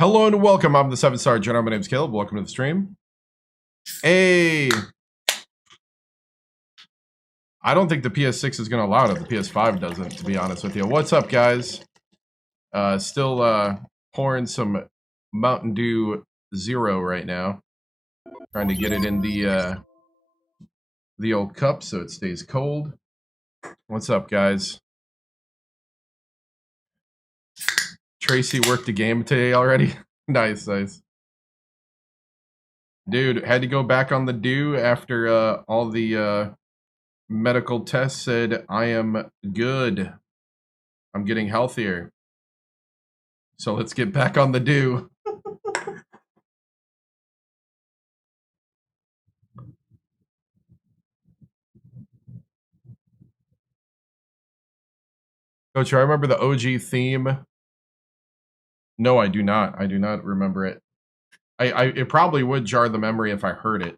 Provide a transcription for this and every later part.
Hello and welcome. I'm the 7-star general. My name's Caleb. Welcome to the stream. Hey, I don't think the PS6 is going to allow it if the PS5 doesn't, to be honest with you. What's up, guys? Still pouring some Mountain Dew Zero right now. Trying to get it in the old cup so it stays cold. What's up, guys? Tracy worked the game today already. Nice. Dude, had to go back on the Dew after all the medical tests said I am good. I'm getting healthier. So let's get back on the Dew. Coach, I remember the OG theme. No, I do not. I do not remember it. It probably would jar the memory if I heard it.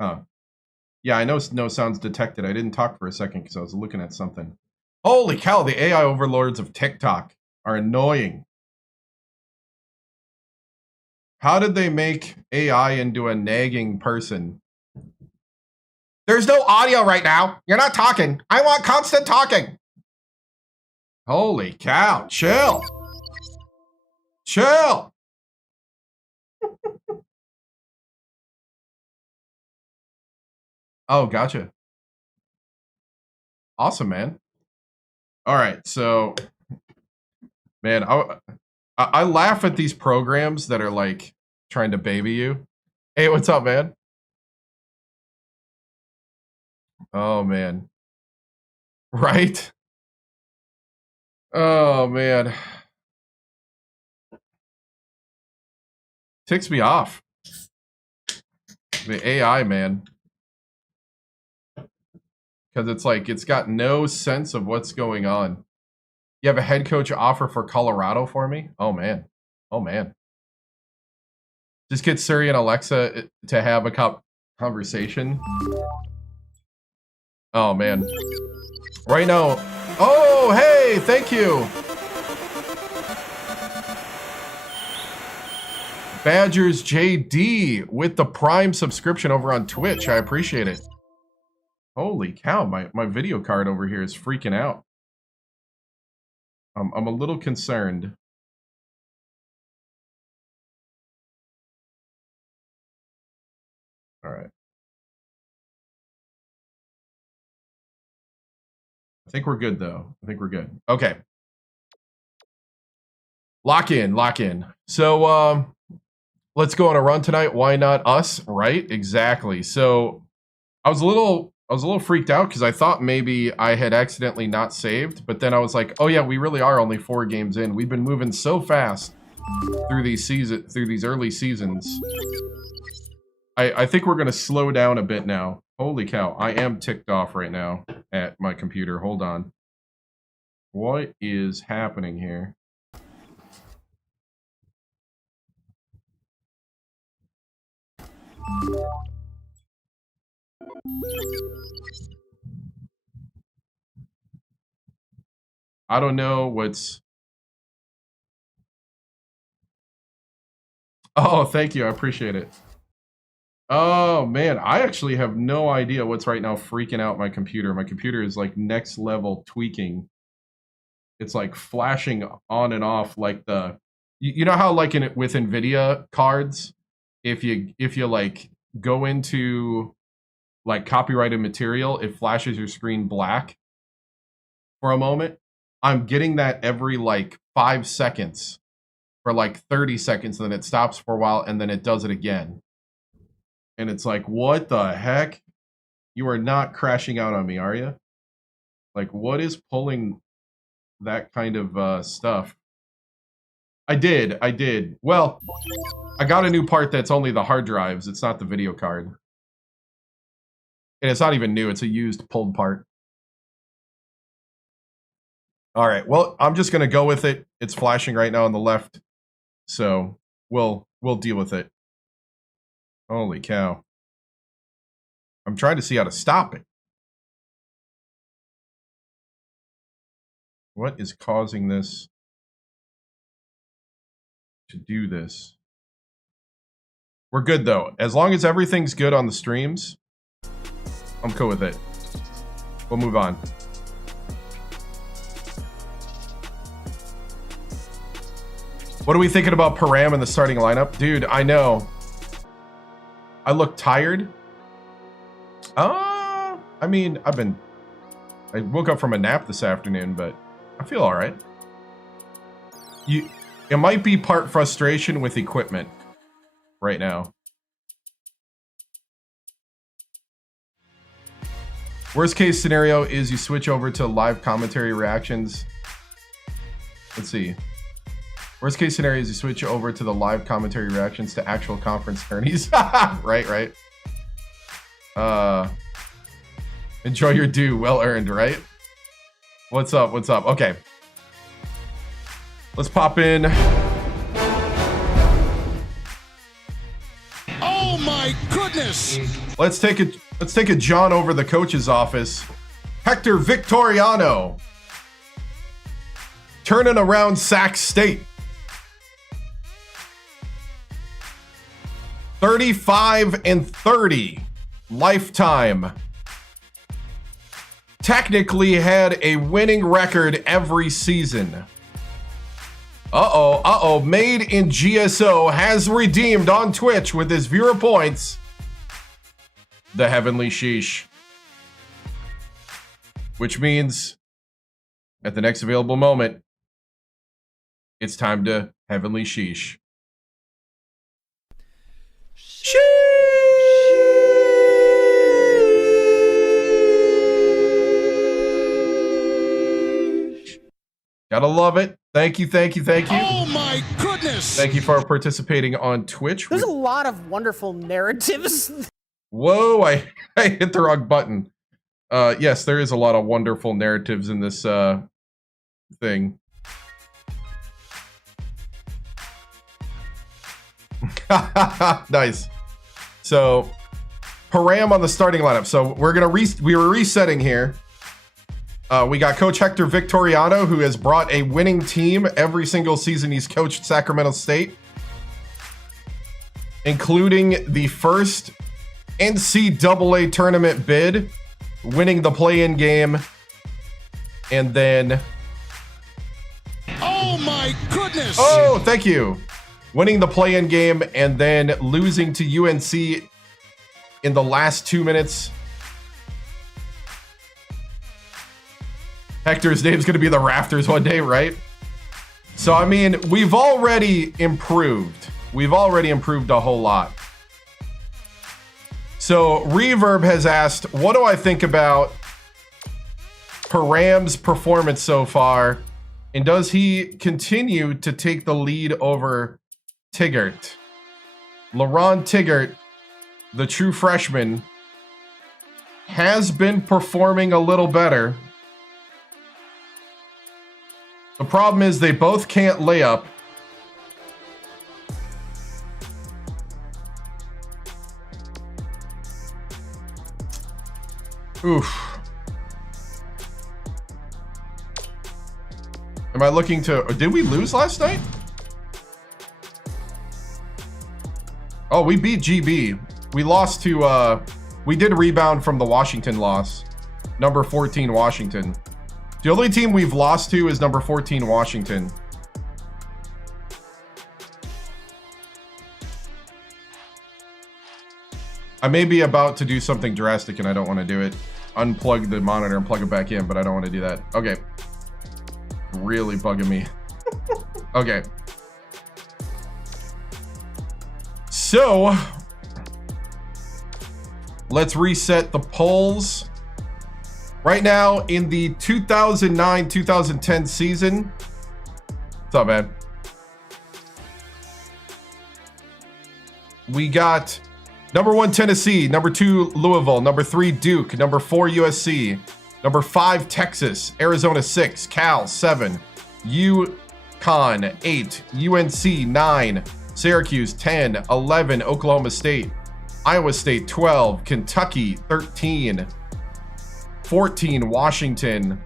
Huh. Yeah, I know no sounds detected. I didn't talk for a second because I was looking at something. Holy cow, the AI overlords of TikTok are annoying. How did they make AI into a nagging person? There's no audio right now. You're not talking. I want constant talking. Holy cow. Chill. Chill. Oh, gotcha. Awesome, man. All right, so, man, I laugh at these programs that are like trying to baby you. Hey, what's up, man? Oh, man. Right? Oh, man. Ticks me off. The AI, man. Because it's like, it's got no sense of what's going on. You have a head coach offer for Colorado for me? Oh, man. Oh, man. Just get Siri and Alexa to have a conversation. Oh, man. Right now. Oh, hey, thank you. Badgers JD with the Prime subscription over on Twitch. I appreciate it. Holy cow, my video card over here is freaking out. I'm a little concerned. All right. I think we're good, though. I think we're good. Okay. Lock in. So, let's go on a run tonight. Why not us? Right? Exactly. So, I was a little freaked out because I thought maybe I had accidentally not saved, but then I was like, oh yeah, we really are only 4 games in. We've been moving so fast through these early seasons. I think we're gonna slow down a bit now. Holy cow, I am ticked off right now at my computer. Hold on. What is happening here? I don't know what's... Oh, thank you. I appreciate it. Oh, man. I actually have no idea what's right now freaking out my computer. My computer is like next level tweaking. It's like flashing on and off like the... You know how like with NVIDIA cards, if you like go into like copyrighted material, it flashes your screen black for a moment? I'm getting that every like 5 seconds for like 30 seconds, and then it stops for a while, and then it does it again. And it's like, what the heck? You are not crashing out on me, are you? Like, what is pulling that kind of stuff? I did. Well, I got a new part that's only the hard drives. It's not the video card. And it's not even new. It's a used pulled part. All right. Well, I'm just going to go with it. It's flashing right now on the left. So we'll deal with it. Holy cow. I'm trying to see how to stop it. What is causing this to do this? We're good, though. As long as everything's good on the streams, I'm cool with it. We'll move on. What are we thinking about Param in the starting lineup? Dude, I know. I look tired. I mean, I woke up from a nap this afternoon, but I feel all right. It might be part frustration with equipment right now. Worst case scenario is you switch over to live commentary reactions. Let's see. Worst case scenario is you switch over to the live commentary reactions to actual conference tourneys. Right. Enjoy your due. Well earned, right? What's up? Okay. Let's pop in. Oh my goodness! Let's take a John over the coach's office. Hector Victoriano. Turning around Sac State. 35-30 lifetime. Technically had a winning record every season. Made in GSO has redeemed on Twitch with his viewer points. The Heavenly Sheesh. Which means at the next available moment, it's time to Heavenly Sheesh. Gotta love it. Thank you. Oh my goodness! Thank you for participating on Twitch. There's a lot of wonderful narratives. Whoa, I hit the wrong button. Yes, there is a lot of wonderful narratives in this thing. Nice. So, Param on the starting lineup. So we were resetting here. We got Coach Hector Victoriano, who has brought a winning team every single season he's coached Sacramento State, including the first NCAA tournament bid, winning the play-in game, and then... Oh my goodness! Oh, thank you! Winning the play-in game and then losing to UNC in the last 2 minutes. Hector's name's going to be the rafters one day, right? So, I mean, we've already improved. We've already improved a whole lot. So, Reverb has asked, what do I think about Param's performance so far? And does he continue to take the lead over Tiggert? LaRon Tiggert, the true freshman, has been performing a little better. The problem is they both can't lay up. Oof. Am I looking to... Did we lose last night? Oh, we beat GB. We lost to... we did rebound from the Washington loss. Number 14 Washington. The only team we've lost to is number 14 Washington. I may be about to do something drastic and I don't want to do it. Unplug the monitor and plug it back in, but I don't want to do that. Okay. Really bugging me. Okay. So, let's reset the polls. Right now, in the 2009-2010 season... What's up, man? We got number 1, Tennessee. Number 2, Louisville. Number 3, Duke. Number 4, USC. Number 5, Texas. Arizona, 6. Cal, 7. UConn, 8. UNC, 9. Syracuse, 10. 11, Oklahoma State. Iowa State 12, Kentucky 13, 14 Washington.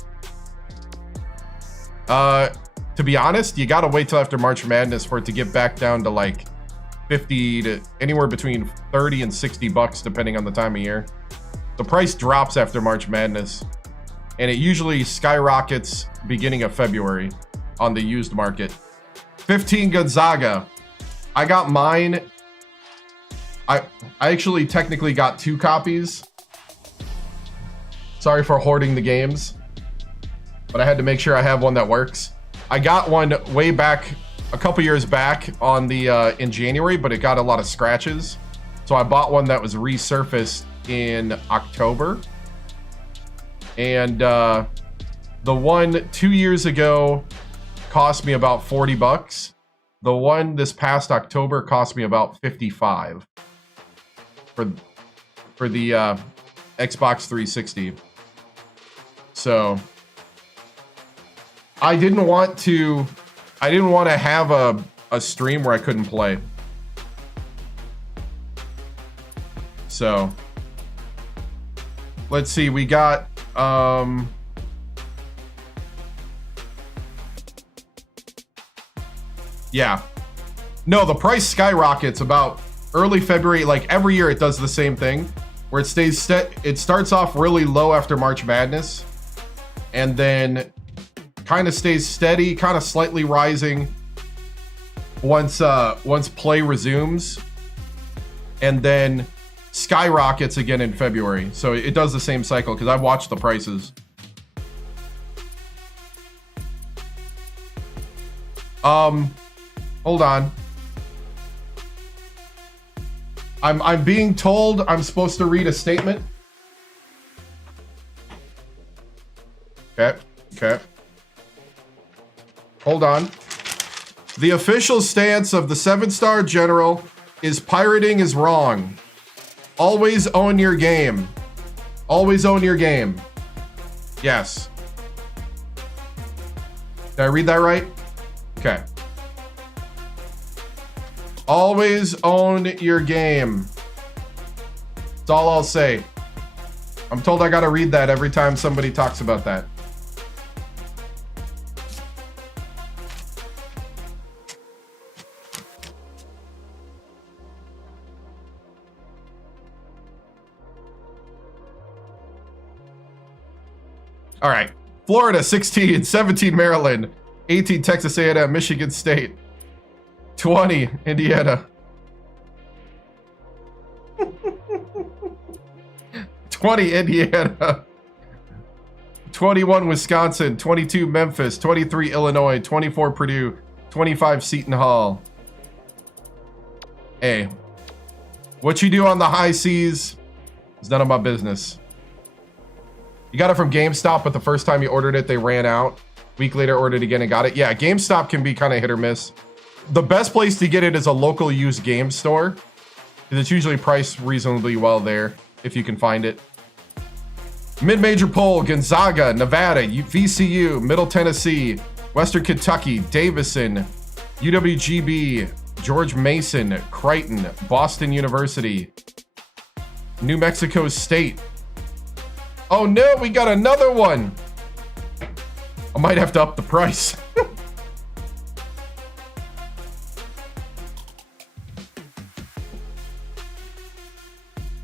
To be honest, you gotta wait till after March Madness for it to get back down to like 50 to anywhere between 30 and 60 bucks depending on the time of year. The price drops after March Madness, and it usually skyrockets beginning of February on the used market. 15 Gonzaga. I got mine. I actually technically got 2 copies. Sorry for hoarding the games, but I had to make sure I have one that works. I got one way back, a couple years back on the in January, but it got a lot of scratches. So I bought one that was resurfaced in October. And the one 2 years ago cost me about 40 bucks. The one this past October cost me about 55 for the Xbox 360. So I didn't want to have a stream where I couldn't play. So let's see, we got yeah. No, the price skyrockets about early February. Like every year it does the same thing where it stays it starts off really low after March Madness and then kind of stays steady, kind of slightly rising once play resumes, and then skyrockets again in February. So it does the same cycle because I've watched the prices. Hold on. I'm being told I'm supposed to read a statement. Okay. Hold on. The official stance of the 7-star general is pirating is wrong. Always own your game. Always own your game. Yes. Did I read that right? Okay. Always own your game. That's all I'll say. I'm told I gotta read that every time somebody talks about that. All right. Florida 16, 17 Maryland, 18 Texas A&M, Michigan State, 20 Indiana, 20 Indiana, 21 Wisconsin, 22 Memphis, 23 Illinois, 24 Purdue, 25 Seton Hall. Hey, what you do on the high seas is none of my business. You got it from GameStop, but the first time you ordered it, they ran out. Week later, ordered it again and got it. Yeah, GameStop can be kind of hit or miss. The best place to get it is a local used game store, because it's usually priced reasonably well there, if you can find it. Mid-major poll, Gonzaga, Nevada, VCU, Middle Tennessee, Western Kentucky, Davison, UWGB, George Mason, Creighton, Boston University, New Mexico State. Oh no, we got another one. I might have to up the price.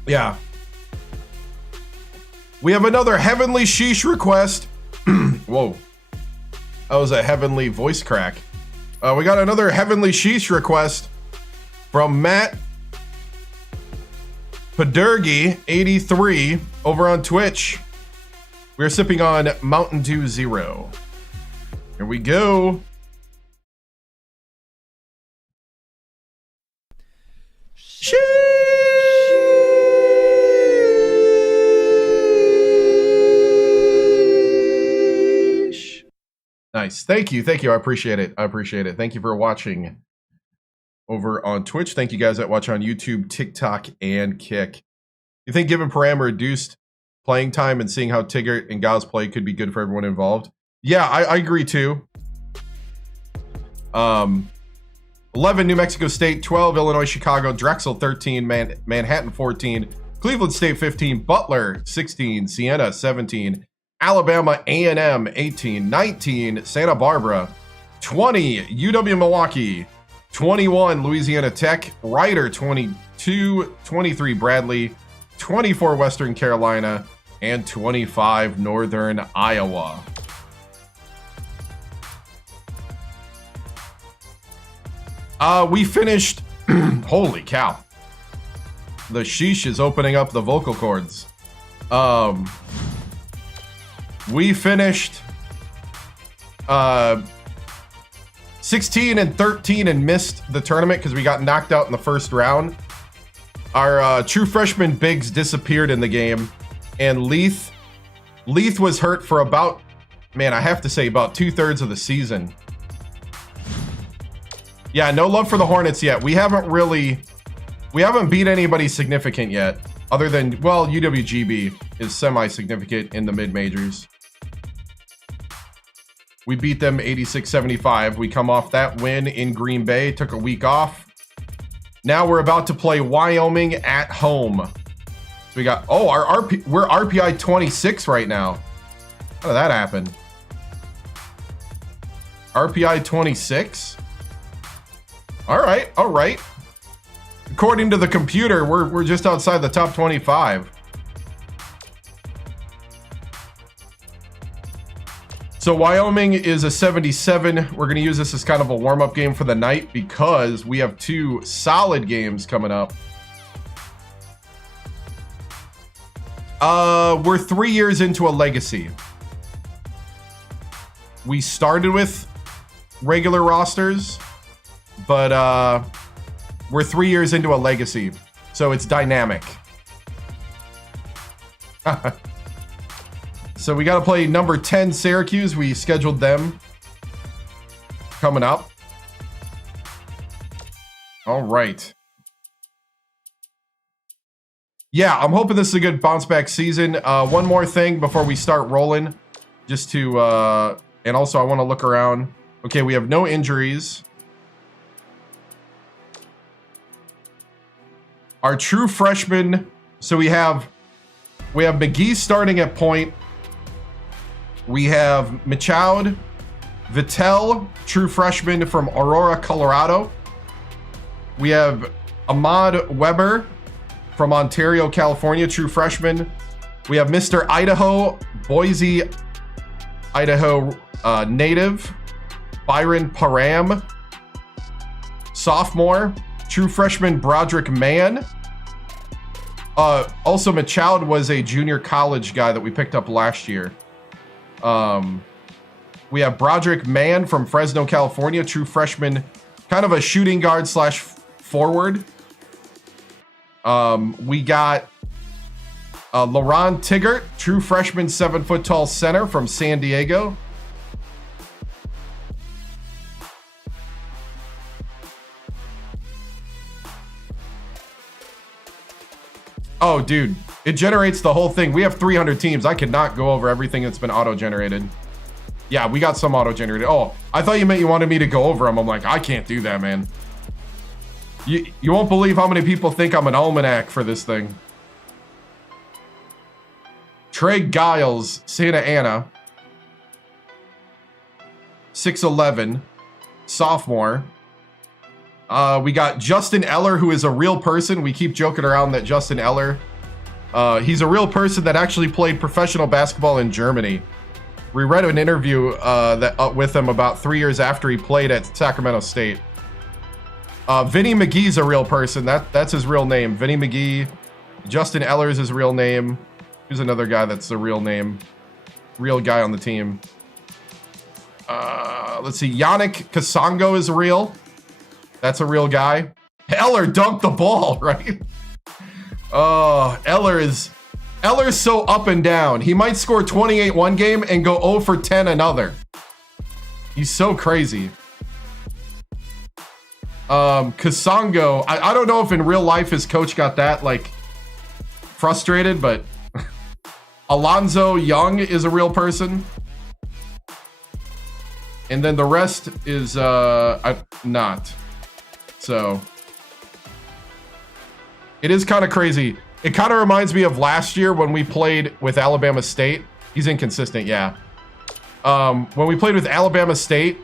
Yeah. We have another Heavenly Sheesh request. Whoa. That was a heavenly voice crack. We got another Heavenly Sheesh request from Matt Padergi 83 over on Twitch. We're sipping on Mountain Dew Zero. Here we go. Sheesh. Nice. Thank you. I appreciate it. Thank you for watching over on Twitch. Thank you guys that watch on YouTube, TikTok, and Kick. You think giving Param reduced playing time and seeing how Tigger and Gauss play could be good for everyone involved? Yeah, I agree too. 11, New Mexico State. 12, Illinois, Chicago. Drexel, 13. Manhattan, 14. Cleveland State, 15. Butler, 16. Siena, 17. Alabama A&M, 18. 19, Santa Barbara. 20, UW Milwaukee. 21, Louisiana Tech. Rider, 22. 23, Bradley. 24, Western Carolina. And 25, Northern Iowa. We finished, holy cow. The sheesh is opening up the vocal cords. We finished 16 and 13 and missed the tournament because we got knocked out in the first round. Our true freshman bigs disappeared in the game, and Leith was hurt for about, man, I have to say about 2/3 of the season. Yeah, no love for the Hornets yet. We haven't beat anybody significant yet, other than, well, UWGB is semi-significant in the mid-majors. We beat them 86-75. We come off that win in Green Bay, took a week off. Now we're about to play Wyoming at home. So we got, oh, we're RPI 26 right now. How did that happen? RPI 26? All right. According to the computer, we're just outside the top 25. So Wyoming is a 77. We're going to use this as kind of a warm-up game for the night because we have 2 solid games coming up. We're 3 years into a legacy. We started with regular rosters, but we're 3 years into a legacy, so it's dynamic. So we got to play number 10 Syracuse. We scheduled them coming up. All right. Yeah, I'm hoping this is a good bounce back season. One more thing before we start rolling, just to, and also I want to look around. Okay, we have no injuries. Our true freshmen, so we have McGee starting at point. We have Michaud, Vittel, true freshman from Aurora, Colorado. We have Ahmad Weber from Ontario, California, true freshman. We have Mr. Idaho, Boise, Idaho native, Byron Param, sophomore. True freshman Broderick Mann. Also, Michaud was a junior college guy that we picked up last year. We have Broderick Mann from Fresno, California. True freshman, kind of a shooting guard / forward. We got LaRon Tiggert, true freshman, 7-foot tall center from San Diego. Oh, dude, it generates the whole thing. We have 300 teams. I cannot go over everything that's been auto-generated. Yeah, we got some auto-generated. Oh, I thought you meant you wanted me to go over them. I'm like, I can't do that, man. You won't believe how many people think I'm an almanac for this thing. Trey Giles, Santa Ana. 6'11", sophomore. We got Justin Eller, who is a real person. We keep joking around that Justin Eller, he's a real person that actually played professional basketball in Germany. We read an interview with him about 3 years after he played at Sacramento State. Vinny McGee's a real person. That's his real name. Vinny McGee. Justin Eller is his real name. Who's another guy that's the real name? Real guy on the team. Let's see. Yannick Kasongo is real. That's a real guy. Eller dunked the ball, right? Oh, Eller's so up and down. He might score 28 one game and go 0 for 10 another. He's so crazy. Kasongo, I don't know if in real life his coach got that, like, frustrated, but Alonzo Young is a real person. And then the rest is not. So it is kind of crazy. It kind of reminds me of last year when we played with Alabama State. He's inconsistent, yeah. When we played with Alabama State,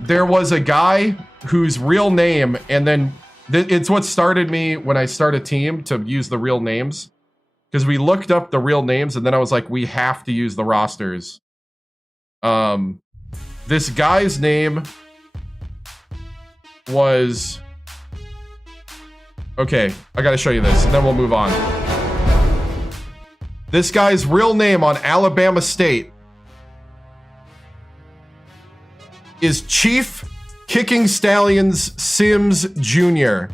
there was a guy whose real name, and then it's what started me when I start a team to use the real names, because we looked up the real names, and then I was like, we have to use the rosters. This guy's name was... Okay, I gotta show you this, and then we'll move on. This guy's real name on Alabama State is Chief Kicking Stallions Sims Jr.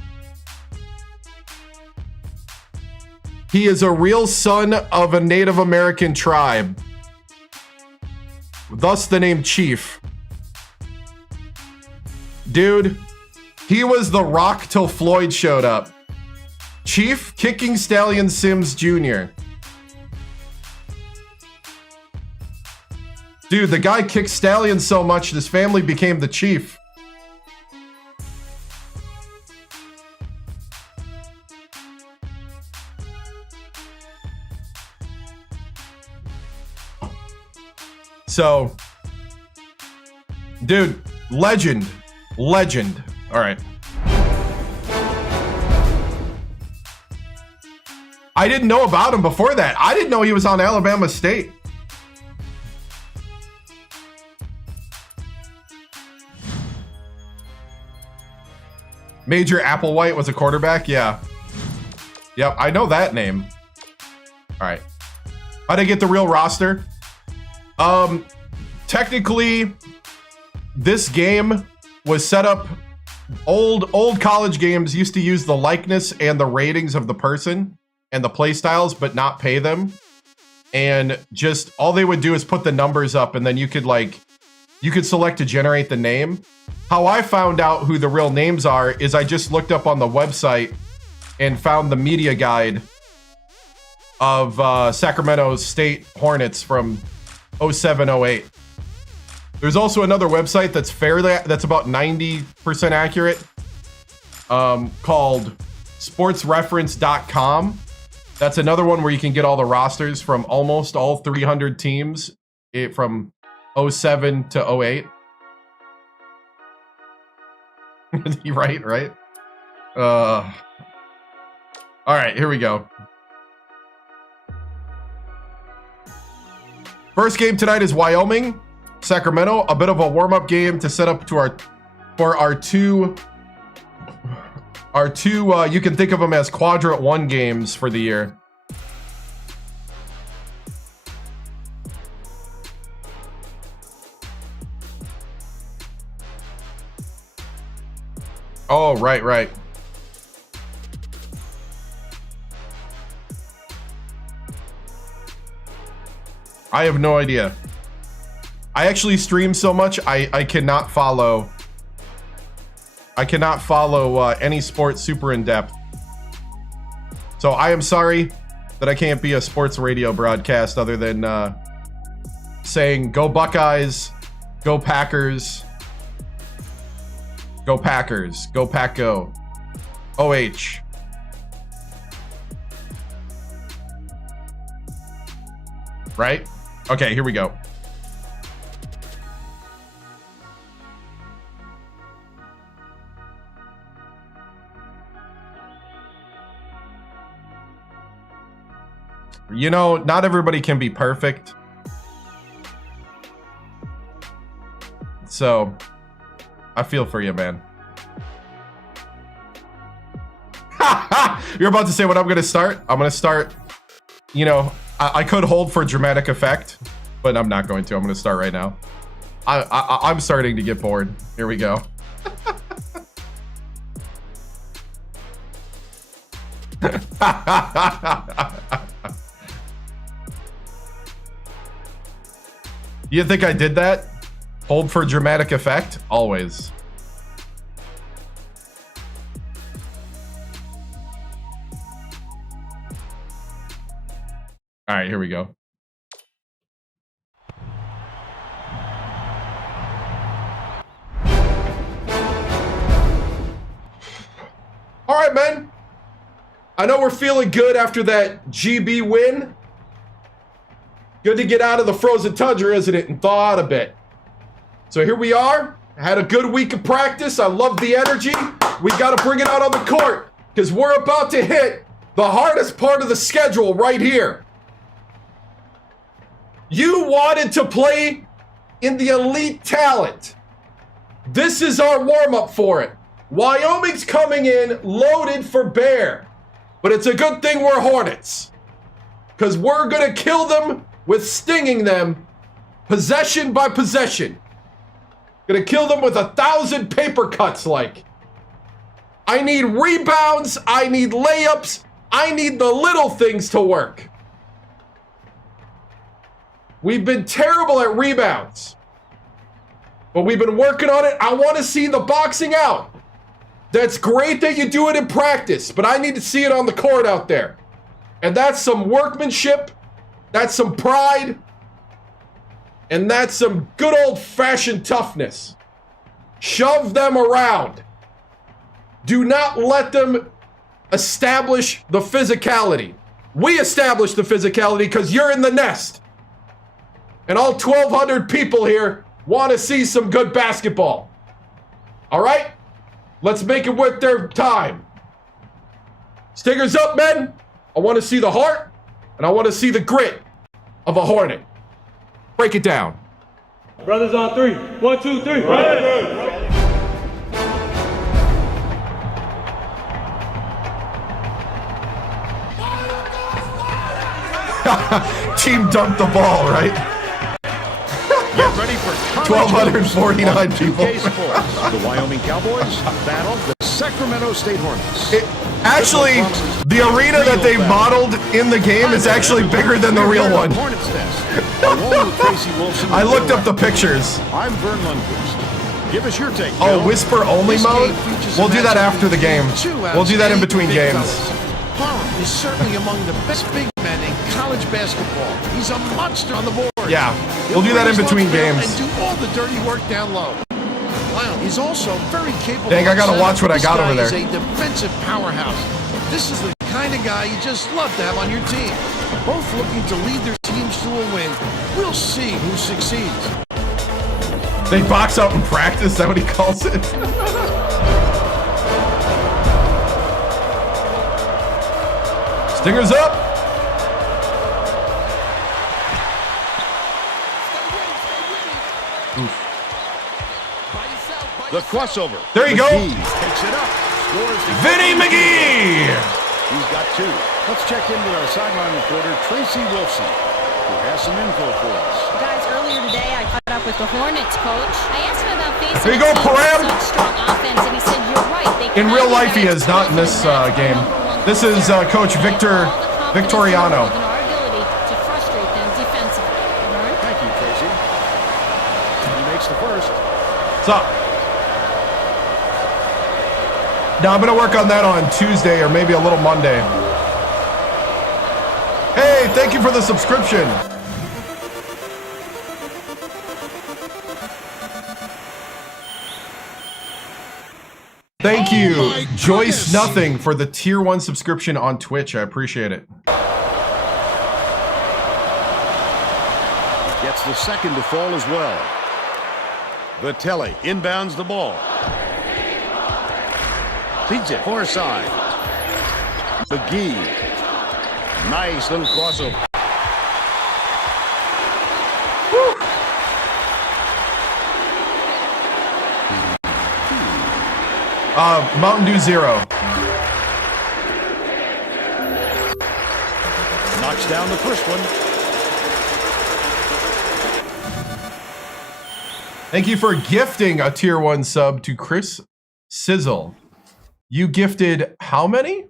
He is a real son of a Native American tribe. Thus the name Chief. Dude, he was the Rock till Floyd showed up. Chief Kicking Stallion Sims Jr. Dude, the guy kicked stallions so much, his family became the chief. So, dude, legend. Legend. All right. I didn't know about him before that. I didn't know he was on Alabama State. Major Applewhite was a quarterback? Yeah. Yep, I know that name. All right. How'd I get the real roster? Technically, this game was set up... Old college games used to use the likeness and the ratings of the person and the play styles, but not pay them. And just all they would do is put the numbers up, and then you could select to generate the name. How I found out who the real names are is I just looked up on the website and found the media guide of Sacramento State Hornets from 07-08. There's also another website that's about 90% accurate, called sportsreference.com. That's another one where you can get all the rosters from almost all 300 teams from 07 to 08. Right. All right, here we go. First game tonight is Wyoming, Sacramento. A bit of a warm-up game to set up for our two. You can think of them as quadrant 1 games for the year. Oh, right. I have no idea. I actually stream so much, I cannot follow. I cannot follow any sport super in depth. So I am sorry that I can't be a sports radio broadcast other than saying go Buckeyes, go Packers, go Packers, go Pack Go, OH. Right? Okay, here we go. You know, not everybody can be perfect. So, I feel for you, man. You're about to say what I'm going to start? I'm going to start, you know, I could hold for dramatic effect, but I'm not going to. I'm going to start right now. I'm starting to get bored. Here we go. You think I did that? Hold for dramatic effect? Always. All right, here we go. right, man. I know we're feeling good after that GB win. Good to get out of the frozen tundra, isn't it? And thaw out a bit. So here we are. Had a good week of practice. I love the energy. We got to bring it out on the court because we're about to hit the hardest part of the schedule right here. You wanted to play in the elite talent. This is our warm-up for it. Wyoming's coming in loaded for bear. But it's a good thing we're Hornets. Because we're going to kill them with stinging them possession by possession. Going to kill them with 1,000 paper cuts like. I need rebounds. I need layups. I need the little things to work. We've been terrible at rebounds. But we've been working on it. I want to see the boxing out. That's great that you do it in practice, but I need to see it on the court out there. And that's some workmanship. That's some pride. And that's some good old-fashioned toughness. Shove them around. Do not let them establish the physicality. We establish the physicality because you're in the nest. And all 1,200 people here want to see some good basketball. All right? Let's make it worth their time. Stingers up, men. I want to see the heart, and I want to see the grit of a Hornet. Break it down. Brothers on three. 1, 2, 3. Team dumped the ball, right? Get ready for 1,249 people. The Wyoming Cowboys battle the Sacramento State Hornets. Actually, the arena that they modeled in the game is actually bigger than the real one. I looked up the pictures. I'm Vern Lundquist. Give us your take. Oh, whisper only mode? We'll do that after the game. We'll do that in between games. Parham is certainly among the best big men in college basketball. He's a monster on the board. Yeah, we'll do that in between games. And do all the dirty work down low. Wow, he's also very capable. Dang, I gotta watch what I got over there. He's a defensive powerhouse. This is the kind of guy you just love to have on your team. Both looking to lead their teams to a win. We'll see who succeeds. They box out in practice, is that what he calls it? Stingers up! Oof. The crossover. There you go. Takes it up. Scores the Vinny McGee! He's got 2. Let's check in with our sideline reporter, Tracy Wilson, who has some info for us. Guys, earlier today I caught up with the Hornets coach. I asked him about facing There you go, Param. such strong offense, and he said, "You're right." They In real life, he is not in this game. This is Coach Victor Victoriano. In our ability to frustrate them defensively. Vern? Thank you, Tracy. He makes the first. What's up? Now, I'm going to work on that on Tuesday or maybe a little Monday. Hey, thank you for the subscription. Thank you, Joyce Nothing, for the tier 1 subscription on Twitch. I appreciate it. Gets the second to fall as well. Vitelli inbounds the ball. Feeds it far side. McGee. Nice little crossover. Mountain Dew Zero. Knocks down the first one. Thank you for gifting a tier 1 sub to Chris Sizzle. You gifted how many?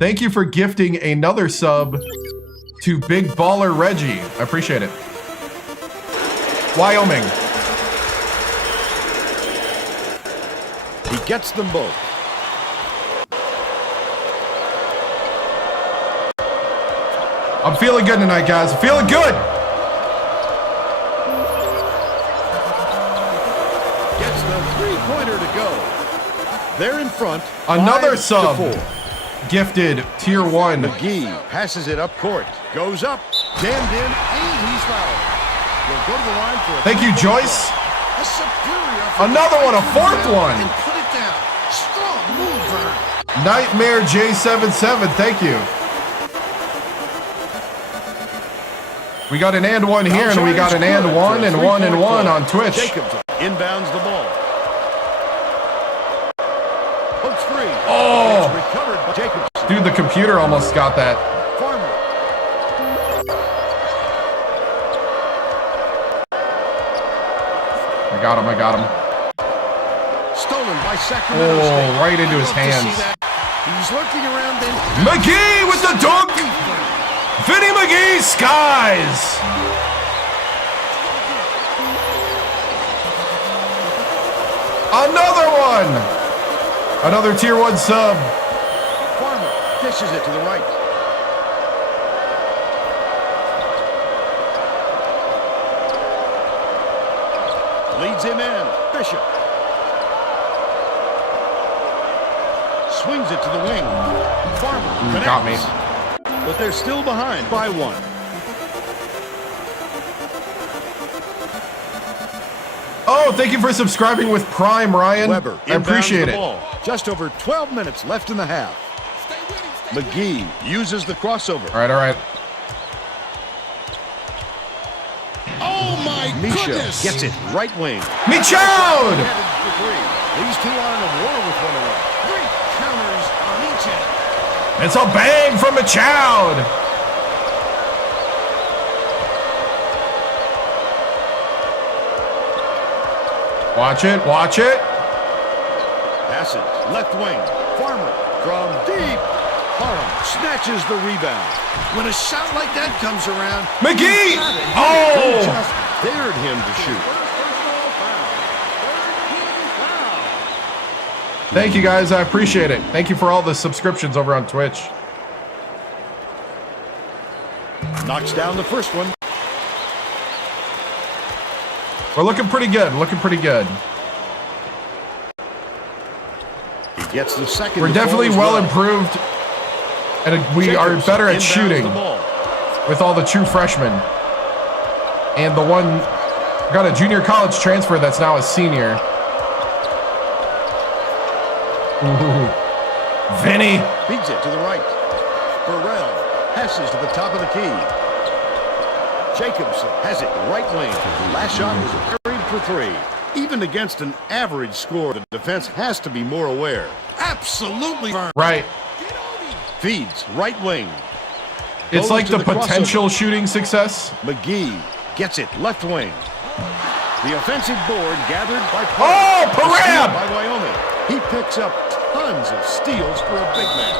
Thank you for gifting another sub to Big Baller Reggie. I appreciate it. Wyoming. He gets them both. I'm feeling good tonight, guys. I'm feeling good. Gets the three-pointer to go. They're in front. Another 5-4. sub. Gifted tier 1. McGee passes it up court. Goes up. Jammed in. And he's fouled. We'll go to the line for a Thank you, Joyce. A superior Another one, a fourth one. and put it down. Strong move, Vern. Nightmare J77, thank you. We got an and one here, and we got an and one and one and one on Twitch. Jacobs inbounds the ball. Hooks free. Oh. It's recovered by Jacobs. Dude, the computer almost got that. Farmer. I got him. Stolen by Sacramento State. Oh, right into his Love to see hands. that. He's lurking around then. McGee with the dunk. Vinny McGee skies. Another one. Another tier 1 sub. Farmer dishes it to the right. Leads him in. Bishop. Swings it to the wing. Farmer Got me. connects. But they're still behind by 1. Oh, thank you for subscribing with Prime, Ryan. Weber I appreciate inbounds the it. ball. Just over 12 minutes left in the half. McGee uses the crossover. All right. Oh, my Misha goodness. gets it right wing. Michoud! Headed for 3. These two are in a war with one another. Great counters on each end. It's a bang from Michoud. Watch it. Passes left wing. Farmer from deep. Parham snatches the rebound. When a shot like that comes around, McGee! They Oh! just dared him to shoot. Thank you guys, I appreciate it. Thank you for all the subscriptions over on Twitch. Knocks down the first one. We're looking pretty good. He gets the second. We're to definitely fall as well improved, and we are Jacobs better at inbounds shooting the ball. with all the true freshmen. And the one got a junior college transfer that's now a senior. Ooh. Vinny. Beats it to the right. Burrell passes to the top of the key. Jacobs has it right wing. Last shot was buried for 3. Even against an average score, the defense has to be more aware. absolutely, Vern. Right. Feeds right wing. It's Goes like to the the potential shooting success. McGee gets it left wing. The offensive board gathered by Oh, A steal Param! by Wyoming. He picks up tons of steals for a big man.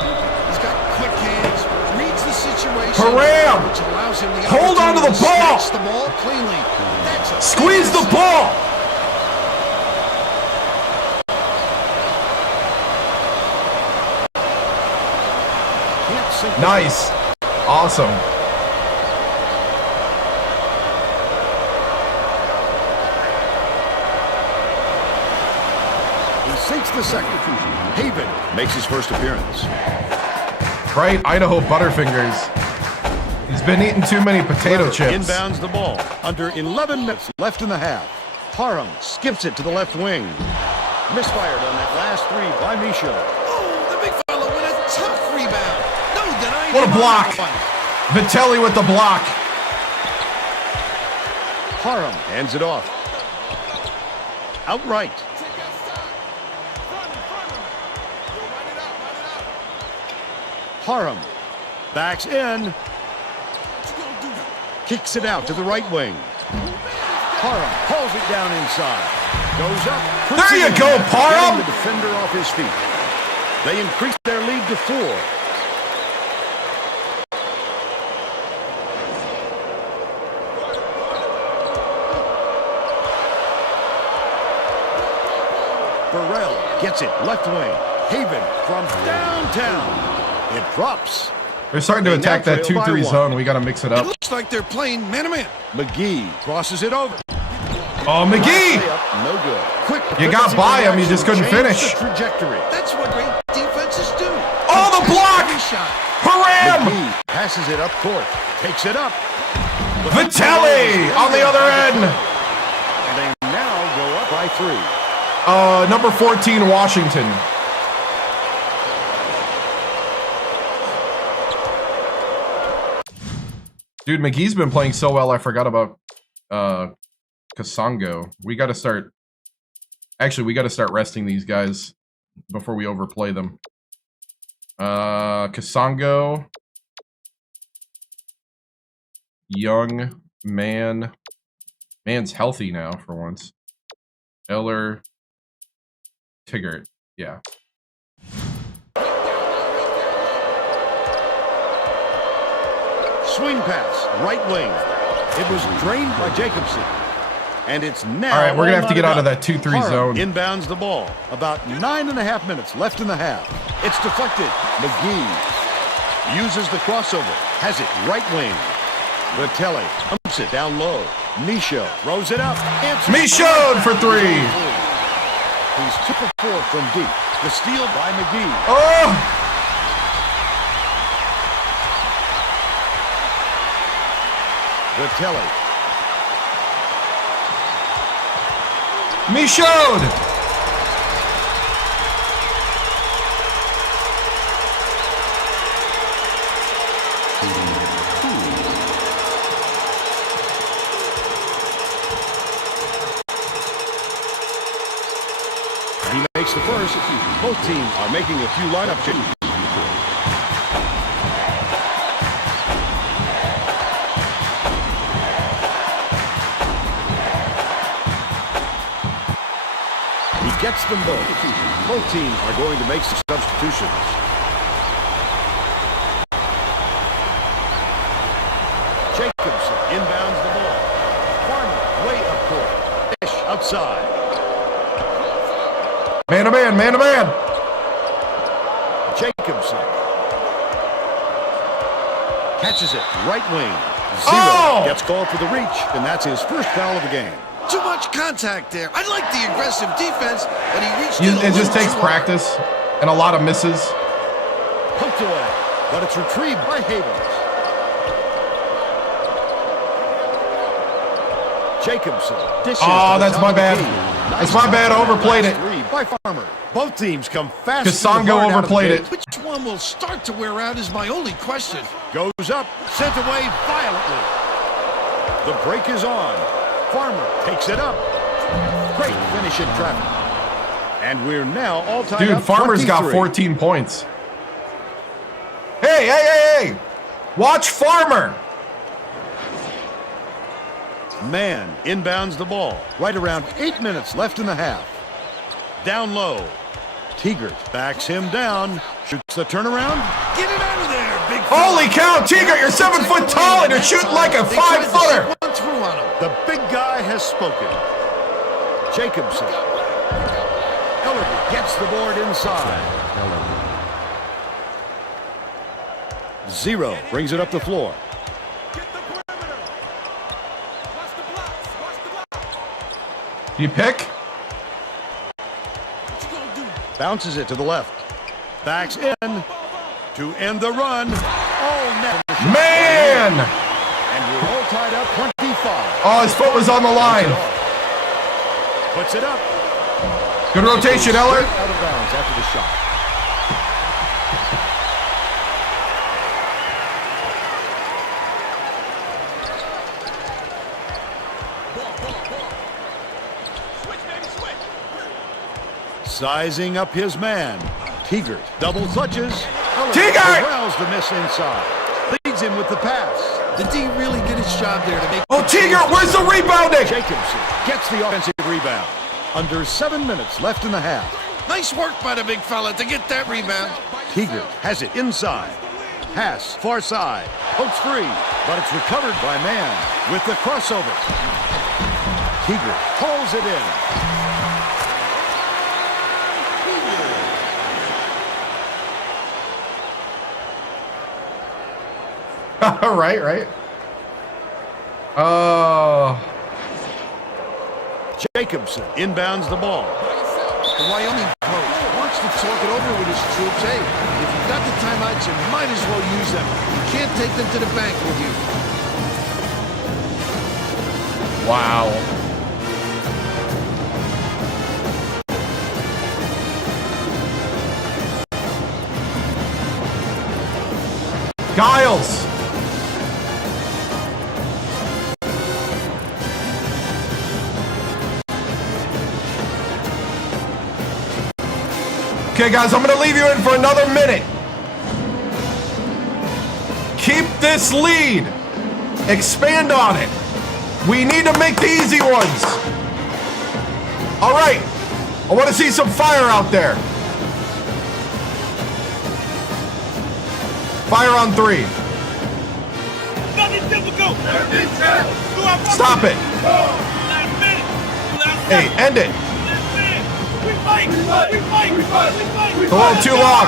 He's got quick hands, reads the situation, Param! which allows him the Hold on to the opportunity ball! snatch the ball cleanly. That's a Squeeze the ball! Can't sink the Nice. Awesome. He sinks the second. Haven makes his first appearance. Right? Idaho Butterfingers. He's been eating too many potato Weber chips. inbounds the ball. Under 11 minutes left in the half. Parham skips it to the left wing. Misfired on that last 3 by Misha. Oh, the big fella with a tough rebound. No denying What a him on block. that one. Vitelli with the block. Parham hands it off. Outright. Parham backs in. Kicks it out to the right wing. Parham pulls it down inside. Goes up. puts There it you in, go, Parham! getting the defender off his feet. They increase their lead to 4. Burrell gets it left wing. Haven from downtown. It drops. They're starting to They attack now that trail by 2-3 1. zone. We got to mix it It up. looks like they're playing man-to-man. McGee crosses it over. Oh, McGee! No good. Quick. You got by him, you just couldn't finish. Trajectory. That's what great defenses do. Oh, the block! Haram! McGee passes it up court. Takes it up. Vitelli on the other end. And they now go up by 3. Number 14, Washington. Dude, McGee's been playing so well, I forgot about Kasongo. We got to start... Actually, we got to start resting these guys before we overplay them. Kasongo. Young man. Man's healthy now for once. Eller. Tigert. Yeah. Swing pass, right wing. It was drained by Jacobson. And it's now... All right, we're going to have to get out of that 2-3 zone. Inbounds the ball. About 9.5 minutes left in the half. It's deflected. McGee uses the crossover. Has it right wing. Vitelli pumps it down low. Michaud throws it up. Michaud for 3. He's 2 for 4 from deep. The steal by McGee. Oh! Vitelli. Michaud! He makes the first. Both teams are making a few lineup changes. He gets them both. Both teams are going to make some substitutions. Jacobson inbounds the ball. Farmer way up court. Fish outside. Man to man, man to man. Jacobson catches it, right wing. 0 gets called for the reach, and that's his first foul of the game. Too much contact there. I like the aggressive defense, but he reached It just takes practice and a lot of misses. Poked away, but it's retrieved by Havens. Jacobson dishes. Oh, that's my bad. That's my bad. I overplayed it. By Farmer. Both teams come fast. Kasongo overplayed it. Which one will start to wear out is my only question. Goes up, sent away violently. The break is on. Farmer takes it up. Great finish in traffic. And we're now all tied up. Dude, Farmer's 23. got 14 points. Hey, hey, hey, hey! Watch Farmer! Man inbounds the ball. Right around 8 minutes left in the half. Down low. Tigert backs him down. Shoots the turnaround. Get it out of there, big Holy cow, Tigert, you're 7 foot tall and you're shooting like a 5-footer! The big guy has spoken. Jacobson. Ellerby gets the board inside. 0 brings it up the floor. You pick? Bounces it to the left. Backs in to end the run. Oh, net. Man! And we're all tied up 25. Oh, his foot was on the line. Puts it up. Good rotation, Eller. Out of bounds after the shot. Sizing up his man. Tigert double clutches. Tigert! Corrals the miss inside. Leads him with the pass. The D really did his job there to make... Oh, Tigert, where's the rebounding? Jacobson gets the offensive rebound. Under 7 minutes left in the half. Nice work by the big fella to get that rebound. Tigert has it inside. Pass, far side. Pokes free, but it's recovered by Man with the crossover. Tigert pulls it in. right. Jacobson inbounds the ball. The Wyoming coach wants to talk it over with his troops. Hey, if you've got the timeouts, you might as well use them. You can't take them to the bank with you. Wow. Giles. Okay, guys, I'm going to leave you in for another minute. Keep this lead. Expand on it. We need to make the easy ones. All right. I want to see some fire out there. Fire on 3. Nothing difficult. Stop it. Hey, end it. We fight. A little too long.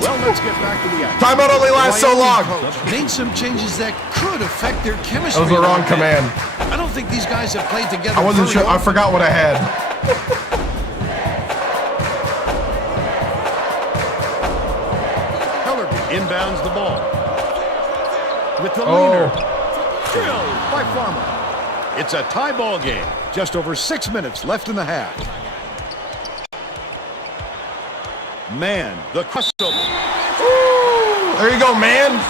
Well, let's get back to the action. Timeout only lasts so long. Coach made some changes that could affect their chemistry. That was the wrong command. I don't think these guys have played together. I wasn't very sure. I often. forgot what I had. Inbounds the ball. With the Oh. leader. Drilled by Farmer. It's a tie ball game. Just over 6 minutes left in the half. Man, the crossover. Ooh, there you go, man.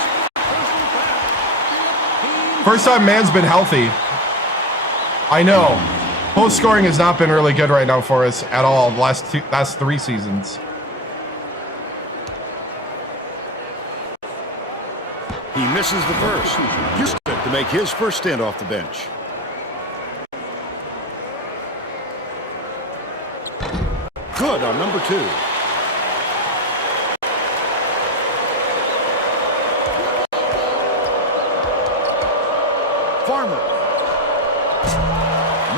First time man's been healthy. I know. Post scoring has not been really good right now for us at all. The last 3 seasons. He misses the first. Houston to make his first stint off the bench. Good on number 2. Farmer.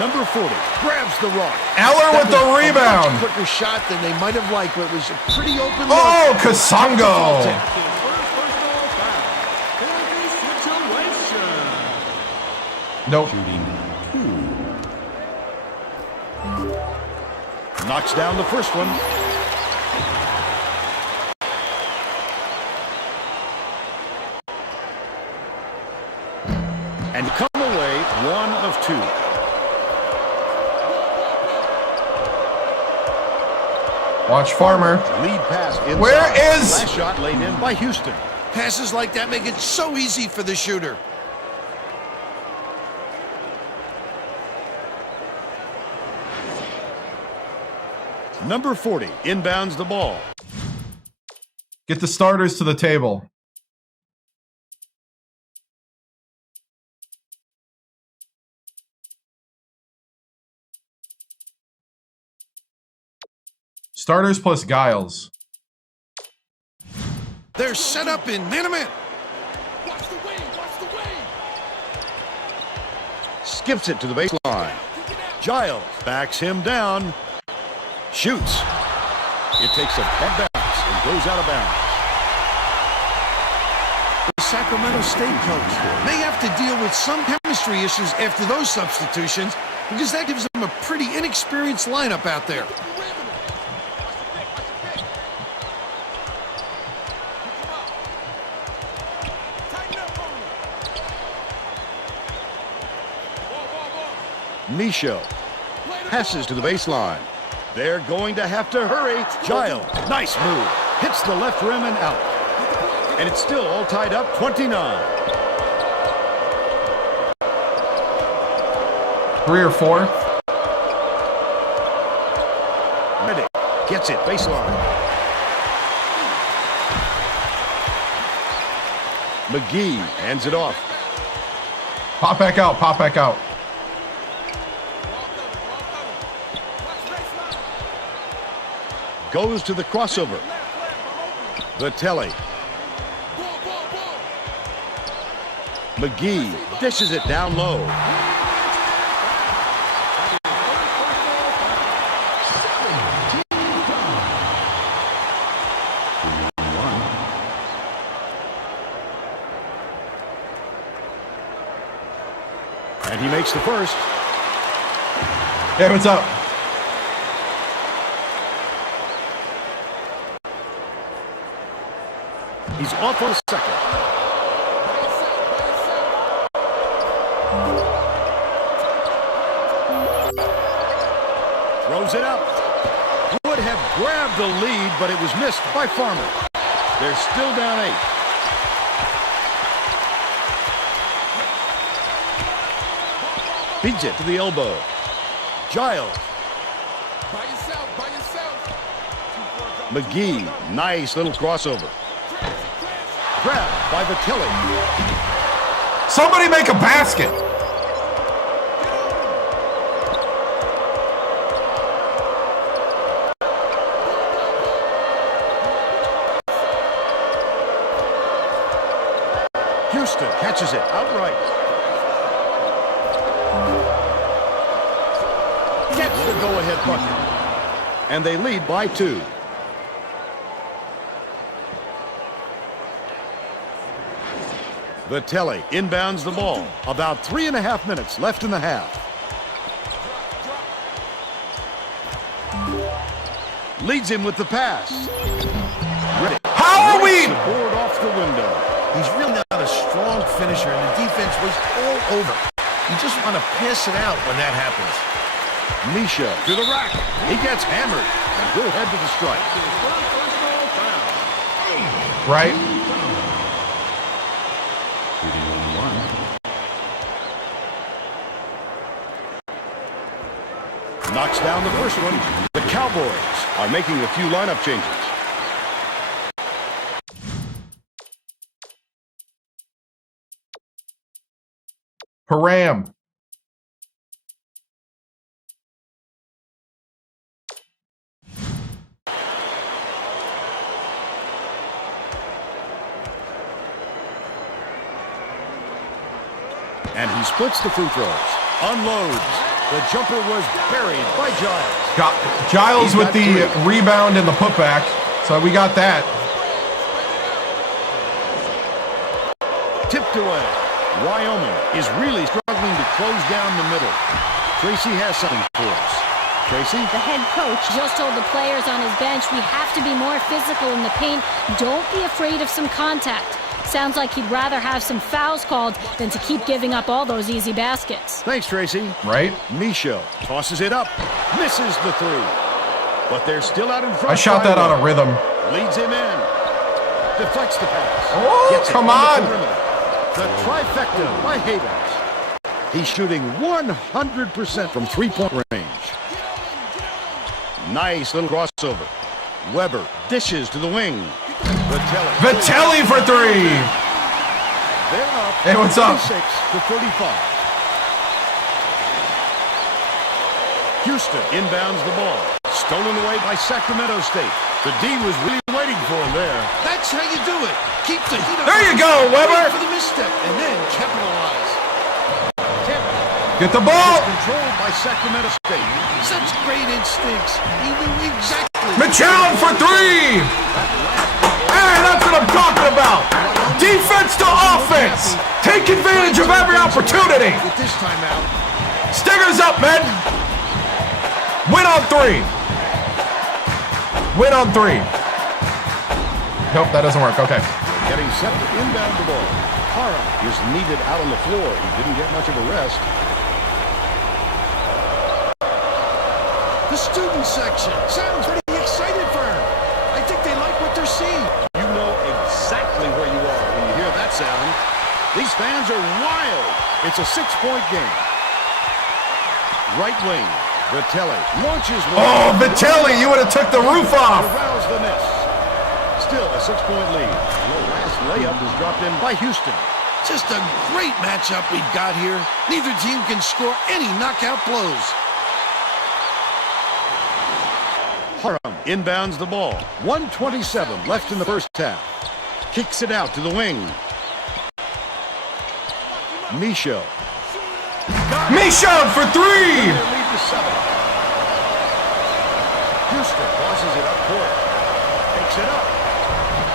Number 40 grabs the rock. Eller with the A much rebound. quicker shot than they might have liked, but it was a pretty open Oh, look. Kasongo. Nope. Knocks down the first one. And come away 1 of 2. Watch Farmer. Lead pass inside. Where is- Last shot laid in by Houston. Passes like that make it so easy for the shooter. Number 40 inbounds the ball. Get the starters to the table. Starters plus Giles. They're set up in man-to-man. Skips it to the baseline. Giles backs him down. Shoots. It takes a head bounce and goes out of bounds. The Sacramento State coach may have to deal with some chemistry issues after those substitutions because that gives them a pretty inexperienced lineup out there. Michaud passes to the baseline. They're going to have to hurry. Giles, nice move. Hits the left rim and out. And it's still all tied up, 29. 3 or 4. Ready. Gets it, baseline. McGee hands it off. Pop back out. Pop back out. Goes to the crossover. Vitelli. McGee dishes it down low. And he makes the first. Hey, what's up? He's off on a second. Throws it up. Would have grabbed the lead, but it was missed by Farmer. They're still down 8. Beats it to the elbow. Giles. By yourself. McGee, nice little crossover. Grabbed by Vitelli. Somebody make a basket. Houston catches it outright. Gets the go-ahead bucket. And they lead by 2. Vitelli inbounds the ball. About 3.5 minutes left in the half. Leads him with the pass. Ready. How are we? The board off the window. He's really not a strong finisher, and the defense was all over. You just want to pass it out when that happens. Misha to the rack. He gets hammered, and he'll head to the strike. Right? Knocks down the first one. The Cowboys are making a few lineup changes. Haram. And he splits the free throws. Unloads. The jumper was buried by Giles. Got Giles He's with got the 3. rebound and the putback. So we got that. Tipped away. Wyoming is really struggling to close down the middle. Tracy has something for us. Tracy? The head coach just told the players on his bench, we have to be more physical in the paint. Don't be afraid of some contact. Sounds like he'd rather have some fouls called than to keep giving up all those easy baskets. Thanks, Tracy. Right? Micho tosses it up. Misses the 3. But they're still out in front. I shot that on a rhythm. Leads him in. Deflects the pass. Oh, Gets it come the on. perimeter. The trifecta by Havens. He's shooting 100% from three-point range. Nice little crossover. Weber dishes to the wing. Vitelli for 3. They're up. Hey, what's up? 36-35. Houston inbounds the ball. Stolen away by Sacramento State. The D was really waiting for him there. That's how you do it. Keep the heat up. There you go, Wait Weber. for the misstep, and then capitalize. Get the ball. Controlled by Sacramento State. Such great instincts. He knew exactly. Michelle for 3. Hey, that's what I'm talking about. Defense to offense. Take advantage of every opportunity. With this timeout. Stingers up, men. Win on 3. Win on 3. Nope, that doesn't work. Okay. Getting set to inbound the ball. Hara is needed out on the floor. He didn't get much of a rest. The student section sounds pretty excited for him. I think they like what they're seeing. You know exactly where you are when you hear that sound. These fans are wild. It's a 6-point game. Right wing. Vitelli launches one. Oh, Vitelli, you would have took the roof off. Arouse the miss. Still a 6-point lead. The last layup is dropped in by Houston. Just a great matchup we've got here. Neither team can score any knockout blows. Haram inbounds the ball. 1:27 left in the first half. Kicks it out to the wing. Micho. Michaud for 3. Lead to 7. Houston tosses it up court. Takes it up.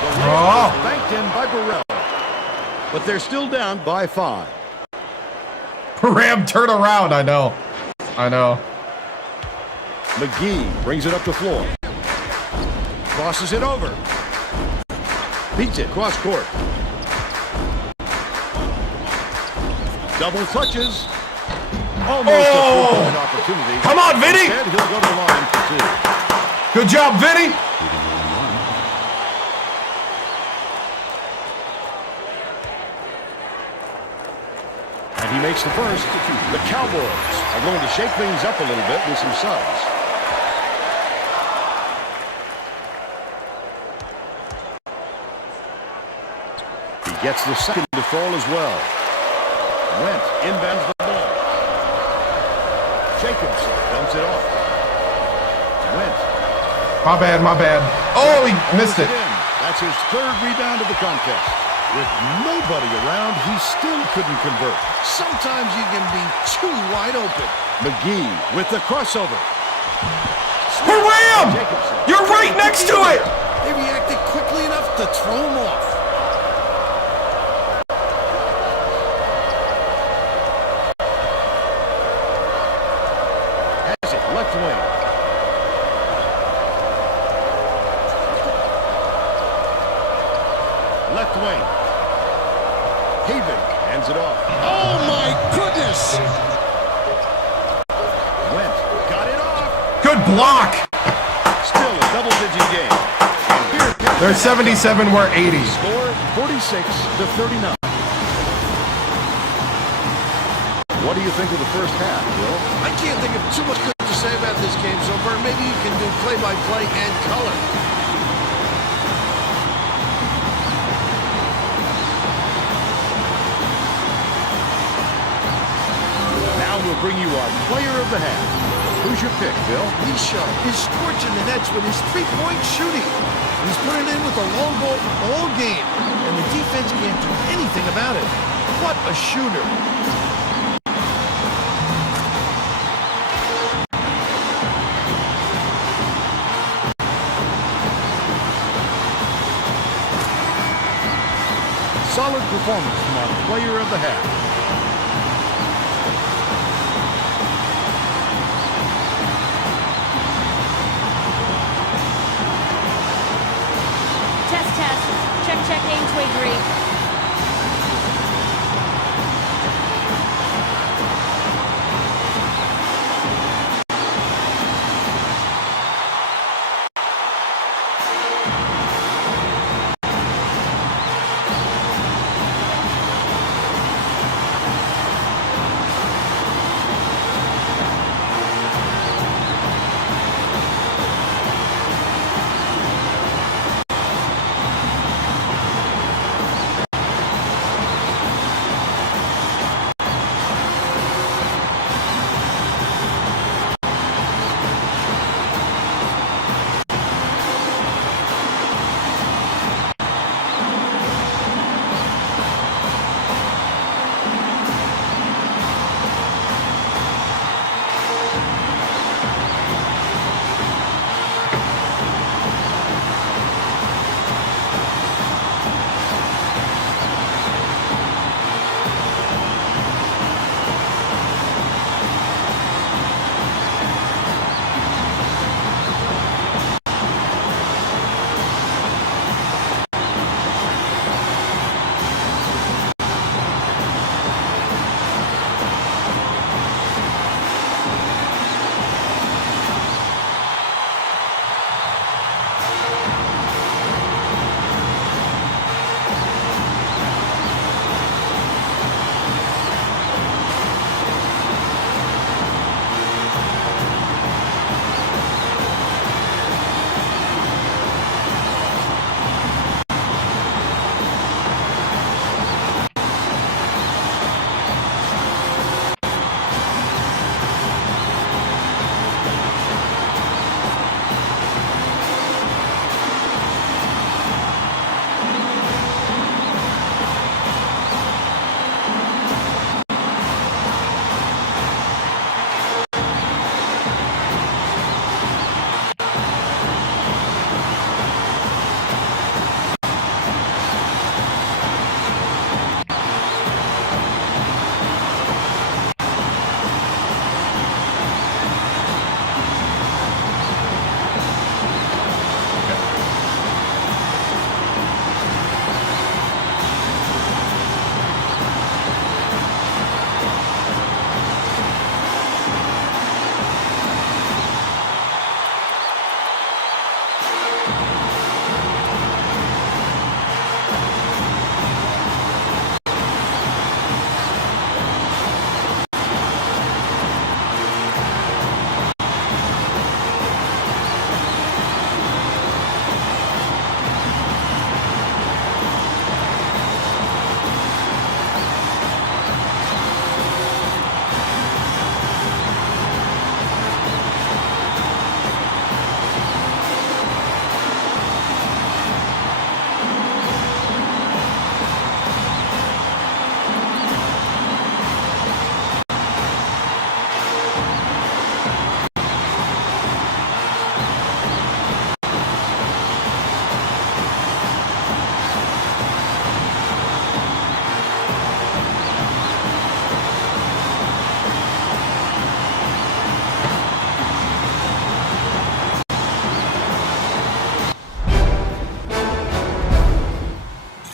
The layup is banked in by Burrell. But they're still down by 5. Ram, turn around. I know. McGee brings it up the floor. Crosses it over. Beats it cross court. Double touches. Almost a three-point opportunity. Come on, Vinny! Instead, he'll go to the line for two. Good job, Vinny! And he makes the first. The Cowboys are going to shake things up a little bit with some subs. He gets the second to fall as well. Went inbounds the ball. Jacobson dumps it off. Went. My bad, my bad. Oh, he missed it. That's his third rebound of the contest. With nobody around, he still couldn't convert. Sometimes you can be too wide open. McGee with the crossover. Wham! You're right next to it! They reacted quickly enough to throw him off. Has it left wing. Left wing. Haven hands it off. Oh, my goodness! Went. Got it off. Good block! Still a double-digit game. And here They're 77, we're 80. score 46-39. What do you think of the first half, Will? I can't think of too much good to say about this game so far. Maybe you can do play-by-play and color. Now we'll bring you our player of the half. Who's your pick, Bill? Misha is scorching the nets with his three-point shooting. He's putting in with the long ball all game, and the defense can't do anything about it. What a shooter. Solid performance from our player of the half. Test. Check, aim to agree.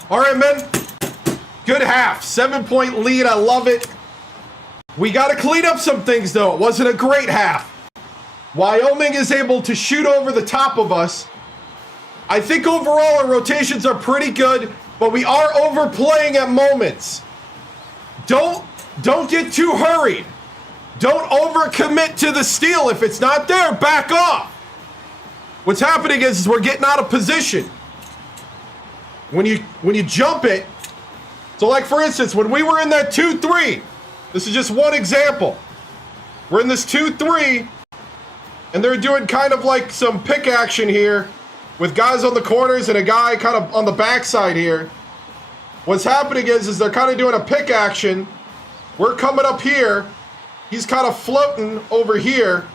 All right, men. Good half. 7-point lead. I love it. We got to clean up some things, though. It wasn't a great half. Wyoming is able to shoot over the top of us. I think overall our rotations are pretty good, but we are overplaying at moments. Don't get too hurried. Don't overcommit to the steal. If it's not there, back off. What's happening is we're getting out of position. When you jump it, so like for instance, when we were in that 2-3, this is just one example. We're in this 2-3, and they're doing kind of like some pick action here with guys on the corners and a guy kind of on the backside here. What's happening is they're kind of doing a pick action. We're coming up here. He's kind of floating over here.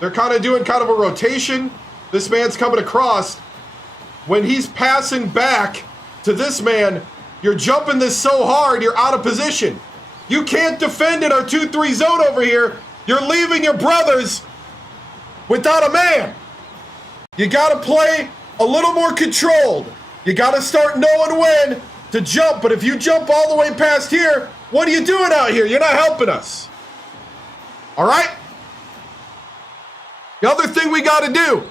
They're kind of doing kind of a rotation. This man's coming across. When he's passing back to this man, you're jumping this so hard, you're out of position. You can't defend in our 2-3 zone over here. You're leaving your brothers without a man. You got to play a little more controlled. You got to start knowing when to jump. But if you jump all the way past here, what are you doing out here? You're not helping us. All right? The other thing we got to do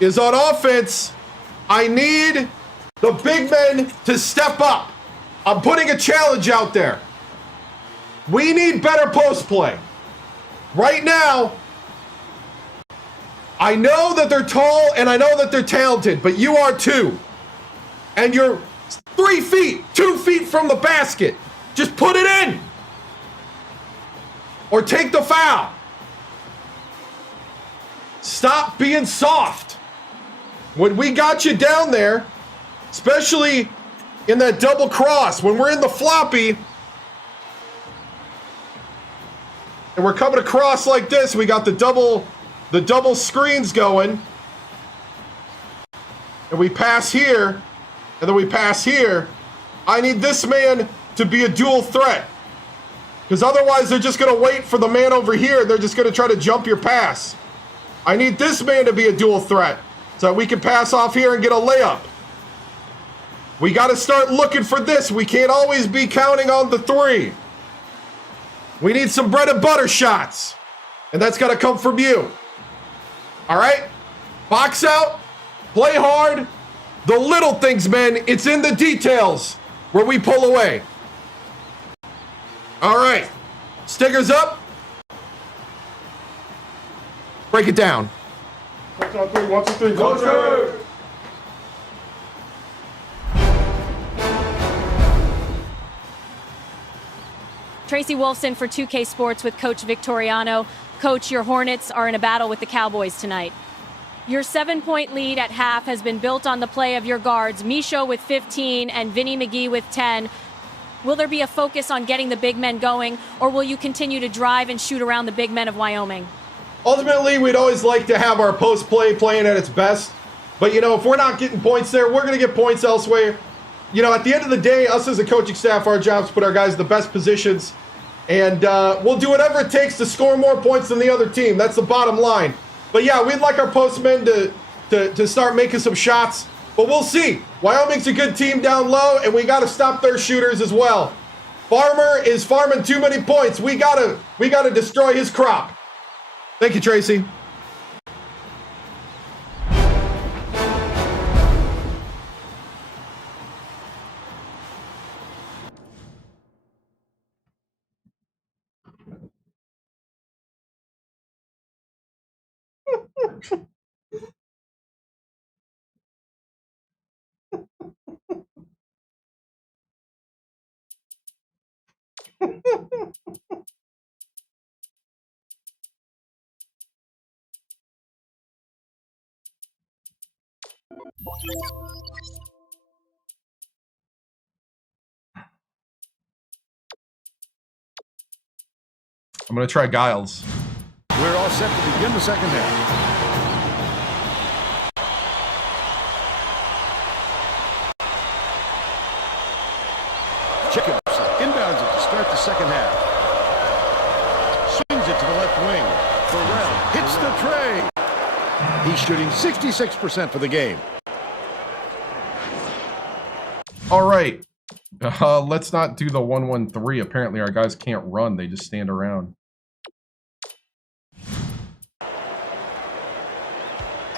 is on offense, I need the big men to step up. I'm putting a challenge out there. We need better post play. Right now, I know that they're tall and I know that they're talented, but you are too. And you're 3 feet, 2 feet from the basket. Just put it in. Or take the foul. Stop being soft. When we got you down there, especially in that double cross, when we're in the floppy and we're coming across like this, we got the double screens going, and we pass here, and then we pass here. I need this man to be a dual threat, because otherwise they're just going to wait for the man over here. They're just going to try to jump your pass. I need this man to be a dual threat so we can pass off here and get a layup. We got to start looking for this. We can't always be counting on the 3. We need some bread and butter shots, and that's got to come from you. All right? Box out, play hard. The little things, man, it's in the details where we pull away. All right. Stickers up. Break it down. 1, 2, 3, 1, 2, 3, go, go. Tracy Wolfson for 2K Sports with Coach Victoriano. Coach, your Hornets are in a battle with the Cowboys tonight. Your 7-point lead at half has been built on the play of your guards, Micho with 15 and Vinny McGee with 10. Will there be a focus on getting the big men going, or will you continue to drive and shoot around the big men of Wyoming? Ultimately, we'd always like to have our post play playing at its best. But, you know, if we're not getting points there, we're going to get points elsewhere. You know, at the end of the day, us as a coaching staff, our job is to put our guys in the best positions. And we'll do whatever it takes to score more points than the other team. That's the bottom line. But, yeah, we'd like our postmen to start making some shots. But we'll see. Wyoming's a good team down low, and we got to stop their shooters as well. Farmer is farming too many points. We gotta destroy his crop. Thank you, Tracy. I'm going to try Giles. We're all set to begin the second half. Jacobs inbounds it to start the second half. Swings it to the left wing. Burrell hits the tray. He's shooting 66% for the game. All right. Let's not do the 1-1-3. Apparently, our guys can't run. They just stand around.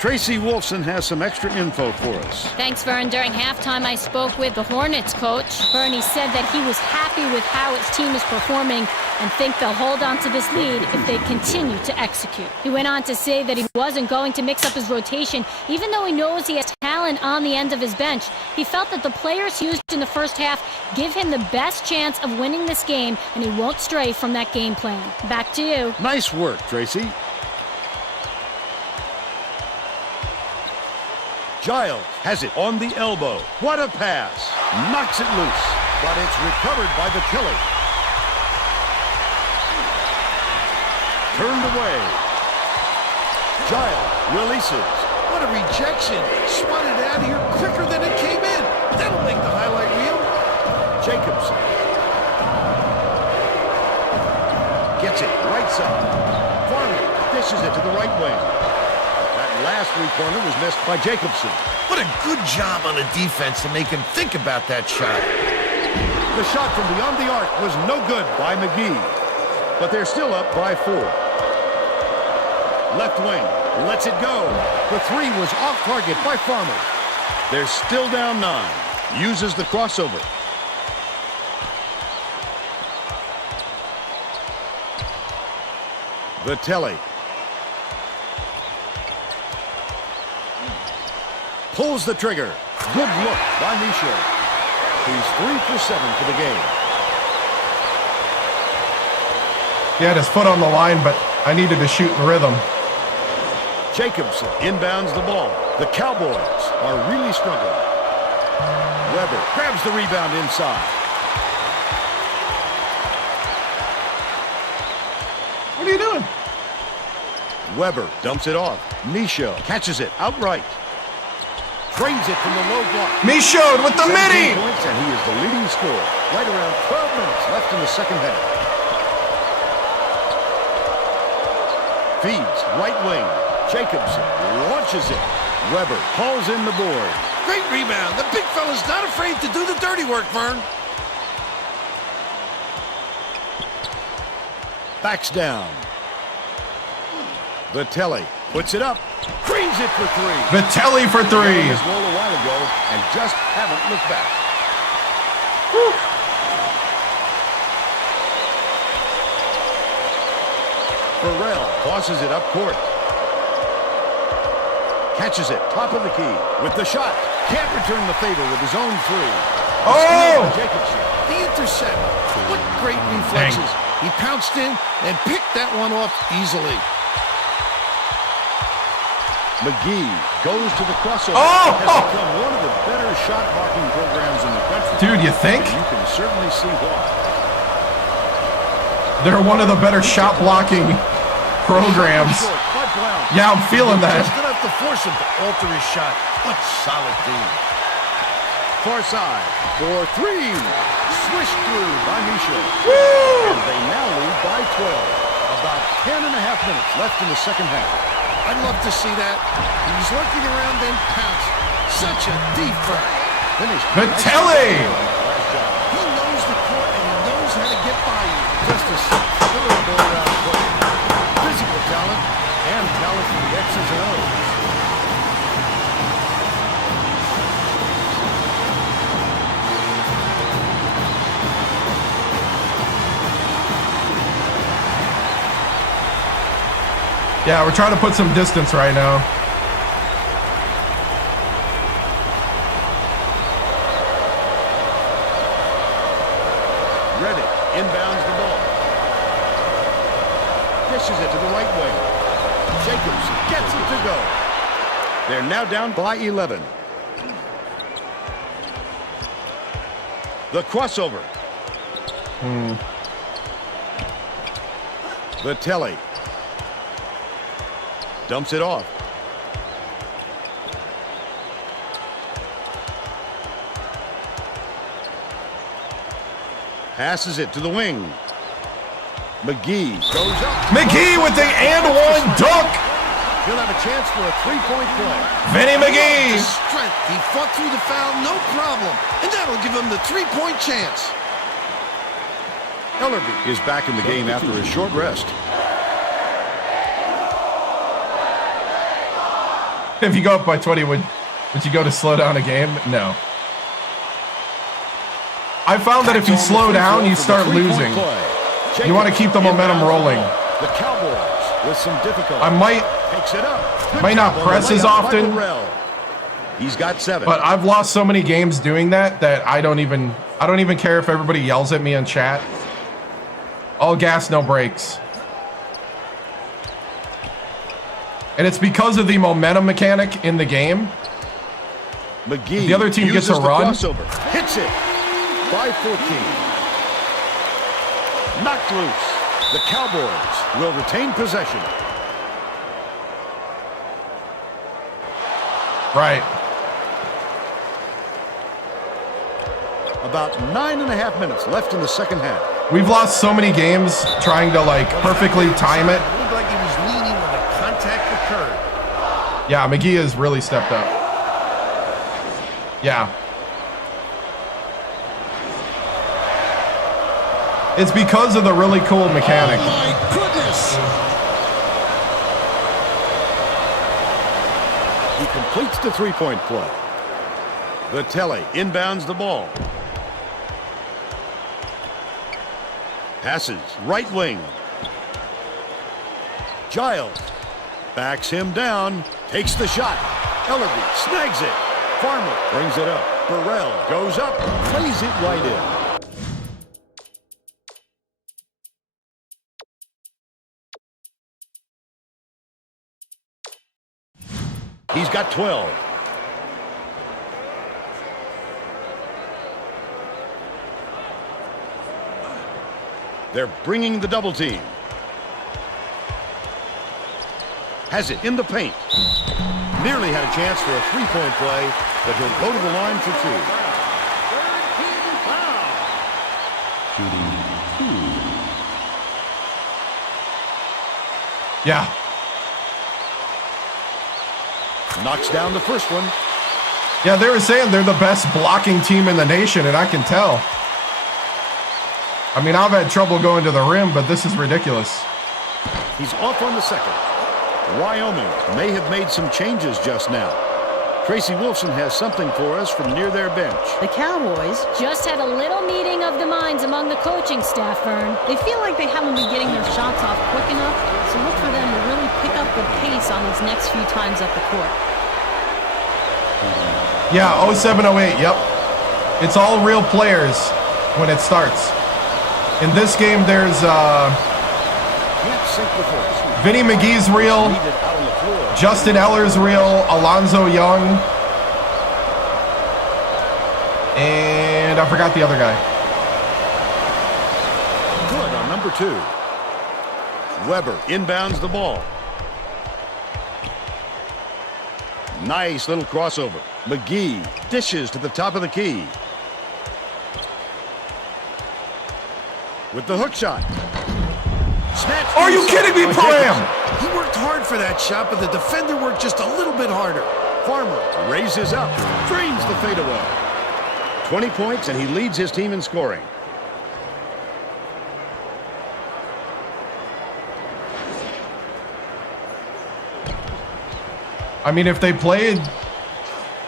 Tracy Wolfson has some extra info for us. Thanks, Vern. During halftime, I spoke with the Hornets coach. Bernie said that he was happy with how his team is performing and think they'll hold on to this lead if they continue to execute. He went on to say that he wasn't going to mix up his rotation, even though he knows he has talent on the end of his bench. He felt that the players he used in the first half give him the best chance of winning this game, and he won't stray from that game plan. Back to you. Nice work, Tracy. Giles has it on the elbow. What a pass. Knocks it loose, but it's recovered by the Tilly. Turned away. Giles releases. What a rejection. Swatted out of here quicker than it came in. That'll make the highlight reel. Jacobson gets it right side. Farmer dishes it to the right wing. Last three-pointer was missed by Jacobson. What a good job on the defense to make him think about that shot. The shot from beyond the arc was no good by McGee, but they're still up by 4. Left wing lets it go. The three was off target by Farmer. They're still down 9. Uses the crossover. Vitelli. Pulls the trigger. Good look by Michaud. He's 3 for 7 for the game. He had his foot on the line, but I needed to shoot in rhythm. Jacobson inbounds the ball. The Cowboys are really struggling. Weber grabs the rebound inside. What are you doing? Weber dumps it off. Michaud catches it outright. Drains it from the low block. Michaud with the midi! Points, and he is the leading scorer. Right around 12 minutes left in the second half. Feeds right wing. Jacobson launches it. Weber hauls in the board. Great rebound. The big fella's not afraid to do the dirty work, Vern. Backs down. Vitelli puts it up. Drains it for 3. Vitelli for 3. Roll a while ago and just haven't looked back. Whew. Burrell tosses it up court. Catches it, top of the key, with the shot. Can't return the favor with his own 3. Oh! Jacobson. The intercept. What great reflexes. He pounced in and picked that one off easily. McGee goes to the crossover. Oh! Has become one of the better shot blocking programs in the country. Dude, you think? And you can certainly see why. They're one of the better shot blocking programs. Yeah, I'm feeling that. Just enough to force him to alter his shot. What solid team. Far side for 3. Swished through by Michaud. Woo! And they now lead by 12. About 10.5 minutes left in the second half. I'd love to see that. He was lurking around then pounced. Such a deep burn. Vitelli! He knows the court and he knows how to get by you. Just a superb all-around player. Physical talent and talent for the X's and O's. Yeah, we're trying to put some distance right now. Reddick inbounds the ball. Dishes it to the right wing. Jacobson gets it to go. They're now down by 11. The crossover. Vitelli dumps it off. Passes it to the wing. McGee goes up. McGee with the and one dunk. He'll have a chance for a three-point play. Vinny McGee! Strength. He fought through the foul, no problem. And that'll give him the three-point chance. Ellerby is back in the game after a short rest. If you go up by 20, would you go to slow down a game? No. I found that if you slow down, you start losing. You want to keep the momentum rolling. The Cowboys with some difficulty. I might not press as often. He's got 7. But I've lost so many games doing that I don't even care if everybody yells at me in chat. All gas, no brakes. And it's because of the momentum mechanic in the game. McGee, the other team gets a run. Crossover. Hits it by 14. Knocked loose. The Cowboys will retain possession. Right. About 9.5 minutes left in the second half. We've lost so many games trying to like perfectly time it. It looked like he was leading when the contact occurred. Yeah, McGee has really stepped up. Yeah. It's because of the really cool mechanic. Oh my goodness! He completes the three-point play. Vitelli inbounds the ball. Passes right wing. Giles backs him down, takes the shot. Ellerby snags it. Farmer brings it up. Burrell goes up, plays it right in. He's got 12. They're bringing the double team. Has it in the paint. Nearly had a chance for a three-point play, but he'll go to the line for 2. Yeah. Knocks down the first one. Yeah, they were saying they're the best blocking team in the nation, and I can tell. I mean, I've had trouble going to the rim, but this is ridiculous. He's off on the second. Wyoming may have made some changes just now. Tracy Wolfson has something for us from near their bench. The Cowboys just had a little meeting of the minds among the coaching staff, Vern. They feel like they haven't been getting their shots off quick enough, so look for them to really pick up the pace on these next few times up the court. Yeah, 07-08, yep. It's all real players when it starts. In this game, there's Vinny McGee's real, Justin Eller's real, Alonzo Young, and I forgot the other guy. Good on number 2. Weber inbounds the ball. Nice little crossover. McGee dishes to the top of the key. With the hook shot. Snatched. Are you kidding me, Param? He worked hard for that shot, but the defender worked just a little bit harder. Farmer raises up, drains the fadeaway. 20 points, and he leads his team in scoring. I mean, if they played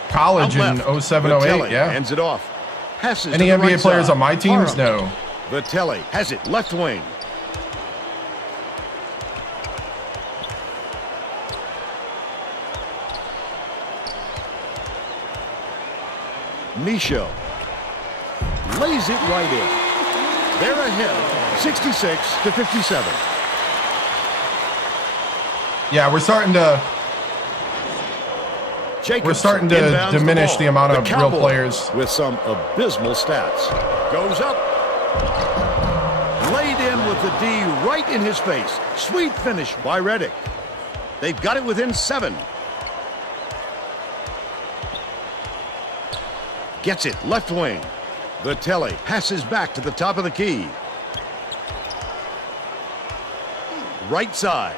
college in 07-08, yeah. Hands it off. Passes Any to the NBA right players side. on my teams? No. Vitelli has it left wing. Michaud lays it right in. They're ahead, 66-57. Yeah, we're starting to diminish the amount of real players. With some abysmal stats. Goes up. Laid in with the D right in his face. Sweet finish by Reddick. They've got it within 7. Gets it left wing. Vitelli passes back to the top of the key. Right side.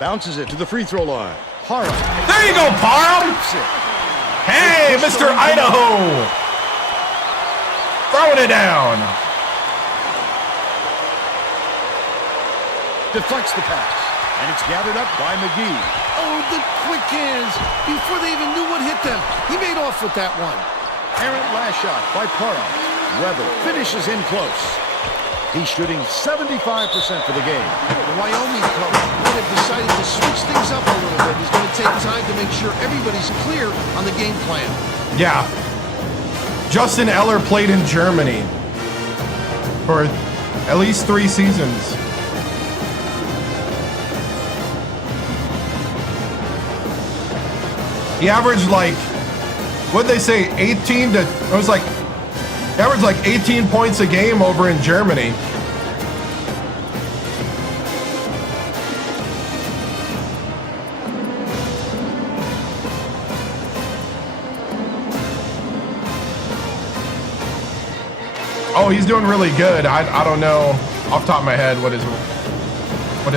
Bounces it to the free throw line. Parham. There you go, Parham! Hey, Mr. Idaho! Throwing it down. Deflects the pass. And it's gathered up by McGee. Oh, the quick hands. Before they even knew what hit them, he made off with that one. Errant last shot by Parham. Weber finishes in close. He's shooting 75% for the game. The Wyoming coach might have decided to switch things up a little bit. He's going to take time to make sure everybody's clear on the game plan. Yeah. Justin Eller played in Germany for at least 3 seasons. He averaged like, what'd they say, 18 to, it was like, he averaged like 18 points a game over in Germany. Oh, he's doing really good. I don't know off the top of my head what his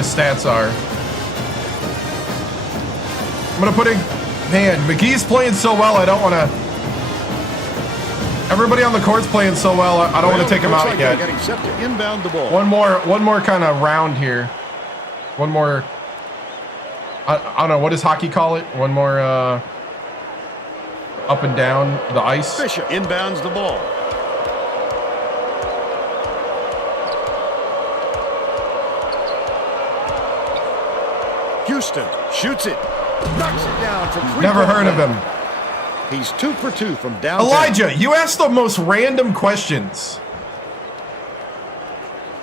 stats are. I'm gonna put in, man, McGee's playing so well. I don't want to. Everybody on the court's playing so well. I don't want to take him out yet. Getting set to inbound the ball. One more kind of round here. One more. I don't know, what does hockey call it? One more up and down the ice. Fisher inbounds the ball. Houston shoots it. Knocks it down from 3. Never heard of him. He's 2 for 2 from downtown. Elijah, you asked the most random questions.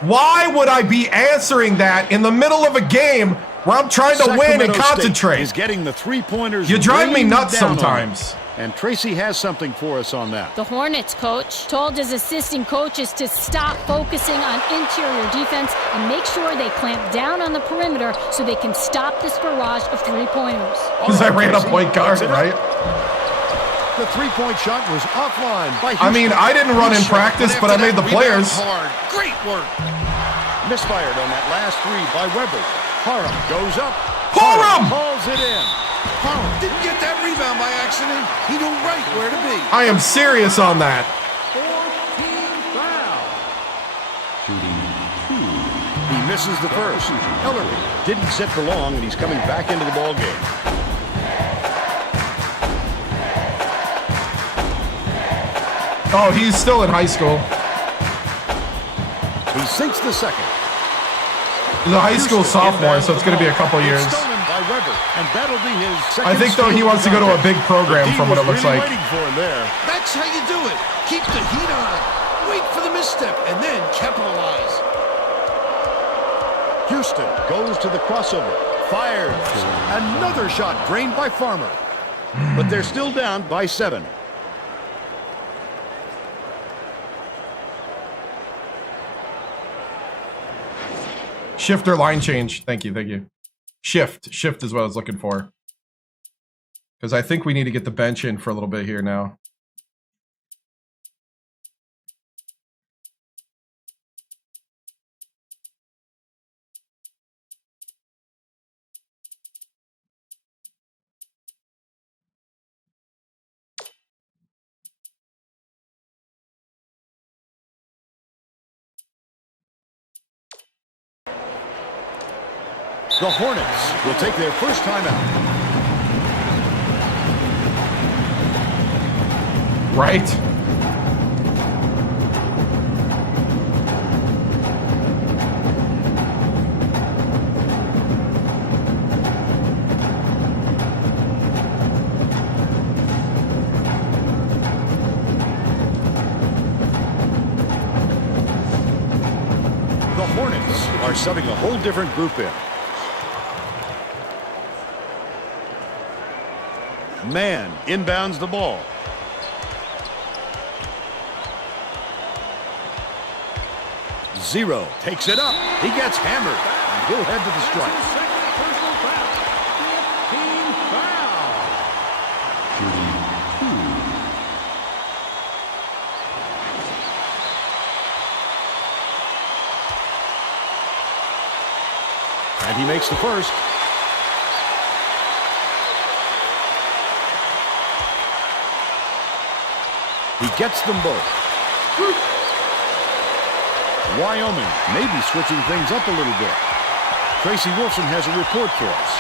Why would I be answering that in the middle of a game where I'm trying to win and concentrate? He's getting the 3-pointers. You drive me nuts sometimes. And Tracy has something for us on that. The Hornets coach told his assistant coaches to stop focusing on interior defense and make sure they clamp down on the perimeter so they can stop this barrage of 3-pointers. Because I ran a point guard, right? The 3-point shot was offline by Houston. I mean, I didn't run in practice, but I made the players. Hard. Great work. Misfired on that last 3 by Weber. Parham goes up. Parham! Calls it in. Parham didn't get that rebound by accident. He knew right where to be. I am serious on that. 14 foul. He misses the first. Ellerby didn't sit for long, and he's coming back into the ball game. Oh, he's still in high school. He sinks the second. He's a high school sophomore, so it's going to be a couple years. Stolen by Weber, and that'll be his second. I think, though, he wants to go to a big program from what it looks like. Waiting for him there. That's how you do it. Keep the heat on. Wait for the misstep, and then capitalize. Houston goes to the crossover. Fires. Another shot drained by Farmer. But they're still down by 7. Shift or line change. Thank you, thank you. Shift is what I was looking for. Because I think we need to get the bench in for a little bit here now. The Hornets will take their first time out. Right? The Hornets are subbing a whole different group in. Man inbounds the ball. Zero takes it up. He gets hammered, and he'll head to the strike. And he makes the first. He gets them both. Wyoming may be switching things up a little bit. Tracy Wolfson has a report for us.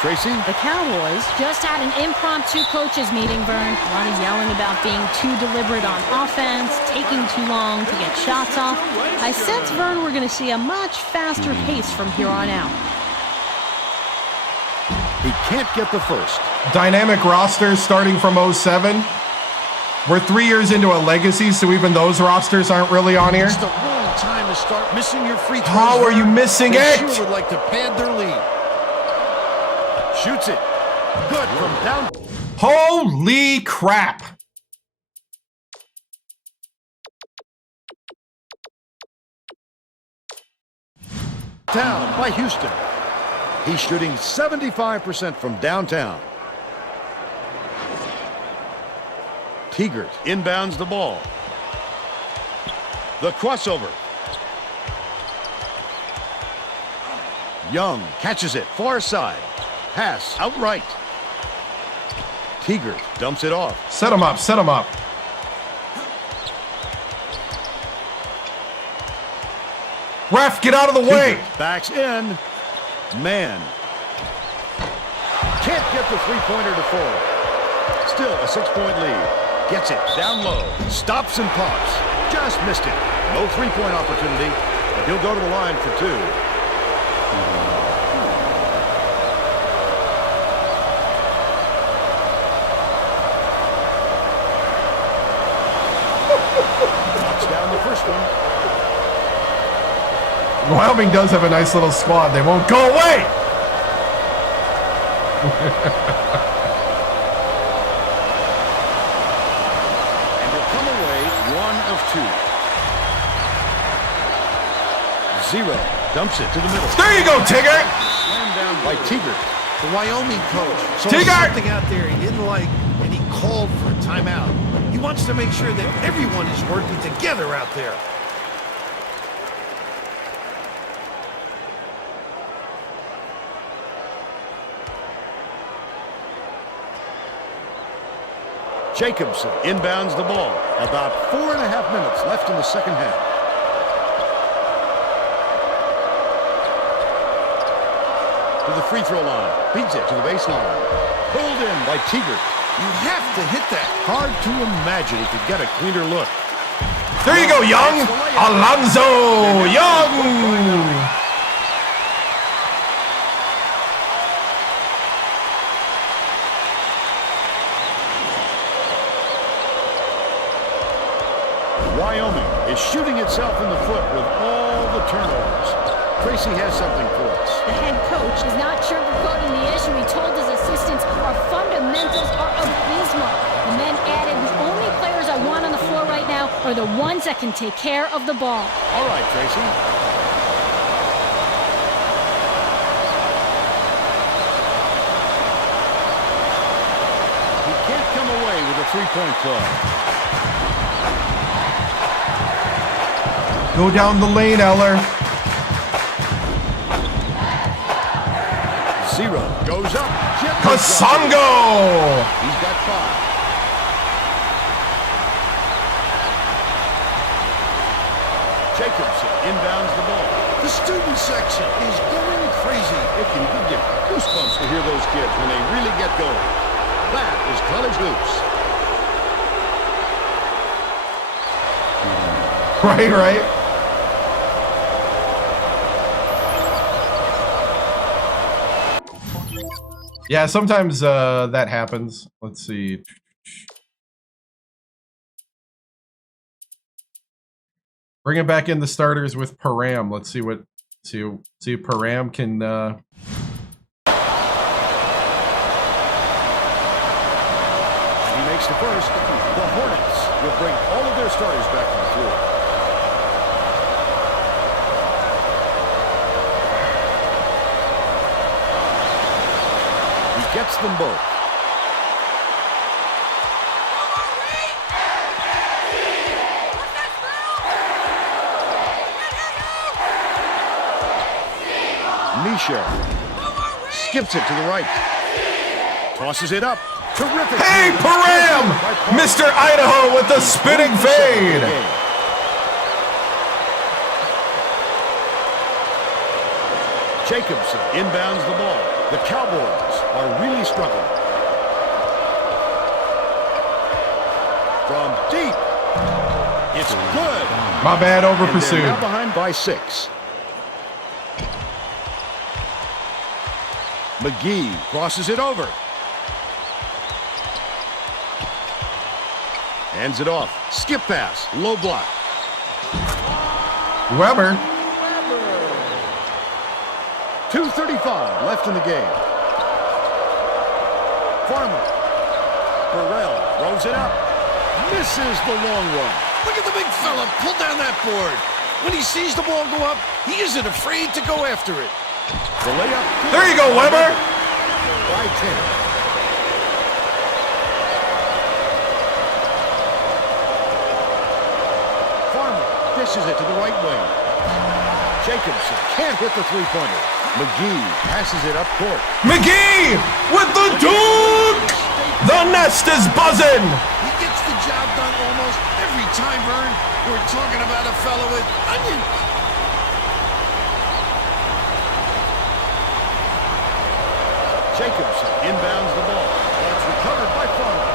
Tracy? The Cowboys just had an impromptu coaches meeting, Vern. A lot of yelling about being too deliberate on offense, taking too long to get shots off. I sense, Vern, we're going to see a much faster pace from here on out. He can't get the first. Dynamic roster starting from 07. We're 3 years into a legacy, so even those rosters aren't really on here. It's the wrong time to start missing your free throws. How are you missing They it? sure would like to pad their lead. Shoots it. Good from down. Holy crap. Down by Houston. He's shooting 75% from downtown. Tegert inbounds the ball. The crossover. Young catches it far side. Pass outright. Tegert dumps it off. Set him up, set him up. Ref, get out of the way. Tegert backs in. Man. Can't get the three-pointer to fall. Still a 6-point lead. Gets it down low. Stops and pops. Just missed it. No three-point opportunity, but he'll go to the line for two. Knocks down the first one. Wyoming does have a nice little squad. They won't go away. And they'll come away 1 of 2. Zero dumps it to the middle. There you go, Tigger. Slammed down by Tegert. The Wyoming coach saw Tegert! something out there he didn't like, and he called for a timeout. He wants to make sure that everyone is working together out there. Jacobson inbounds the ball. About 4.5 minutes left in the second half. To the free throw line. Beats it to the baseline. Pulled in by Tegert. You have to hit that. Hard to imagine he could get a cleaner look. There you go, Young. Alonzo Young. Wyoming is shooting itself in the foot with all the turnovers. Tracy has something for us. The head coach is not sugarcoating the issue. He told his assistants our fundamentals are abysmal. The men added, the only players I want on the floor right now are the ones that can take care of the ball. All right, Tracy. He can't come away with a three-point club. Go down the lane, Eller. Zero goes up. Kasongo. He's got 5. Jacobson inbounds the ball. The student section is going crazy. It can give you goosebumps to hear those kids when they really get going. That is college hoops. Right. Yeah, sometimes that happens. Let's see. Bringing back in the starters with Param. Let's see what see if Param can. He makes the first. The Hornets will bring all of their starters back to the floor. He gets them both. Misha skips it to the right. Tosses it up. Terrific. Hey, Param! Mr. Idaho with the spinning fade. Jacobson inbounds the ball. The Cowboys are really struggling. From deep. It's good. My bad, over And pursued. they're now behind by 6. McGee crosses it over. Hands it off. Skip pass. Low block. Weber. 2:35 left in the game. Farmer. Burrell throws it up. Misses the long one. Look at the big fella pull down that board. When he sees the ball go up, he isn't afraid to go after it. The layup. There you go, Weber. By 10. Farmer dishes it to the right wing. Jacobson can't hit the three-pointer. McGee passes it up court. McGee with the dunk. The nest is buzzing. He gets the job done almost every time, Vern. We're talking about a fellow with onions. Jacobson inbounds the ball. That's recovered by Farmer.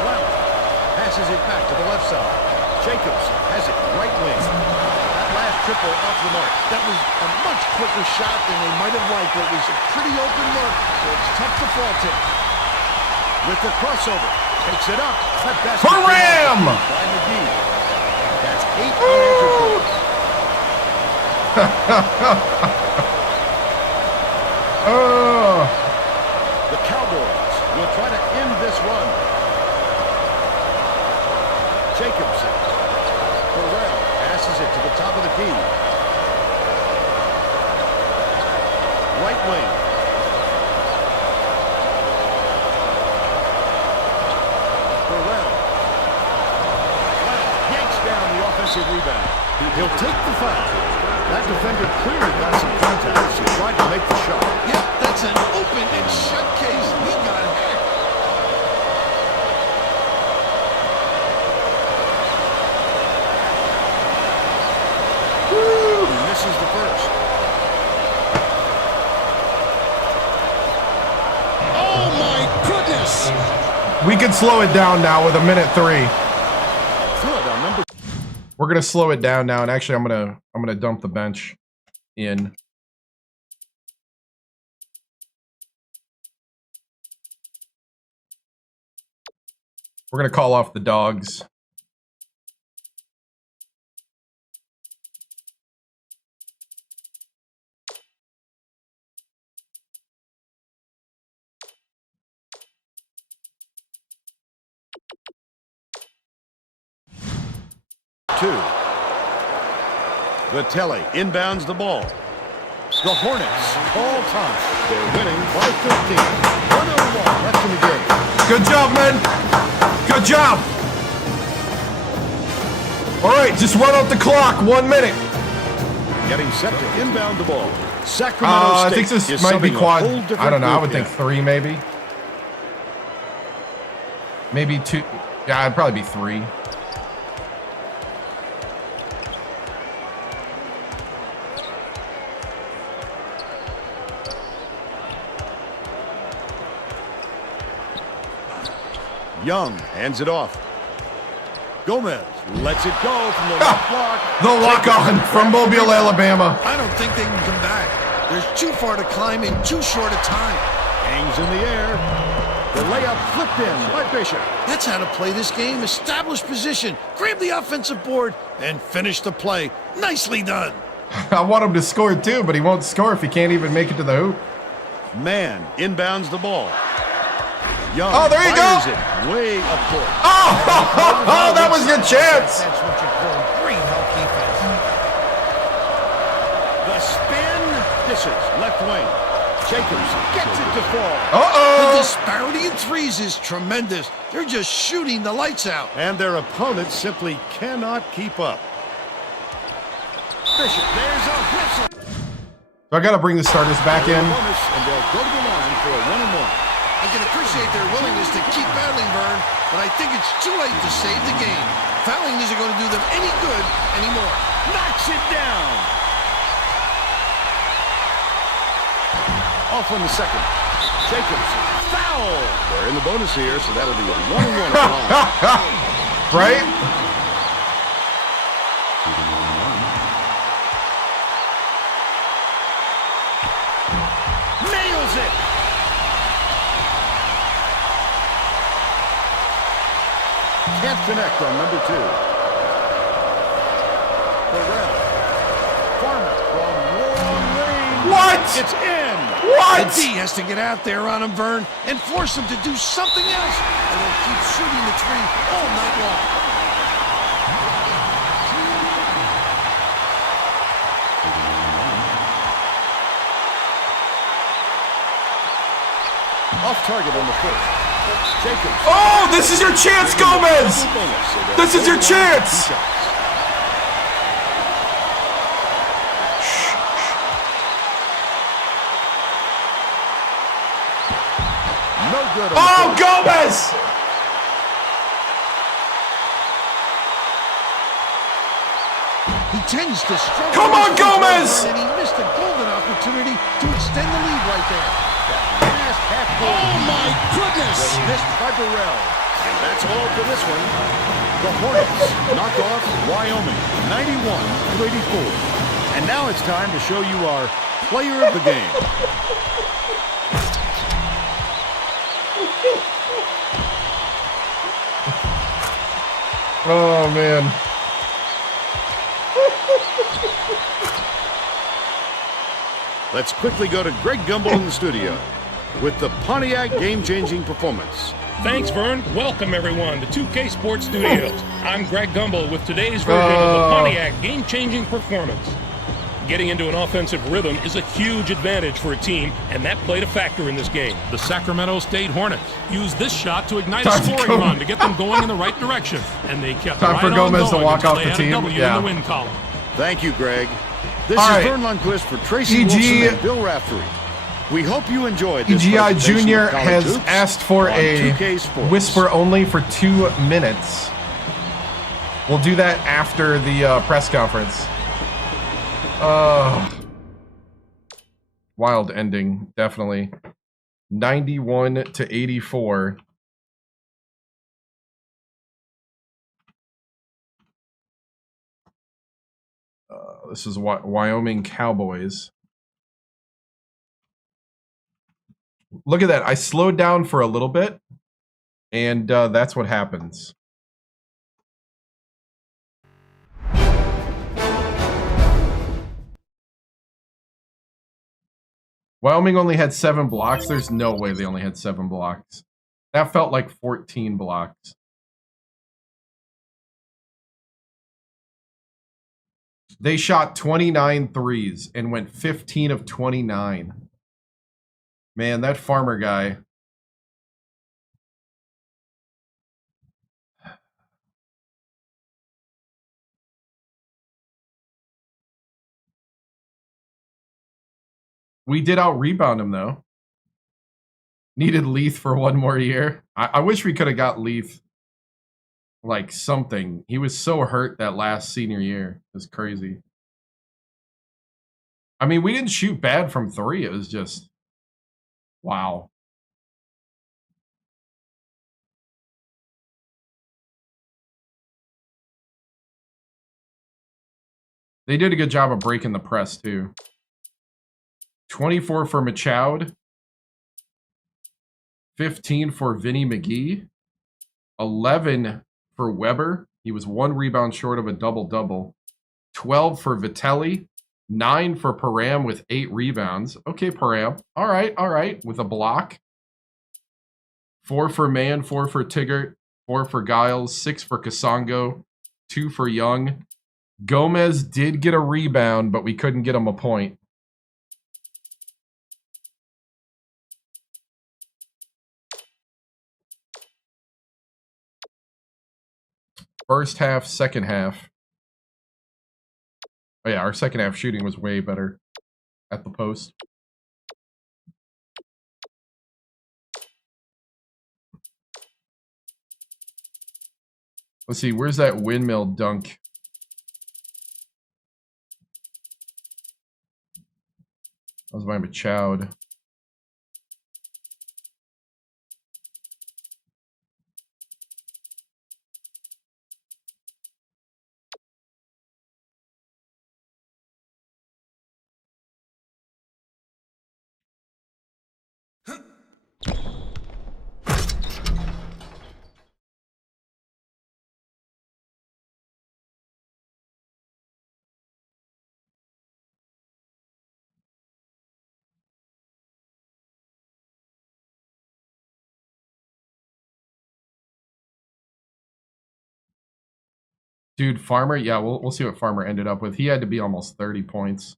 Blount passes it back to the left side. Jacobson has it right wing. That last triple off the mark. That was a much quicker shot than they might have liked. It was a pretty open look, so it's tough to fault it. With the crossover, takes it up. That basket Param! by McGee. That's 8 unanswered points. Oh. The Cowboys will try to end this run. Jacobson. Burrell passes it to the top of the key. Right wing. Burrell. Yanks down the offensive rebound. He'll take the foul. That defender clearly got some contact. He tried to make the shot. Yeah, that's an open and shut case. He got hacked. He misses the first. Oh, my goodness. We can slow it down now with 1:03. Good on number. We're gonna slow it down now, and actually, I'm gonna dump the bench in. We're gonna call off the dogs. Vitelli inbounds the ball. The Hornets all time. They're winning by 15. 1:01 left in the game. Good job, men. Good job. All right, just run out the clock. 1 minute. Getting set to inbound the ball. Sacramento State I think this is might be subbing a quad. whole different I don't know. I would group think here. 3, maybe. Maybe 2. Yeah, it'd probably be 3. Young hands it off. Gomez lets it go from the left block. The walk-on from Mobile, Alabama. I don't think they can come back. They're too far to climb in too short a time. Hangs in the air. The layup flipped in by Bishop. That's how to play this game. Establish position, grab the offensive board, and finish the play. Nicely done. I want him to score too, but he won't score if he can't even make it to the hoop. Man inbounds the ball. Young Oh, there you go. fires it way up court. Oh, that was your chance. That's what you call great help defense. The spin dishes left wing. Jacobson gets it to fall. The Uh-oh. disparity in threes is tremendous. They're just shooting the lights out. And their opponents simply cannot keep up. Bishop, there's a whistle. So I got to bring the starters back in. Bonus, and they'll go to the line for a 1-and-1. I can appreciate their willingness to keep battling, Vern, but I think it's too late to save the game. Fouling isn't going to do them any good anymore. Knocks it down. Off on the second. Jacobs, foul. They're in the bonus here, so that'll be a 1-and-1 at the line. Right? Nails it. Can't connect on number 2. Burrell. Farmer from long range. What? It's in. What? The D has to get out there on him, Vern, and force him to do something else, and they'll keep shooting the three all night long. Off target on the first. Jacobs. Oh, this is your chance, Gomez! This is your chance! No good. Oh, Gomez! He tends to struggle. Come on, Gomez! And he missed a golden opportunity to extend the lead right there. Last half court. Oh, my goodness! Was missed by Burrell. And that's all for this one. The Hornets knock off Wyoming 91-84. And now it's time to show you our player of the game. Oh, man. Let's quickly go to Greg Gumbel in the studio with the Pontiac game-changing performance. Thanks, Vern. Welcome, everyone, to 2K Sports Studios. I'm Greg Gumbel with today's version of the Pontiac game-changing performance. Getting into an offensive rhythm is a huge advantage for a team, and that played a factor in this game. The Sacramento State Hornets used this shot to ignite a scoring run to get them going in the right direction, and they kept Time right for Gomez on to going walk until off they the had team. a W Yeah. in the win column. Thank you, Greg. This All is right. Vern Lundquist for Tracy EG Wilson and Bill Raftery. We hope you enjoyed this EGI presentation Jr. of college has hoops asked for on a 2K Sports. whisper only for 2 minutes. We'll do that after the press conference. Wild ending, definitely. 91-84. This is Wyoming Cowboys. Look at that. I slowed down for a little bit, and that's what happens. Wyoming only had 7 blocks. There's no way they only had 7 blocks. That felt like 14 blocks. They shot 29 threes and went 15 of 29. Man, that Farmer guy. We did out-rebound him, though. Needed Leith for 1 more year. I wish we could have got Leith like something. He was so hurt that last senior year. It was crazy. I mean, we didn't shoot bad from 3. It was just, wow. They did a good job of breaking the press, too. 24 for Machoud. 15 for Vinny McGee. 11 for Weber. He was 1 rebound short of a double-double. 12 for Vitelli. 9 for Param with 8 rebounds. Okay, Param. All right. With a block. 4 for Mann. 4 for Tigert. 4 for Giles. 6 for Kasongo. 2 for Young. Gomez did get a rebound, but we couldn't get him a point. First half, second half. Oh yeah, our second half shooting was way better. at the post. Let's see, where's that windmill dunk? That was by Machoud. Dude, Farmer, yeah, we'll see what Farmer ended up with. He had to be almost 30 points.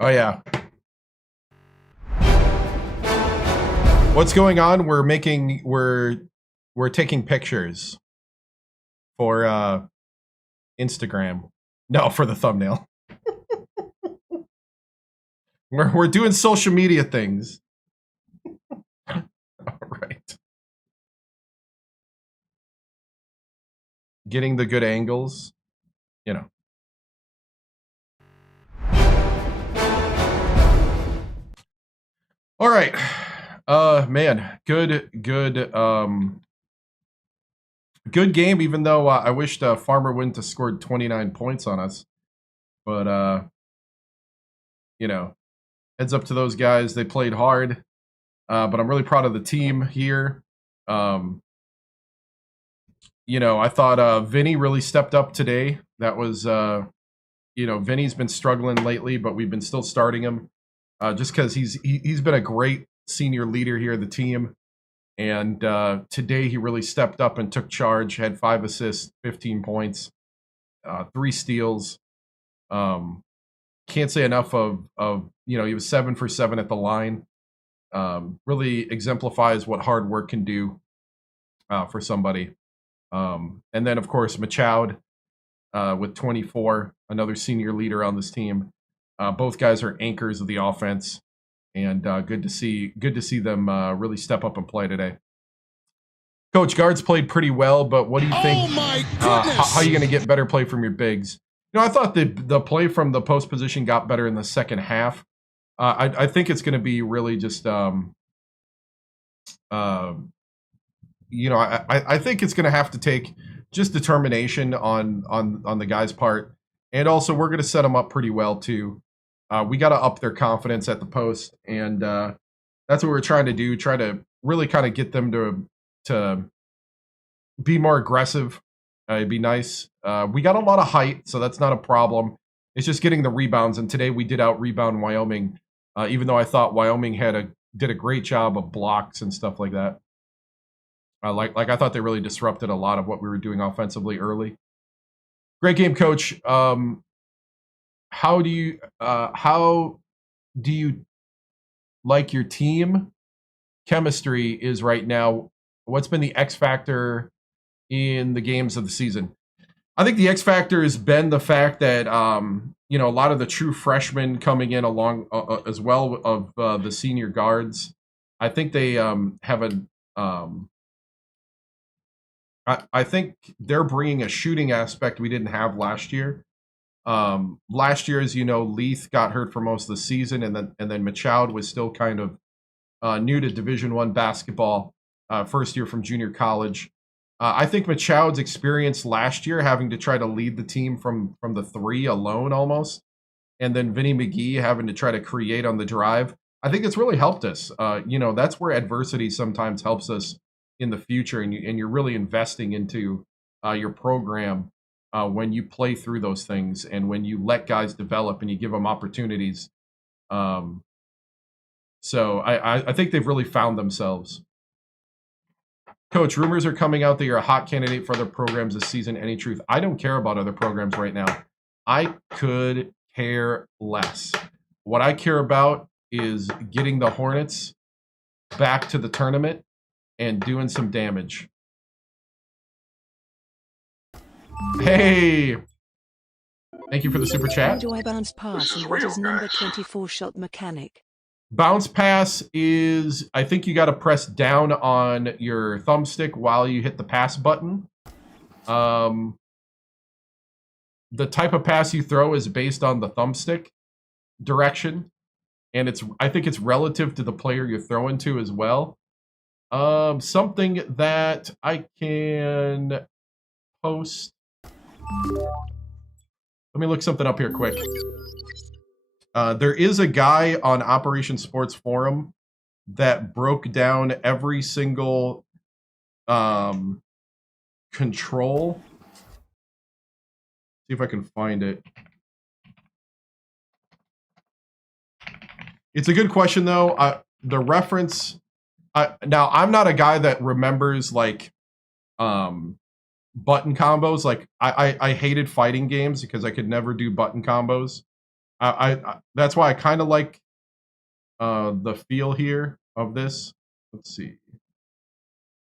Oh yeah. What's going on? We're taking pictures for Instagram. No, for the thumbnail. we're doing social media things. All right. Getting the good angles, you know. All right. Man, good game, even though I wished Farmer wouldn't have scored 29 points on us. But, you know, heads up to those guys. They played hard, but I'm really proud of the team here. You know, I thought Vinny really stepped up today. That was, you know, Vinny's been struggling lately, but we've been still starting him just because he's been a great senior leader here of the team. And today he really stepped up and took charge, had 5 assists, 15 points, 3 steals. Can't say enough of, you know, he was 7 for 7 at the line. Really exemplifies what hard work can do for somebody. And then, of course, Machoud with 24, another senior leader on this team. Both guys are anchors of the offense. And good to see them really step up and play today. Coach, guards played pretty well, but what do you think? Oh my goodness! How are you going to get better play from your bigs? You know, I thought the play from the post position got better in the second half. I think it's going to be really just, you know, I think it's going to have to take just determination on the guy's part, and also we're going to set them up pretty well too. We got to up their confidence at the post, and that's what we're trying to do. Try to really kind of get them to be more aggressive. It'd be nice. We got a lot of height, so that's not a problem. It's just getting the rebounds, and today we did out rebound Wyoming, even though I thought Wyoming did a great job of blocks and stuff like that. Like I thought they really disrupted a lot of what we were doing offensively early. Great game, Coach. How do you like your team chemistry is right now? What's been the X factor in the games of the season? I think the X factor has been the fact that you know, a lot of the true freshmen coming in along as well of the senior guards. I think they have I think they're bringing a shooting aspect we didn't have last year. Last year, as you know, Leith got hurt for most of the season, and then Machoud was still kind of new to Division I basketball, first year from junior college. I think Machoud's experience last year, having to try to lead the team from the 3 alone almost, and then Vinny McGee having to try to create on the drive, I think it's really helped us. You know, that's where adversity sometimes helps us in the future, and you're really investing into your program. When you play through those things and when you let guys develop and you give them opportunities. So I think they've really found themselves. Coach, rumors are coming out that you're a hot candidate for other programs this season. Any truth? I don't care about other programs right now. I could care less. What I care about is getting the Hornets back to the tournament and doing some damage. Hey! Thank you for the super chat. How do I bounce pass and what is number 24 shot mechanic? Bounce pass is, I think you got to press down on your thumbstick while you hit the pass button. The type of pass you throw is based on the thumbstick direction, and I think it's relative to the player you're throwing to as well. Something that I can post. Let me look something up here quick. There is a guy on Operation Sports Forum that broke down every single control. See if I can find it. It's a good question, though. The reference... now, I'm not a guy that remembers, like, button combos. Like, I hated fighting games because I could never do button combos. That's why I kind of like the feel here of this. Let's see.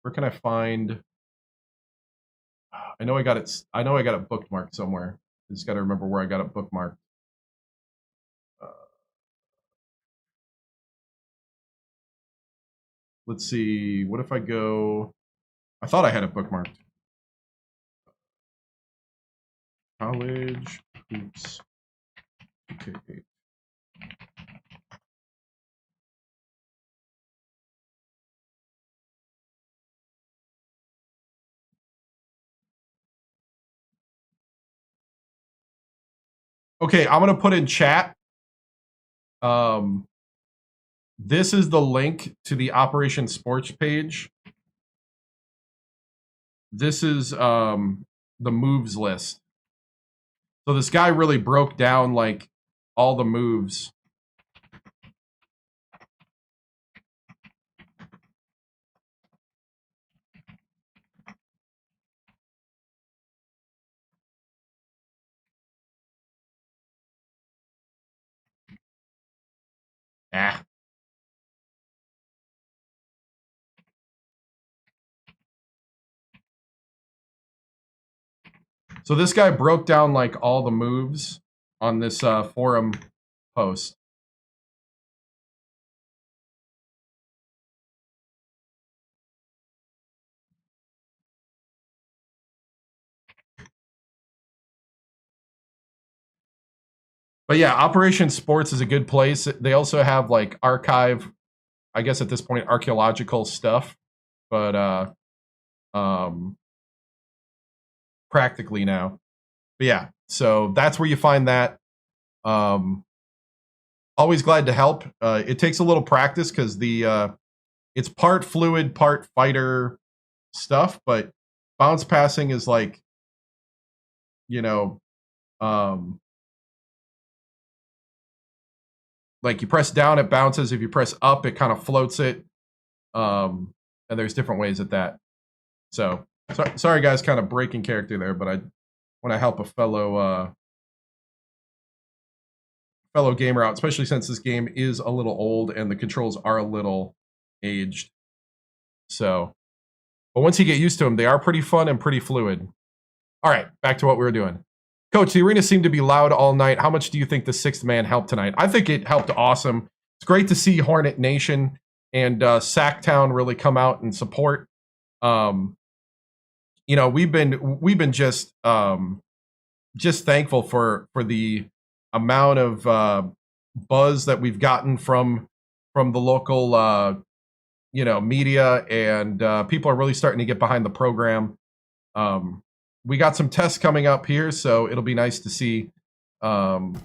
Where can I find? I know I got it bookmarked somewhere. I just got to remember where I got it bookmarked. Let's see. What if I go? I thought I had it bookmarked. College hoops. Okay. Okay, I'm gonna put in chat. This is the link to the Operation Sports page. This is the moves list. So this guy really broke down like all the moves. So this guy broke down like all the moves on this forum post. But yeah, Operation Sports is a good place. They also have like archive, I guess at this point, archaeological stuff, but practically now. But yeah, so that's where you find that. Always glad to help. It takes a little practice because it's part fluid, part fighter stuff, but bounce passing is like, you know, like you press down, it bounces. If you press up, it kind of floats it. And there's different ways at that. So sorry guys, kind of breaking character there, but I want to help a fellow gamer out, especially since this game is a little old and the controls are a little aged. So, but once you get used to them, they are pretty fun and pretty fluid. All right, back to what we were doing. Coach, the arena seemed to be loud all night. How much do you think the sixth man helped tonight? I think it helped awesome. It's great to see Hornet Nation and Sacktown really come out and support. You know, we've been just thankful for the amount of buzz that we've gotten from the local you know, media, and people are really starting to get behind the program. We got some tests coming up here, so it'll be nice to see, you know,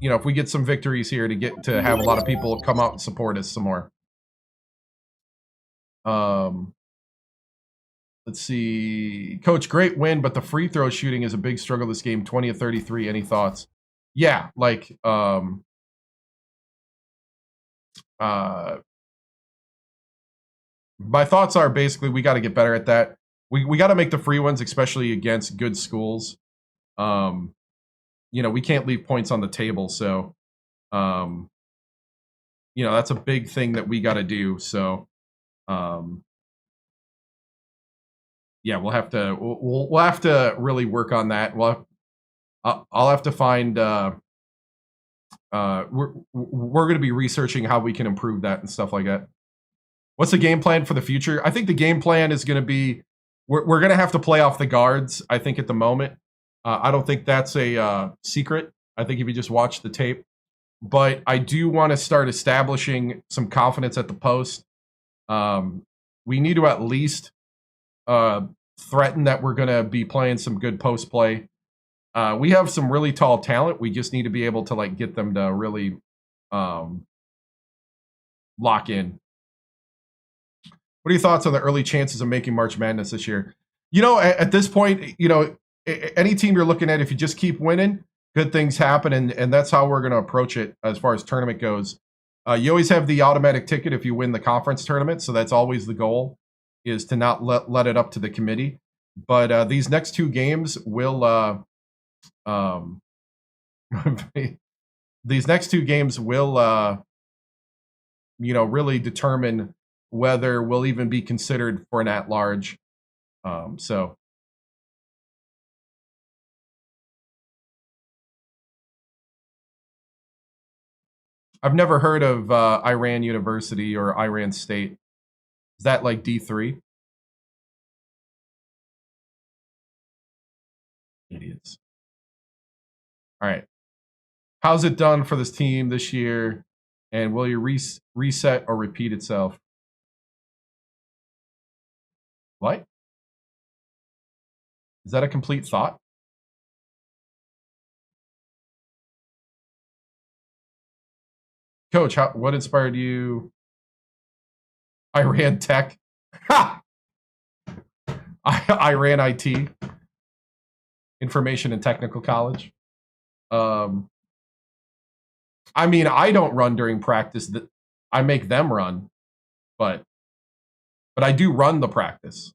if we get some victories here to have a lot of people come out and support us some more. Let's see. Coach, great win, but the free throw shooting is a big struggle this game, 20 of 33. Any thoughts? Yeah, like, my thoughts are basically we got to get better at that. We got to make the free ones, especially against good schools. You know, we can't leave points on the table. So, you know, that's a big thing that we got to do. So, yeah, we'll have to really work on that. I'll have to find. We're going to be researching how we can improve that and stuff like that. What's the game plan for the future? I think the game plan is going to be we're going to have to play off the guards. I think at the moment, I don't think that's a secret. I think if you just watch the tape, but I do want to start establishing some confidence at the post. We need to at least threaten that we're going to be playing some good post play. We have some really tall talent. We just need to be able to like get them to really lock in. What are your thoughts on the early chances of making March Madness this year? You know, at this point, you know, any team you're looking at, if you just keep winning, good things happen, and that's how we're going to approach it as far as tournament goes. You always have the automatic ticket if you win the conference tournament, so that's always the goal, is to not let it up to the committee. But these next two games will these next two games will you know, really determine whether we'll even be considered for an at-large. So I've never heard of Iran University or Iran State. Is that like D3? Idiots. All right. How's it done for this team this year? And will you reset or repeat itself? What? Is that a complete thought? Coach, what inspired you? Iran Tech. Ha! Iran IT. Information and Technical College. I mean, I don't run during practice. I make them run, but I do run the practice.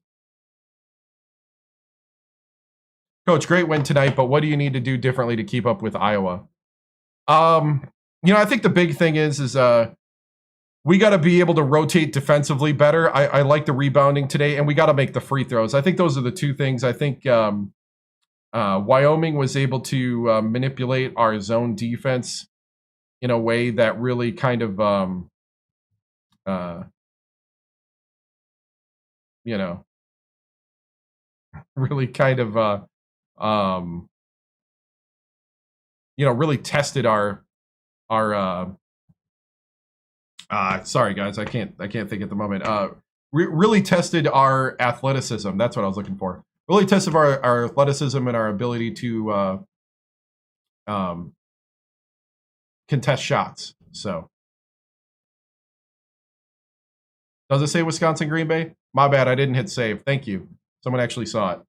Coach, great win tonight, but what do you need to do differently to keep up with Iowa? You know, I think the big thing is we got to be able to rotate defensively better. I like the rebounding today, and we got to make the free throws. I think those are the two things. I think Wyoming was able to manipulate our zone defense in a way that really kind of, you know, really kind of, you know, really tested our sorry guys, I can't think at the moment. Really tested our athleticism. That's what I was looking for. Really tested our athleticism and our ability to contest shots. So, does it say Wisconsin Green Bay? My bad, I didn't hit save. Thank you. Someone actually saw it.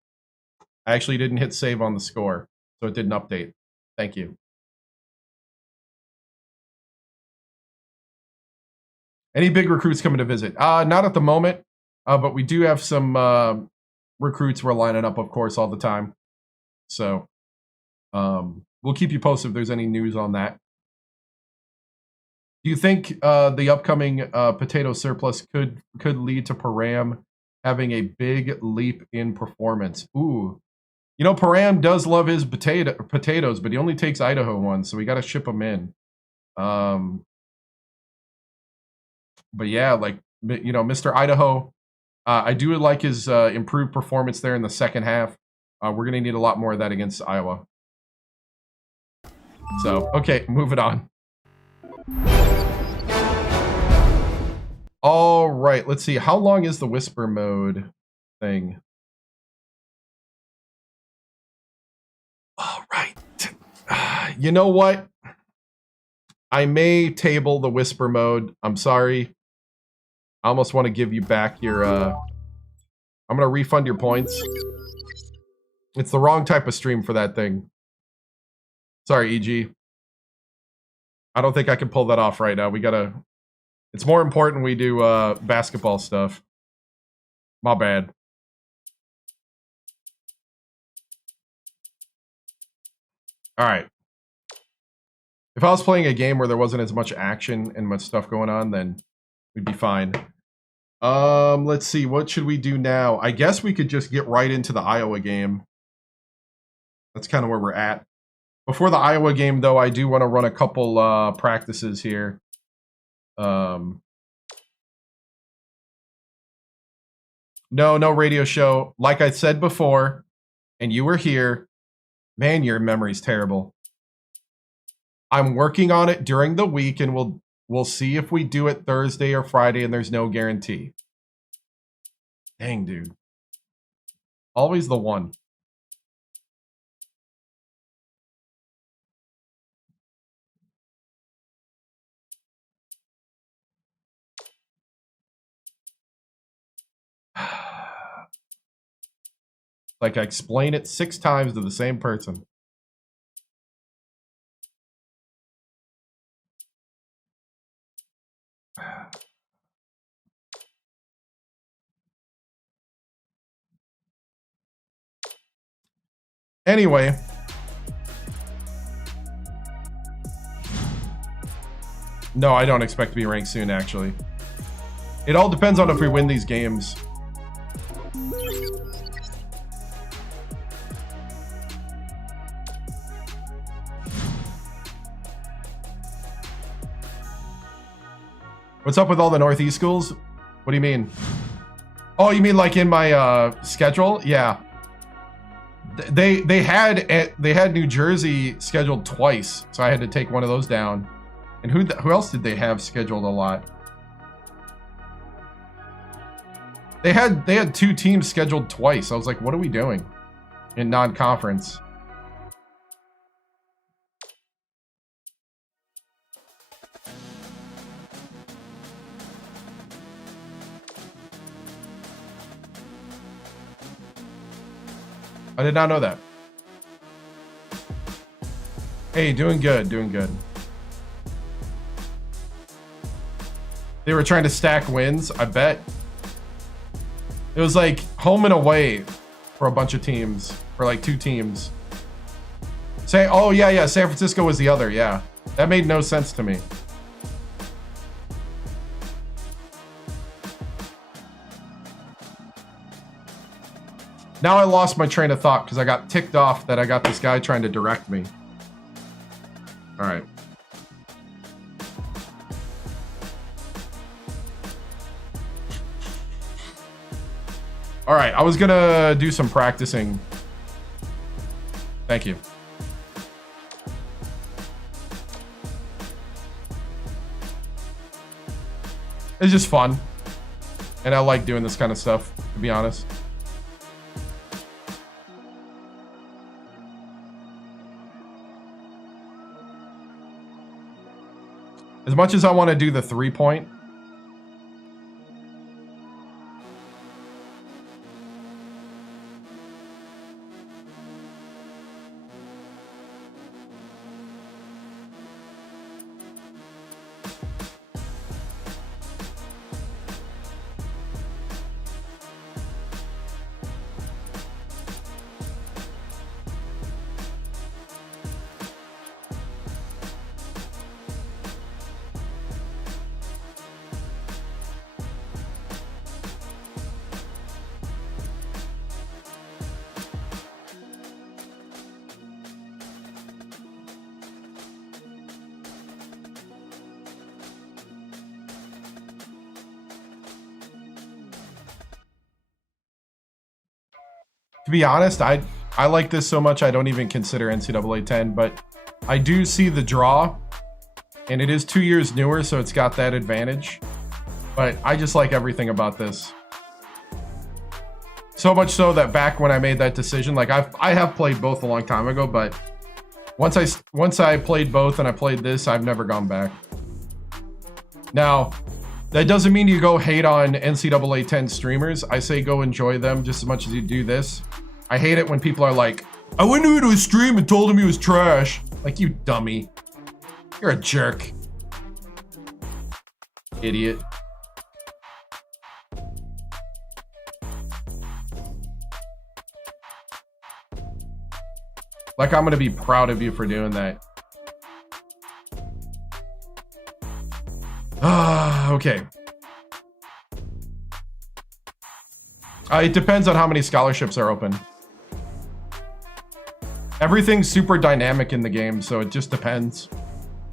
I actually didn't hit save on the score, so it didn't update. Thank you. Any big recruits coming to visit? Not at the moment, but we do have some recruits we're lining up, of course, all the time. So we'll keep you posted if there's any news on that. Do you think the upcoming potato surplus could lead to Param having a big leap in performance? Ooh. You know, Param does love his potatoes, but he only takes Idaho ones, so we got to ship them in. But yeah, like, you know, Mr. Idaho, I do like his improved performance there in the second half. We're going to need a lot more of that against Iowa. So, okay, moving on. All right, let's see. How long is the whisper mode thing? All right. You know what? I may table the whisper mode. I'm sorry. I almost want to give you back your... I'm going to refund your points. It's the wrong type of stream for that thing. Sorry, EG. I don't think I can pull that off right now. We got to... It's more important we do basketball stuff. My bad. All right. If I was playing a game where there wasn't as much action and much stuff going on, then we'd be fine. Let's see. What should we do now? I guess we could just get right into the Iowa game. That's kind of where we're at. Before the Iowa game, though, I do want to run a couple practices here. No radio show. Like I said before, and you were here, man, your memory's terrible. I'm working on it during the week, and we'll see if we do it Thursday or Friday, and there's no guarantee. Dang, dude. Always the one. Like I explain it 6 times to the same person. Anyway. No, I don't expect to be ranked soon, actually. It all depends on if we win these games. What's up with all the Northeast schools? What do you mean? Oh, you mean like in my schedule? Yeah. They had New Jersey scheduled twice, so I had to take one of those down. And who else did they have scheduled a lot? They had 2 teams scheduled twice. I was like, what are we doing in non-conference? I did not know that. Hey, doing good, doing good. They were trying to stack wins, I bet. It was like home and away for a bunch of teams, for like 2 teams. Oh yeah, San Francisco was the other, yeah. That made no sense to me. Now I lost my train of thought because I got ticked off that I got this guy trying to direct me. All right. All right, I was gonna do some practicing. Thank you. It's just fun. And I like doing this kind of stuff, to be honest. As much as I want to do the 3-point, to be honest, I like this so much I don't even consider NCAA 10, but I do see the draw, and it is 2 years newer, so it's got that advantage. But I just like everything about this. So much so that back when I made that decision, like I have played both a long time ago, but once I played both and I played this, I've never gone back. Now, that doesn't mean you go hate on NCAA 10 streamers. I say go enjoy them just as much as you do this. I hate it when people are like, I went into his stream and told him he was trash. Like, you dummy. You're a jerk. Idiot. Like, I'm going to be proud of you for doing that. Okay. It depends on how many scholarships are open. Everything's super dynamic in the game, so it just depends.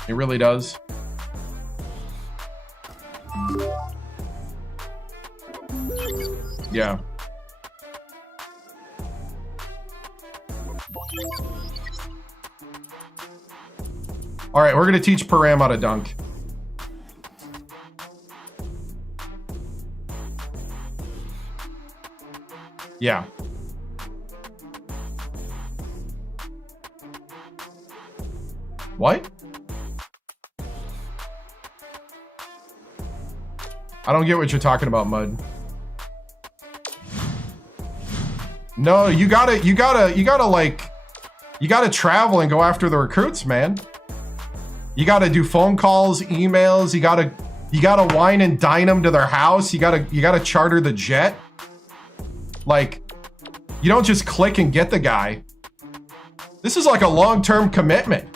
It really does. Yeah. All right, we're going to teach Param how to dunk. Yeah. What? I don't get what you're talking about, Mud. No, you gotta travel and go after the recruits, man. You gotta do phone calls, emails. You gotta wine and dine them to their house. You gotta charter the jet. Like, you don't just click and get the guy. This is like a long-term commitment.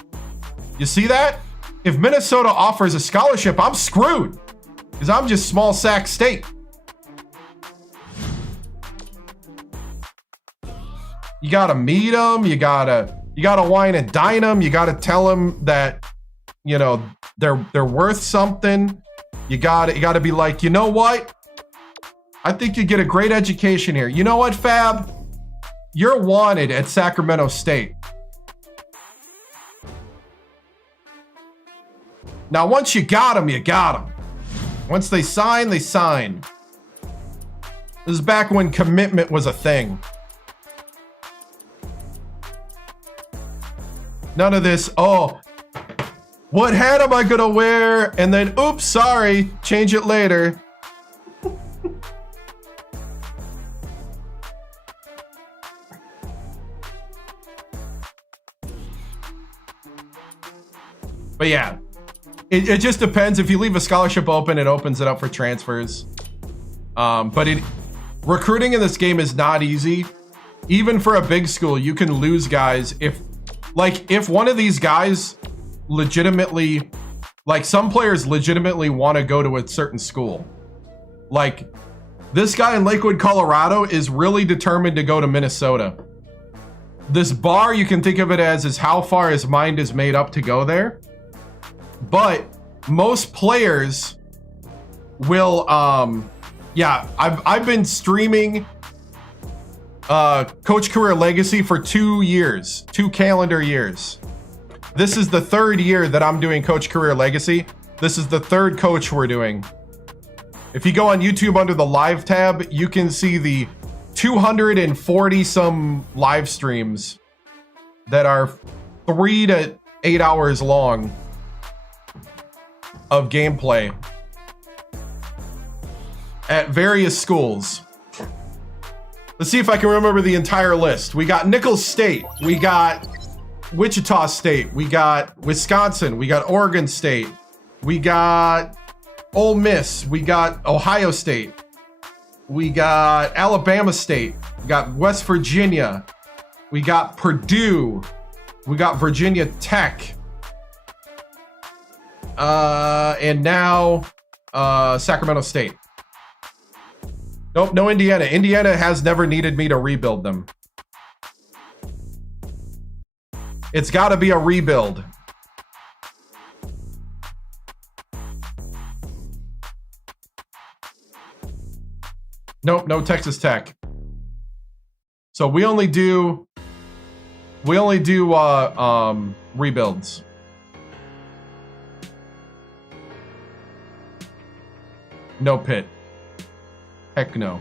You see that? If Minnesota offers a scholarship, I'm screwed. Because I'm just small Sac State. You gotta meet them. You gotta wine and dine them. You gotta tell them that, you know, they're worth something. You gotta be like, you know what? I think you get a great education here. You know what, Fab? You're wanted at Sacramento State. Now, once you got them, you got them. Once they sign, they sign. This is back when commitment was a thing. None of this, oh, what hat am I gonna wear? And then, oops, sorry, change it later. But yeah, it just depends. If you leave a scholarship open, it opens it up for transfers. But recruiting in this game is not easy. Even for a big school, you can lose guys if one of these guys legitimately, like some players legitimately want to go to a certain school. Like this guy in Lakewood, Colorado is really determined to go to Minnesota. This bar, you can think of it as is how far his mind is made up to go there. But most players will, yeah, I've been streaming Coach Career Legacy for 2 years, 2 calendar years. This is the 3rd year that I'm doing Coach Career Legacy. This is the 3rd coach we're doing. If you go on YouTube under the live tab, you can see the 240 some live streams that are 3 to 8 hours long of gameplay at various schools. Let's see if I can remember the entire list. We got Nicholls State, we got Wichita State, we got Wisconsin, we got Oregon State, we got Ole Miss, we got Ohio State, we got Alabama State, we got West Virginia, we got Purdue, we got Virginia Tech, and now Sacramento State. Nope, no Indiana. Indiana has never needed me to rebuild them. It's got to be a rebuild. Nope, no Texas Tech. So we only do rebuilds. No Pitt. Heck no.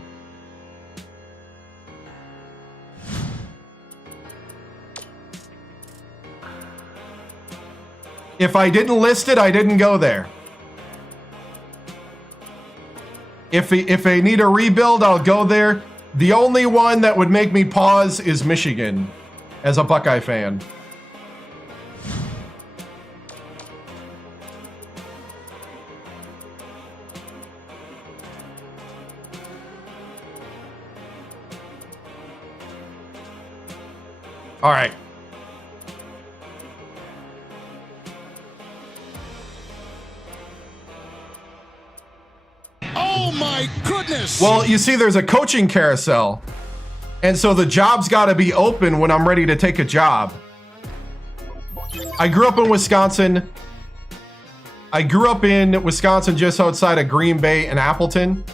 If I didn't list it, I didn't go there. If I need a rebuild, I'll go there. The only one that would make me pause is Michigan, as a Buckeye fan. All right. my goodness! Well, you see, there's a coaching carousel. And so the job's got to be open when I'm ready to take a job. I grew up in Wisconsin. Just outside of Green Bay and Appleton.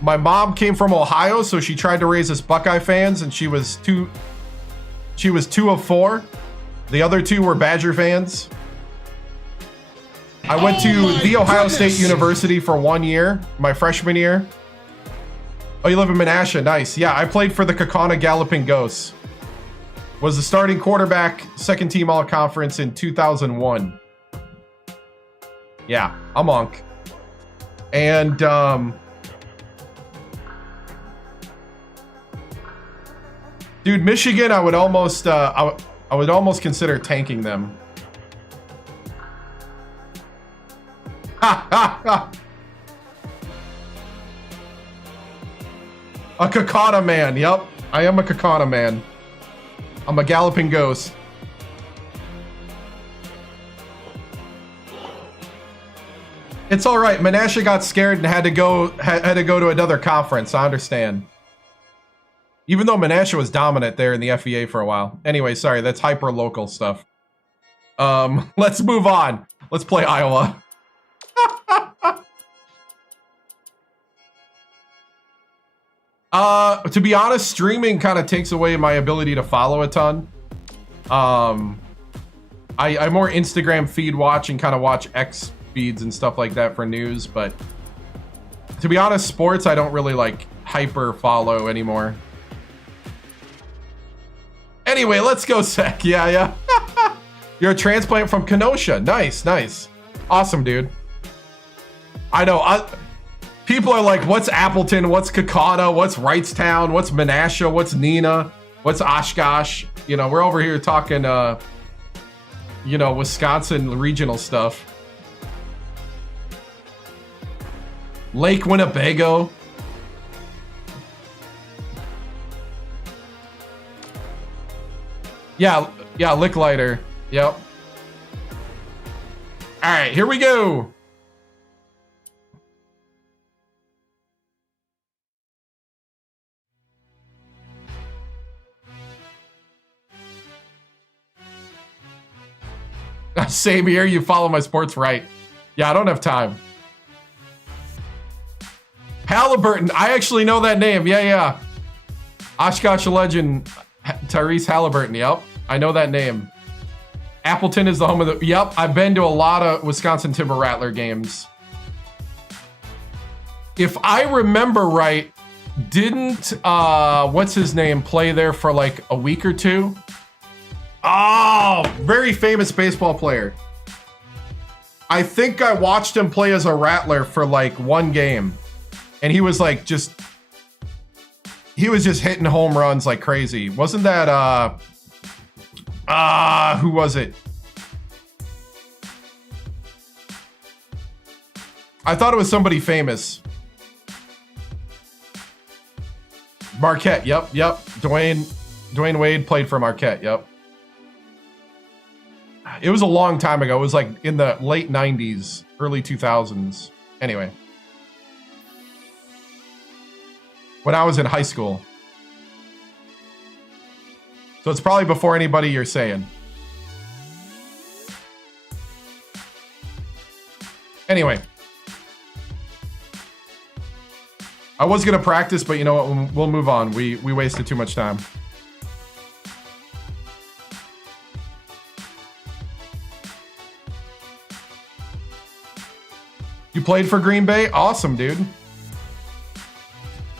My mom came from Ohio, so she tried to raise us Buckeye fans, and she was two of four. The other two were Badger fans. I went to The Ohio State University for 1 year, my freshman year. Oh, you live in Menasha. Nice. Yeah, I played for the Kaukauna Galloping Ghosts. Was the starting quarterback, second team all-conference in 2001. Yeah, I'm Monk. And, dude, Michigan, I would almost consider tanking them. Ha ha ha! A Kaukauna man. Yep, I am a Kaukauna man. I'm a galloping ghost. It's all right. Menasha got scared and had to go to another conference. I understand. Even though Menasha was dominant there in the FEA for a while. Anyway, sorry, that's hyper local stuff. Let's move on. Let's play Iowa. To be honest, streaming kind of takes away my ability to follow a ton. I more Instagram feed watch and kind of watch X feeds and stuff like that for news, but to be honest, sports I don't really like hyper follow anymore. Anyway, let's go, Sec. Yeah. You're a transplant from Kenosha. Nice. Awesome, dude. I know. People are like, what's Appleton? What's Kaukauna? What's Wrightstown? What's Menasha? What's Neenah? What's Oshkosh? You know, we're over here talking, Wisconsin regional stuff. Lake Winnebago. Yeah, Licklighter. Yep. All right, here we go. Same here, you follow my sports right. Yeah, I don't have time. Halliburton, I actually know that name. Yeah. Oshkosh legend, Tyrese Halliburton. Yep, I know that name. Appleton is the home of the... Yep, I've been to a lot of Wisconsin Timber Rattler games. If I remember right, didn't, what's his name, play there for like a week or two? Oh, very famous baseball player. I think I watched him play as a Rattler for like one game. And he was like he was just hitting home runs like crazy. Wasn't that, who was it? I thought it was somebody famous. Marquette, yep. Dwayne Wade played for Marquette, yep. It was a long time ago. It was like in the late 90s, early 2000s. Anyway. When I was in high school. So it's probably before anybody you're saying. Anyway. I was going to practice, but you know what? We'll move on. We wasted too much time. You played for Green Bay? Awesome, dude.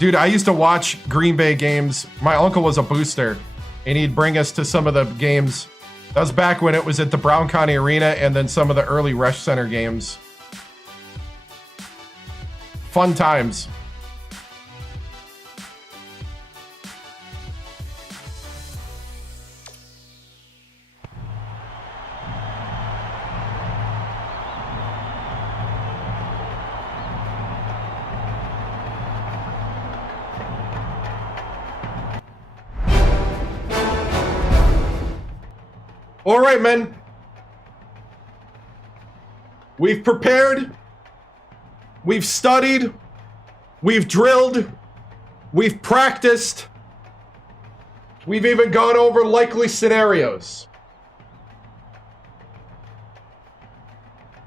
Dude, I used to watch Green Bay games. My uncle was a booster, and he'd bring us to some of the games. That was back when it was at the Brown County Arena and then some of the early Resch Center games. Fun times. All right, men. We've prepared. We've studied. We've drilled. We've practiced. We've even gone over likely scenarios.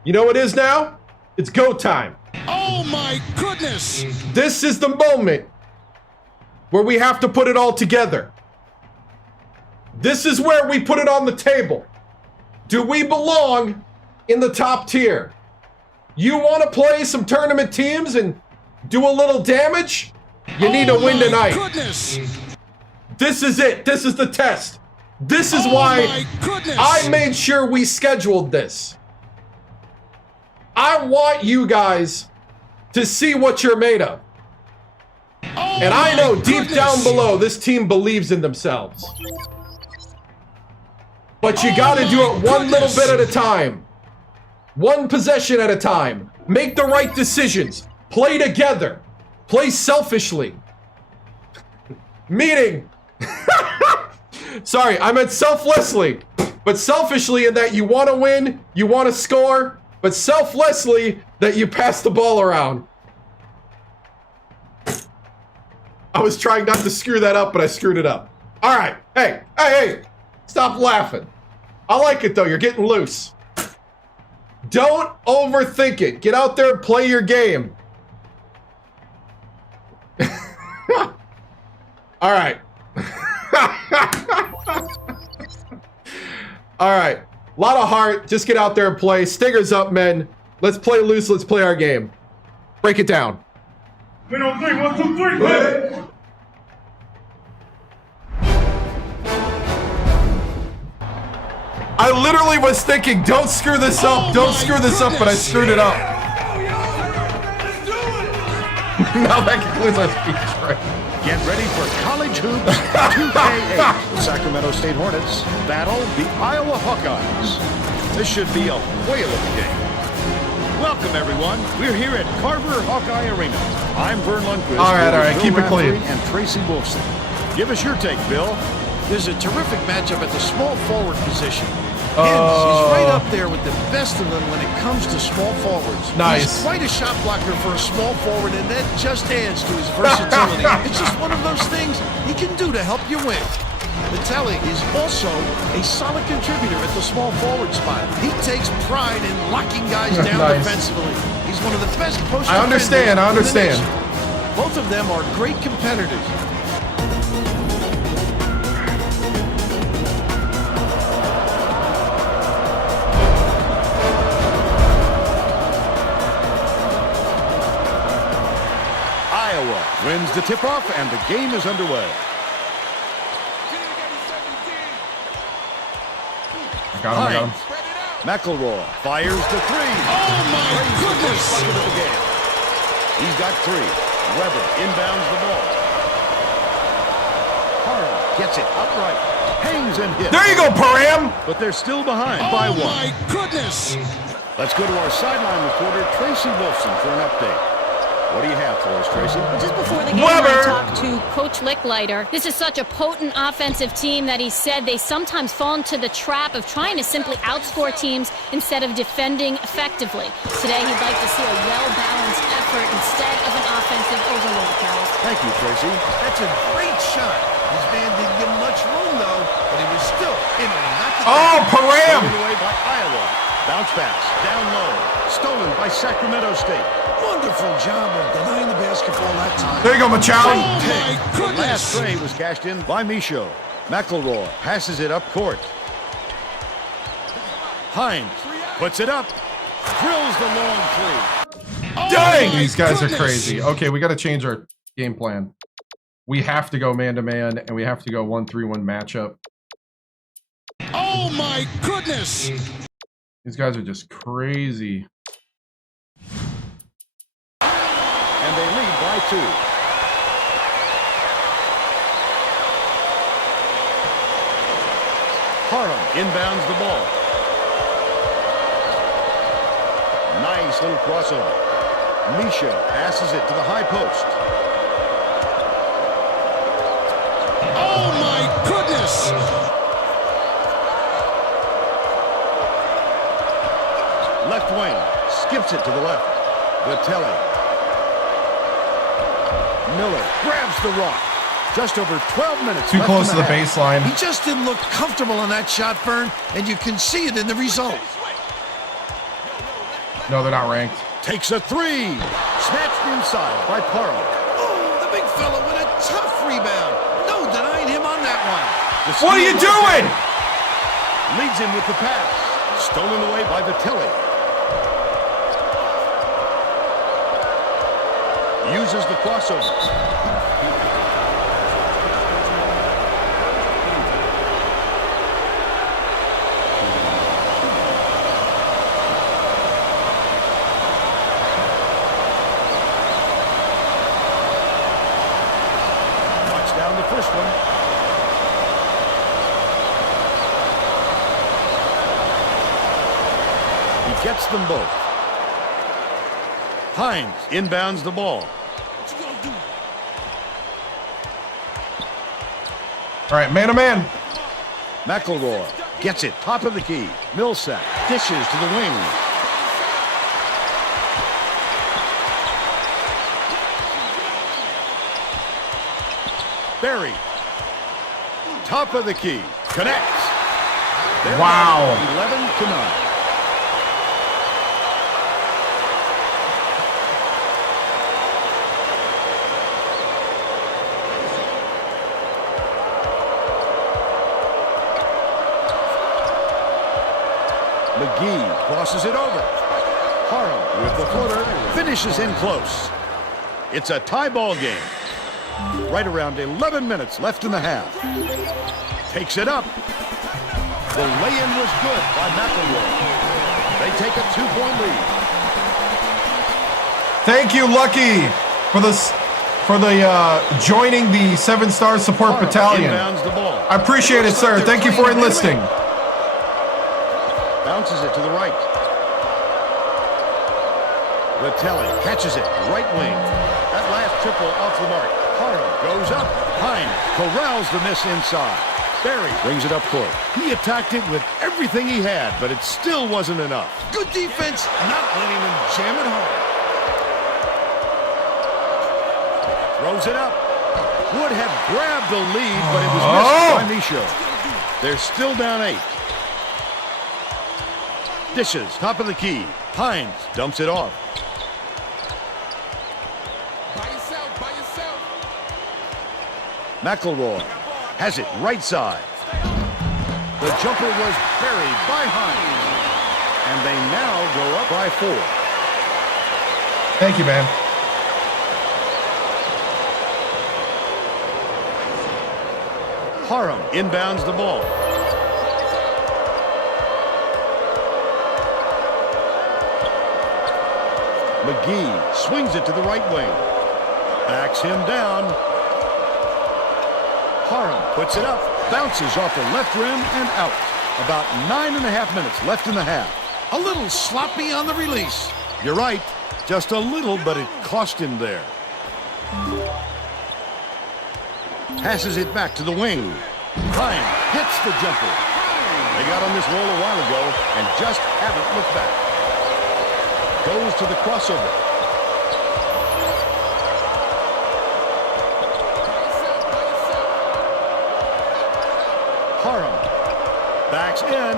You know what it is now? It's go time. Oh my goodness! This is the moment where we have to put it all together. This is where we put it on the table. Do we belong in the top tier? You want to play some tournament teams and do a little damage? You need to win tonight. Goodness. This is it. This is the test. This is why I made sure we scheduled this. I want you guys to see what you're made of. And I know deep down below, this team believes in themselves. But you got to do it one little bit at a time. One possession at a time. Make the right decisions. Play together. Play selfishly. Meaning, sorry, I meant selflessly. But selfishly in that you want to win, you want to score, but selflessly that you pass the ball around. I was trying not to screw that up, but I screwed it up. All right. Hey. Stop laughing. I like it, though. You're getting loose. Don't overthink it. Get out there and play your game. All right. All right. A lot of heart. Just get out there and play. Stingers up, men. Let's play loose. Let's play our game. Break it down. Win on three. 1, 2, 3. Hit. I literally was thinking, don't screw this up. Don't screw this up, but I screwed it up. Now that concludes our speech, right? Get ready for College Hoops 2K8. The Sacramento State Hornets battle the Iowa Hawkeyes. This should be a whale of a game. Welcome, everyone. We're here at Carver Hawkeye Arena. I'm Vern Lundquist. All right. Bill Keep it clean. And Tracy Wolfson. Give us your take, Bill. There's a terrific matchup at the small forward position. He's right up there with the best of them when it comes to small forwards. Nice. He's quite a shot blocker for a small forward, and that just adds to his versatility. It's just one of those things he can do to help you win. Vitelli is also a solid contributor at the small forward spot. He takes pride in locking guys down defensively. He's one of the best post I understand. Both of them are great competitors. Wins the tip-off, and the game is underway. I got him. McElroy fires the three. Oh, my goodness! Bucket of the game. He's got three. Weber inbounds the ball. Harrell gets it upright. Hangs and hits. There you go, Param! But they're still behind by one. Oh, my goodness! Let's go to our sideline reporter, Tracy Wolfson, for an update. What do you have for us, Tracy? Just before the game, I talked to Coach Licklider. This is such a potent offensive team that he said they sometimes fall into the trap of trying to simply outscore teams instead of defending effectively. Today, he'd like to see a well-balanced effort instead of an offensive overload, guys. Thank you, Tracy. That's a great shot. His man didn't give much room, though, but he was still in a Param! Taken away by Iowa. Bounce pass, down low. Stolen by Sacramento State. Wonderful job of denying the basketball that time. There you go, Machow. Oh, The last tray was cashed in by Michaud. McElroy passes it up court. Hines puts it up. Drills the long three. Dang! These guys are crazy. Okay, we got to change our game plan. We have to go man-to-man, and we have to go 1-3-1 matchup. Oh, my goodness! These guys are just crazy. And they lead by 2. Parham inbounds the ball. Nice little crossover. Misha passes it to the high post. Oh, my goodness! Left wing skips it to the left. Vitelli Miller grabs the rock. Just over 12 minutes Too left close in to the half. baseline. He just didn't look comfortable on that shot, Vern, and you can see it in the result. No, they're not ranked. Takes a three. Snatched inside by Parham. Oh, the big fella with a tough rebound. No denying him on that one. What are you doing? Leads him with the pass. Stolen away by Vitelli. Uses the crossover. Touchdown the first one. He gets them both. Hines inbounds the ball. All right, man to man. McElroy gets it, top of the key. Millsap dishes to the wing. Barry, top of the key, connects. They're Wow. 11-9. McGee crosses it over. Parham with the floater finishes in close. It's a tie ball game. Right around 11 minutes left in the half. Takes it up. The lay-in was good by McElroy. They take a 2-point lead. Thank you, Lucky, for joining the 7-Star Support Parham Battalion. inbounds the ball. I appreciate it, sir. Thank you for enlisting. Bounces it to the right. Vitelli catches it, right wing. That last triple off the mark. Parham goes up. Hines corrals the miss inside. Barry brings it up court. He attacked it with everything he had, but it still wasn't enough. Good defense, not letting him jam it home. Throws it up. Would have grabbed the lead, but it was missed by Micho. They're still down 8. Dishes, top of the key. Hines dumps it off. By yourself. McElroy has it right side. The jumper was buried by Hines. And they now go up by 4. Thank you, man. Parham inbounds the ball. McGee swings it to the right wing. Backs him down. Parham puts it up. Bounces off the left rim and out. About 9.5 minutes left in the half. A little sloppy on the release. You're right. Just a little, but it cost him there. Passes it back to the wing. Hines hits the jumper. They got on this roll a while ago and just haven't looked back. Goes to the crossover. Parham backs in.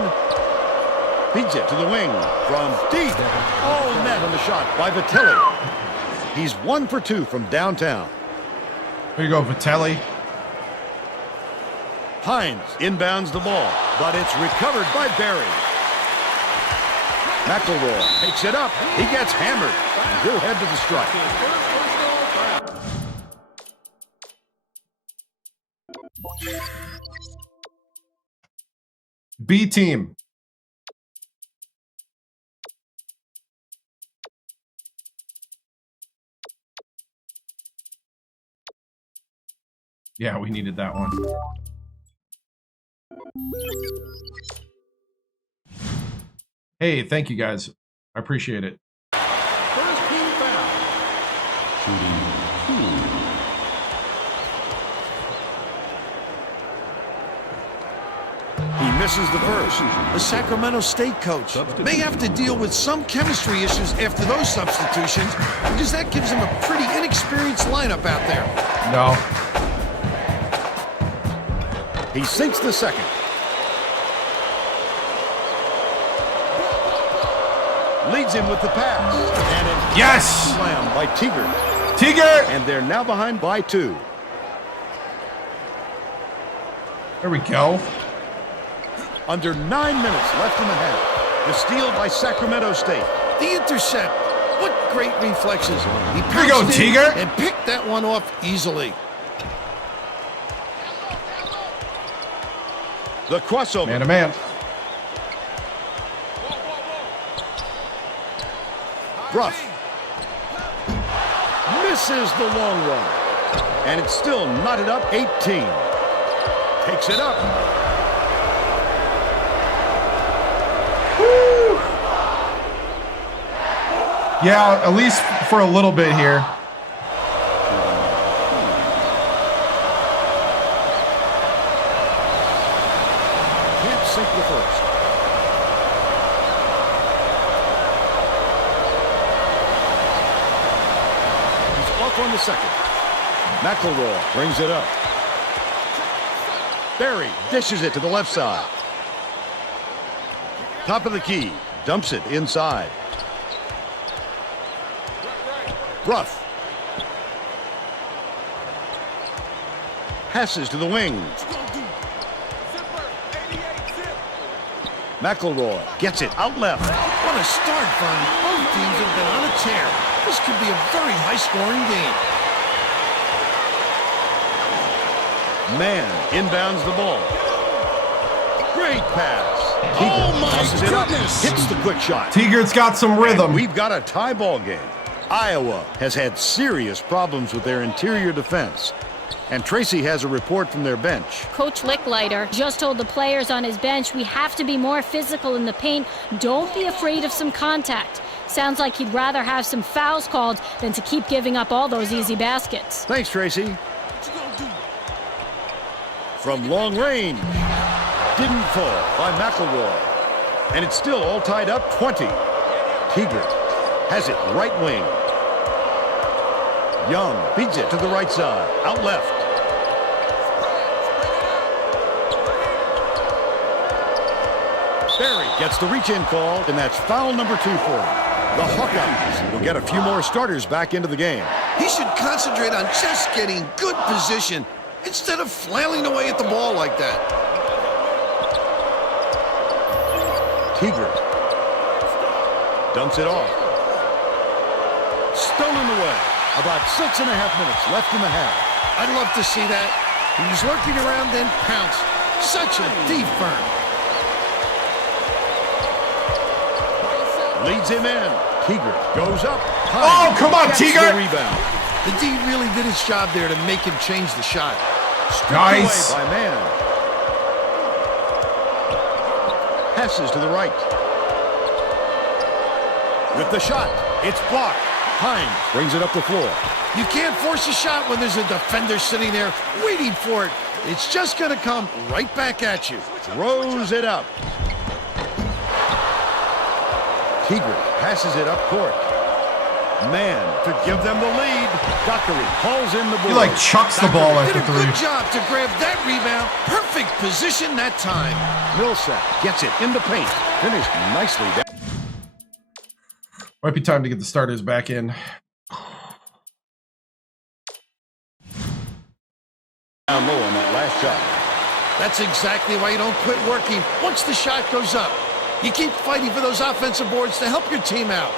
Feeds it to the wing from deep. All net on the shot by Vitelli. He's 1 for 2 from downtown. Here you go, Vitelli. Hines inbounds the ball, but it's recovered by Barry. McElroy takes it up. He gets hammered. He'll head to the strike. B team. Yeah, we needed that one. Hey, thank you guys. I appreciate it. First team foul. He misses the first. The Sacramento State coach may have to deal with some chemistry issues after those substitutions because that gives him a pretty inexperienced lineup out there. No. He sinks the second. Leads him with the pass. And an Yes! slam by Tiger. Tiger! And they're now behind by 2. There we go. Under 9 minutes left in the half. The steal by Sacramento State. The intercept. What great reflexes. He Here we go, pounced in Tiger. and picked that one off easily. The crossover. Man to man. Bruff. Misses the long run. And it's still knotted up 18. Takes it up. Woo. Yeah, at least for a little bit here. Can't sink the first. He's off on the second. McElroy brings it up. Barry dishes it to the left side. Top of the key. Dumps it inside. Bruff. Passes to the wings. McElroy gets it out left. What a start, Vern. Both teams have been on a tear. This could be a very high-scoring game. Man inbounds the ball. Great pass. Oh, my tosses it up, goodness. hits the quick shot. Tiger's got some rhythm. And we've got a tie ball game. Iowa has had serious problems with their interior defense. And Tracy has a report from their bench. Coach Licklider just told the players on his bench, we have to be more physical in the paint. Don't be afraid of some contact. Sounds like he'd rather have some fouls called than to keep giving up all those easy baskets. Thanks, Tracy. From long range. Didn't fall by McElroy. And it's still all tied up 20. Tiger has it right wing. Young beats it to the right side. Out left. Barry gets the reach-in call, and that's foul number 2 for him. The Hawkeyes will get a few more starters back into the game. He should concentrate on just getting good position instead of flailing away at the ball like that. Tiger dumps it off. Stolen away. About 6.5 minutes left in the half. I'd love to see that. He was lurking around, then pounced. Such a deep burn. Leads him in. Tiger goes up. Oh, come on, Tiger! The rebound. The D really did its job there to make him change the shot. Stripped Nice. away by Man. Passes to the right. With the shot, it's blocked. Hines brings it up the floor. You can't force a shot when there's a defender sitting there waiting for it. It's just going to come right back at you. Throws it up. Tiger passes it up court. Man to give them the lead. Dockery hauls in the ball. He like chucks the ball Did after a good 3. job to grab that rebound. Perfect position that time. Millsap gets it in the paint. Finished nicely down. Might be time to get the starters back in. Down low on that last shot. That's exactly why you don't quit working once the shot goes up. You keep fighting for those offensive boards to help your team out.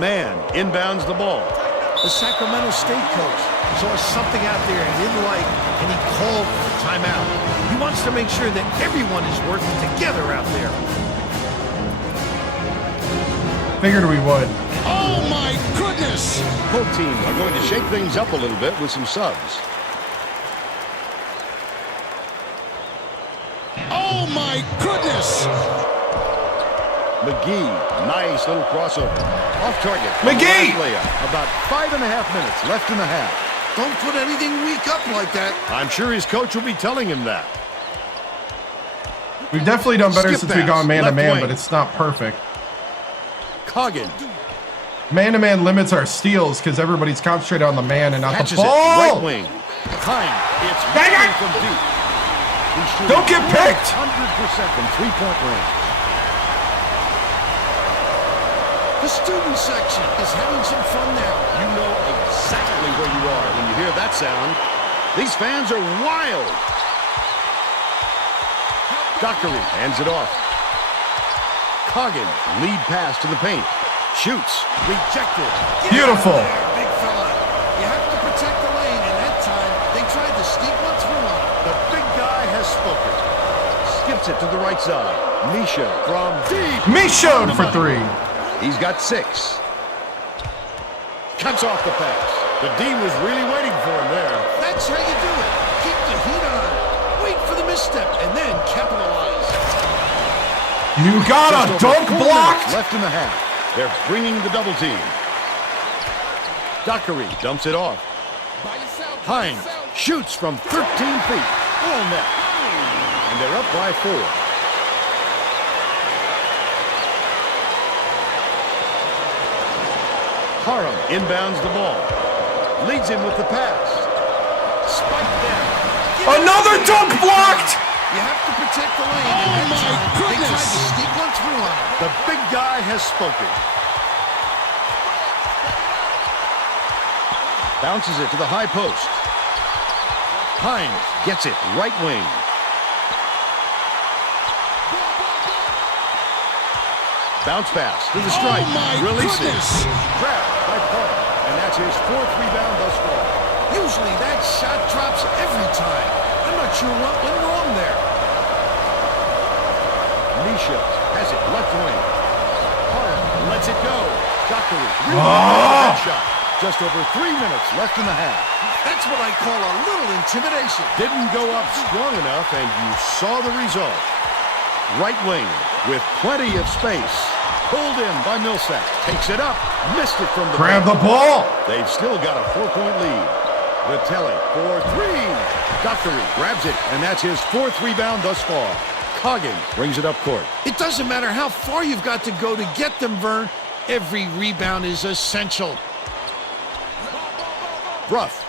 Man inbounds the ball. The Sacramento State coach saw something out there he didn't like, and he called for a timeout. He wants to make sure that everyone is working together out there. Figured we would. Oh, my goodness! Both teams are going to shake things up a little bit with some subs. Oh, my goodness! McGee, nice little crossover. Off target. McGee! Layup. About 5.5 minutes left in the half. Don't put anything weak up like that. I'm sure his coach will be telling him that. We've definitely done better Skip since we've pass, gone man-to-man, left but wing. it's not perfect. Coggin Man-to-man limits our steals because everybody's concentrated on the man and not catches the it, ball. right wing. Hine, it's right from deep. He's shooting Don't get picked. 100% from three-point range. The student section is having some fun now. You know exactly where you are when you hear that sound. These fans are wild. Dockery hands it off. Coggin, lead pass to the paint. Shoots. Rejected. Beautiful. Big fella. You have to protect the lane, and that time they tried to sneak one through on him. The big guy has spoken. Skips it to the right side. Misha from deep. Misha for three. He's got 6. Cuts off the pass. The D was really waiting for him there. That's how you do it. Keep the heat on. Wait for the misstep, and then capitalize. You got a Just over dunk 4 blocked. minutes left in the half. They're bringing the double team. Dockery dumps it off. By yourself. Hines shoots from 13 feet. All net. And they're up by 4. Harum inbounds the ball. Leads him with the pass. Spike down. Another dunk blocked. You have to protect the lane, and that time they tried to sneak one through on him. The big guy has spoken. Bounces it to the high post. Hines gets it right wing. Bounce pass to the stripe. Releases. Grabbed by Park. And that's his 4th rebound thus far. Usually that shot drops every time. I'm not sure what went wrong there. Misha has it left wing. Park lets it go. Dockery. Shot. Just over 3 minutes left in the half. That's what I call a little intimidation. Didn't go up strong enough, and you saw the result. Right wing with plenty of space. Pulled in by Millsap. Takes it up. Missed it from the Grab back. the ball. They've still got a 4-point lead. Vitelli for 3. Dockery grabs it, and that's his 4th rebound thus far. Coggin brings it up court. It doesn't matter how far you've got to go to get them, Vern. Every rebound is essential. Ruff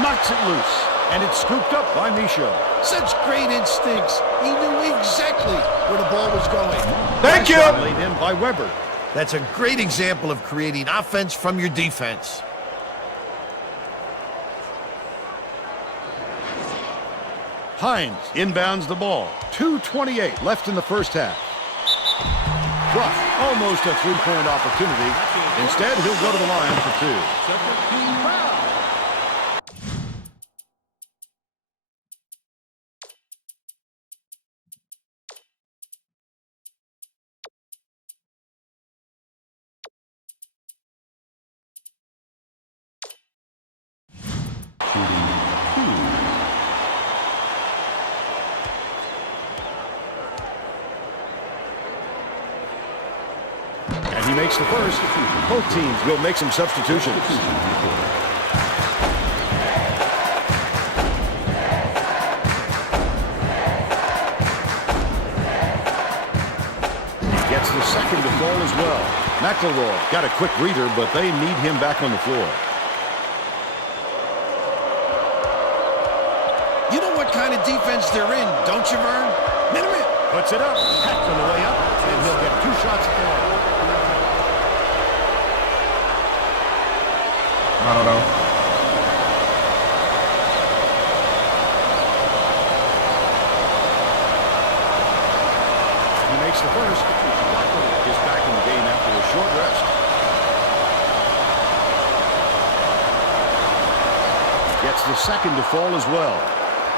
knocks it loose, and it's scooped up by Misha. Such great instincts. He knew exactly where the ball was going. Thank you. Laid in by Weber. That's a great example of creating offense from your defense. Hines inbounds the ball. 2:28 left in the first half. Ruff, almost a 3-point opportunity. Instead, he'll go to the line for 2. And he makes the first. Both teams will make some substitutions. He gets the second to fall as well. McElroy got a quick reader, but they need him back on the floor. You know what kind of defense they're in, don't you, Vern? Minute. Puts it up. Hacked on the way up, and he'll get 2 shots at the line. I don't know. He makes the first. Blackwell is back in the game after a short rest. Gets the second to fall as well.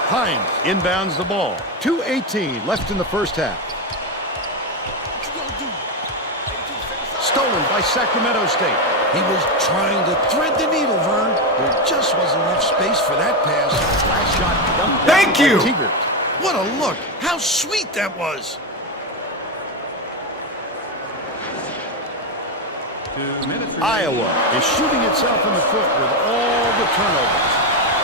Hines inbounds the ball. 2:18 left in the first half. Stolen by Sacramento State. He was trying to thread the needle, Vern. There just wasn't enough space for that pass. Last shot dumped down Thank by you. Teager. What a look. How sweet that was. Iowa is shooting itself in the foot with all the turnovers.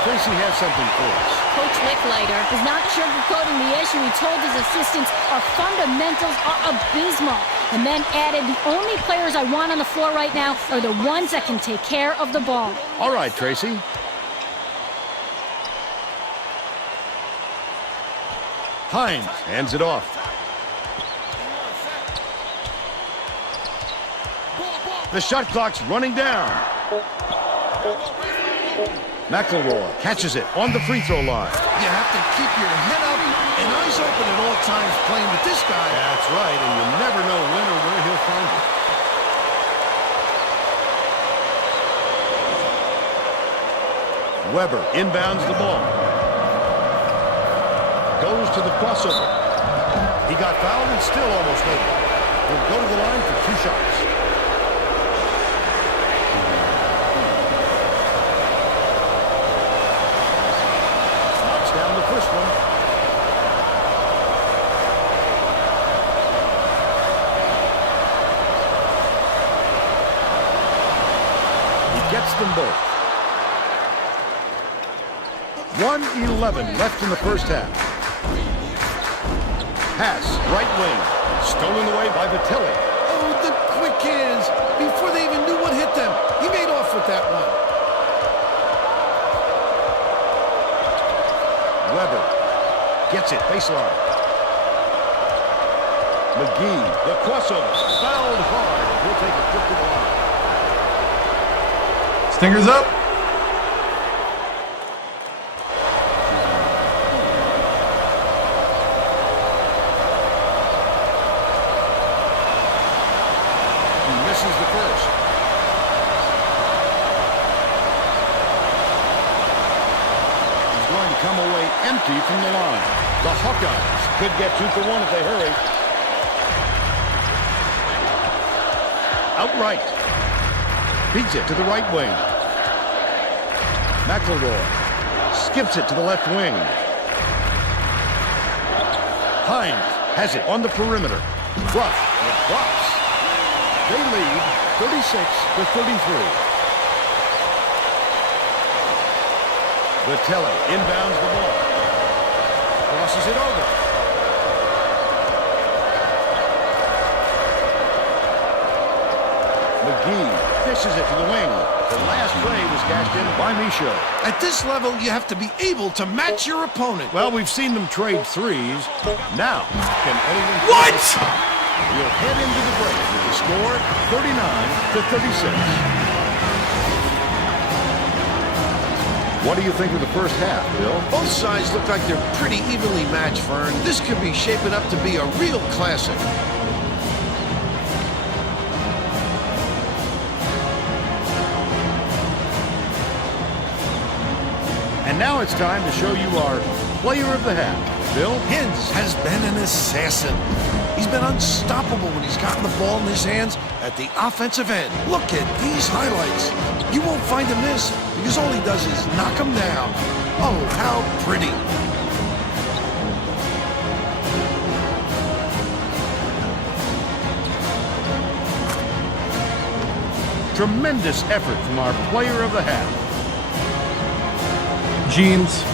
Tracy has something for us. Coach Licklider is not sugarcoating the issue. He told his assistants our fundamentals are abysmal, and then added, the only players I want on the floor right now are the ones that can take care of the ball. All right, Tracy. Hines hands it off. The shot clock's running down. McElroy catches it on the free throw line. You have to keep your head up and eyes open at all times playing with this guy. That's right, and you never know when or where he'll find it. Weber inbounds the ball. Goes to the crossover. He got fouled and still almost made it. He'll go to the line for 2 shots. Knocks down the first one. He gets them both. 1:11 left in the first half. Pass, right wing. Stolen away by Vitelli. Oh, the quick hands. Before they even knew what hit them, he made off with that one. Weber gets it, baseline. McGee, the crossover, fouled hard. He'll take a trip to the line. Stingers up. Misses the first. He's going to come away empty from the line. The Hawkeyes could get 2 for 1 if they hurry. Outright. Beats it to the right wing. McElroy skips it to the left wing. Hines has it on the perimeter. Ruff, it drops. They lead 36-33. Vitelli inbounds the ball. Crosses it over. McGee fishes it to the wing. The last trade was cashed in by Michaud. At this level, you have to be able to match your opponent. Well, we've seen them trade threes. Now, can anyone... What? We'll head into the break with the score 39-36. What do you think of the first half, Bill? Both sides look like they're pretty evenly matched, Vern. This could be shaping up to be a real classic. And now it's time to show you our player of the half. Bill? Hins has been an assassin. He's been unstoppable when he's gotten the ball in his hands at the offensive end. Look at these highlights. You won't find him miss because all he does is knock him down. Oh, how pretty. Tremendous effort from our player of the half. Jeans.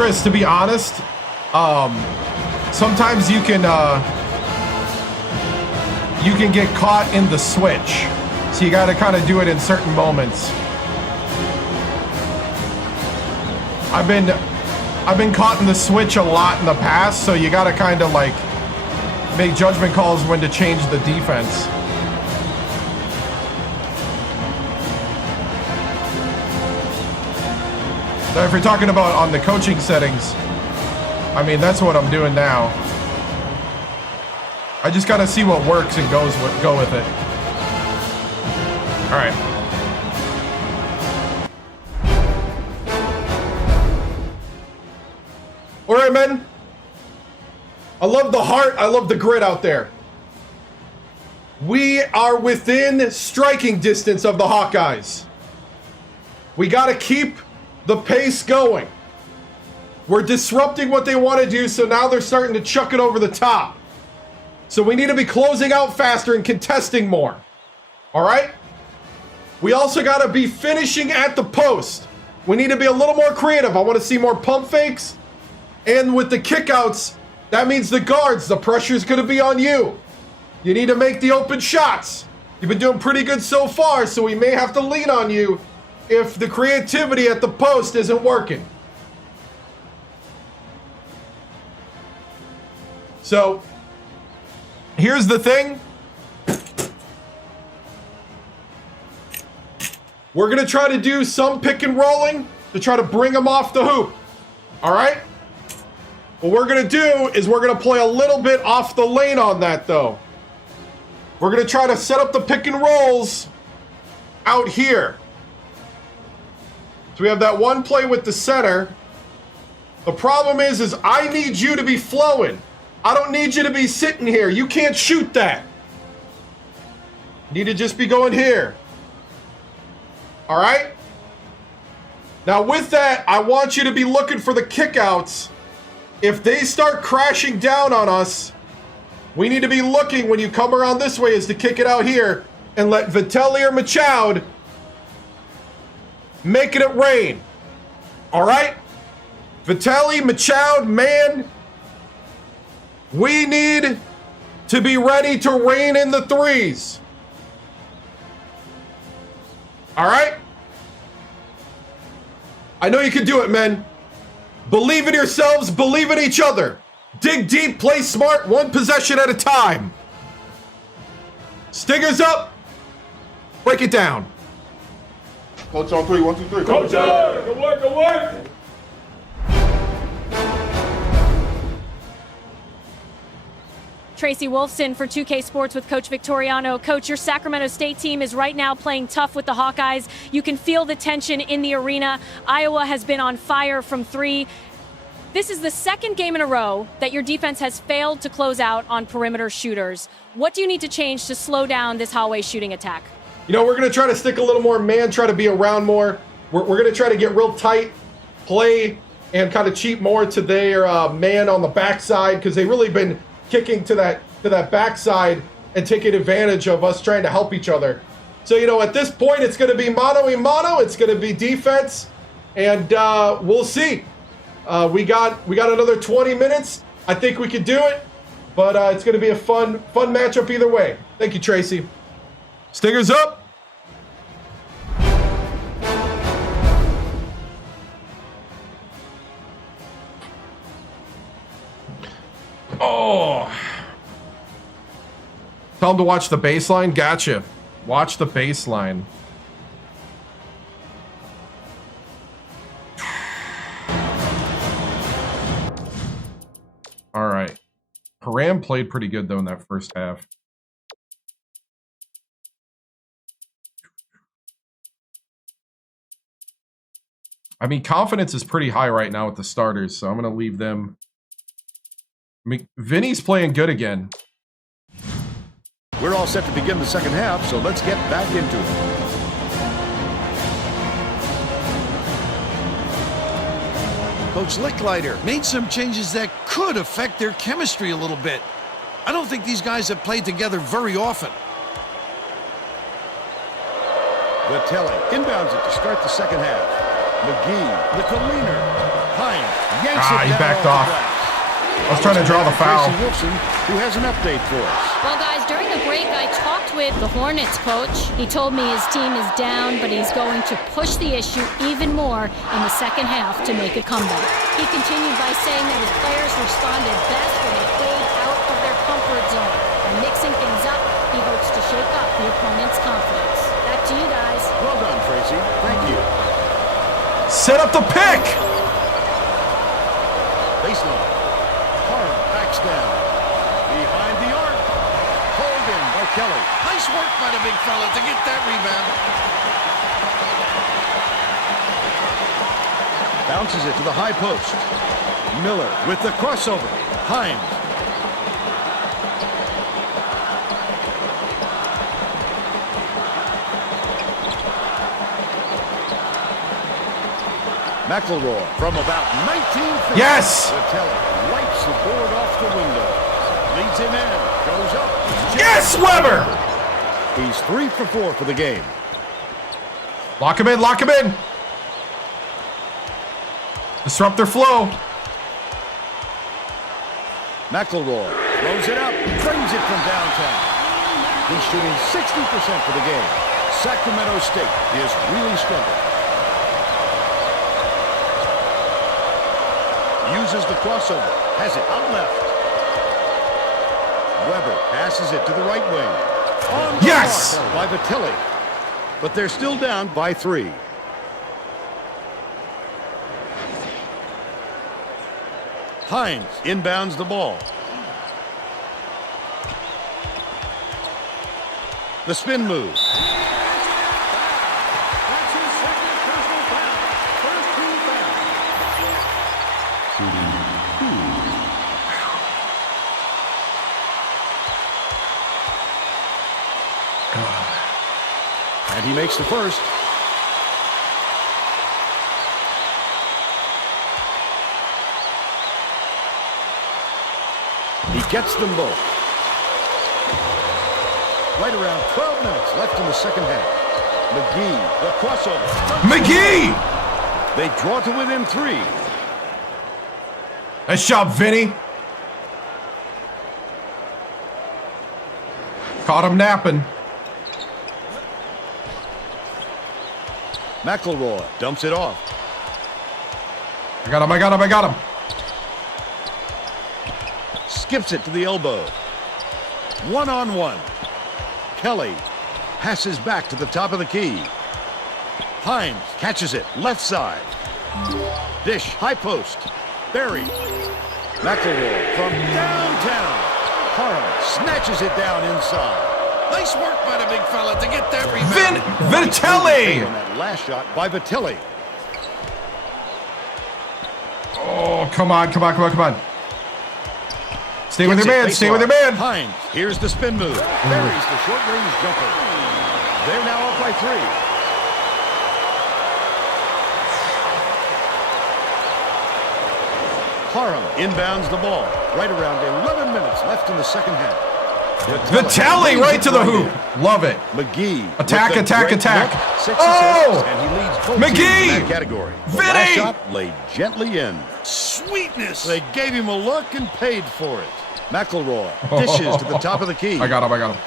Chris, to be honest, sometimes you can get caught in the switch. So you got to kind of do it in certain moments. I've been caught in the switch a lot in the past, so you got to kind of like make judgment calls when to change the defense. So if you're talking about on the coaching settings, I mean, that's what I'm doing now. I just got to see what works and go with it. All right. All right, men. I love the heart. I love the grit out there. We are within striking distance of the Hawkeyes. We got to keep the pace going. We're disrupting what they want to do, so now they're starting to chuck it over the top. So we need to be closing out faster and contesting more. All right? We also got to be finishing at the post. We need to be a little more creative. I want to see more pump fakes. And with the kickouts, that means the guards, the pressure is going to be on you. You need to make the open shots. You've been doing pretty good so far, so we may have to lean on you if the creativity at the post isn't working. So, here's the thing. We're going to try to do some pick and rolling to try to bring them off the hoop. All right? What we're going to do is we're going to play a little bit off the lane on that, though. We're going to try to set up the pick and rolls out here. So we have that one play with the center. The problem is I need you to be flowing. I don't need you to be sitting here. You can't shoot that. You need to just be going here. All right? Now with that, I want you to be looking for the kickouts. If they start crashing down on us, we need to be looking when you come around this way is to kick it out here and let Vitelli or Machoud making it rain. All right? Vitelli, Machoud, man, we need to be ready to rain in the threes. All right? I know you can do it, men. Believe in yourselves, believe in each other. Dig deep, play smart, one possession at a time. Stingers up. Break it down. Coach on three, 1, 2, 3. Coach, good work, good work. Tracy Wolfson for 2K Sports with Coach Victoriano. Coach, your Sacramento State team is right now playing tough with the Hawkeyes. You can feel the tension in the arena. Iowa has been on fire from three. This is the second game in a row that your defense has failed to close out on perimeter shooters. What do you need to change to slow down this hallway shooting attack? You know, we're going to try to stick a little more man, try to be around more. We're going to try to get real tight, play, and kind of cheat more to their man on the backside because they've really been kicking to that backside and taking advantage of us trying to help each other. So, you know, at this point, it's going to be mano-a-mano. It's going to be defense, and we'll see. We got another 20 minutes. I think we could do it, but it's going to be a fun matchup either way. Thank you, Tracy. Stingers up. Oh. Tell them to watch the baseline. Gotcha. Watch the baseline. All right. Param played pretty good, though, in that first half. I mean, confidence is pretty high right now with the starters, so I'm going to leave them. I mean, Vinny's playing good again. We're all set to begin the second half, so let's get back into it. Coach Licklider made some changes that could affect their chemistry a little bit. I don't think these guys have played together very often. Vitelli inbounds it to start the second half. McGee, the leaner. He backed off. I was trying to draw the foul. Tracy Wolfson, who has an update for us. Well, guys, during the break, I talked with the Hornets coach. He told me his team is down, but he's going to push the issue even more in the second half to make a comeback. He continued by saying that his players responded best when they played out of their comfort zone. By mixing things up, he hopes to shake up the opponent's confidence. Back to you guys. Well done, Tracy. Thank you. Set up the pick. Baseline. Harm backs down. Behind the arc. Pulled in by Kelly. Nice work by the big fella to get that rebound. Bounces it to the high post. Miller with the crossover. Himes. McElroy from about 19 feet. Yes! Vitelli wipes the board off the window. Leads him in. Goes up. Yes, Weber! He's 3 for 4 for the game. Lock him in, lock him in. Disrupt their flow. McElroy throws it up. Brings it from downtown. He's shooting 60% for the game. Sacramento State is really struggling. Uses the crossover. Has it out left. Weber passes it to the right wing. On the Yes! mark by Vitelli. But they're still down by 3. Hines inbounds the ball. The spin move. And he makes the first. He gets them both. Right around 12 minutes left in the second half. McGee, the crossover. McGee! They draw to within 3. Nice job, Vinny. Caught him napping. McElroy dumps it off. I got him, I got him, I got him. Skips it to the elbow. 1-on-1. Kelly passes back to the top of the key. Hines catches it left side. Dish, high post. Barry. McElroy from downtown. Harm snatches it down inside. Nice work by the big fella to get that rebound. Vitelli! On that last shot by Vitelli. Oh, come on, come on, come on, come on. Stay with your man, stay with your man. Hines, here's the spin move. Buries the short-range jumper. They're now up by 3. Parham inbounds the ball. Right around 11 minutes left in the second half. Vitelli right to the hoop. Love it. McGee. Attack, attack, attack. Oh! And he leads both teams McGee! in that category. The Vinny! last shot laid gently in. Sweetness. They gave him a look and paid for it. McElroy dishes to the top of the key. I got him, I got him.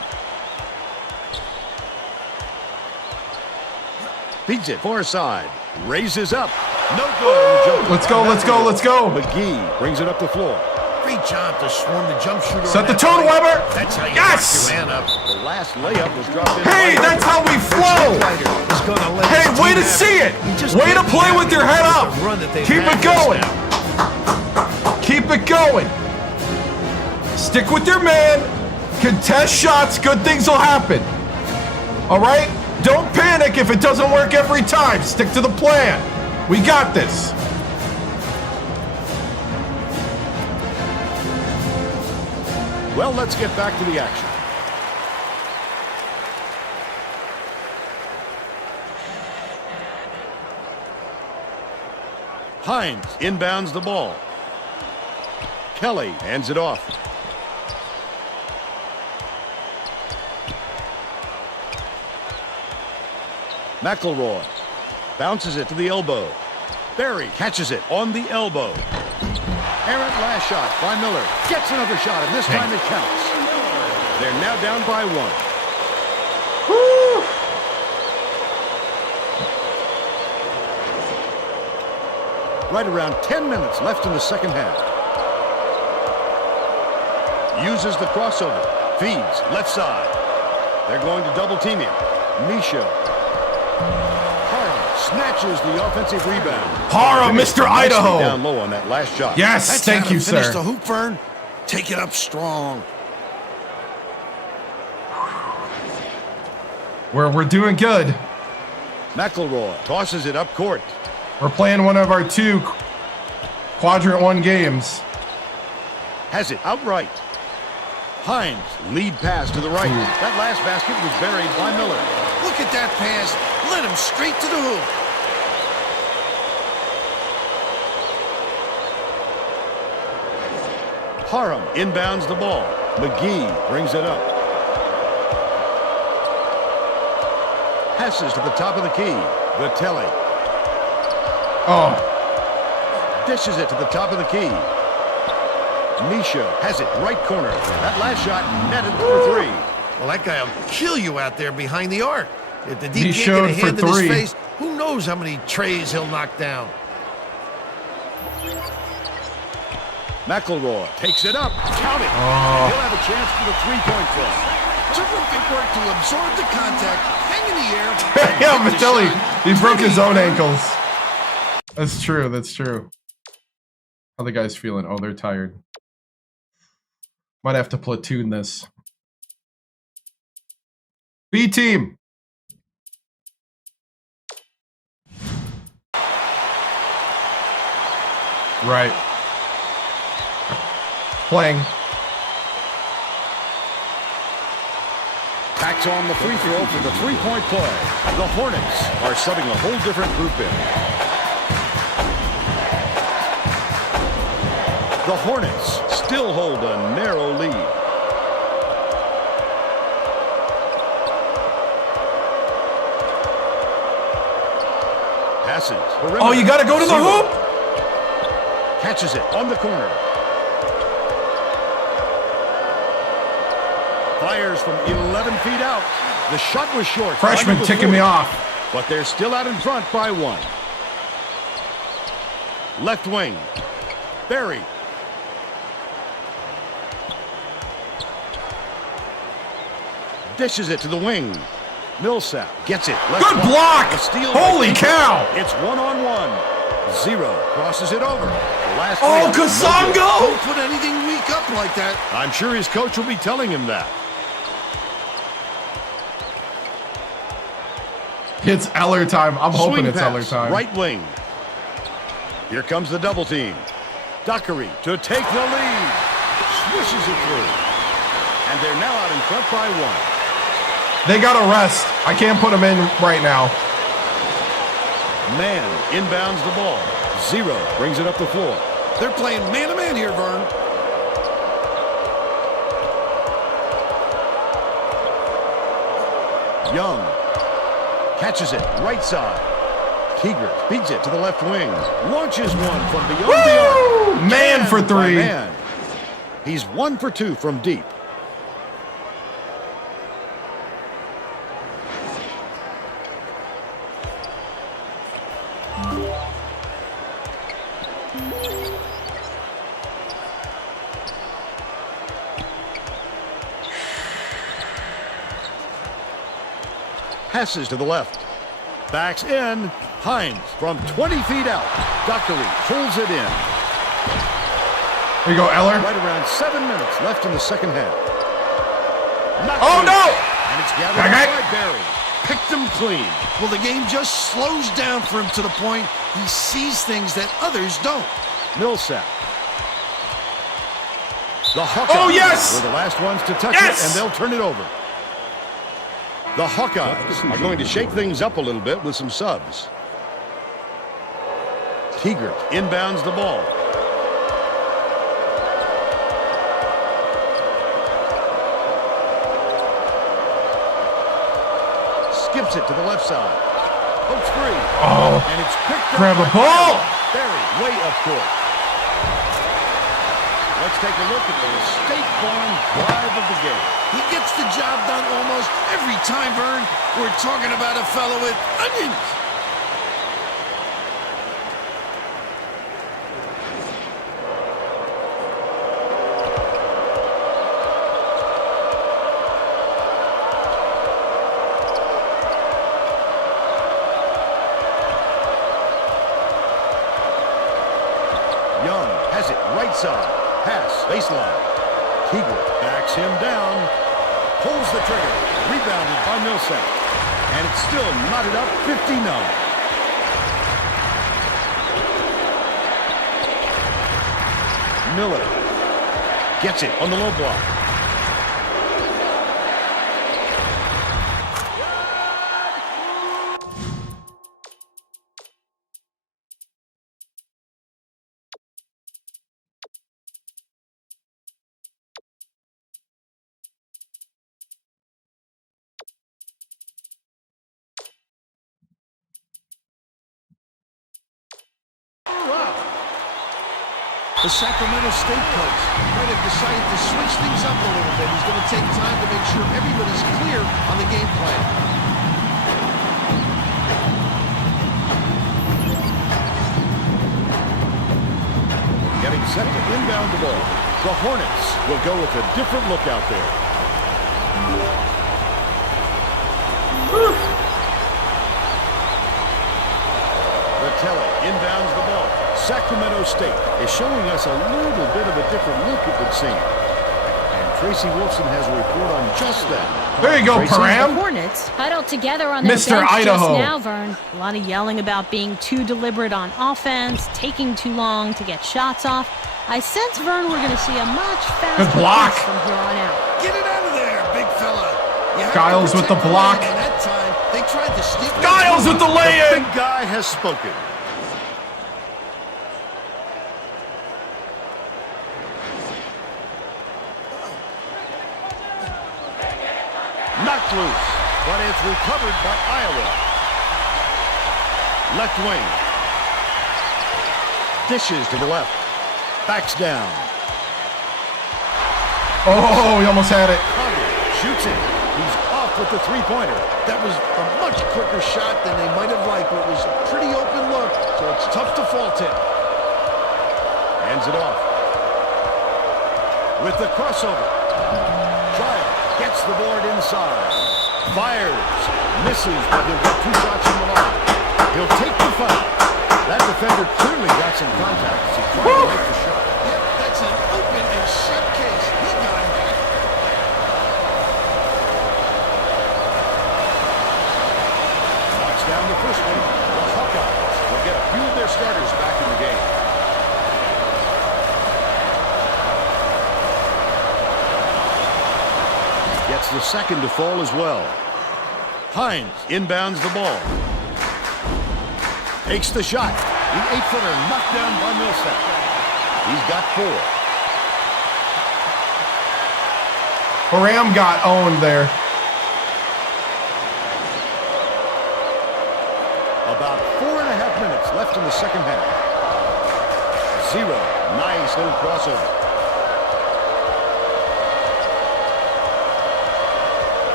Beats it far side. Raises up. No good on the jumper. Let's go, let's go, let's go. McGee brings it up the floor. Great job to swarm the jump shooter. Set the tone, Weber. That's how you Yes! lock your man up. The last layup was dropped in. Hey, that's how we flow. Hey, way to see it. Way to play with your head up. Keep it going. Keep it going. Stick with your man. Contest shots. Good things will happen. All right? Don't panic if it doesn't work every time. Stick to the plan. We got this. Well, let's get back to the action. Hines inbounds the ball. Kelly hands it off. McElroy bounces it to the elbow. Barry catches it on the elbow. Errant last shot by Miller. Gets another shot, and this time it counts. They're now down by 1. Woo! Right around 10 minutes left in the second half. Uses the crossover. Feeds left side. They're going to double team him. Misha. Hara snatches the offensive rebound. Hara, Mr. Idaho. Down low on that last shot. Yes, That's thank how to you, finish sir. the hoop, Vern. Take it up strong. We're doing good. McElroy tosses it up court. We're playing one of our 2 quadrant 1 games. Has it outright. Hines, lead pass to the right. That last basket was buried by Miller. Look at that pass. Led him straight to the hoop. Parham inbounds the ball. McGee brings it up. Passes to the top of the key. Vitelli. Oh, Dishes it to the top of the key. Misha has it right corner. That last shot netted for 3. Well, that guy will kill you out there behind the arc. If the He D can't showed get a for hand in his 3. face, who knows how many trays he'll knock down. McElroy takes it up. Count it. Oh. He'll have a chance for the 3-point play. Terrific work to absorb the contact, hang in the air. yeah, and hit the Vitelli, shot. he broke his own Pretty. ankles. That's true, that's true. How the guys feeling? Oh, they're tired. Might have to platoon this. B team. Right. Playing. Backs on the free throw for the 3-point play. The Hornets are subbing a whole different group in. The Hornets still hold a narrow lead. Passes. Oh, you got to go to the hoop? Catches it on the corner. Fires from 11 feet out. The shot was short. Freshman Under the ticking me 40. off. But they're still out in front by 1. Left wing. Barry. Dishes it to the wing. Millsap gets it. Left Good wing. block! A steal. Holy cow! It's 1-on-1. 0 crosses it over. Last Oh, wing. Kasongo! Don't put anything weak up like that. I'm sure his coach will be telling him that. It's Eller time. I'm hoping Swing it's pass, Eller time. right wing. Here comes the double team. Dockery to take the lead. Swishes it through. And they're now out in front by 1. They got to rest. I can't put them in right now. Man inbounds the ball. 0 brings it up the floor. They're playing man-to-man here, Vern. Young catches it right side. Teager beats it to the left wing. Launches one from beyond the arc. Man for 3. Man. He's 1 for 2 from deep. Passes to the left. Backs in. Hines from 20 feet out. Dockery pulls it in. Here you go, Eller. Right around 7 minutes left in the second half. Oh, no! And it's gathered by Barry. Picked him clean. Well, the game just slows down for him to the point he sees things that others don't. Millsap. The Hawkeyes Oh, yes! were the last ones to touch Yes! it, and they'll turn it over. The Hawkeyes are going to shake things up a little bit with some subs. Teager inbounds the ball. Skips it to the left side. Hopes free. Oh, and it's picked up. grab a ball. Buried way up court. Let's take a look at the State Farm drive of the game. He gets the job done almost every time, Vern. We're talking about a fellow with onions. Young has it right side. Pass, baseline. Keegle backs him down. Pulls the trigger. Rebounded by Millsap. And it's still knotted up 59. Miller gets it on the low block. The Sacramento State coach might have decided to switch things up a little bit. He's going to take time to make sure everybody's clear on the game plan. Getting set to inbound the ball. The Hornets will go with a different look out there. Telly inbounds the ball. Sacramento State is showing us a little bit of a different look, it would seem. And Tracy Wolfson has a report on just that. There you go, Param. The Hornets huddled together on their Mr. bench Idaho. just now, Vern. A lot of yelling about being too deliberate on offense, taking too long to get shots off. I sense, Vern, we're going to see a much faster block. pace from here on out. Get it out of there, big fella. Giles with the block. And that time, they tried to sneak. Giles with the The lay-in. big guy has spoken. Knocked loose, but it's recovered by Iowa. Left wing. Dishes to the left. Backs down. Oh, he almost had it. Shoots it. He's off with the three-pointer. That was a much quicker shot than they might have liked, but it was a pretty open look, so it's tough to fault him. Hands it off. With the crossover. Trial gets the board inside. Fires. Misses, but he'll get 2 shots from the line. He'll take the foul. That defender clearly got some contact as he tried to make the shot. Yep, that's an open and shut case. He got him back. Knocks down the first one. The Hawkeyes will get a few of their starters back in the game. Gets the second to fall as well. Hines inbounds the ball. Takes the shot. The 8-footer knocked down by Millsap. He's got 4. Param got owned there. About 4.5 minutes left in the second half. 0. Nice little crossover.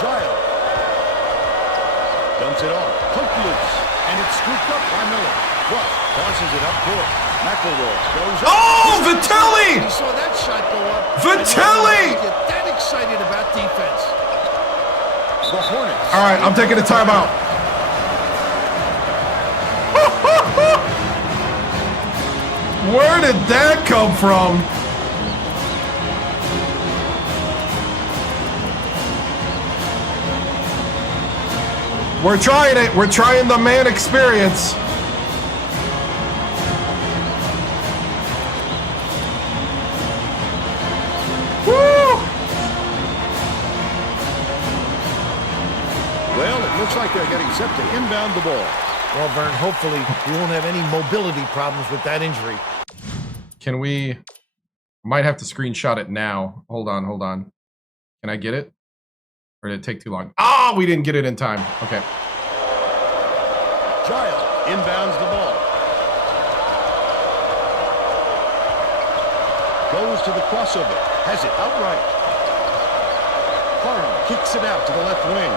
Giles dumps it off. Hook loose. And it's scooped up by Miller. Ruff tosses it up court. McElroy goes up. Oh, Vitelli! He saw that shot go up. Vitelli! Get that excited about defense. The Hornets. All right, I'm taking a timeout. Where did that come from? We're trying it. We're trying the man experience. Woo! Well, it looks like they're getting set to inbound the ball. Well, Vern, hopefully we won't have any mobility problems with that injury. Can we... Might have to screenshot it now. Hold on, hold on. Can I get it? Or did it take too long? Ah, we didn't get it in time. Okay. Giles inbounds the ball. Goes to the crossover. Has it outright. Parham kicks it out to the left wing.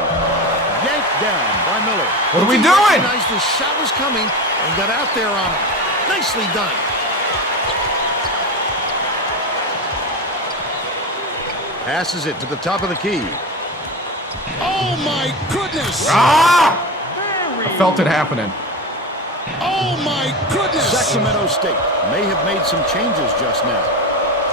Yanked down by Miller. What are we doing? Recognized the shot was coming and got out there on him. Nicely done. Passes it to the top of the key. Oh, my goodness. Ah! I felt it happening. Oh, my goodness. Sacramento State may have made some changes just now.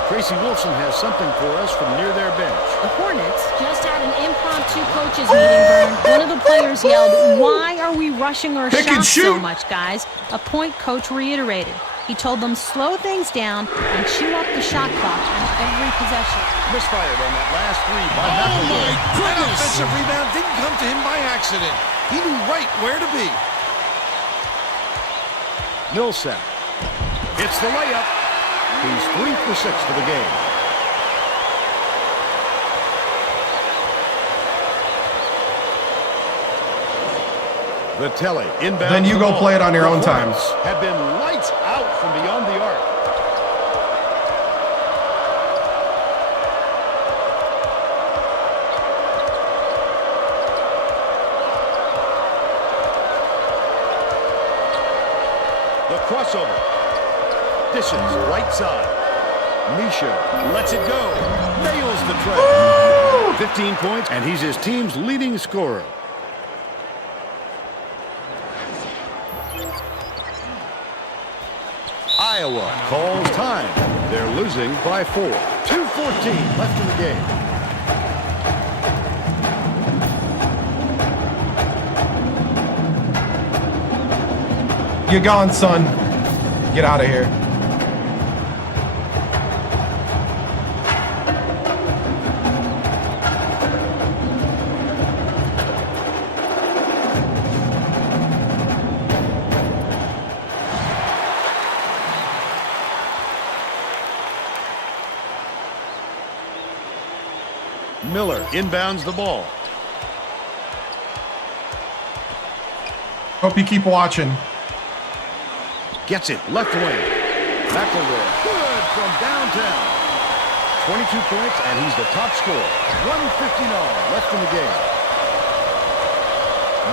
Tracy Wolfson has something for us from near their bench. The Hornets just had an impromptu coaches meeting, Vern. One of the players yelled, "Why are we rushing our shots so much, guys?" A point coach reiterated. He told them slow things down and chew up the shot clock on every possession. Misfired on that last three by Oh, McElroy. my goodness. That offensive rebound didn't come to him by accident. He knew right where to be. Millsap hits the layup. He's 3 for 6 for the game. Vitelli inbounds. Then you go play it on your own time. Have been lights out from beyond the arc. The crossover. Dishes right side. Misha lets it go. Nails the tray. 15 points, and he's his team's leading scorer. Iowa calls time. They're losing by 4. 2:14 left in the game. You're gone, son. Get out of here. Miller inbounds the ball. Hope you keep watching. Gets it left wing. McElroy good from downtown. 22 points, and he's the top scorer. 1:59 left in the game.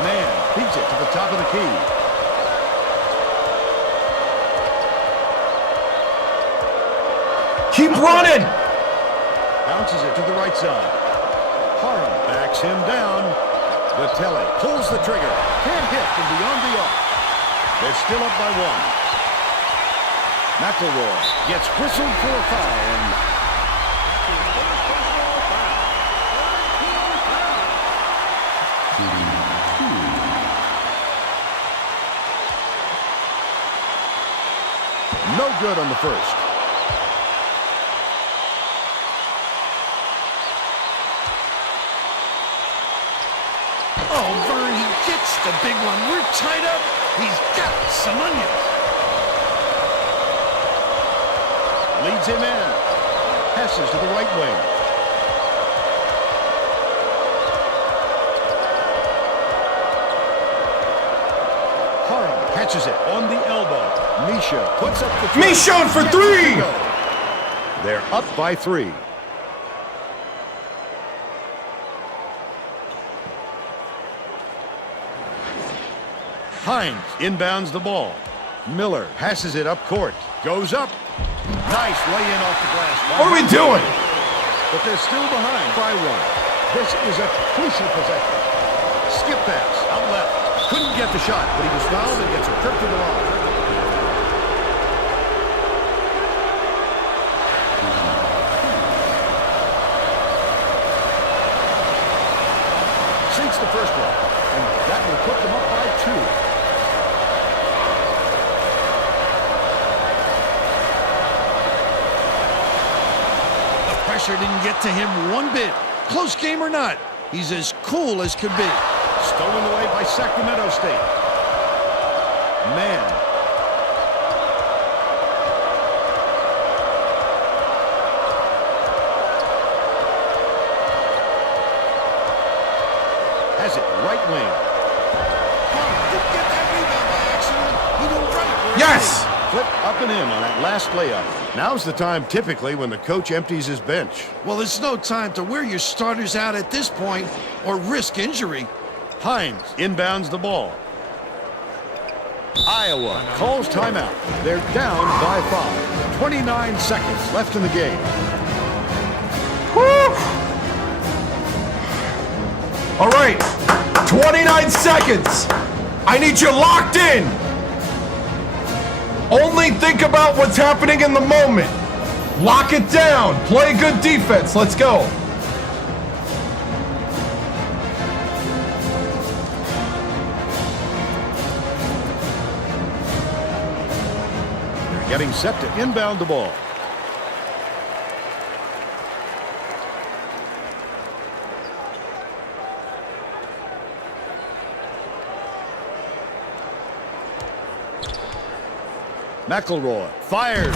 Man beats it to the top of the key. Keep running. Bounces it to the right side. Parham backs him down. Vitelli pulls the trigger. Can't hit from beyond the arc. They're still up by 1. McElroy gets whistled for a foul. And no good on the first. Oh, Vern, he gets the big one. We're tied up. He's got some onions. Leads him in. Passes to the right wing. Parham catches it on the elbow. Misha puts up the three. Misha for 3. They're up by 3. Hines inbounds the ball. Miller passes it up court. Goes up. Nice lay-in off the glass. What are we doing? But they're still behind by 1. This is a crucial possession. Skip pass out left. Couldn't get the shot, but he was fouled and gets a trip to the line. Sinks the first one, and that will put them up by 2. Pressure didn't get to him one bit. Close game or not, he's as cool as could be. Stolen away by Sacramento State. Man. Has it right wing. Didn't get that rebound Yes! Flip up and in on that last layup. Now's the time typically when the coach empties his bench. Well, it's no time to wear your starters out at this point or risk injury. Hines inbounds the ball. Iowa calls timeout. They're down by 5. 29 seconds left in the game. Woo! All right, 29 seconds. I need you locked in. Only think about what's happening in the moment. Lock it down. Play good defense. Let's go. They're getting set to inbound the ball. McElroy fires,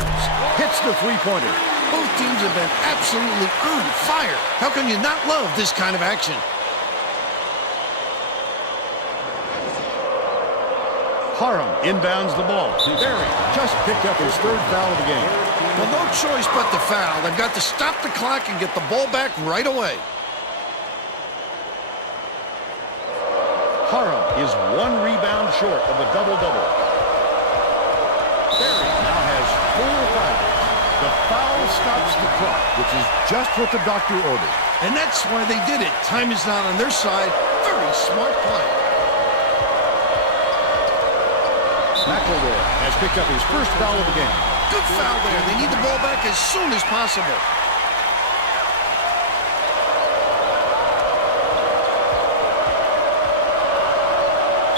hits the three-pointer. Both teams have been absolutely on fire. How can you not love this kind of action? Parham inbounds the ball. Barry just picked up his 3rd foul of the game. Well, no choice but to foul. They've got to stop the clock and get the ball back right away. Parham is 1 rebound short of a double-double. Barry now has 4 fouls. The foul stops the clock, which is just what the doctor ordered. And that's why they did it. Time is not on their side. Very smart play. McElroy has picked up his 1st foul of the game. Good foul there. They need the ball back as soon as possible.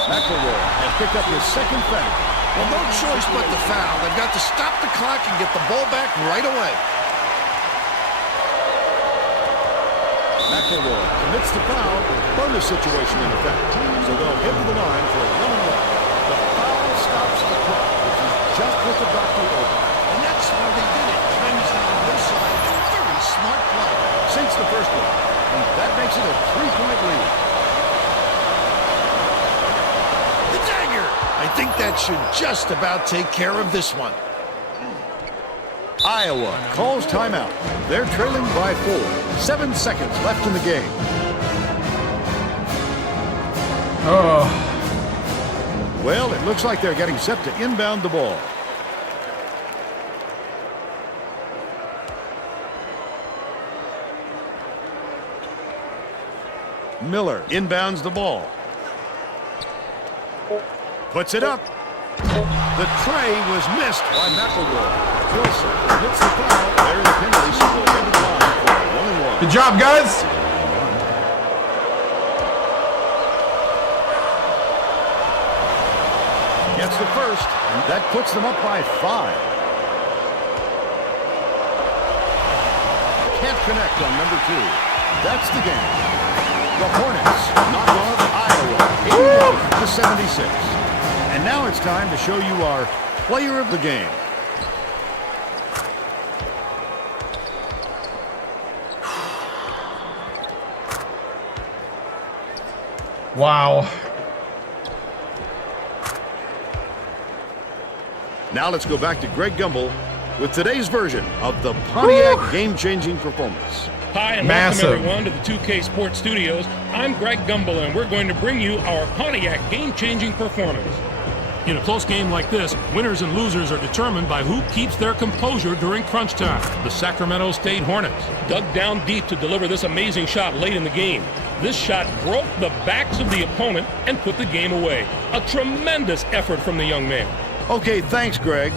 McElroy has picked up his 2nd foul. Well, no choice but to foul. They've got to stop the clock and get the ball back right away. McElroy commits the foul. Bonus situation in effect. So they'll head to the line for a 1-and-1. The foul stops the clock, which is just what the doctor ordered. And that's why they did it. Time is not on their side. Very smart play. Sinks the first one. And that makes it a 3-point lead. I think that should just about take care of this one. Iowa calls timeout. They're trailing by 4. 7 seconds left in the game. Oh. Well, it looks like they're getting set to inbound the ball. Miller inbounds the ball. Puts it up. The tray was missed by McElroy. Wilson hits the foul. There's the penalty, so we'll head to the line for a 1-and-1. Good job, guys. Gets the first, and that puts them up by 5. Can't connect on number 2. That's the game. The Hornets knock off Iowa 81-76. And now it's time to show you our player of the game. Wow. Now let's go back to Greg Gumbel with today's version of the Pontiac game-changing performance. Hi, and welcome everyone to the 2K Sports Studios. I'm Greg Gumbel, and we're going to bring you our Pontiac game-changing performance. In a close game like this, winners and losers are determined by who keeps their composure during crunch time. The Sacramento State Hornets dug down deep to deliver this amazing shot late in the game. This shot broke the backs of the opponent and put the game away. A tremendous effort from the young man. Okay, thanks, Greg.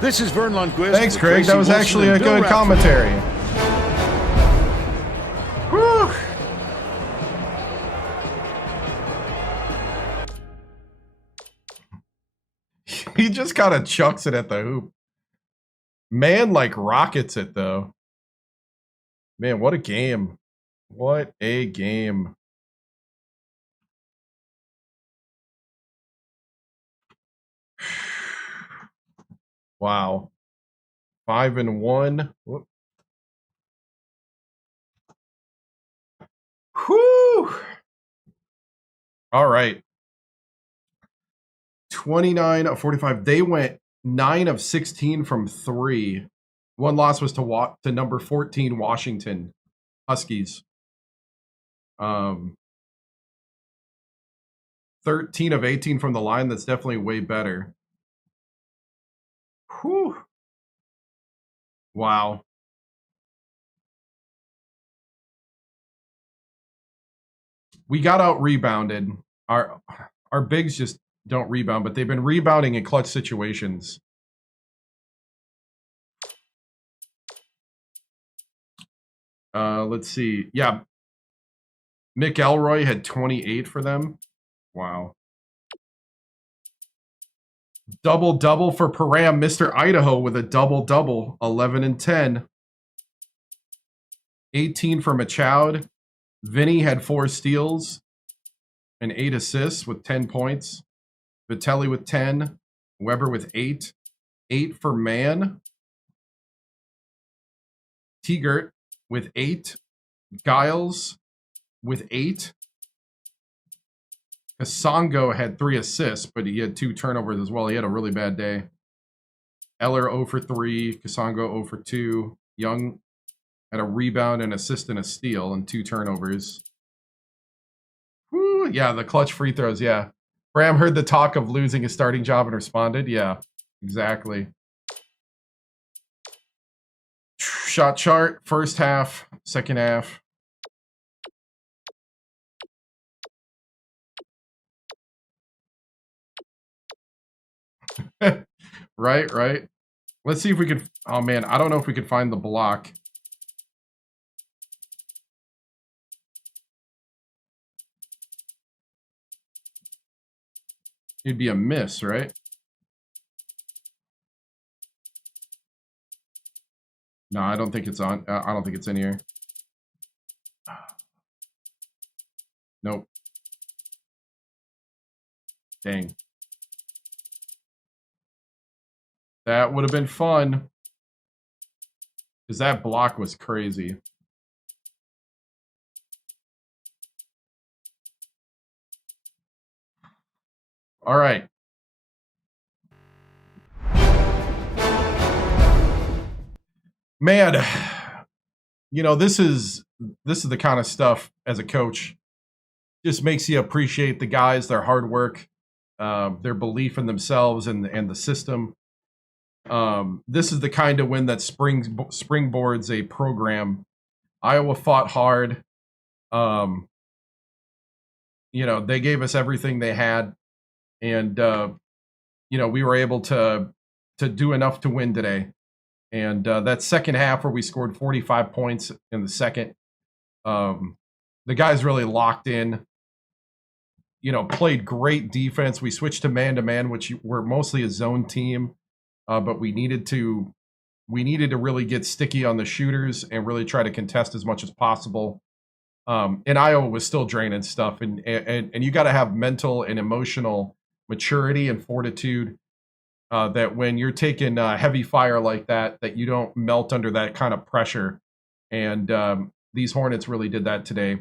This is Vern Lundquist. Thanks, Greg. That was actually a good commentary. Whew. He just kind of chucks it at the hoop. Man, like rockets it, though. Man, what a game. What a game. Wow. 5-1. Whoop. Whew. All right. 29 of 45. They went 9 of 16 from 3. One loss was to number 14 Washington Huskies. 13 of 18 from the line. That's definitely way better. Whew. Wow. We got out rebounded. Our bigs just don't rebound, but they've been rebounding in clutch situations. Let's see. Yeah. Mick Elroy had 28 for them. Wow. Double-double for Param. Mr. Idaho with a double-double. 11 and 10. 18 for Machoud. Vinny had 4 steals and 8 assists with 10 points. Vitelli with 10. Weber with 8. 8 for Mann. Tegert with 8. Giles with 8. Kasongo had 3 assists, but he had 2 turnovers as well. He had a really bad day. Eller 0 for 3. Kasongo 0 for 2. Young had a rebound, an assist, and a steal, and 2 turnovers. Woo, yeah, the clutch free throws, yeah. Bram heard the talk of losing his starting job and responded. Yeah, exactly. Shot chart, first half, second half. Right. Let's see if we can... Oh, man, I don't know if we could find the block. It'd be a miss, right? No, I don't think it's on. I don't think it's in here. Nope. Dang. That would have been fun. Because that block was crazy. All right. Man, you know, this is the kind of stuff as a coach just makes you appreciate the guys, their hard work, their belief in themselves and the system. This is the kind of win that springboards a program. Iowa fought hard. You know, they gave us everything they had. And, you know, we were able to do enough to win today. And that second half where we scored 45 points in the second, the guys really locked in, you know, played great defense. We switched to man-to-man, which we're mostly a zone team, but we needed to really get sticky on the shooters and really try to contest as much as possible. And Iowa was still draining stuff. And you got to have mental and emotional maturity and fortitude that when you're taking heavy fire like that you don't melt under that kind of pressure. And these Hornets really did that today.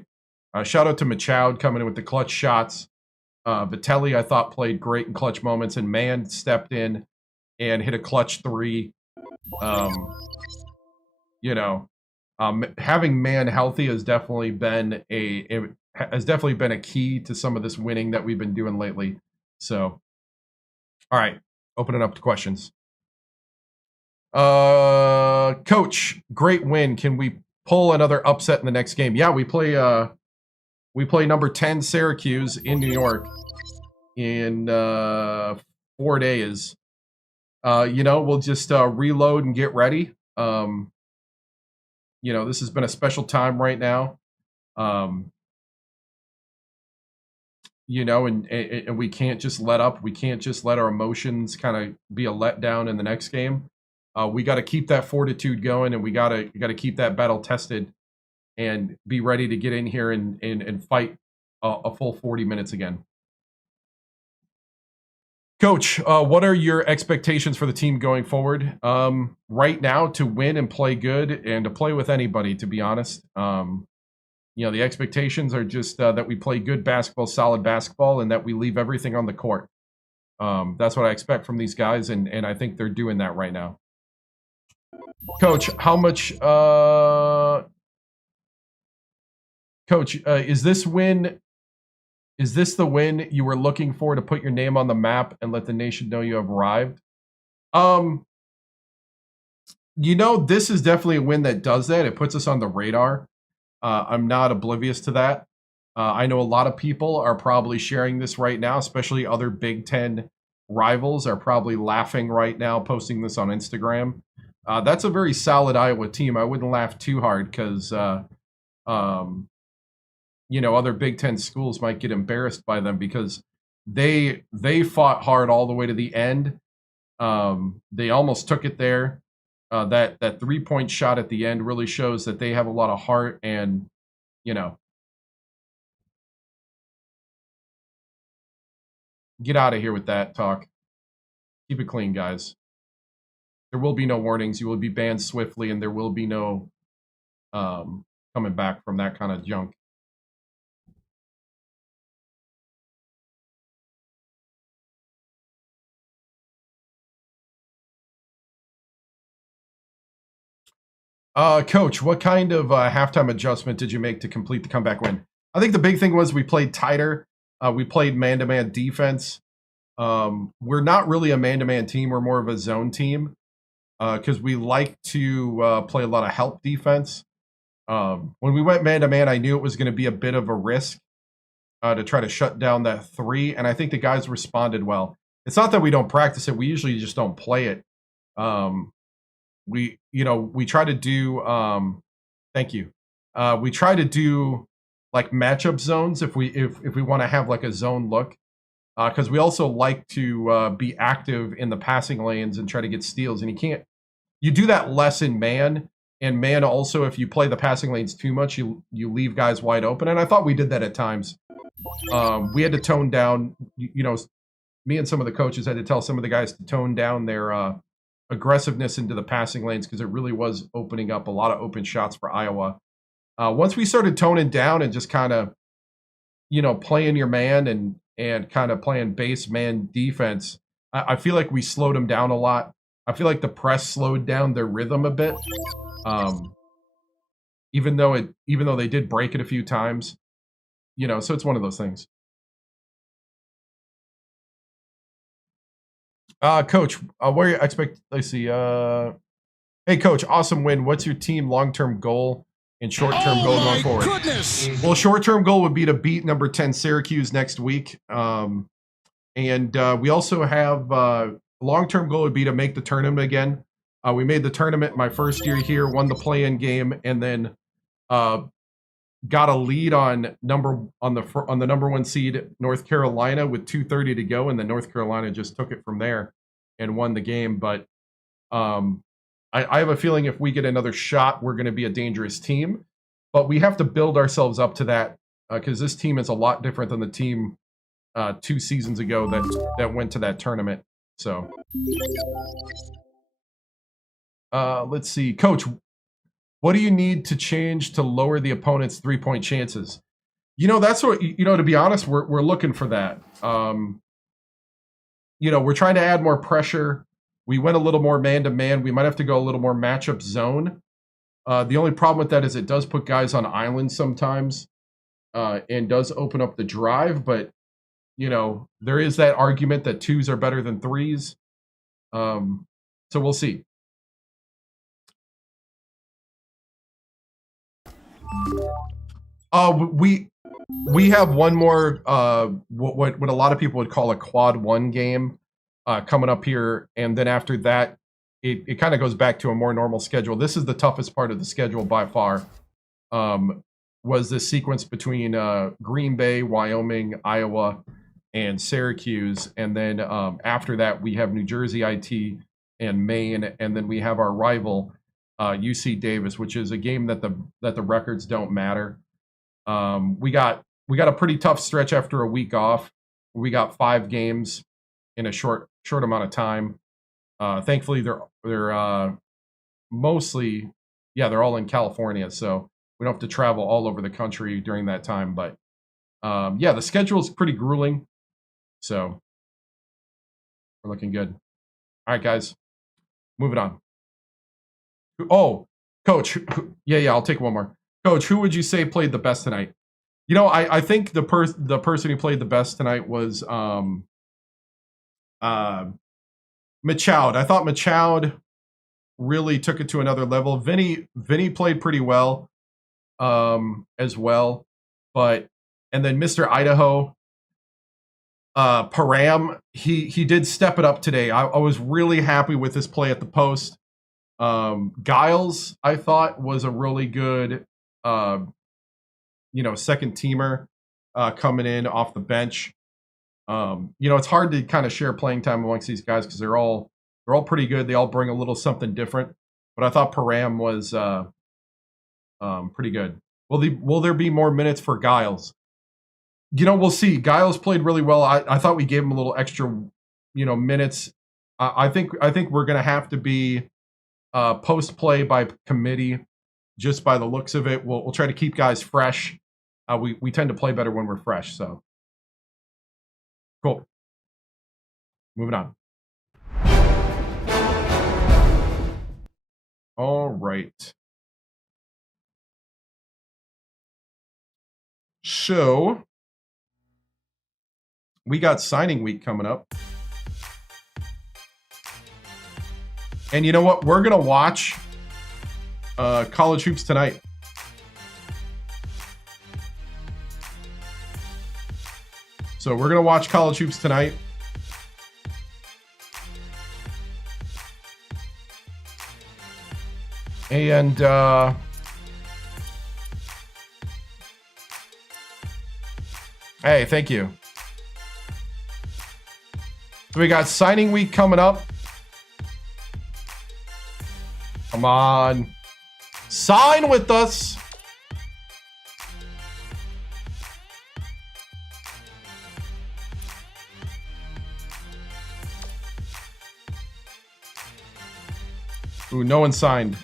Shout out to Machoud coming in with the clutch shots. Vitelli, I thought, played great in clutch moments, and Mann stepped in and hit a clutch 3. You know, having Mann healthy has definitely been a key to some of this winning that we've been doing lately. So, all right, open it up to questions. Coach, great win. Can we pull another upset in the next game? Yeah, we play number 10 Syracuse in New York in 4 days. You know, we'll just reload and get ready. You know, this has been a special time right now. You know, and we can't just let up. We can't just let our emotions kind of be a letdown in the next game. We got to keep that fortitude going, and we got to keep that battle tested and be ready to get in here and fight a full 40 minutes again. Coach, what are your expectations for the team going forward? Right now, to win and play good and to play with anybody, to be honest. You know, the expectations are just that we play good basketball, solid basketball, and that we leave everything on the court. That's what I expect from these guys, and I think they're doing that right now. Coach, how much... Coach, is this the win you were looking for to put your name on the map and let the nation know you have arrived? This is definitely a win that does that. It puts us on the radar. I'm not oblivious to that. I know a lot of people are probably sharing this right now, especially other Big Ten rivals are probably laughing right now, posting this on Instagram. That's a very solid Iowa team. I wouldn't laugh too hard because, other Big Ten schools might get embarrassed by them because they fought hard all the way to the end. They almost took it there. That 3-point shot at the end really shows that they have a lot of heart and, get out of here with that talk. Keep it clean, guys. There will be no warnings. You will be banned swiftly, and there will be no coming back from that kind of junk. Coach, what kind of halftime adjustment did you make to complete the comeback win? I think the big thing was we played tighter. We played man-to-man defense. We're not really a man-to-man team. We're more of a zone team because we like to play a lot of help defense. When we went man-to-man, I knew it was going to be a bit of a risk to try to shut down that 3, and I think the guys responded well. It's not that we don't practice it. We usually just don't play it. We try to do thank you. We try to do like matchup zones if we want to have like a zone look. Because we also like to be active in the passing lanes and try to get steals. And you do that less in man. And man also, if you play the passing lanes too much, you leave guys wide open. And I thought we did that at times. We had to tone down, me and some of the coaches had to tell some of the guys to tone down their aggressiveness into the passing lanes because it really was opening up a lot of open shots for Iowa. Once we started toning down and just kind of, playing your man and kind of playing base man defense, I feel like we slowed them down a lot. I feel like the press slowed down their rhythm a bit. Even though they did break it a few times, so it's one of those things. Coach, what are you expect? Let's see. Hey, Coach, awesome win. What's your team long-term goal and short-term goal going forward? Goodness. Well, short-term goal would be to beat number 10 Syracuse next week. And we also have long-term goal would be to make the tournament again. We made the tournament my first year here, won the play-in game, and then got a lead on the number 1 seed North Carolina with 2:30 to go, and then North Carolina just took it from there and won the game. But I have a feeling if we get another shot, we're going to be a dangerous team. But we have to build ourselves up to that because this team is a lot different than the team 2 seasons ago that went to that tournament. So let's see, Coach. What do you need to change to lower the opponent's 3-point chances? That's what, to be honest, we're looking for that. We're trying to add more pressure. We went a little more man-to-man. We might have to go a little more matchup zone. The only problem with that is it does put guys on islands sometimes and does open up the drive. But, there is that argument that 2s are better than 3s. So we'll see. We have one more what a lot of people would call a quad 1 game coming up here, and then after that it kind of goes back to a more normal schedule. This is the toughest part of the schedule by far. Was this sequence between Green Bay, Wyoming, Iowa, and Syracuse, and then after that we have New Jersey, IT, and Maine, and then we have our rival UC Davis, which is a game that the records don't matter. We got a pretty tough stretch after a week off. We got 5 games in a short amount of time. Thankfully, they're mostly, they're all in California, so we don't have to travel all over the country during that time. But the schedule is pretty grueling. So We're looking good. All right, guys. Moving on. Oh, Coach. Yeah, I'll take one more. Coach, who would you say played the best tonight? You know, I think the person who played the best tonight was Machoud. I thought Machoud really took it to another level. Vinny played pretty well as well. And then Mr. Idaho, Param, he did step it up today. I was really happy with his play at the post. Giles, I thought, was a really good second teamer coming in off the bench. It's hard to kind of share playing time amongst these guys because they're all pretty good. They all bring a little something different. But I thought Param was pretty good. Will there be more minutes for Giles? We'll see. Giles played really well. I thought we gave him a little extra, minutes. I think we're gonna have to be post play by committee, just by the looks of it. We'll try to keep guys fresh. We tend to play better when we're fresh. So cool. Moving on. All right. So we got signing week coming up. And you know what? We're going to watch college hoops tonight. So we're going to watch college hoops tonight. And hey, thank you. So we got signing week coming up. Come on. Sign with us. Ooh, no one signed.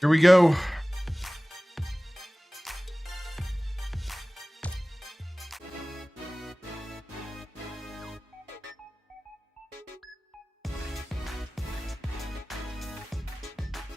Here we go.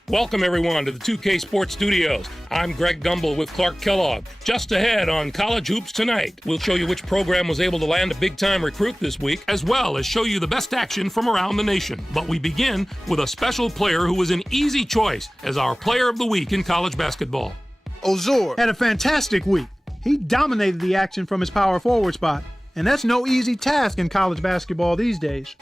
Welcome, everyone, to the 2K Sports Studios. I'm Greg Gumbel with Clark Kellogg. Just ahead on College Hoops Tonight, we'll show you which program was able to land a big-time recruit this week, as well as show you the best action from around the nation. But we begin with a special player who was an easy choice as our Player of the Week in college basketball. Ozor had a fantastic week. He dominated the action from his power forward spot, and that's no easy task in college basketball these days.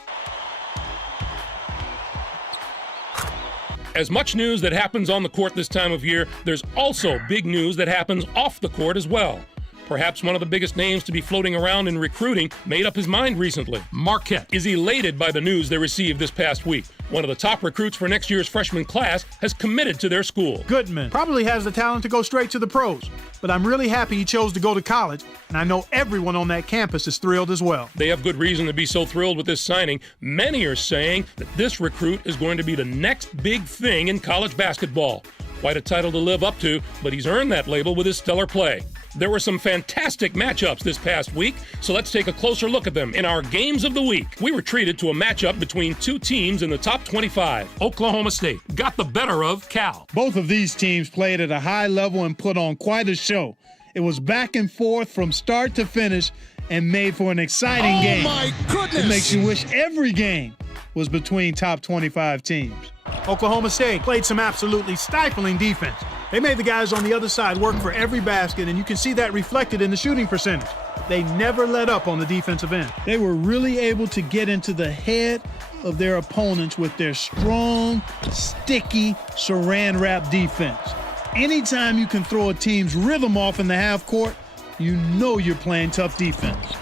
As much news that happens on the court this time of year, there's also big news that happens off the court as well. Perhaps one of the biggest names to be floating around in recruiting made up his mind recently. Marquette is elated by the news they received this past week. One of the top recruits for next year's freshman class has committed to their school. Goodman probably has the talent to go straight to the pros, but I'm really happy he chose to go to college, and I know everyone on that campus is thrilled as well. They have good reason to be so thrilled with this signing. Many are saying that this recruit is going to be the next big thing in college basketball. Quite a title to live up to, but he's earned that label with his stellar play. There were some fantastic matchups this past week, so let's take a closer look at them in our Games of the Week. We were treated to a matchup between two teams in the top 25. Oklahoma State got the better of Cal. Both of these teams played at a high level and put on quite a show. It was back and forth from start to finish and made for an exciting game. Oh my goodness! It makes you wish every game was between top 25 teams. Oklahoma State played some absolutely stifling defense. They made the guys on the other side work for every basket, and you can see that reflected in the shooting percentage. They never let up on the defensive end. They were really able to get into the head of their opponents with their strong, sticky, saran wrap defense. Anytime you can throw a team's rhythm off in the half court, you know you're playing tough defense.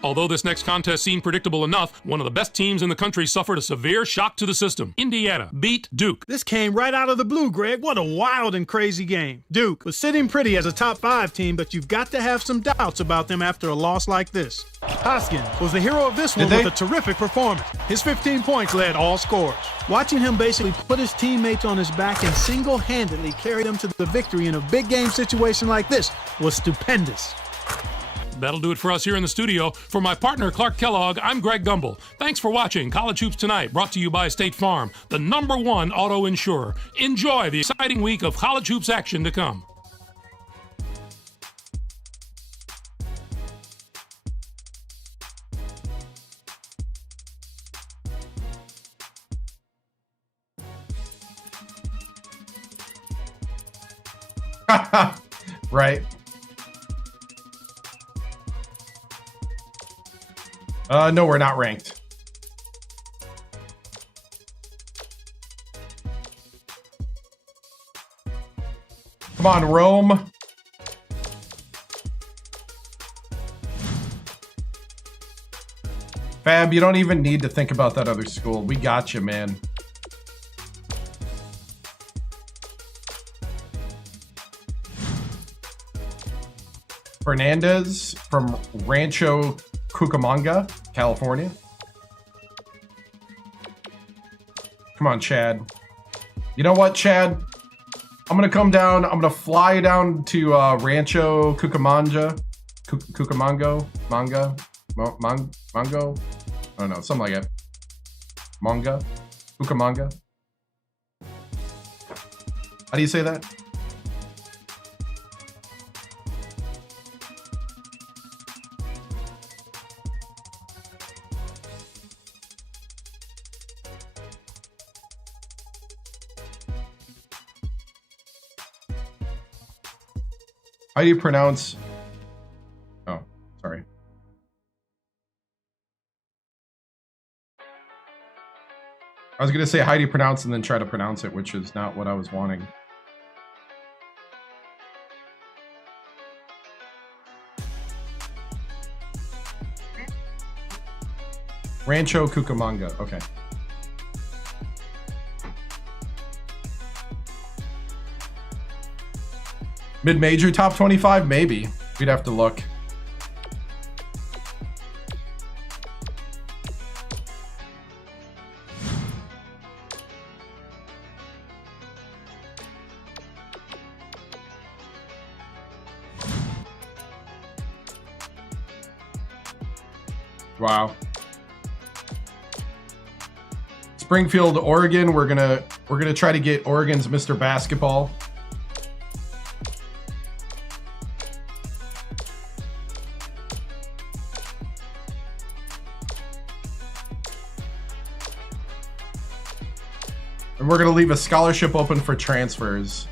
Although this next contest seemed predictable enough, one of the best teams in the country suffered a severe shock to the system. Indiana beat Duke. This came right out of the blue, Greg. What a wild and crazy game. Duke was sitting pretty as a top 5 team, but you've got to have some doubts about them after a loss like this. Hoskins was the hero of this one with a terrific performance. His 15 points led all scorers. Watching him basically put his teammates on his back and single-handedly carry them to the victory in a big game situation like this was stupendous. That'll do it for us here in the studio. For my partner, Clark Kellogg, I'm Greg Gumbel. Thanks for watching College Hoops Tonight, brought to you by State Farm, the #1 auto insurer. Enjoy the exciting week of college hoops action to come. Right. No, we're not ranked. Come on, Rome. Fab, you don't even need to think about that other school. We got you, man. Fernandez from Rancho Cucamonga, California. Come on, Chad. You know what, Chad? I'm gonna come down. I'm gonna fly down to Rancho Cucamonga, Mango. I don't know, something like it. Cucamonga. How do you say that? How do you pronounce? Oh, sorry. I was going to say how do you pronounce and then try to pronounce it, which is not what I was wanting. Rancho Cucamonga. Okay. Mid-major top 25? Maybe. We'd have to look. Wow. Springfield, Oregon. We're gonna try to get Oregon's Mr. Basketball. And we're going to leave a scholarship open for transfers.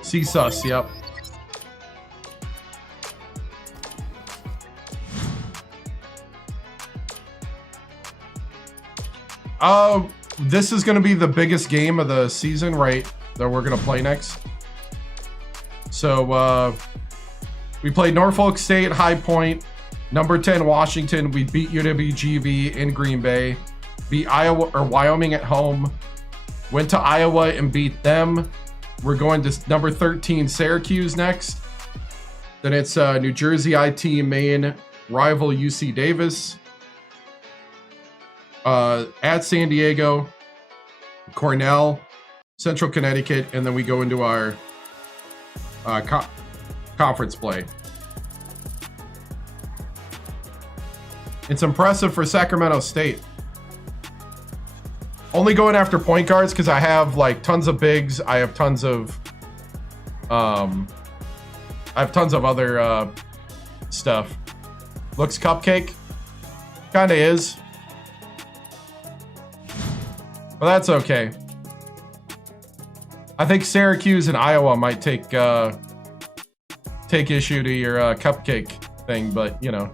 CSUS, yep. This is going to be the biggest game of the season, right? That we're going to play next. So we played Norfolk State, High Point, number 10 Washington. We beat UWGV in Green Bay, beat Iowa or Wyoming at home, went to Iowa and beat them. We're going to number 13 Syracuse next. Then it's New Jersey IT, Maine, rival UC Davis. At San Diego, Cornell, Central Connecticut, and then we go into our conference play. It's impressive for Sacramento State. Only going after point guards because I have like tons of bigs. I have tons of other stuff. Looks cupcake. Kinda is. But that's okay. I think Syracuse and Iowa might take issue to your cupcake thing, but you know.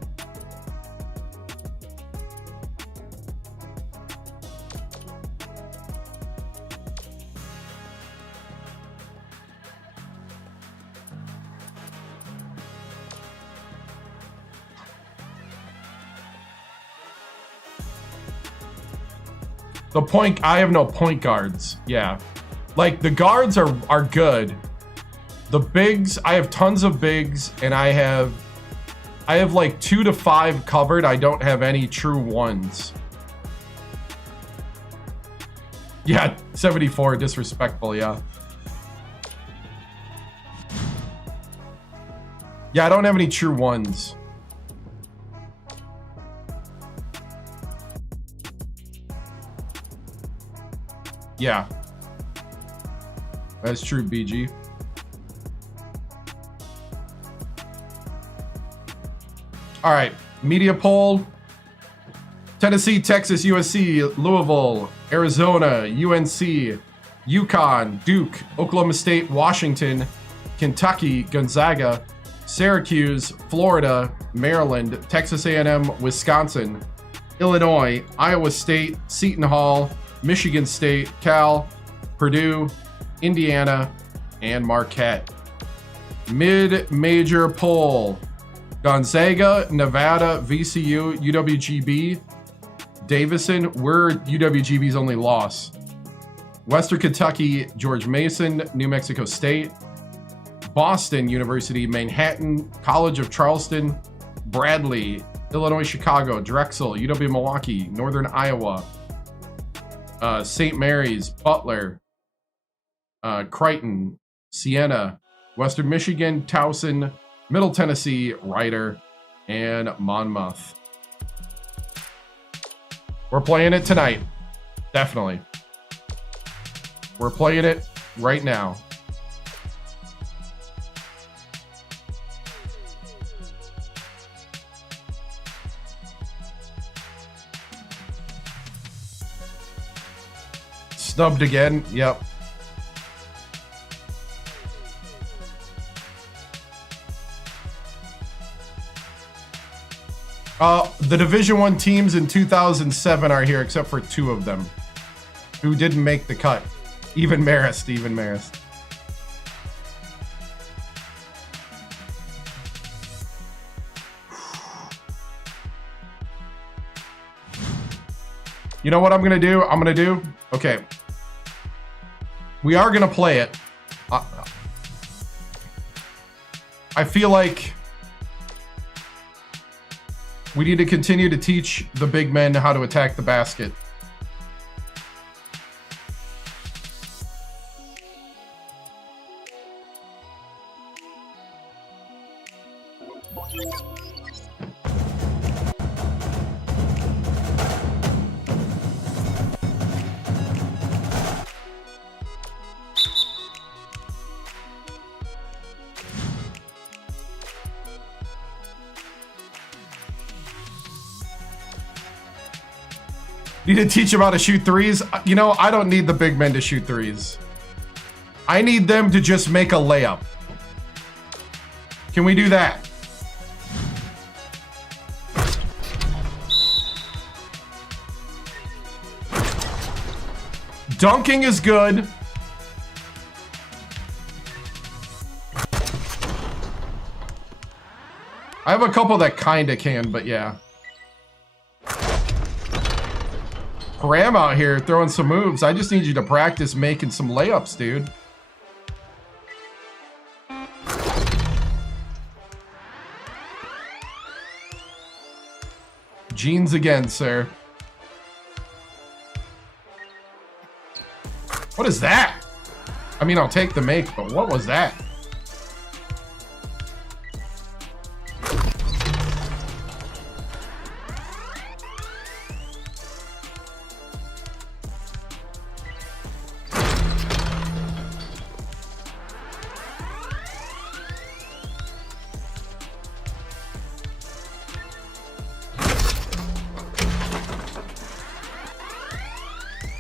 I have no point guards. Yeah. Like, the guards are good. The bigs, I have tons of bigs, and I have like 2 to 5 covered. I don't have any true ones. Yeah, 74, disrespectful, yeah. Yeah, I don't have any true ones. Yeah. That's true, BG. All right, media poll. Tennessee, Texas, USC, Louisville, Arizona, UNC, UConn, Duke, Oklahoma State, Washington, Kentucky, Gonzaga, Syracuse, Florida, Maryland, Texas A&M, Wisconsin, Illinois, Iowa State, Seton Hall, Michigan State, Cal, Purdue, Indiana, and Marquette. Mid-major poll. Gonzaga, Nevada, VCU, UWGB, Davison. We're UWGB's only loss. Western Kentucky, George Mason, New Mexico State, Boston University, Manhattan, College of Charleston, Bradley, Illinois, Chicago, Drexel, UW Milwaukee, Northern Iowa, St. Mary's, Butler, Crichton, Siena, Western Michigan, Towson, Middle Tennessee, Ryder, and Monmouth. We're playing it tonight. Definitely. We're playing it right now. Snubbed again. Yep. The Division I teams in 2007 are here, except for 2 of them who didn't make the cut. Even Marist. You know what I'm going to do? Okay. We are going to play it. I feel like we need to continue to teach the big men how to attack the basket. Need to teach them how to shoot threes. You know, I don't need the big men to shoot threes. I need them to just make a layup. Can we do that? Dunking is good. I have a couple that kinda can, but yeah. Ram out here throwing some moves. I just need you to practice making some layups, dude. Jeans again, sir. What is that? I mean, I'll take the make, but what was that?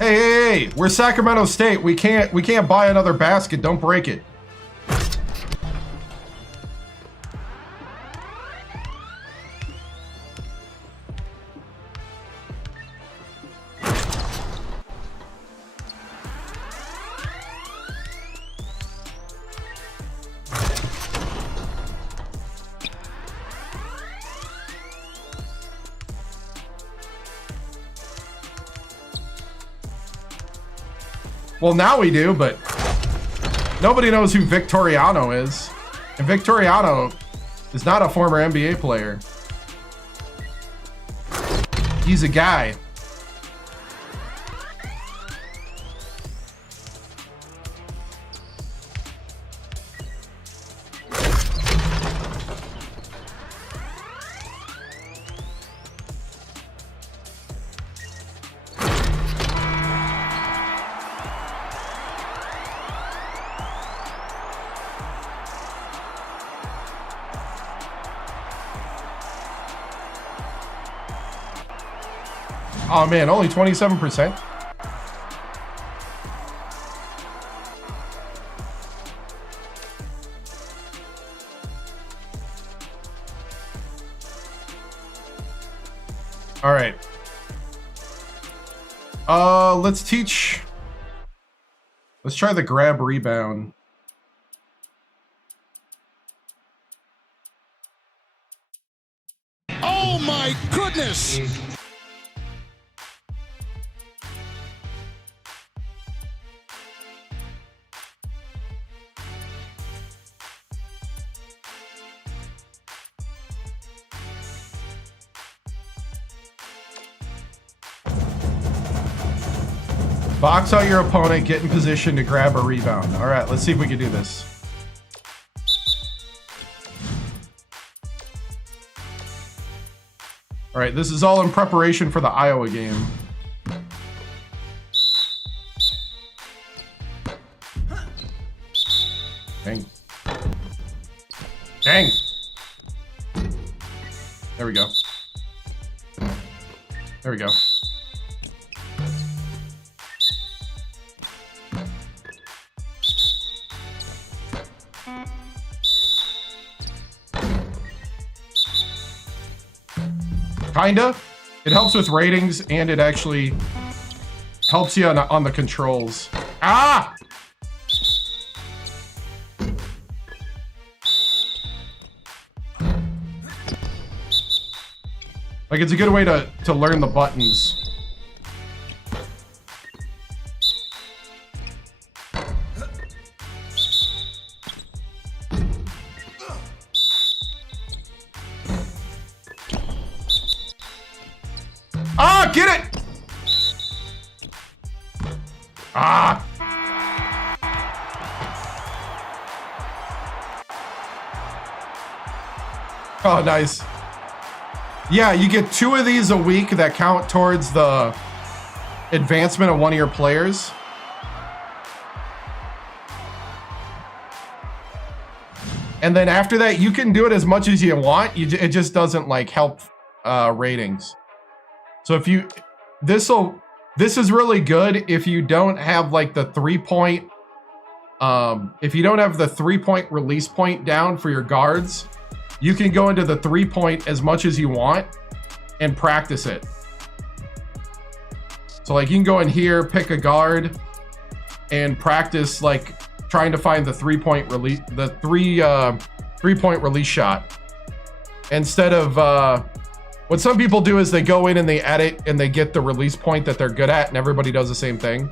Hey, we're Sacramento State. We can't buy another basket. Don't break it. Well, now we do, but nobody knows who Victoriano is. And Victoriano is not a former NBA player. He's a guy. Oh man, only 27%. All right. Let's teach. Let's try the grab rebound. Oh my goodness! Box out your opponent, get in position to grab a rebound. All right, let's see if we can do this. All right, this is all in preparation for the Iowa game. Dang. Dang. There we go. There we go. Kinda. It helps with ratings, and it actually helps you on the controls. Ah! Like, it's a good way to learn the buttons. Ah, get it! Ah! Oh, nice. Yeah, you get 2 of these a week that count towards the advancement of one of your players. And then after that, you can do it as much as you want. It just doesn't like help ratings. So if you, this is really good if you don't have like the 3-point, if you don't have the 3-point release point down for your guards, you can go into the 3-point as much as you want and practice it. So like you can go in here, pick a guard and practice like trying to find the 3-point release, the 3-point release shot. Instead of, what some people do is they go in and they edit and they get the release point that they're good at, and everybody does the same thing.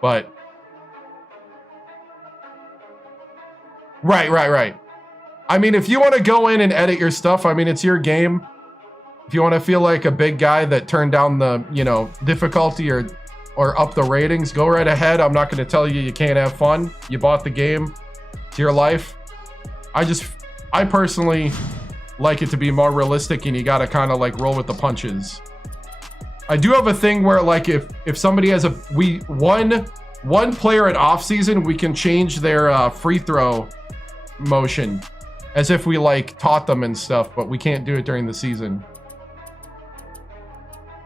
But right. I mean, if you want to go in and edit your stuff, I mean, it's your game. If you want to feel like a big guy that turned down the, you know, difficulty or up the ratings, go right ahead. I'm not going to tell you can't have fun. You bought the game. It's your life. I personally like it to be more realistic, and you got to kind of like roll with the punches. I do have a thing where like if somebody has one player at off season, we can change their free throw motion as if we like taught them and stuff, but we can't do it during the season.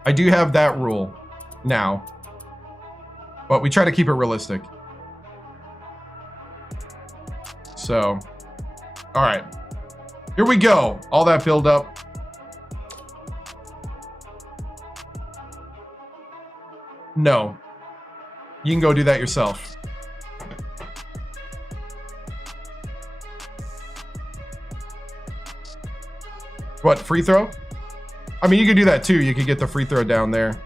I do have that rule now, but we try to keep it realistic. So, all right. Here we go. All that build up. No. You can go do that yourself. What, free throw? I mean, you could do that too. You could get the free throw down there.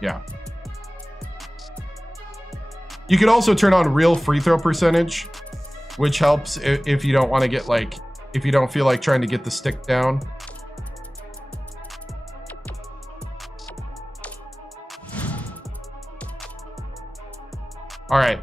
Yeah. You can also turn on real free throw percentage, which helps if you don't want to get like, if you don't feel like trying to get the stick down. All right.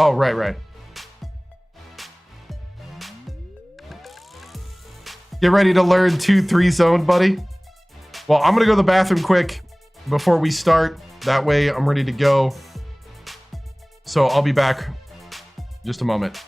Oh, right. Get ready to learn 2-3 zone, buddy. Well, I'm going to go to the bathroom quick before we start. That way I'm ready to go. So I'll be back just a moment.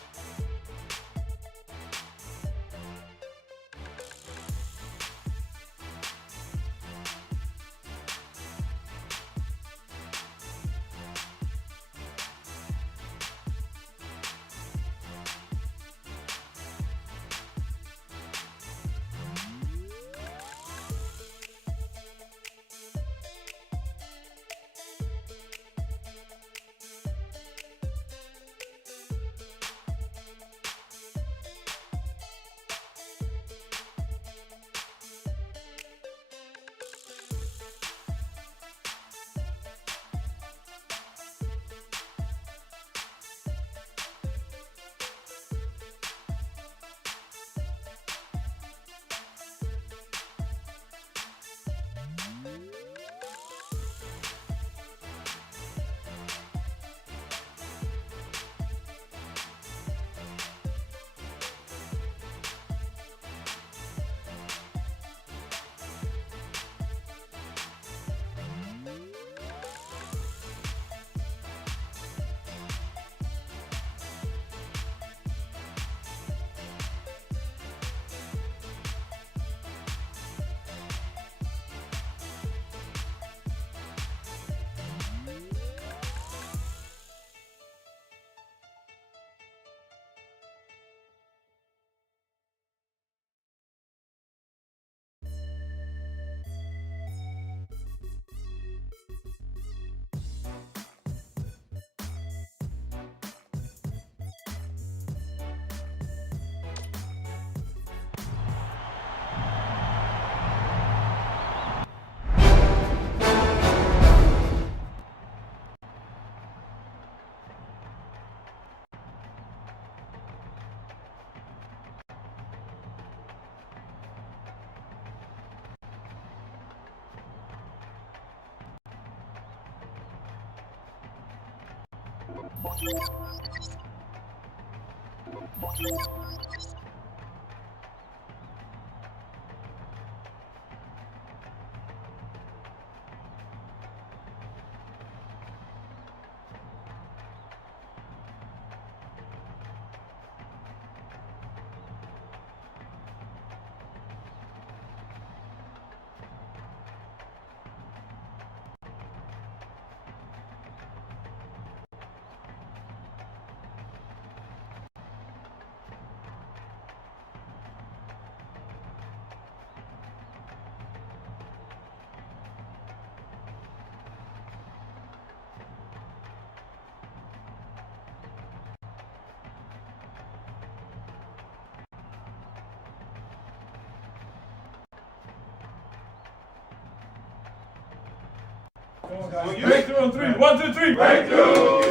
Breakthrough on three. 1, 2, 3. Breakthrough.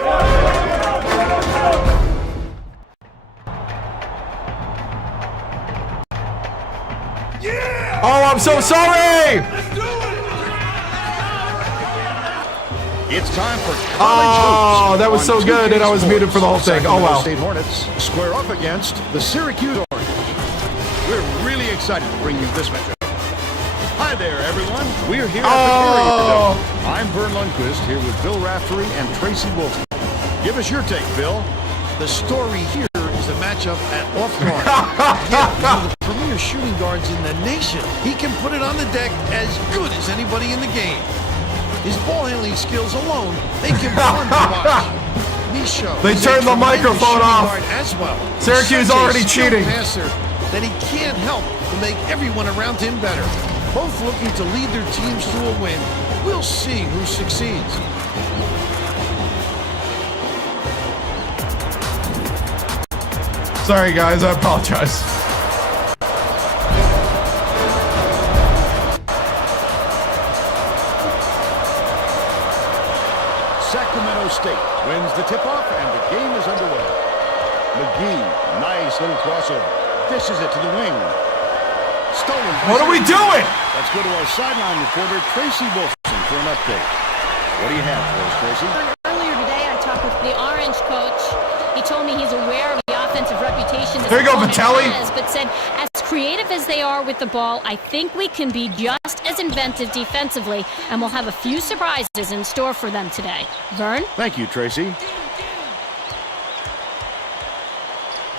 Yeah! Oh, I'm so sorry! Let's do it! It's time for college hoops. That was so good, and I was muted for the whole thing. Oh, wow. State Hornets square up against the Syracuse Hornets. We're really excited to bring you this matchup. Hi there, everyone. We're here at the Carrier Dome. I'm Vern Lundquist here with Bill Raftery and Tracy Wilson. Give us your take, Bill. The story here is the matchup at off guard. Yeah, one of the premier shooting guards in the nation. He can put it on the deck as good as anybody in the game. His ball handling skills alone make him fun to watch. They turned the microphone off. As well. Syracuse Such a already skilled cheating. Passer that he can't help but make everyone around him better. Both looking to lead their teams to a win. We'll see who succeeds. Sorry, guys. I apologize. Sacramento State wins the tip-off, and the game is underway. McGee, nice little crossover. Dishes it to the wing. Stolen. What are we doing? Let's go to our sideline reporter, Tracy Wilson, for an update. What do you have for us, Tracy? Earlier today, I talked with the Orange coach. He told me he's aware of the offensive reputation that there you go, opponent Vitelli. has, but said, as creative as they are with the ball, I think we can be just as inventive defensively, and we'll have a few surprises in store for them today. Vern? Thank you, Tracy.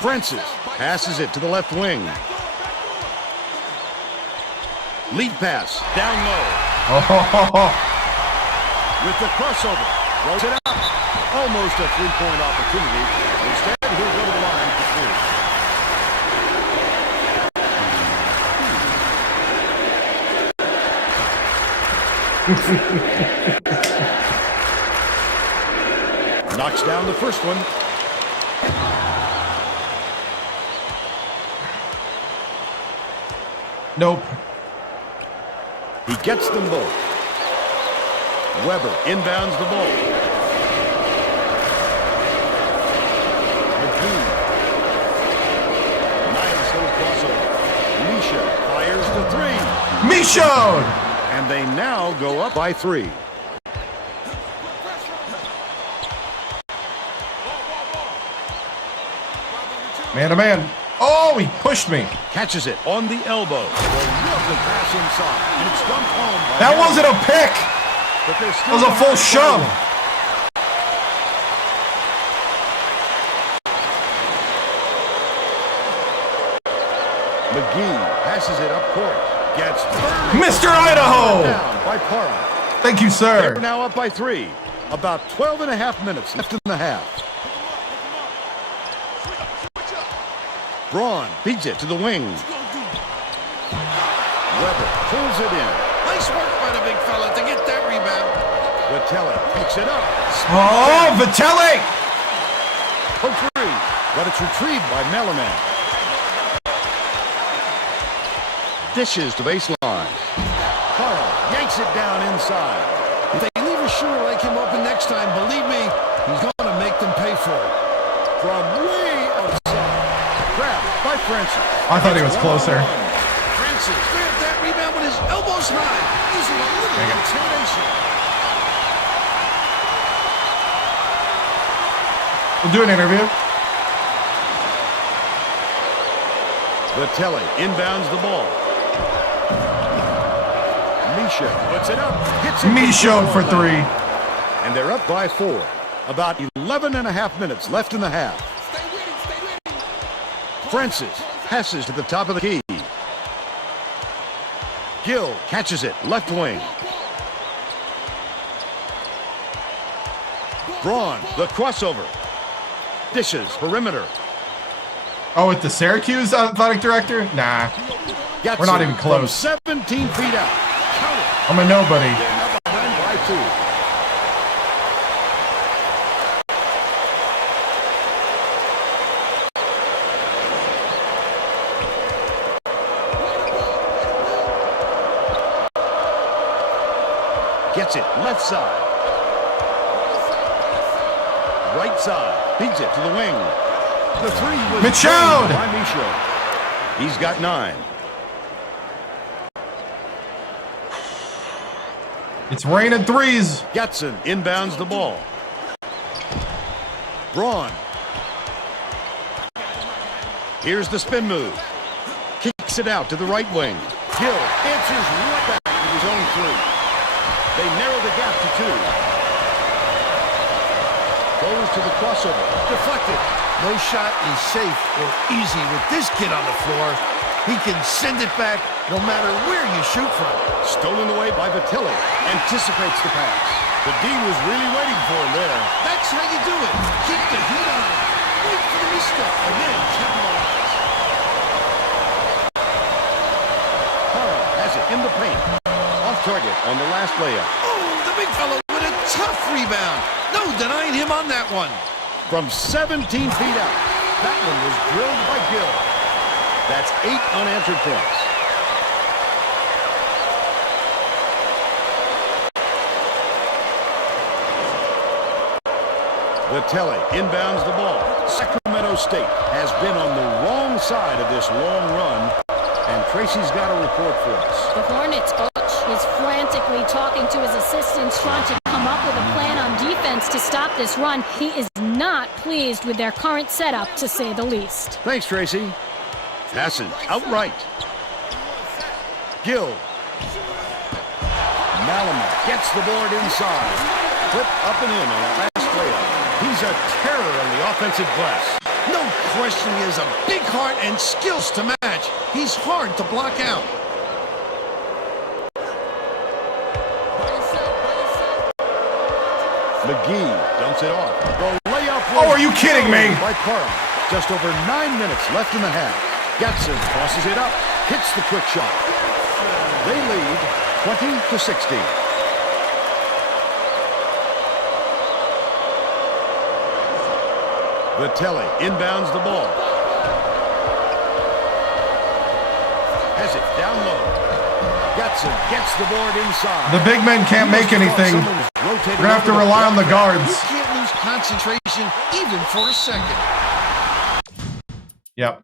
Francis passes it to the left wing. Lead pass, down low. With the crossover, throws it out. Almost a three-point opportunity. Instead, he'll go to the line for three. Knocks down the first one. Nope. He gets them both. Weber inbounds the ball. McGee. Nice little crossover. Misha fires the three. Michaud! And they now go up by 3. Man to man. Oh, he pushed me. Catches it on the elbow. Lovely pass inside. And it's dumped home by That wasn't a pick. But that was a full shove. McGee passes it up court. Gets Mr. Idaho. Down by Parra. Thank you, sir. They're now up by 3. About 12 and a half minutes left in the half. Braun beats it to the wing. Weber pulls it in. Nice work by the big fella to get that rebound. Vitelli picks it up. Oh, Vitelli! Poke free, but it's retrieved by Mellerman. Dishes to baseline. Carl yanks it down inside. If they leave a shooter like him open next time, believe me, he's going to make them pay for it. From way outside. Grab by Francis. I thought he was closer. Francis grabbed that rebound with his elbows high, using a little intimidation. We'll do an interview. Vitelli inbounds the ball. Misha puts it up. Hits it. Michaud for 3. And they're up by 4. About 11 and a half minutes left in the half. Francis passes to the top of the key. Gill catches it, left wing. Braun, the crossover. Dishes, perimeter. Oh, with the Syracuse athletic director? Nah. We're not even close. 17 feet out. Count it. I'm a nobody. Behind by 2. Gets it, left side. Right side, beats it to the wing. The 3 was Michaud by Michaud. He's got 9. It's raining 3s. Gatson inbounds the ball. Braun. Here's the spin move. Kicks it out to the right wing. Gill answers right back with his own 3. They narrow the gap to 2. Goes to the crossover. Deflected. No shot is safe or easy with this kid on the floor. He can send it back no matter where you shoot from. Stolen away by Vitelli. Anticipates the pass. The D was really waiting for him there. That's how you do it. Keep the heat on. Wait for the misstep and then capitalize. Carl has it in the paint. Off target on the last layup. Oh, the big fellow with a tough rebound. No denying him on that one. From 17 feet out, that one was drilled by Gill. That's 8 unanswered points. Vitelli inbounds the ball. Sacramento State has been on the wrong side of this long run, and Tracy's got a report for us. The Hornets coach is frantically talking to his assistants, trying to come up with a plan on defense to stop this run. He is not pleased with their current setup, to say the least. Thanks, Tracy. Passes outright. Gill. Malamet gets the board inside. Flip up and in on that last layup. He's a terror on the offensive glass. No question he has a big heart and skills to match. He's hard to block out. McGee dumps it off. The layup. Oh, are you kidding me? By Carl. Just over 9 minutes left in the half. Getson tosses it up. Hits the quick shot. They lead 20-16. Vitelli inbounds the ball. Has it down low. Getson gets the board inside. The big men can't make anything. We're going to have to rely on the guards. You can't lose concentration even for a second. Yep.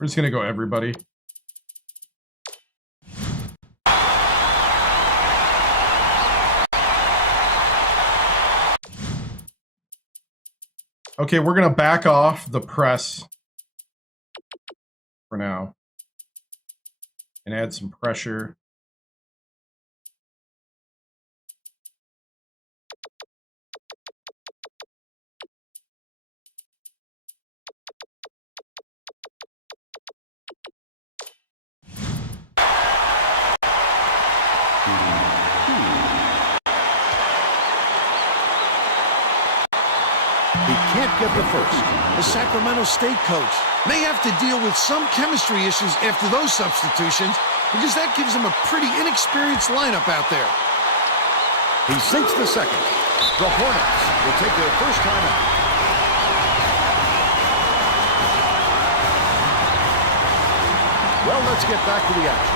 We're just gonna go everybody. Okay, we're gonna back off the press for now and add some pressure. Get the first. The Sacramento State coach may have to deal with some chemistry issues after those substitutions because that gives him a pretty inexperienced lineup out there. He sinks the second. The Hornets will take their first time out. Well, let's get back to the action.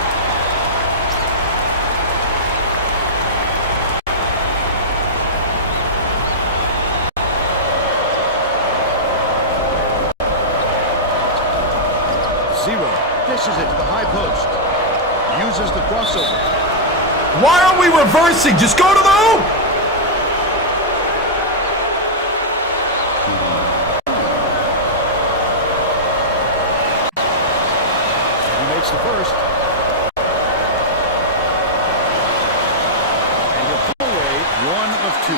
Dishes it to the high post. Uses the crossover. Why aren't we reversing? Just go to the hoop! He makes the first. And he'll pull away 1 of 2.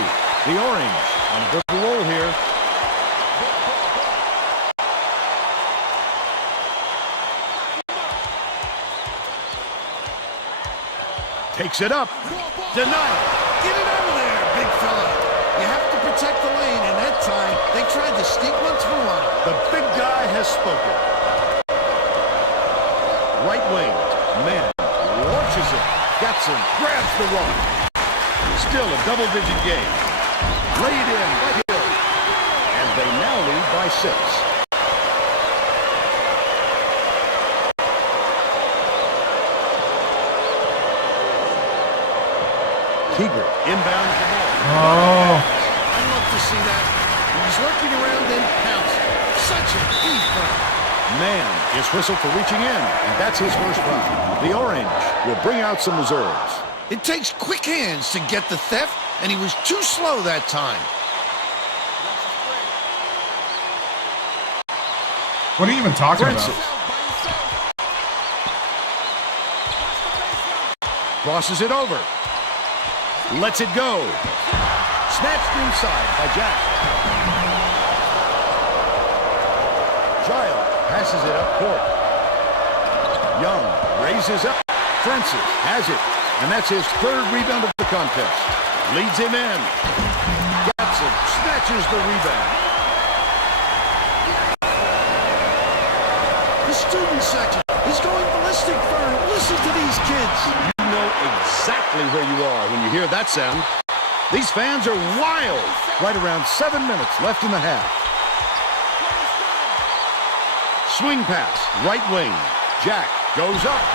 The Orange on a good roll here. Takes it up. Denial. Get it out of there, big fella. You have to protect the lane, and that time they tried to sneak one through on him. The big guy has spoken. Right wing. Man launches it. Getson grabs the run. Still a double-digit game. Laid in by Hill. And they now lead by 6. Keeger inbounds the ball. Oh. I love to see that. He's lurking around and pouncing. Such a deep run. Man is whistled for reaching in, and that's his first foul. The Orange will bring out some reserves. It takes quick hands to get the theft, and he was too slow that time. What are you even talking Francis. about? Crosses it over. Lets it go. Snatched inside by Jack. Giles passes it up court. Young raises up. Francis has it. And that's his third rebound of the contest. Leads him in. Gets it. Snatches the rebound. The student section is going ballistic, Vern. Listen to these kids. You know exactly where you are when you hear that sound. These fans are wild. Right around 7 minutes left in the half. Swing pass, right wing. Jack goes up.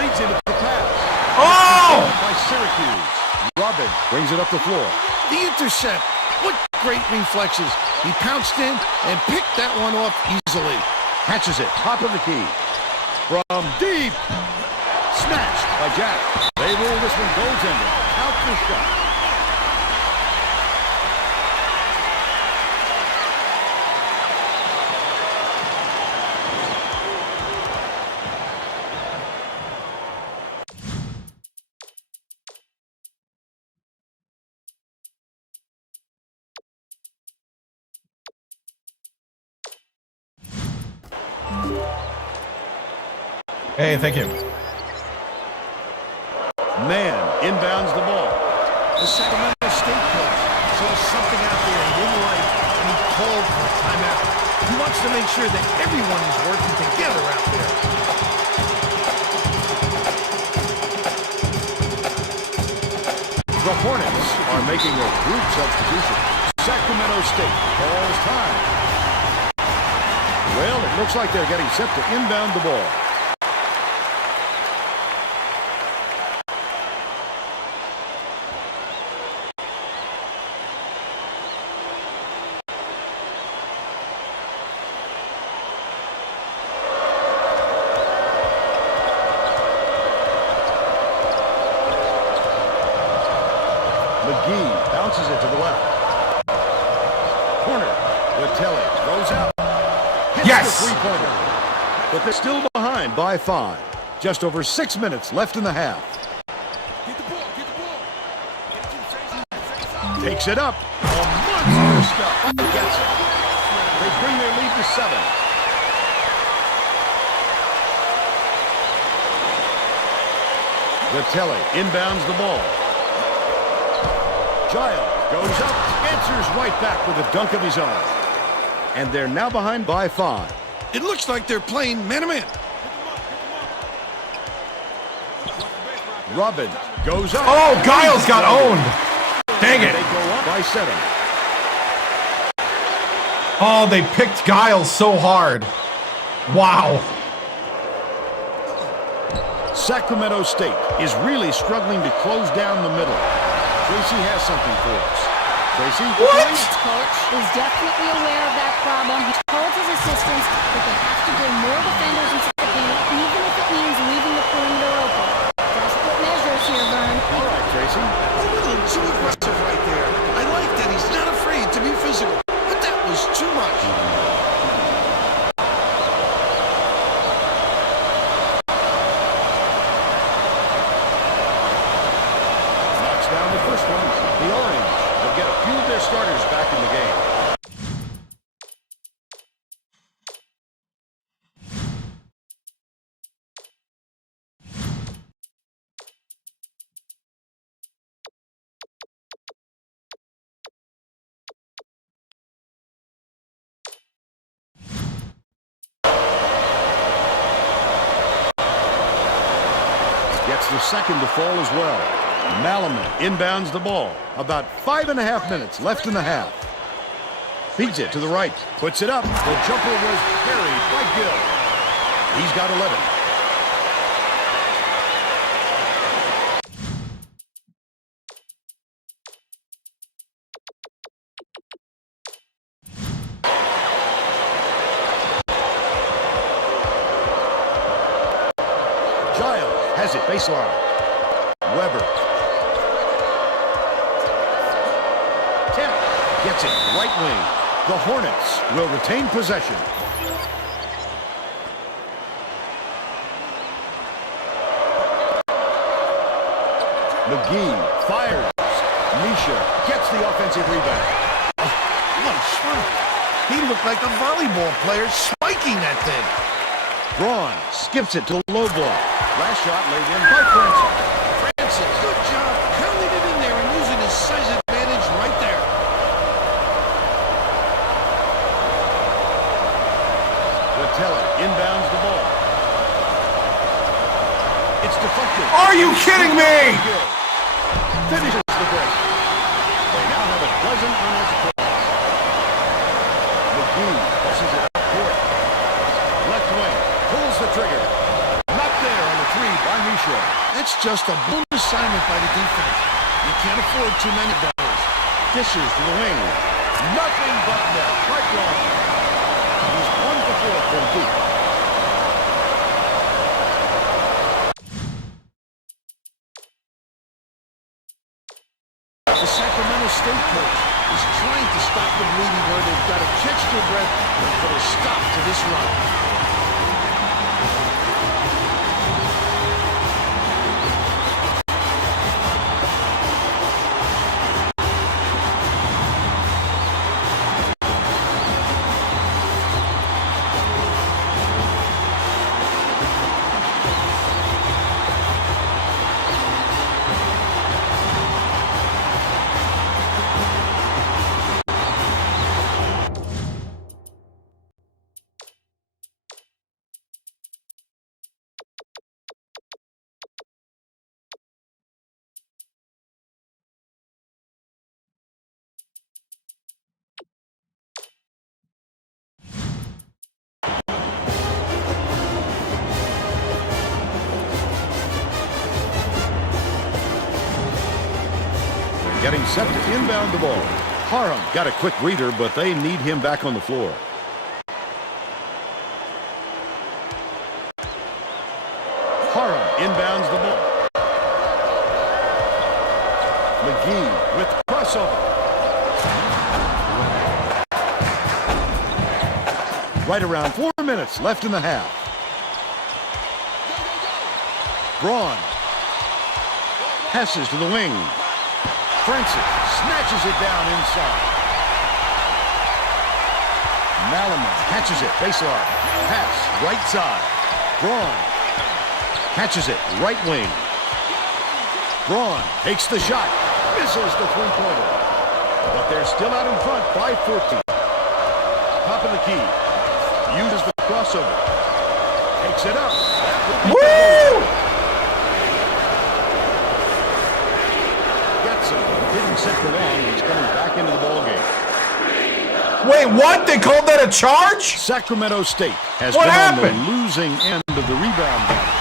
Leads into the pass. Oh! By Syracuse. Robin brings it up the floor. The intercept. What great reflexes. He pounced in and picked that one off easily. Catches it, top of the key. From deep. Snatched by Jack. They rule this one goaltender. Out the shot. Hey, thank you. Man inbounds the ball. The Sacramento State coach saw something out there he didn't like, and he called for a timeout. He wants to make sure that everyone is working together out there. The Hornets are making a group substitution. Sacramento State calls time. Well, it looks like they're getting set to inbound the ball. McGee bounces it to the left. Corner. Vitale throws out. Hits Yes! the three-pointer. But they're still behind by 5. Just over 6 minutes left in the half. Get the ball, get the ball. Takes it up. A monster stuff. Gets it. They bring their lead to 7. Vitale inbounds the ball. Giles goes up, answers right back with a dunk of his own. And they're now behind by 5. It looks like they're playing man-to-man. Robin goes up. Oh, Giles got owned. Dang it. They go up by 7. Oh, they picked Giles so hard. Wow. Sacramento State is really struggling to close down the middle. Tracy has something for us. Tracy? What? Coach is definitely aware of that problem. He told his assistants that they have to bring more defenders into the paint, even if it means leaving the perimeter open. Desperate measures here, Vern. All right, Tracy. A little too aggressive right there. I like that he's not afraid to be physical, but that was too much. Knocks down the first one. The Orange will get a few of their starters back in the game. Gets the second to fall as well. Malaman inbounds the ball. About 5.5 minutes left in the half. Feeds it to the right. Puts it up. The jumper was buried by Gill. He's got 11. Giles has it baseline. Weber. Gets it right wing. The Hornets will retain possession. McGee fires. Misha gets the offensive rebound. Oh, what a shot. He looked like a volleyball player spiking that thing. Braun skips it to the low block. Last shot laid in by Francis. Francis, good job pounding it in there and using his size advantage right there. Latella inbounds the ball. It's deflected. Are you kidding me? Finishes the break. They now have a dozen unanswered points. McGee pushes it up court. Left wing pulls the trigger. Not there on the three by Misha. That's just a boom assignment by the defense. You can't afford too many of those. Dishes to the wing. Nothing but net. Right on. He's 1 for 4 from deep. The Sacramento State coach is trying to stop them leading where they've got to catch their breath and put a stop to this run. Getting set to inbound the ball. Parham got a quick breather, but they need him back on the floor. Parham inbounds the ball. McGee with the crossover. Right around 4 minutes left in the half. Braun passes to the wing. Francis snatches it down inside. Malaman catches it, baseline. Pass, right side. Braun catches it, right wing. Braun takes the shot, misses the three-pointer. But they're still out in front by 14. Top of the key. Uses the crossover. Takes it up. Woo! Didn't set for long. He's coming back into the ballgame. Wait, what? They called that a charge? Sacramento State has what been happened? on the losing end of the rebound battle.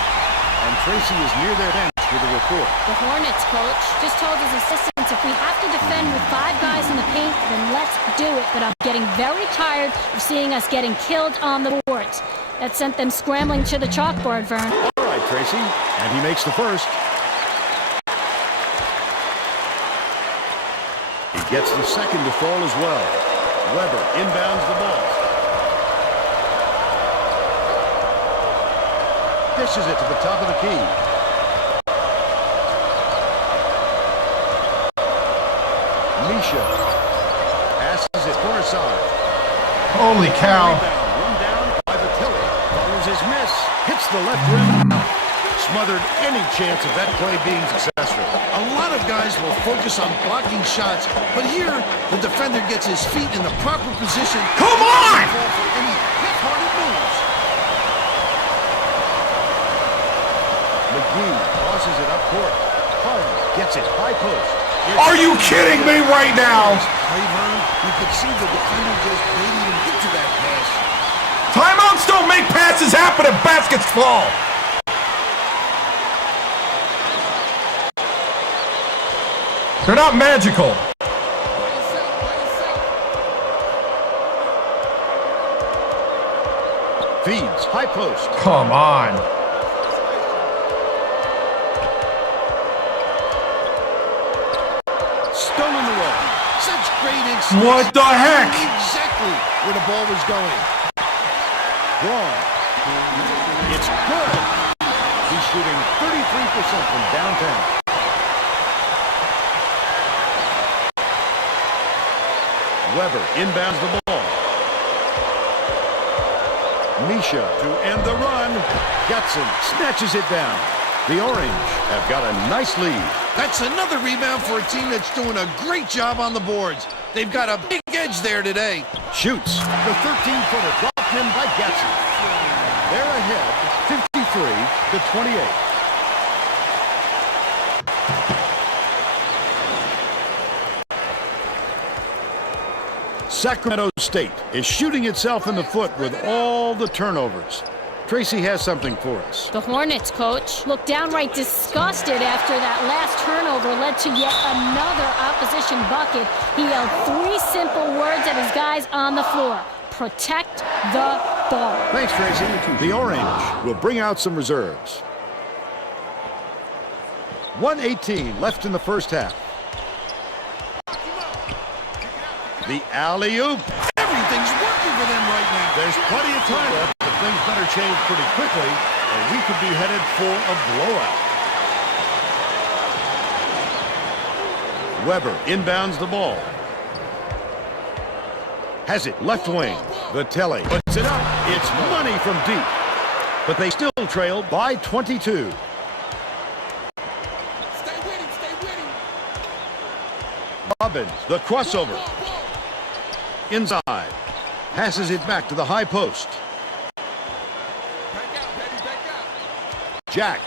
And Tracy is near their bench with a report. The Hornets coach just told his assistants if we have to defend with 5 guys in the paint, then let's do it. But I'm getting very tired of seeing us getting killed on the boards. That sent them scrambling to the chalkboard, Vern. All right, Tracy. And he makes the first. He gets the second to fall as well. Weber inbounds the ball. Dishes it to the top of the key. Misha passes it far side. Holy cow. Run down by Vitelli. Follows his miss. Hits the left rim. Smothered any chance of that play being successful. A lot of guys will focus on blocking shots, but here the defender gets his feet in the proper position. Come on! For any half-hearted moves. McGee tosses it up court. Parham gets it high post. Are you kidding me right now? Hey, Vern, you could see the defender just baiting him into that pass. Timeouts don't make passes happen if baskets fall. They're not magical. Feeds, high post. Come on. Stolen away. Such great instincts. What the heck? Exactly where the ball was going. Braun. It's good. He's shooting 33% from downtown. Weber inbounds the ball. Misha to end the run. Gutson snatches it down. The Orange have got a nice lead. That's another rebound for a team that's doing a great job on the boards. They've got a big edge there today. Shoots. The 13-footer dropped in by Gutson. They're ahead 53-28. Sacramento State is shooting itself in the foot with all the turnovers. Tracy has something for us. The Hornets, coach, looked downright disgusted after that last turnover led to yet another opposition bucket. He yelled 3 simple words at his guys on the floor. Protect the ball. Thanks, Tracy. The Orange will bring out some reserves. 1:18 left in the first half. The alley-oop. Everything's working for them right now. There's plenty of time left, but things better change pretty quickly, or we could be headed for a blowout. Weber inbounds the ball. Has it left wing. Vitelli puts it up. It's money from deep. But they still trail by 22. Stay with him, stay with him. Robbins, the crossover. Inside. Passes it back to the high post. Back out, baby, back out. Jack.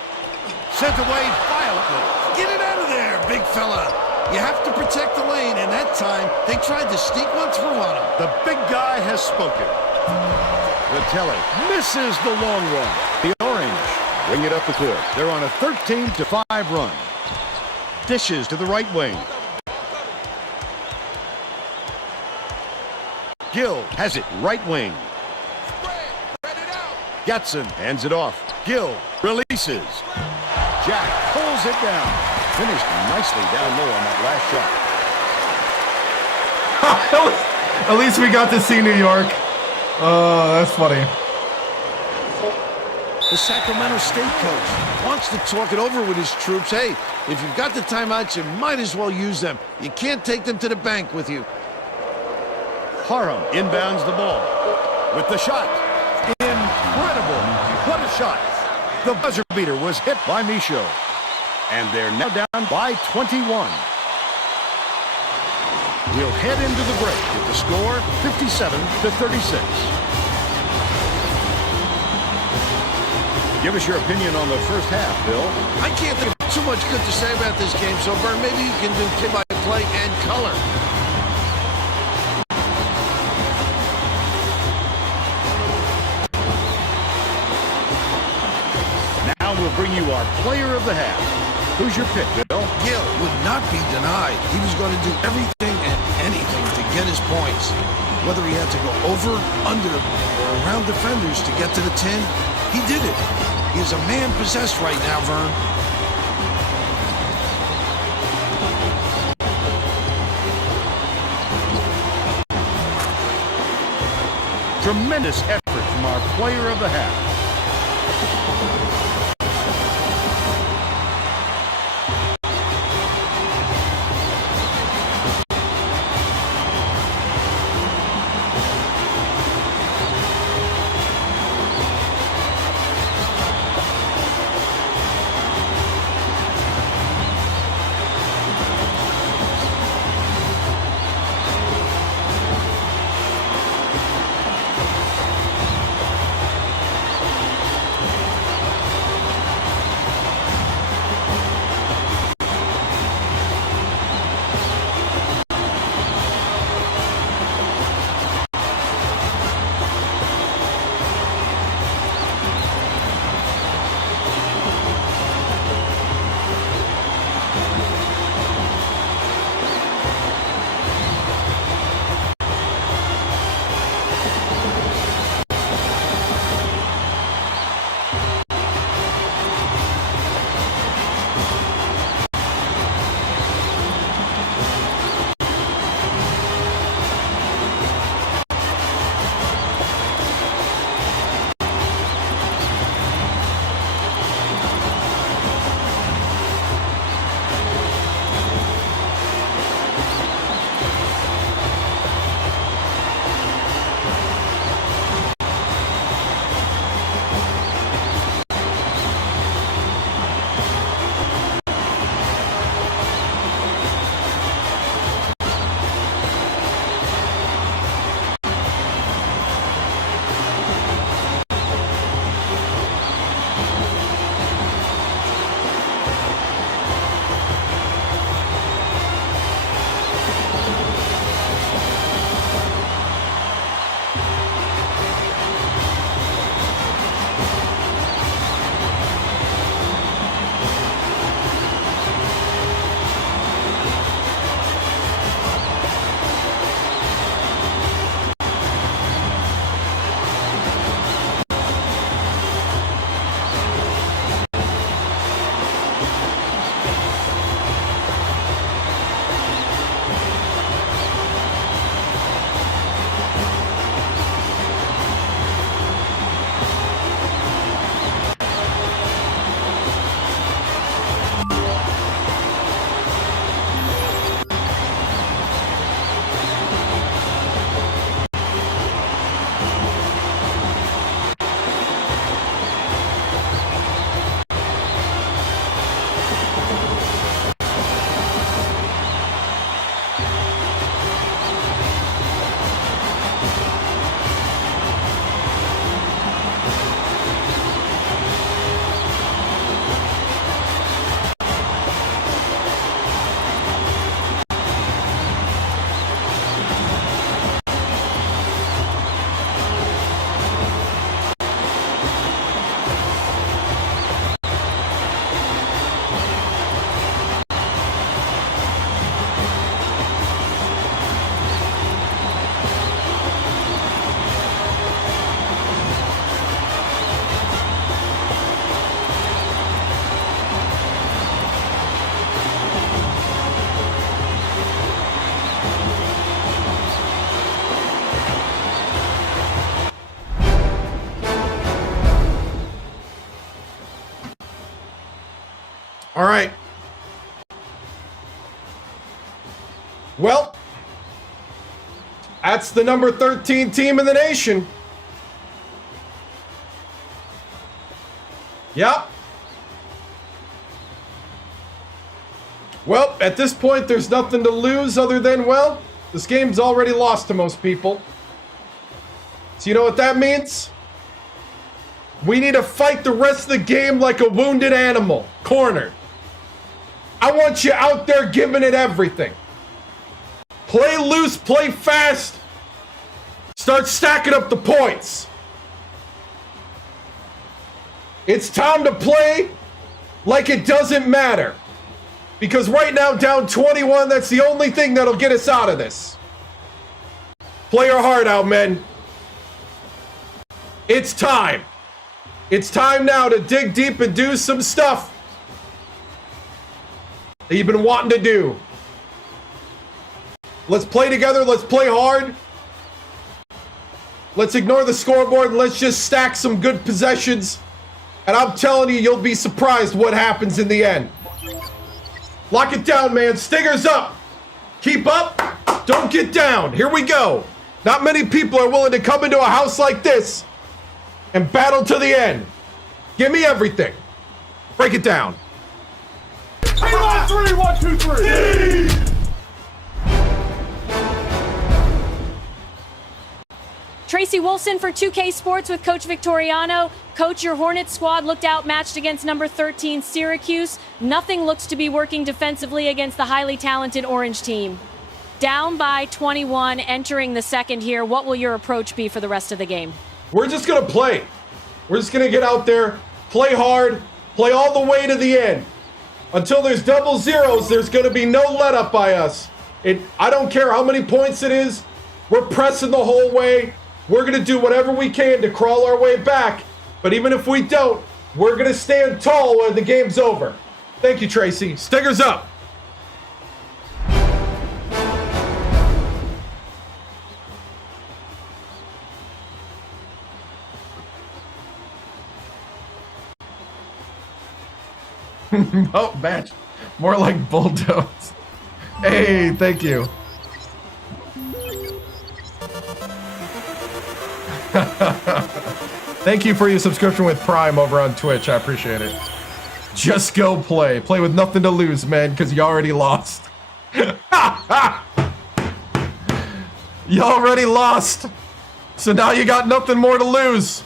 Sent away violently. Get it out of there, big fella. You have to protect the lane, and that time they tried to sneak one through on him. The big guy has spoken. Vitelli misses the long run. The Orange bring it up the court. They're on a 13-5 run. Dishes to the right wing. Gill has it right wing. Spread it out. Gutson hands it off. Gill releases. Jack pulls it down. Finished nicely down low on that last shot. At least we got to see New York. That's funny. The Sacramento State coach wants to talk it over with his troops. Hey, if you've got the timeouts, you might as well use them. You can't take them to the bank with you. Parham inbounds the ball with the shot. Incredible. What a shot. The buzzer beater was hit by Michaud. And they're now down by 21. We'll head into the break with the score 57-36. Give us your opinion on the first half, Bill. I can't think of too much good to say about this game, so Vern, maybe you can do play-by-play and color. Now we'll bring you our player of the half. Who's your pick, Bill? Gill would not be denied. He was going to do everything and anything to get his points. Whether he had to go over, under, or around defenders to get to the 10, he did it. He is a man possessed right now, Vern. Tremendous effort from our player of the half. All right. Well, that's the number 13 team in the nation. Yep. Well, at this point, there's nothing to lose other than, well, this game's already lost to most people. So you know what that means? We need to fight the rest of the game like a wounded animal, cornered. I want you out there giving it everything. Play loose, play fast. Start stacking up the points. It's time to play like it doesn't matter. Because right now, down 21, that's the only thing that'll get us out of this. Play your heart out, men. It's time. It's time now to dig deep and do some stuff that you've been wanting to do. Let's play together. Let's play hard. Let's ignore the scoreboard and let's just stack some good possessions. And I'm telling you, you'll be surprised what happens in the end. Lock it down, man. Stingers up. Keep up. Don't get down. Here we go. Not many people are willing to come into a house like this and battle to the end. Give me everything. Break it down. 3 on 3, 1, 2, 3. Tracy Wolfson for 2K Sports with Coach Victoriano. Coach, your Hornets squad looked outmatched against number 13 Syracuse. Nothing looks to be working defensively against the highly talented Orange team. Down by 21, entering the second here. What will your approach be for the rest of the game? We're just going to play. We're just going to get out there, play hard, play all the way to the end. Until there's double zeros, there's going to be no let up by us. I don't care how many points it is. We're pressing the whole way. We're going to do whatever we can to crawl our way back. But even if we don't, we're going to stand tall when the game's over. Thank you, Tracy. Stingers up. Oh, match. More like bulldoze. Hey, thank you. Thank you for your subscription with Prime over on Twitch. I appreciate it. Just go play. Play with nothing to lose, man, because you already lost. You already lost. So now you got nothing more to lose.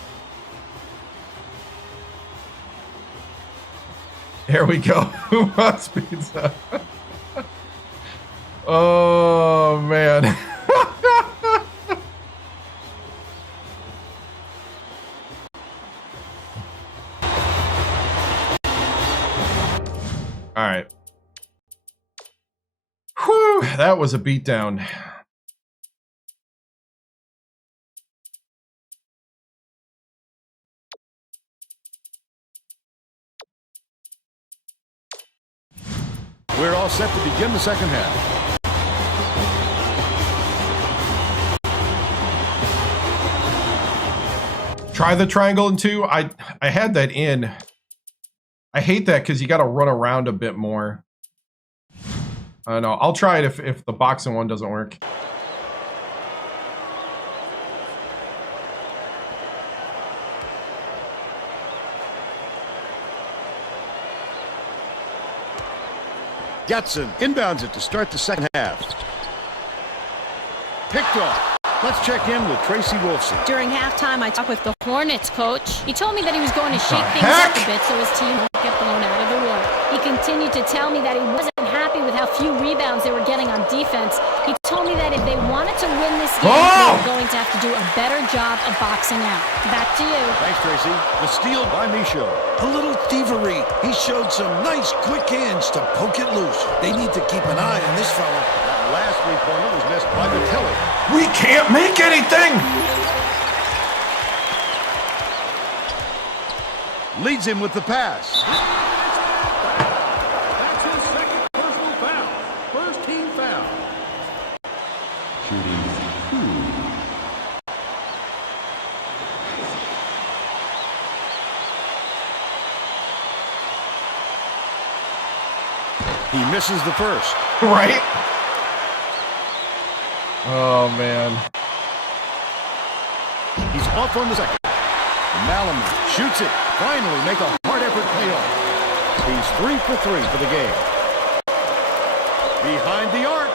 Here we go. Who wants pizza? Oh, man. All right. Whew, that was a beatdown. We're all set to begin the second half. Try the triangle in 2. I had that in. I hate that because you got to run around a bit more. I don't know. I'll try it if the boxing one doesn't work. Getson inbounds it to start the second half. Picked off. Let's check in with Tracy Wolfson. During halftime, I talked with the Hornets coach. He told me that he was going to shake things up a bit so his team won't get blown out of the water. He continued to tell me that he wasn't happy with how few rebounds they were getting on defense. He told me that if they wanted to win this game, they were going to have to do a better job of boxing out. Back to you. Thanks, Tracy. The steal by Michaud. A little thievery. He showed some nice, quick hands to poke it loose. They need to keep an eye on this fella. That last three-pointer was missed by Vitelli. We can't make anything! Leads him with the pass. That's his second personal foul. First team foul. Shooting 2. He misses the first. Right? Oh, man. He's off on the second. Malaman shoots it. Finally make a hard effort pay off. He's 3 for 3 for the game. Behind the arc.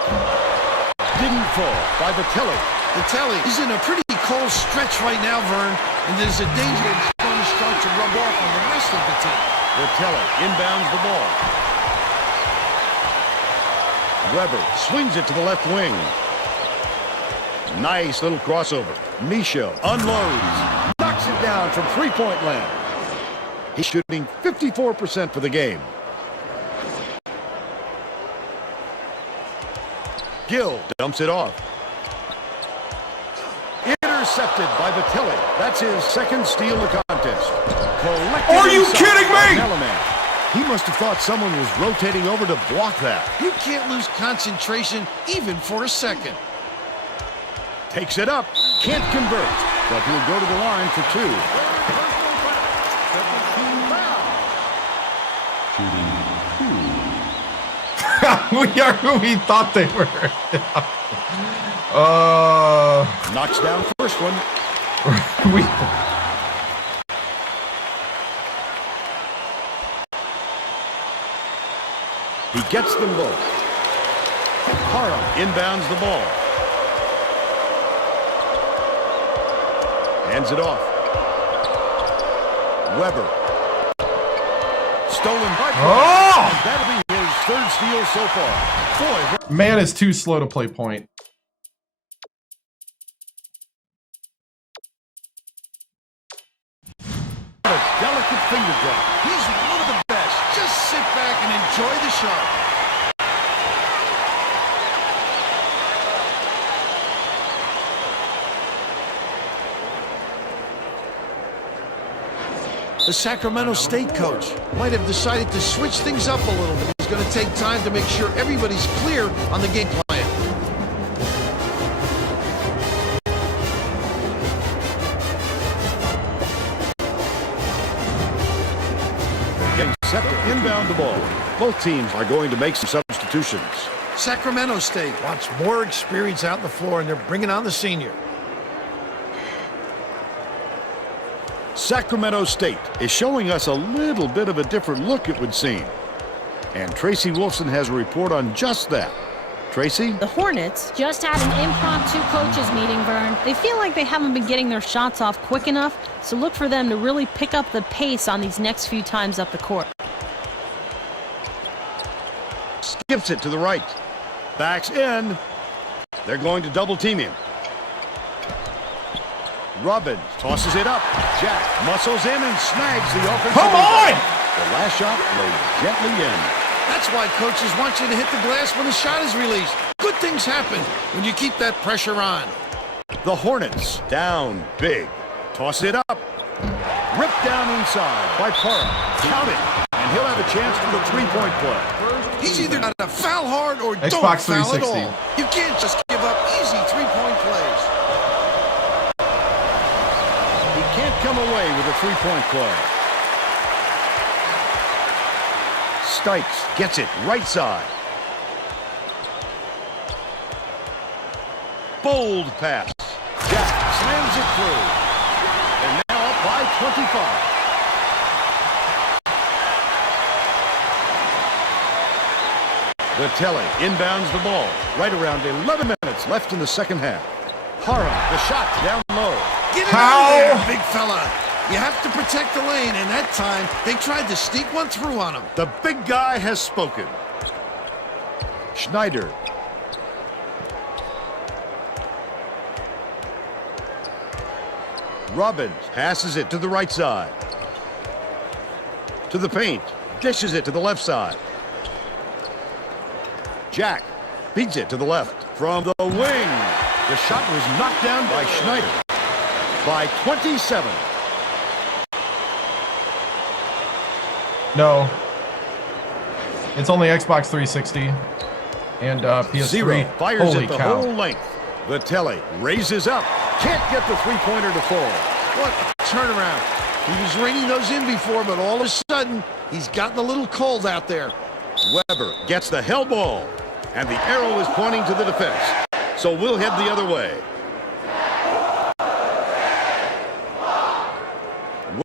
Didn't fall by Vitelli. Vitelli is in a pretty cold stretch right now, Vern, and there's a danger that it's going to start to rub off on the rest of the team. Vitelli inbounds the ball. Weber swings it to the left wing. Nice little crossover. Micho unloads. Knocks it down from three-point land. He's shooting 54% for the game. Gill dumps it off. Intercepted by Vitelli. That's his second steal of the contest. Are you kidding me? He must have thought someone was rotating over to block that. You can't lose concentration even for a second. Takes it up. Can't convert. But he'll go to the line for two. We are who we thought they were. Knocks down first one. He gets them both. Hara inbounds the ball. Hands it off. Weber. Stolen by That'll be his third steal so far. Boy, man is too slow to play point. A delicate finger drop. He's one of the best. Just sit back and enjoy the show. The Sacramento State coach might have decided to switch things up a little bit. He's going to take time to make sure everybody's clear on the game plan. Getting set to inbound the ball. Both teams are going to make some substitutions. Sacramento State wants more experience out on the floor, and they're bringing on the senior. Sacramento State is showing us a little bit of a different look, it would seem. And Tracy Wolfson has a report on just that. Tracy? The Hornets just had an impromptu coaches meeting, Vern. They feel like they haven't been getting their shots off quick enough, so look for them to really pick up the pace on these next few times up the court. Skips it to the right. Backs in. They're going to double team him. Robbins tosses it up. Jack muscles in and snags the offensive rebound. The last shot laid gently in. That's why coaches want you to hit the glass when the shot is released. Good things happen when you keep that pressure on. The Hornets down big. Toss it up. Ripped down inside by Parra. Count it. And he'll have a chance for the three-point play. He's either got to foul hard or don't Xbox foul 360. at all. You can't just give up easy three-point plays. He can't come away with a three-point play. Stikes gets it right side. Bold pass. Jack slams it through. And now up by 25. Vitelli inbounds the ball. Right around 11 minutes left in the second half. Hara, the shot down low. Get it out of there, big fella. You have to protect the lane, and that time they tried to sneak one through on him. The big guy has spoken. Schneider. Robbins passes it to the right side. To the paint. Dishes it to the left side. Jack beats it to the left. From the wing. The shot was knocked down by Schneider. By 27. No. It's only Xbox 360 and PS3. Zero fires Holy it the cow. whole length. Vitelli raises up. Can't get the three-pointer to fall. What a turnaround. He was raining those in before, but all of a sudden, he's gotten a little cold out there. Weber gets the hell ball, and the arrow is pointing to the defense. So we'll head the other way.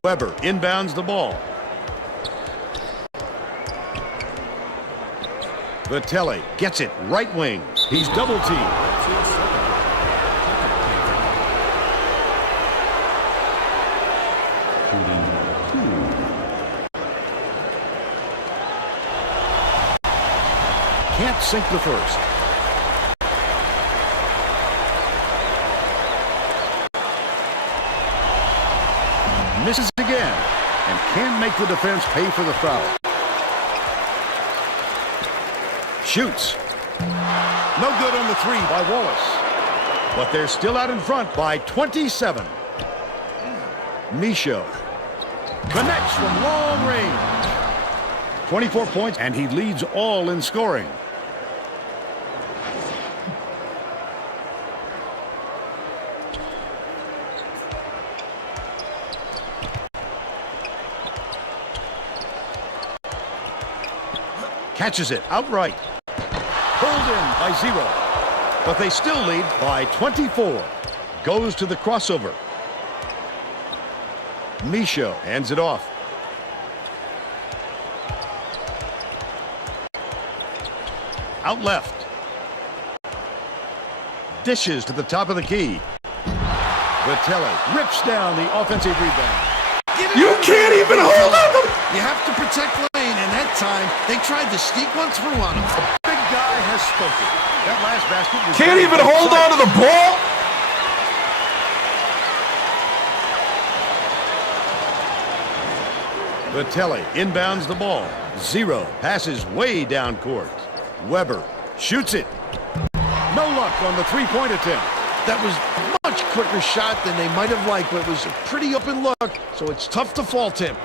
Weber inbounds the ball. Vitelli gets it right wing. He's double teamed. Can't sink the first. Misses again and can't make the defense pay for the foul. Shoots. No good on the three by Wallace. But they're still out in front by 27. Michaud connects from long range. 24 points, and he leads all in scoring. Catches it outright. Pulled in by 0. But they still lead by 24. Goes to the crossover. Michaud hands it off. Out left. Dishes to the top of the key. Vitelli rips down the offensive rebound. You can't even hold on. You have to protect lane, and that time they tried to sneak one through on him. The big guy has spoken. That last basket was can't even hold on to the ball. Vitelli inbounds the ball. 0 passes way down court. Weber shoots it. No luck on the three-point attempt. That was a much quicker shot than they might have liked, but it was a pretty open look, so it's tough to fault him.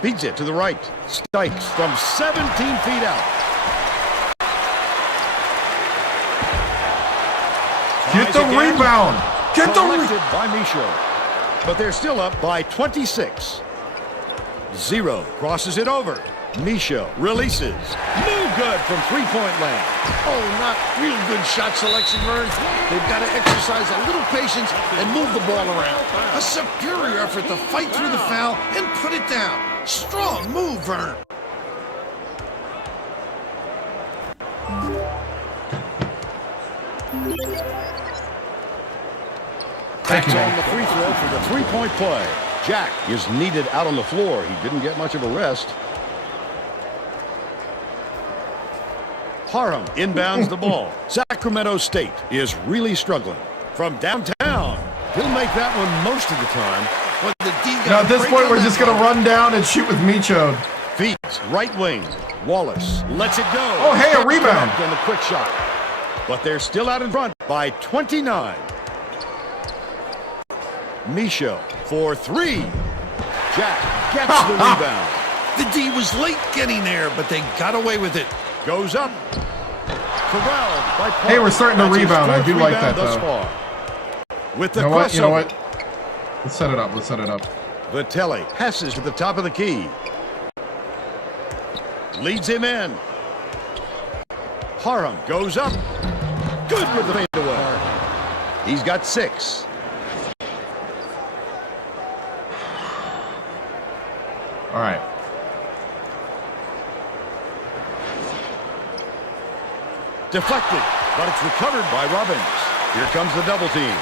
Beats it to the right. Stikes from 17 feet out. Get the rebound. Get the rebound. By Michaud. But they're still up by 26. 0 crosses it over. Michaud releases. No good from three-point land. Oh, not real good shot selection, Vern. They've got to exercise a little patience and move the ball around. A superior effort to fight through the foul and put it down. Strong move, Vern. That's on the free throw for the three-point play. Jack is needed out on the floor. He didn't get much of a rest. Parham inbounds the ball. Sacramento State is really struggling. From downtown, he'll make that one most of the time. But the D now at this point, we're just going to run down and shoot with Michaud. Feeds right wing. Wallace lets it go. Oh, hey, a rebound. And a quick shot. But they're still out in front by 29. Michaud for 3. Jack gets the rebound. The D was late getting there, but they got away with it. Goes up. Corralled by Park. Hey, we're starting to rebound. I do like that, though. Far. With the You know what? Let's set it up. Let's set it up. Vitelli passes to the top of the key. Leads him in. Parham goes up. Good with the fadeaway. He's got 6. All right. Deflected, but it's recovered by Robbins. Here comes the double team.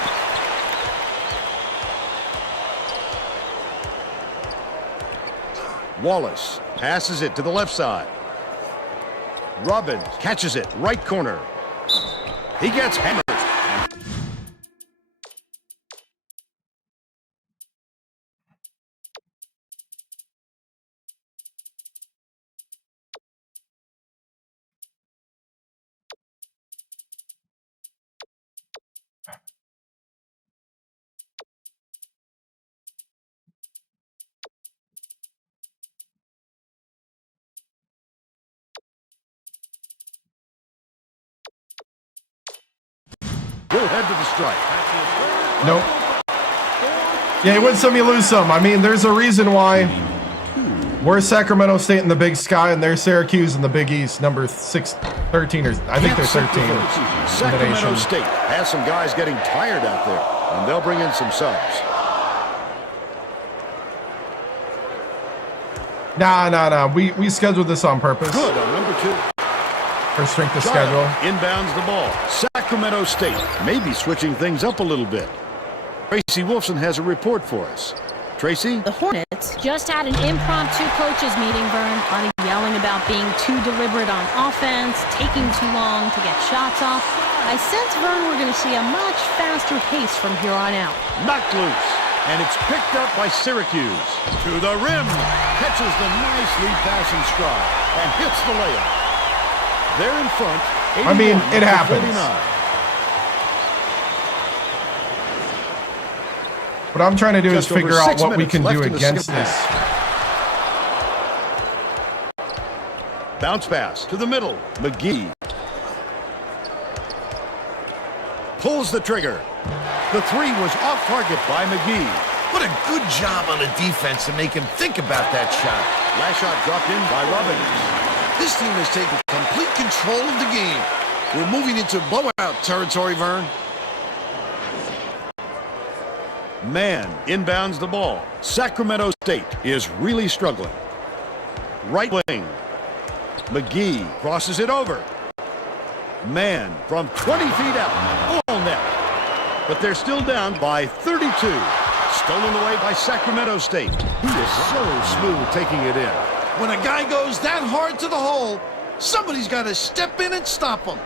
Wallace passes it to the left side. Robbins catches it, right corner. He gets hammered. We'll head to the strike. Nope. Yeah, you win some, you lose some. I mean, there's a reason why We're Sacramento State in the Big Sky, and they're Syracuse in the Big East, number 13, or I think they're 13. Sacramento State has some guys getting tired out there, and they'll bring in some subs. Nah. We scheduled this on purpose. Good on number 2. For strength of schedule. Inbounds the ball. Sacramento State may be switching things up a little bit. Tracy Wolfson has a report for us. Tracy? The Hornets just had an impromptu coaches meeting, Vern. A lot of yelling about being too deliberate on offense, taking too long to get shots off. I sense, Vern, we're going to see a much faster pace from here on out. Knocked loose, and it's picked up by Syracuse. To the rim. Catches the nice lead pass in stride and hits the layup. They're in front. I mean, it happens. 49. What I'm trying to do is figure out what we can do against this. Bounce pass to the middle. McGee pulls the trigger. The 3 was off target by McGee. What a good job on the defense to make him think about that shot. Last shot dropped in by Robbins. This team has taken complete control of the game. We're moving into blowout territory, Vern. Man inbounds the ball. Sacramento State is really struggling. Right wing. McGee crosses it over. Man from 20 feet out. All net. But they're still down by 32. Stolen away by Sacramento State. He is so smooth taking it in. When a guy goes that hard to the hole, somebody's got to step in and stop him.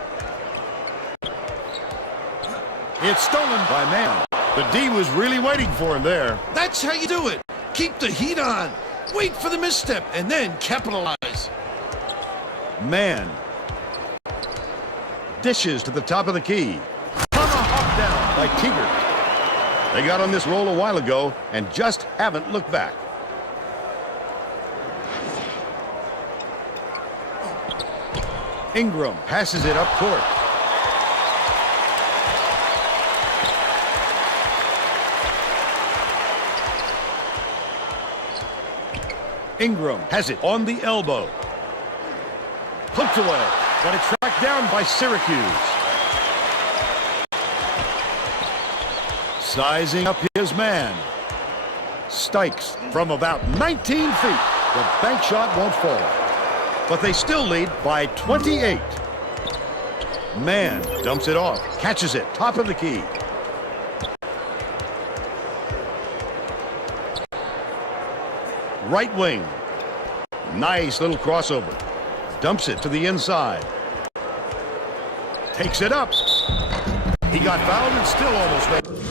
It's stolen by Man. The D was really waiting for him there. That's how you do it. Keep the heat on. Wait for the misstep and then capitalize. Man dishes to the top of the key. Tomahawk down by Teeger. They got on this roll a while ago and just haven't looked back. Ingram passes it up court. Ingram has it on the elbow. Poked away, but it's tracked down by Syracuse. Sizing up his man. Stikes from about 19 feet. The bank shot won't fall. But they still lead by 28. Man dumps it off. Catches it. Top of the key. Right wing. Nice little crossover. Dumps it to the inside. Takes it up. He got fouled and still almost made it.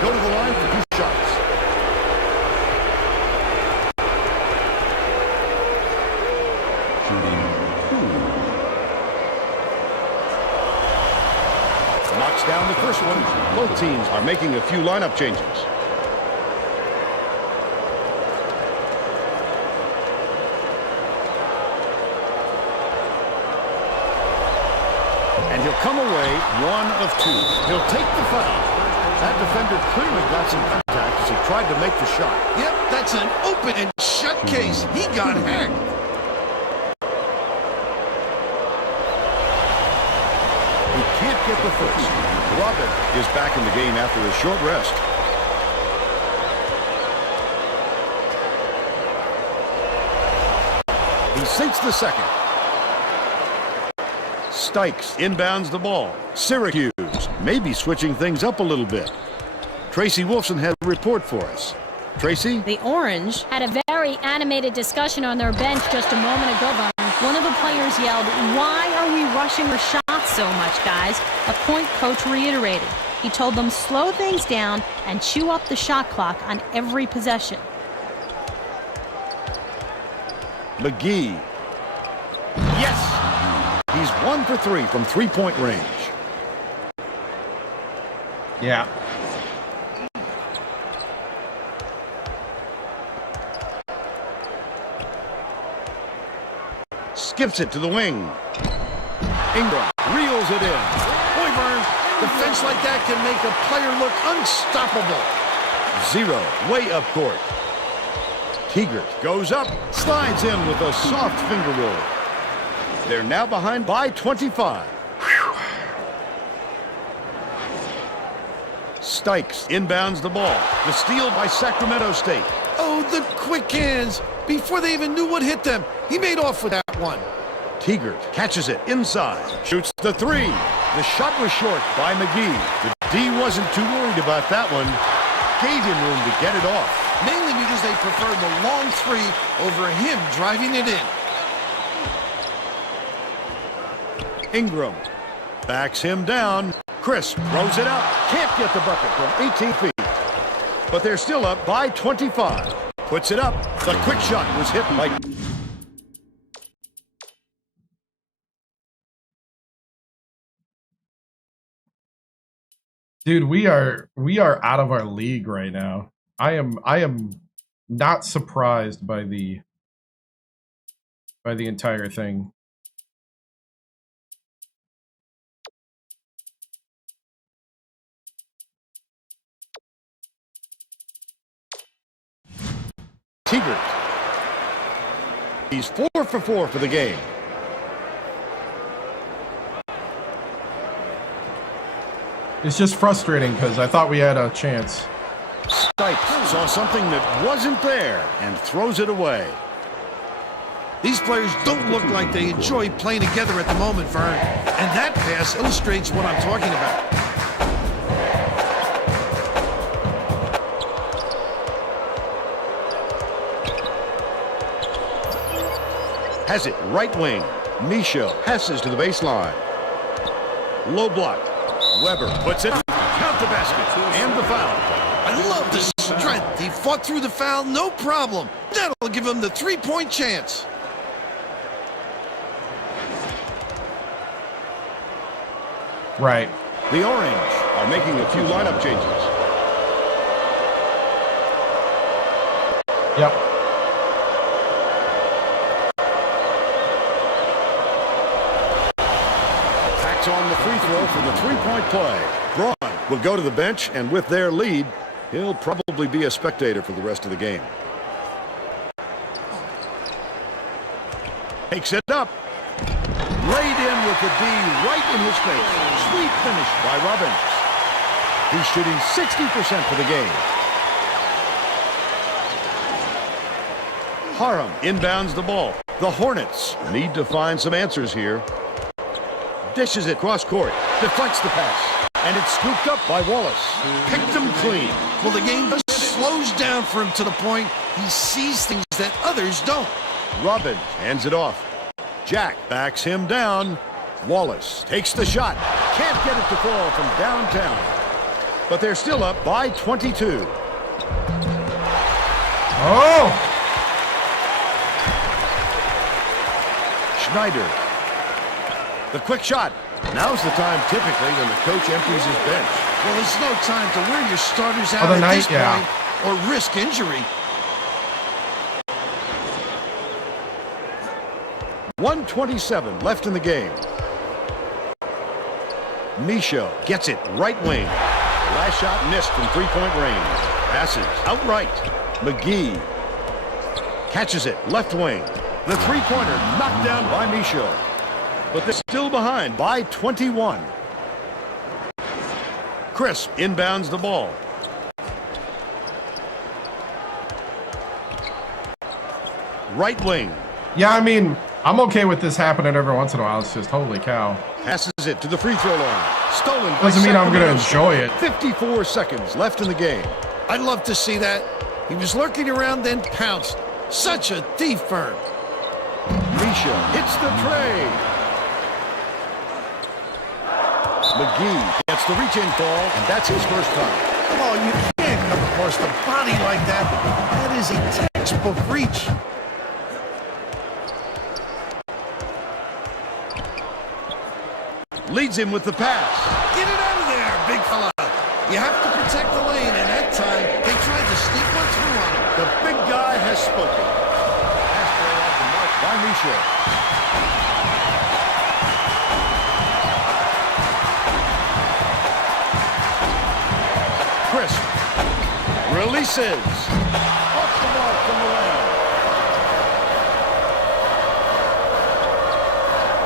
Go to the line for 2 shots. Knocks down the first one. Both teams are making a few lineup changes. And he'll come away 1 of 2. He'll take the foul. That defender clearly got some contact as he tried to make the shot. Yep, that's an open and shut case. He got hacked. He can't get the first. Robin is back in the game after a short rest. He sinks the second. Stikes inbounds the ball. Syracuse may be switching things up a little bit. Tracy Wolfson had a report for us. Tracy? The Orange had a very animated discussion on their bench just a moment ago. One of the players yelled, "Why are we rushing our shots so much, guys?" A point coach reiterated. He told them slow things down and chew up the shot clock on every possession. McGee. Yes! He's 1 for 3 from three-point range. Yeah. Skips it to the wing. Ingram reels it in. Boy, Vern, defense like that can make a player look unstoppable. 0, way up court. Tegert goes up, slides in with a soft finger roll. They're now behind by 25. Stykes inbounds the ball. The steal by Sacramento State. Oh, the quick hands. Before they even knew what hit them, he made off with that one. Tegert catches it inside. Shoots the 3. The shot was short by McGee. The D wasn't too worried about that one. Gave him room to get it off. Mainly because they preferred the long 3 over him driving it in. Ingram backs him down. Chris throws it up. Can't get the bucket from 18 feet. But they're still up by 25. Puts it up. The quick shot was hit by... Dude, we are out of our league right now. I am not surprised by the entire thing. Tegert. He's 4 for 4 for the game. It's just frustrating because I thought we had a chance. Stykes saw something that wasn't there and throws it away. These players don't look like they enjoy playing together at the moment, Vern. And that pass illustrates what I'm talking about. Has it right wing. Misha passes to the baseline. Low block. Weber puts it. Count the basket and the foul. I love the strength. He fought through the foul, no problem. That'll give him the three-point chance. Right. The Orange are making a few lineup changes. Yep. On the free throw for the three-point play. Braun will go to the bench, and with their lead, he'll probably be a spectator for the rest of the game. Takes it up. Laid in with the D right in his face. Sweet finish by Robbins. He's shooting 60% for the game. Harum inbounds the ball. The Hornets need to find some answers here. Dishes it cross court, deflects the pass, and it's scooped up by Wallace. Picked him clean. Well, the game just slows down for him to the point he sees things that others don't. Robin hands it off. Jack backs him down. Wallace takes the shot. Can't get it to fall from downtown. But they're still up by 22. Oh! Schneider. The quick shot. Now's the time typically when the coach empties his bench. Well, there's no time to wear your starters out Other at night, this yeah. point or risk injury. 1:27 left in the game. Misha gets it right wing. Last shot missed from three-point range. Passes outright. McGee catches it left wing. The three-pointer knocked down by Misha. But they're still behind by 21. Chris inbounds the ball. Right wing. Yeah, I mean, I'm okay with this happening every once in a while. It's just, holy cow. Passes it to the free throw line. Stolen. Doesn't mean I'm going to enjoy it. 54 seconds left in the game. I'd love to see that. He was lurking around, then pounced. Such a thief, Vern. Misha hits the tray. McGee gets the reach-in call, and that's his first time. Oh, you can't come across the body like that. That is a textbook reach. Leads him with the pass. Get it out of there, big fella. You have to protect the lane, and that time they tried to sneak one through on him. The big guy has spoken. Pass play off the mark by Micho. Crisp. Releases. Off the mark from the lane.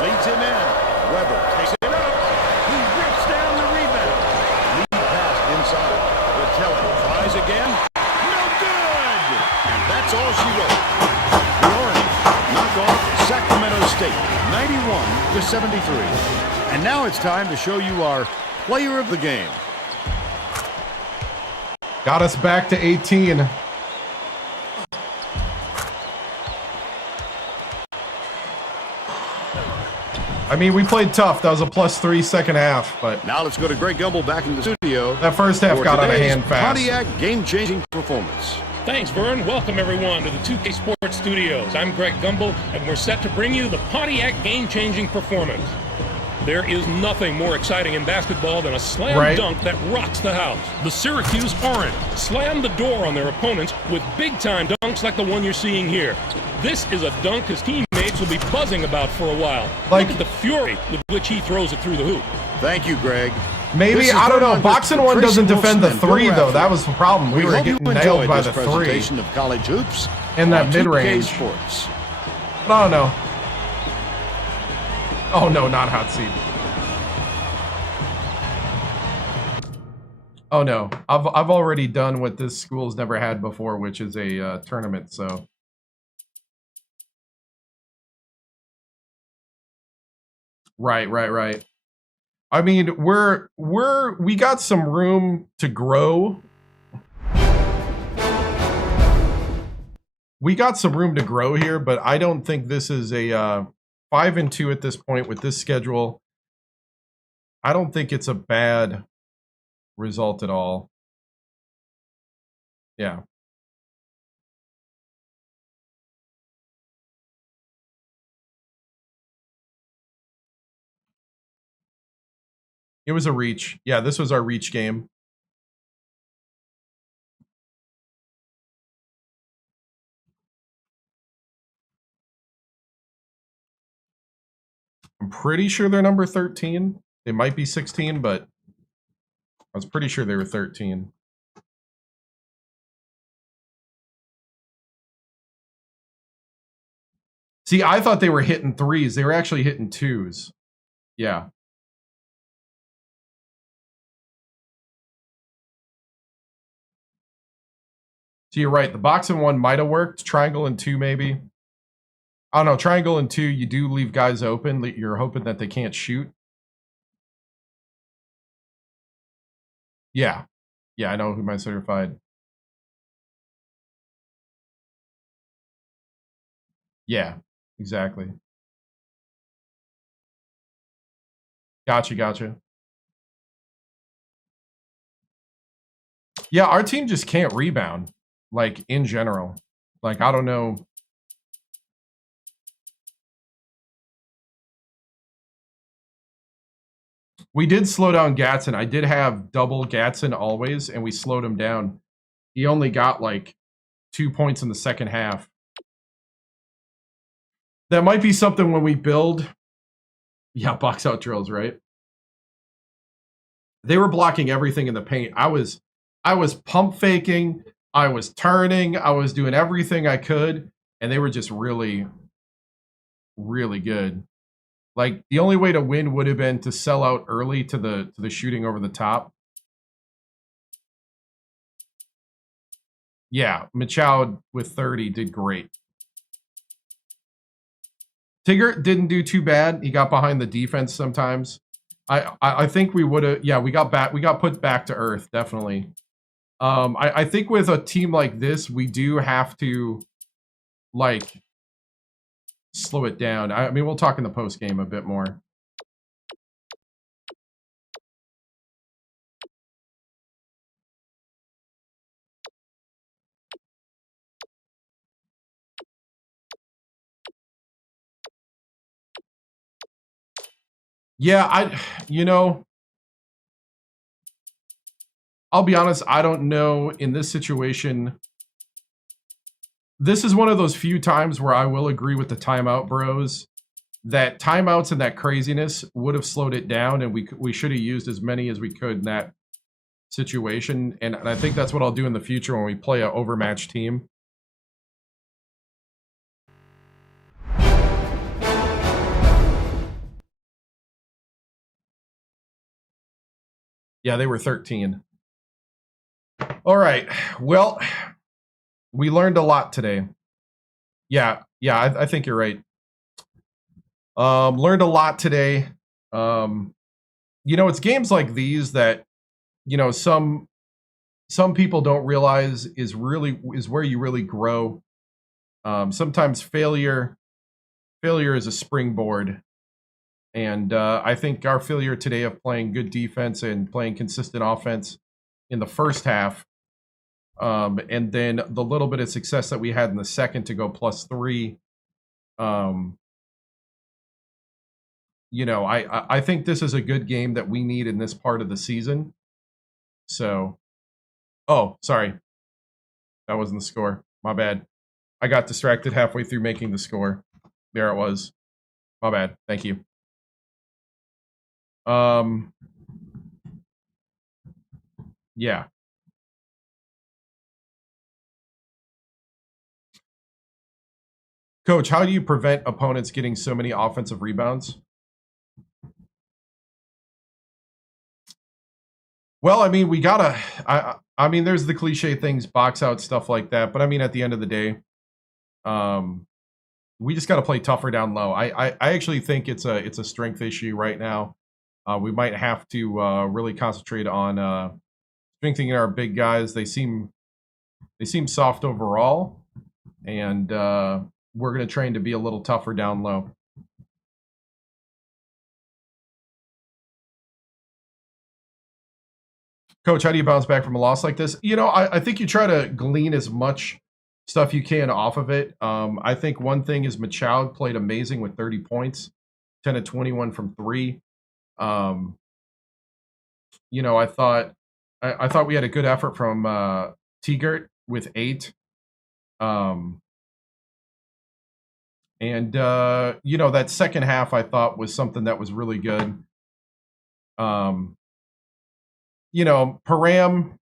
Leads him in. Weber takes it up. He rips down the rebound. Lead pass inside. Vitelli tries again. No good! And that's all she wrote. The Orange knock off Sacramento State, 91-73. And now it's time to show you our player of the game. Got us back to 18. I mean, we played tough. That was a +3 second half, but now let's go to Greg Gumbel back in the studio. That first half got out of hand fast. Pontiac game-changing performance. Thanks, Vern. Welcome, everyone, to the 2K Sports Studios. I'm Greg Gumbel, and we're set to bring you the Pontiac game-changing performance. There is nothing more exciting in basketball than a slam dunk that rocks the house. The Syracuse Orange slammed the door on their opponents with big-time dunks like the one you're seeing here. This is a dunk his teammates will be buzzing about for a while. Look at the fury with which he throws it through the hoop. Thank you, Greg. Maybe, I don't know. Boxing one doesn't defend the three, though. That was the problem. We were getting nailed by the three. Of college hoops and that mid-range. Sports. But I don't know. Oh, no, not hot seat. Oh, no. I've already done what this school's never had before, which is a tournament, so. Right. I mean, we got some room to grow. We got some room to grow here, but I don't think this is a 5-2 at this point with this schedule. I don't think it's a bad result at all. Yeah. It was a reach. Yeah, this was our reach game. I'm pretty sure they're number 13. They might be 16, but I was pretty sure they were 13. See, I thought they were hitting threes. They were actually hitting twos. Yeah. So you're right. The boxing one might have worked. Triangle and two, maybe. I don't know. Triangle and two, you do leave guys open. You're hoping that they can't shoot. Yeah. Yeah, I know who my certified. Yeah, exactly. Gotcha. Yeah, our team just can't rebound. Like, in general. Like, I don't know. We did slow down Gatson. I did have double Gatson always, and we slowed him down. He only got, like, 2 points in the second half. That might be something when we build. Yeah, box out drills, right? They were blocking everything in the paint. I was pump faking. I was turning. I was doing everything I could, and they were just really, really good. Like, the only way to win would have been to sell out early to the shooting over the top. Yeah, Machow with 30 did great. Tigger didn't do too bad. He got behind the defense sometimes. I think we would have. Yeah, we got put back to earth, definitely. I think with a team like this, we do have to, like, slow it down. I mean, we'll talk in the post game a bit more. Yeah, I'll be honest, I don't know in this situation. This is one of those few times where I will agree with the timeout bros that timeouts and that craziness would have slowed it down, and we should have used as many as we could in that situation. And I think that's what I'll do in the future when we play an overmatched team. Yeah, they were 13. All right. Well, we learned a lot today. Yeah, I think you're right. Learned a lot today. It's games like these that, some people don't realize is where you really grow. Sometimes failure is a springboard. And I think our failure today of playing good defense and playing consistent offense in the first half, and then the little bit of success that we had in the second to go +3, I think this is a good game that we need in this part of the season. So, oh, sorry. That wasn't the score. My bad. I got distracted halfway through making the score. There it was. My bad. Thank you. Yeah. Coach, how do you prevent opponents getting so many offensive rebounds? Well, I mean, we gotta. I mean, there's the cliche things, box out stuff like that. But I mean, at the end of the day, we just got to play tougher down low. I actually think it's a strength issue right now. We might have to really concentrate on strengthening our big guys. They seem soft overall, and we're going to train to be a little tougher down low. Coach, how do you bounce back from a loss like this? I think you try to glean as much stuff you can off of it. I think one thing is Machoud played amazing with 30 points, 10 of 21 from 3. I thought we had a good effort from Tegert with 8. That second half I thought was something that was really good. Param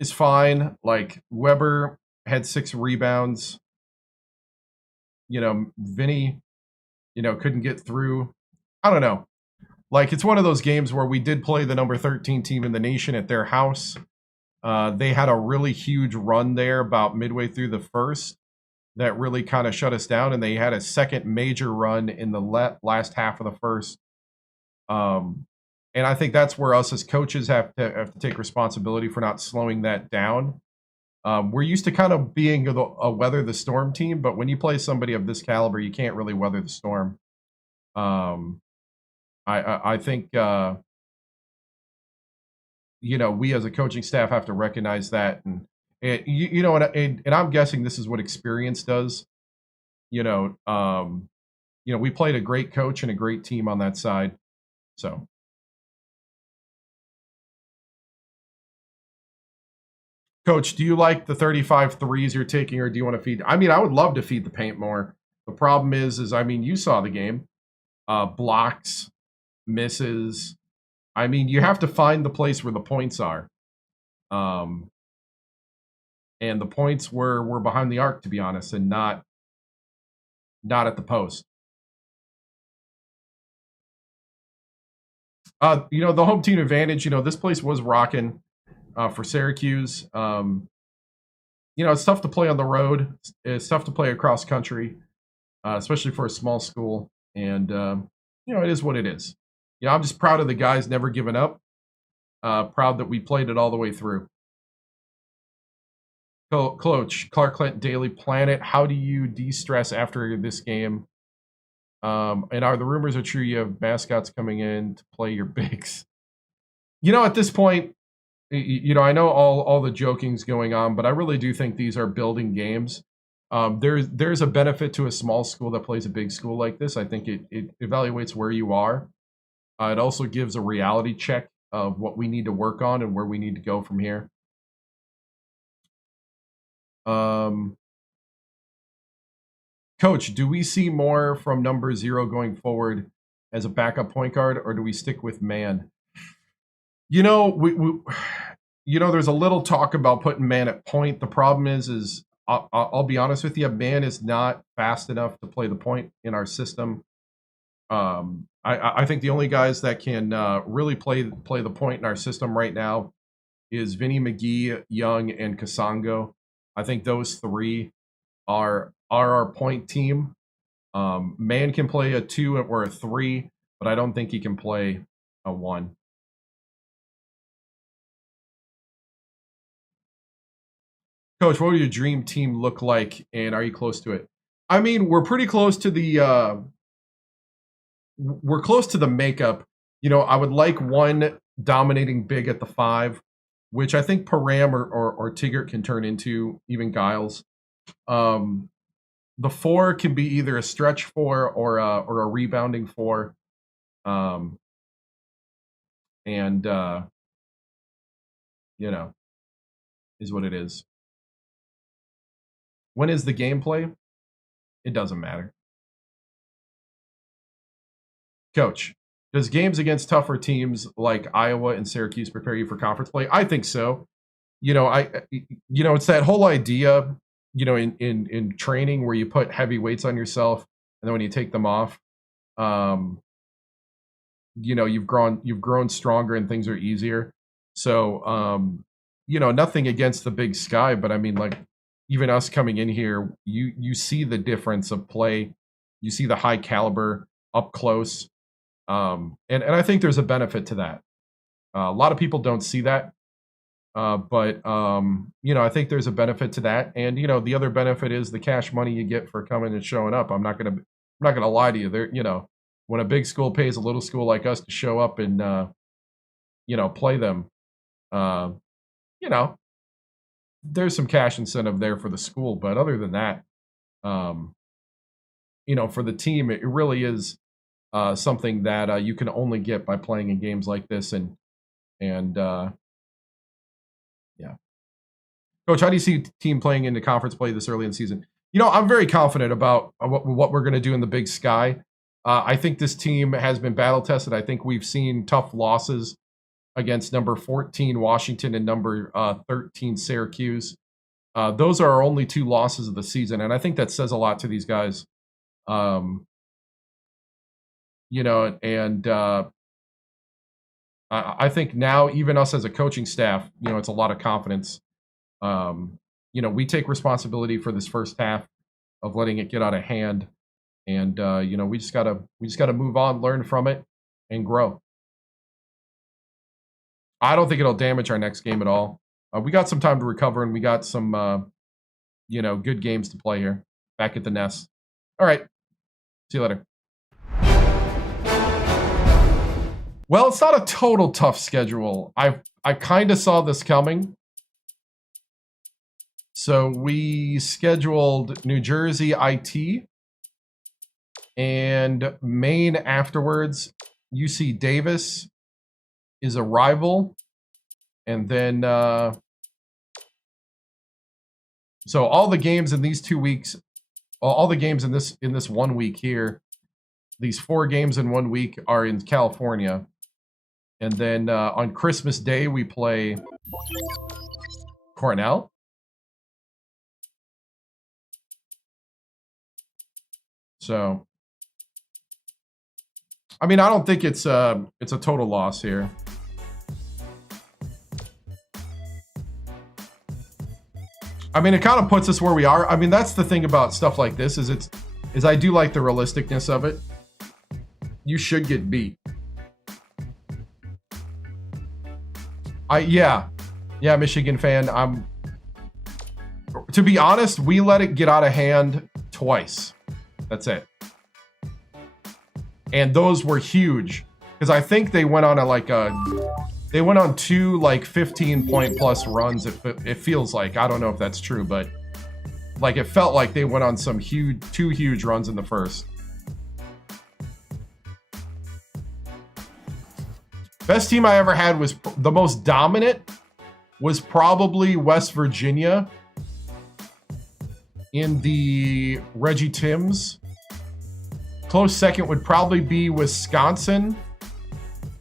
is fine. Like, Weber had 6 rebounds. Vinny, couldn't get through. I don't know. Like, it's one of those games where we did play the number 13 team in the nation at their house. They had a really huge run there about midway through the first that really kind of shut us down, and they had a second major run in the last half of the first. And I think that's where us as coaches have to take responsibility for not slowing that down. We're used to kind of being a weather the storm team, but when you play somebody of this caliber, you can't really weather the storm. I think we as a coaching staff have to recognize that, and I'm guessing this is what experience does. We played a great coach and a great team on that side, so. Coach, do you like the 35 threes you're taking, or do you want to feed? I mean, I would love to feed the paint more. The problem is you saw the game. Blocks, misses. I mean, you have to find the place where the points are. And the points were behind the arc, to be honest, and not at the post. The home team advantage, this place was rocking. For Syracuse, it's tough to play on the road. It's tough to play across country, especially for a small school. And, it is what it is. I'm just proud of the guys never giving up. Proud that we played it all the way through. Coach, Clark Clint Daily Planet, how do you de-stress after this game? And are the rumors are true you have mascots coming in to play your bigs? At this point, I know all the joking's going on, but I really do think these are building games. There's a benefit to a small school that plays a big school like this. I think it evaluates where you are. It also gives a reality check of what we need to work on and where we need to go from here. Coach, do we see more from number 0 going forward as a backup point guard, or do we stick with man? You know, there's a little talk about putting man at point. The problem is I'll be honest with you, man is not fast enough to play the point in our system. I think the only guys that can really play the point in our system right now is Vinny McGee, Young, and Kasango. I think those 3 are our point team. Man can play a 2 or a 3, but I don't think he can play a 1. Coach, what would your dream team look like, and are you close to it? I mean, we're pretty close to the makeup. You know, I would like one dominating big at the 5, which I think Param or Tigert can turn into, even Giles. The 4 can be either a stretch 4 or a rebounding 4. You know, is what it is. When is the gameplay? It doesn't matter. Coach, does games against tougher teams like Iowa and Syracuse prepare you for conference play? I think so. You know, it's that whole idea, you know, in training where you put heavy weights on yourself, and then when you take them off, you know, you've grown stronger and things are easier. So, you know, nothing against the Big Sky, but I mean, like, even us coming in here, you see the difference of play. You see the high caliber up close. And I think there's a benefit to that. A lot of people don't see that. But you know, I think there's a benefit to that. And, you know, the other benefit is the cash money you get for coming and showing up. I'm not gonna lie to you. There, you know, when a big school pays a little school like us to show up and you know, play them, you know, there's some cash incentive there for the school. But other than that, you know, for the team, it really is something that you can only get by playing in games like this. And yeah. Coach, how do you see team playing into conference play this early in the season? You know, I'm very confident about what we're going to do in the Big Sky. I think this team has been battle tested. I think we've seen tough losses against number 14 Washington and number 13 Syracuse. Those are our only 2 losses of the season, and I think that says a lot to these guys. You know, and I think now, even us as a coaching staff, you know, it's a lot of confidence. You know, we take responsibility for this first half of letting it get out of hand, and you know, we just gotta move on, learn from it, and grow. I don't think it'll damage our next game at all. We got some time to recover, and we got some you know, good games to play here back at the Nest. All right, see you later. Well, it's not a total tough schedule. I kind of saw this coming. So we scheduled New Jersey IT and Maine afterwards. UC Davis is a rival. And then so all the games in these 2 weeks, all the games in this 1 week here, these 4 games in 1 week are in California. And then on Christmas Day, we play Cornell. So, I mean, I don't think it's a total loss here. I mean, it kind of puts us where we are. I mean, that's the thing about stuff like this is I do like the realisticness of it. You should get beat. Yeah, Michigan fan. To be honest, we let it get out of hand twice. That's it. And those were huge because I think they went on they went on 2 like 15-point plus runs. It feels like, I don't know if that's true, but like it felt like they went on some 2 huge runs in the first. Best team I ever had was the most dominant was probably West Virginia in the Reggie Timms. Close second would probably be Wisconsin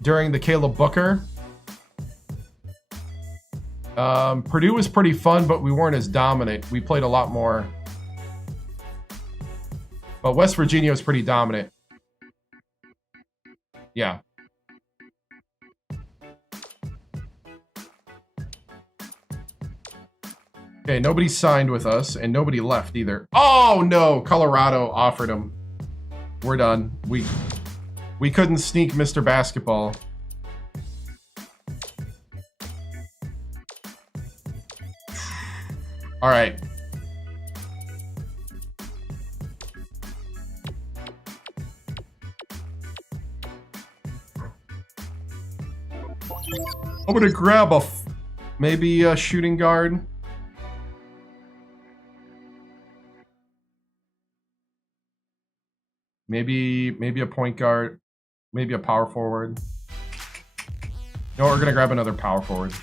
during the Caleb Booker. Purdue was pretty fun, but we weren't as dominant. We played a lot more. But West Virginia was pretty dominant. Yeah. Okay, nobody signed with us, and nobody left either. Oh, no! Colorado offered him. We're done. We couldn't sneak Mr. Basketball. All right. I'm gonna grab maybe a shooting guard. Maybe a point guard, maybe a power forward. No, we're gonna grab another power forward.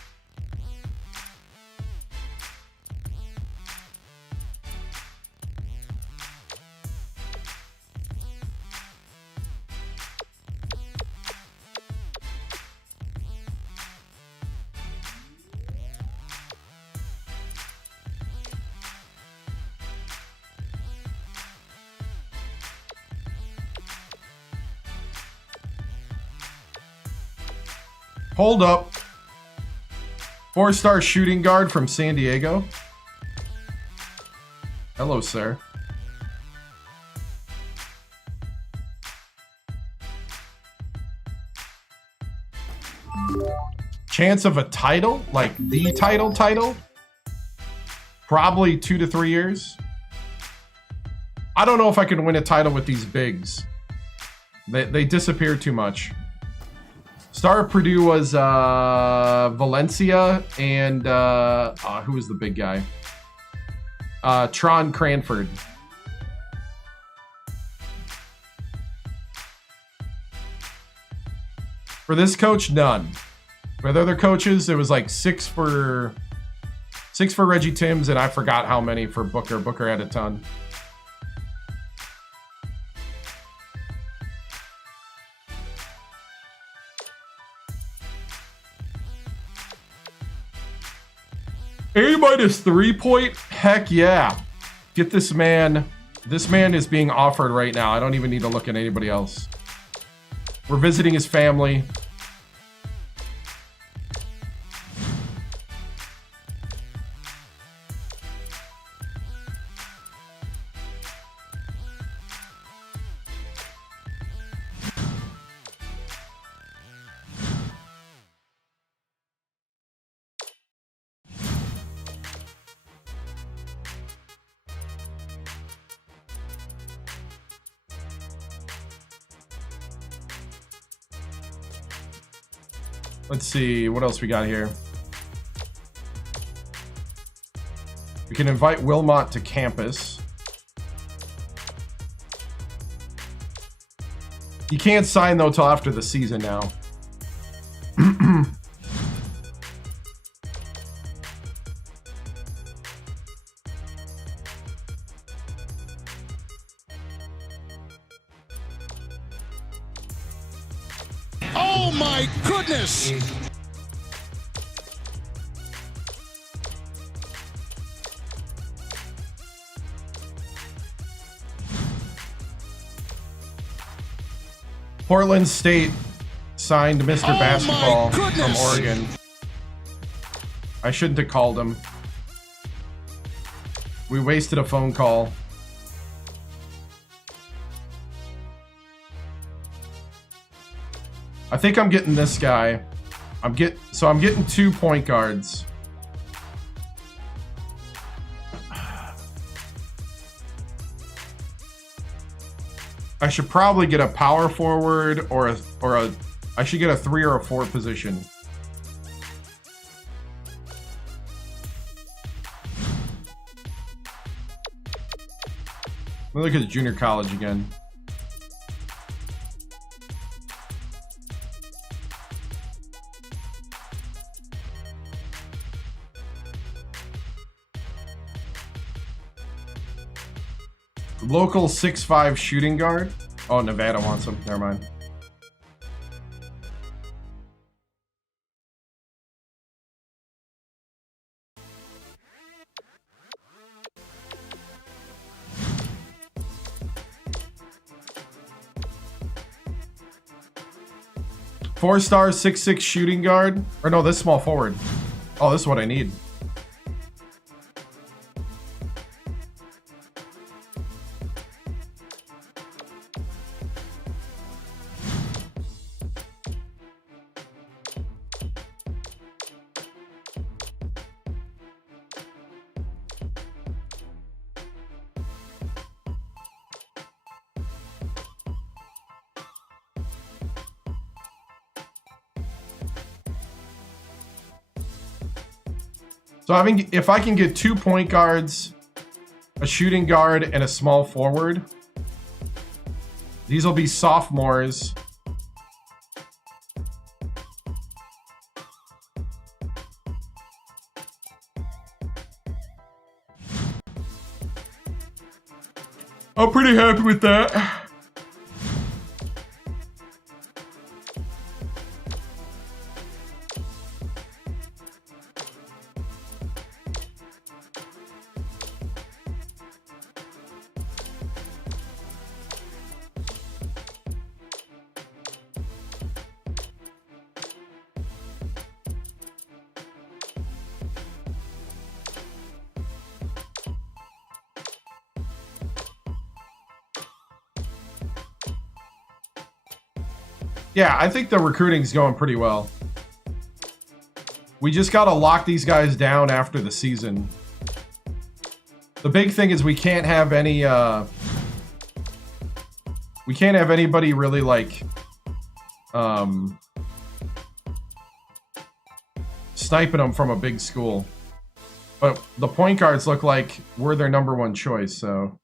Hold up. 4-star shooting guard from San Diego. Hello, sir. Chance of a title? Like the title? Probably 2 to 3 years. I don't know if I can win a title with these bigs. They disappear too much. Star of Purdue was Valencia and who was the big guy? Tron Cranford. For this coach, none. For the other coaches, it was like 6 for Reggie Timms, and I forgot how many for Booker. Booker had a ton. A- 3-point? Heck yeah. Get this man. This man is being offered right now. I don't even need to look at anybody else. We're visiting his family. Let's see, what else we got here? We can invite Wilmot to campus. He can't sign, though, till after the season now. Oh, my goodness! Portland State signed Mr. Basketball from Oregon. I shouldn't have called him. We wasted a phone call. I think I'm getting this guy. I'm getting 2 point guards. I should probably get a power forward or I should get a 3 or a 4 position. Let me look at the junior college again. Local 6'5" shooting guard. Oh, Nevada wants him. Never mind. Four-star, 6'6" shooting guard. Or no, this small forward. Oh, this is what I need. So if I can get 2 point guards, a shooting guard, and a small forward, these will be sophomores. I'm pretty happy with that. Yeah, I think the recruiting's going pretty well. We just got to lock these guys down after the season. The big thing is we can't have any, we can't have anybody really like, sniping them from a big school. But the point guards look like we're their #1 choice, so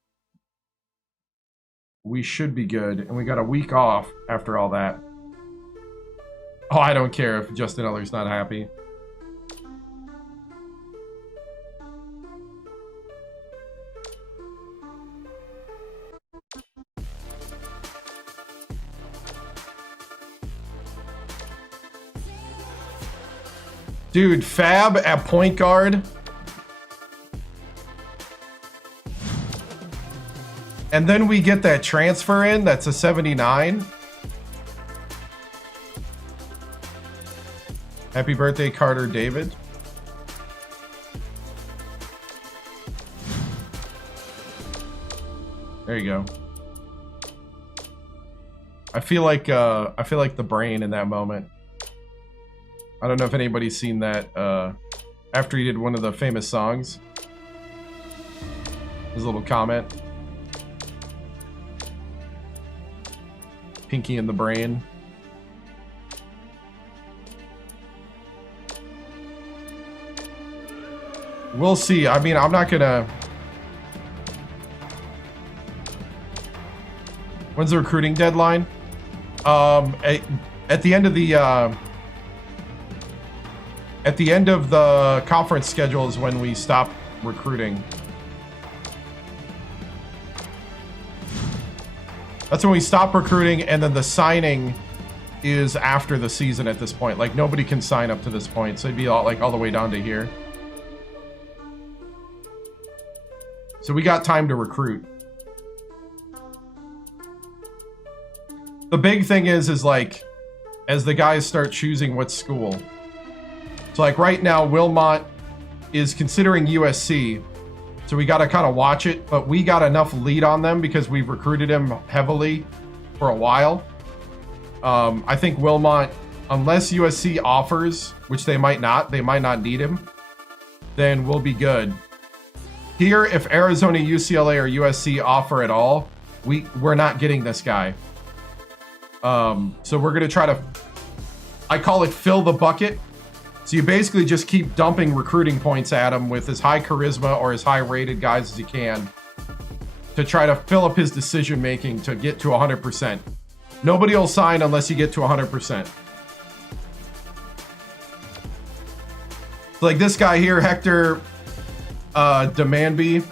we should be good. And we got a week off after all that. Oh, I don't care if Justin Eller's not happy. Dude, Fab at point guard. And then we get that transfer in, that's a 79. Happy birthday, Carter David. There you go. I feel like the brain in that moment. I don't know if anybody's seen that after he did one of the famous songs. His little comment. Pinky in the brain. We'll see. I mean, I'm not gonna... When's the recruiting deadline? At the end of the conference schedule is when we stop recruiting. That's when we stop recruiting, and then the signing is after the season at this point. Like, nobody can sign up to this point, so it'd be all the way down to here. So we got time to recruit. The big thing is like, as the guys start choosing what school. So like right now, Wilmot is considering USC. So we got to kind of watch it, but we got enough lead on them because we've recruited him heavily for a while. I think Wilmot, unless USC offers, which they might not need him, then we'll be good. Here, if Arizona, UCLA, or USC offer at all, we're not getting this guy. So we're going to try to, I call it fill the bucket. So you basically just keep dumping recruiting points at him with as high charisma or as high rated guys as you can to try to fill up his decision making to get to 100%. Nobody will sign unless you get to 100%. So like this guy here, Hector Demanby,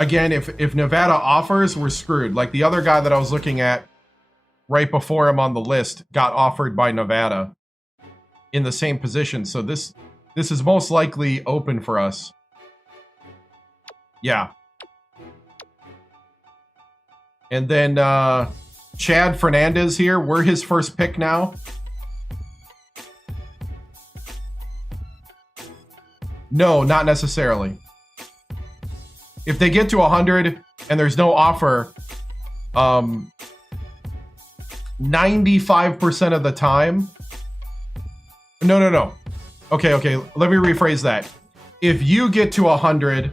Again, if Nevada offers, we're screwed. Like the other guy that I was looking at right before him on the list got offered by Nevada in the same position. So this is most likely open for us. Yeah. And then Chad Fernandez here. We're his first pick now. No, not necessarily. If they get to 100 and there's no offer, 95% of the time... No. Okay. Let me rephrase that. If you get to 100...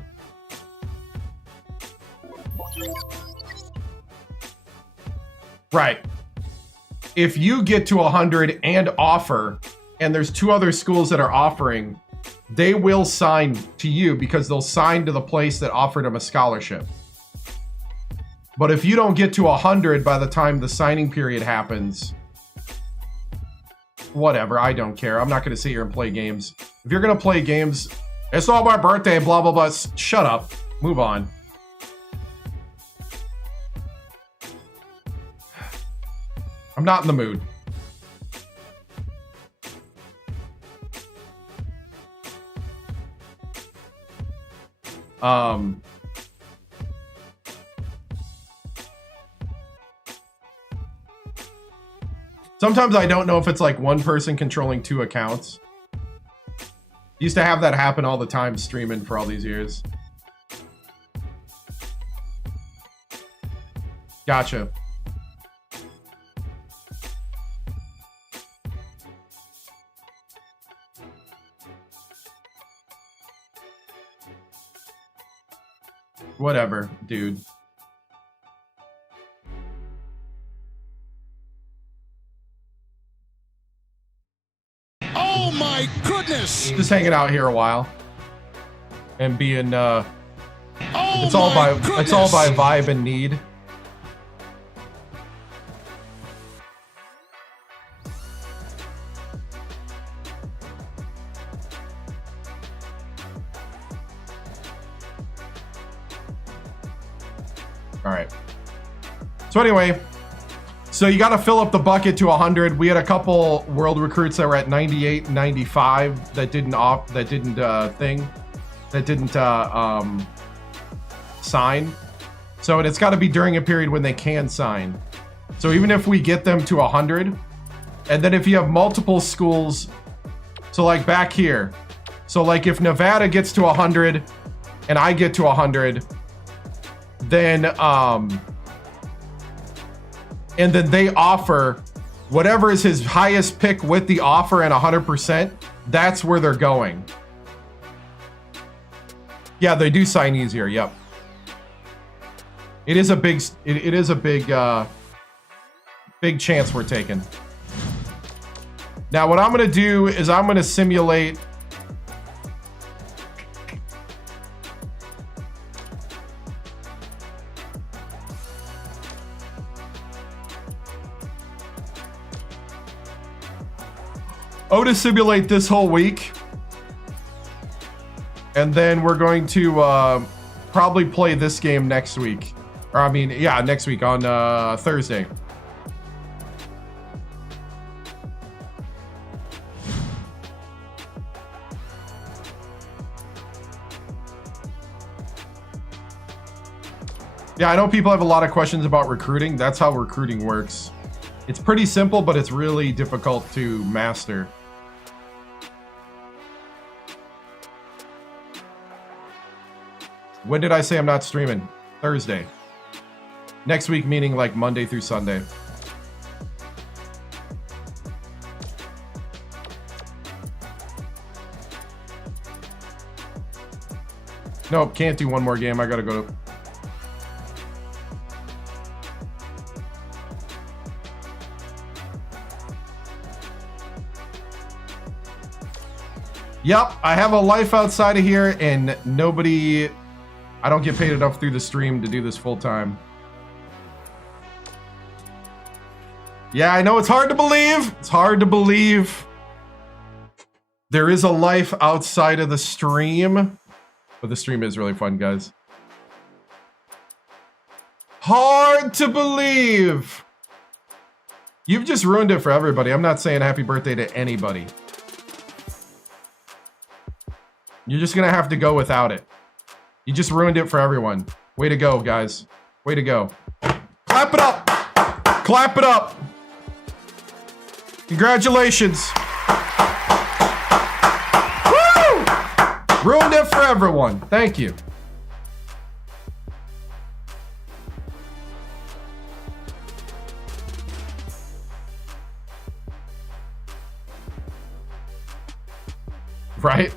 Right. If you get to 100 and offer, and there's 2 other schools that are offering, they will sign to you because they'll sign to the place that offered them a scholarship. But if you don't get to 100 by the time the signing period happens, whatever, I don't care. I'm not going to sit here and play games. If you're going to play games, it's all my birthday, blah, blah, blah. Shut up. Move on. I'm not in the mood. Sometimes I don't know if it's like one person controlling 2 accounts. Used to have that happen all the time streaming for all these years. Gotcha. Whatever, dude. Oh my goodness! Just hanging out here a while. And being it's all by vibe and need. All right. So anyway, so you got to fill up the bucket to 100. We had a couple world recruits that were at 98, 95 that didn't sign. So it's got to be during a period when they can sign. So even if we get them to 100, and then if you have multiple schools, so like back here, so like if Nevada gets to 100 and I get to 100, then and then they offer whatever is his highest pick with the offer and 100%, that's where they're going. Yeah, they do sign easier. Yep. It is a big big chance we're taking. Now what I'm going to do is I'm going to simulate to simulate this whole week, and then we're going to probably play this game next week, or I mean, yeah, next week on Thursday. Yeah, I know people have a lot of questions about recruiting. That's how recruiting works. It's pretty simple, but it's really difficult to master. When did I say I'm not streaming? Thursday. Next week, meaning like Monday through Sunday. Nope, can't do one more game. I gotta go to... Yep, I have a life outside of here, and nobody... I don't get paid enough through the stream to do this full time. Yeah, I know it's hard to believe. It's hard to believe. There is a life outside of the stream. But the stream is really fun, guys. Hard to believe. You've just ruined it for everybody. I'm not saying happy birthday to anybody. You're just going to have to go without it. You just ruined it for everyone. Way to go, guys. Way to go. Clap it up. Clap it up. Congratulations. Woo! Ruined it for everyone. Thank you. Right?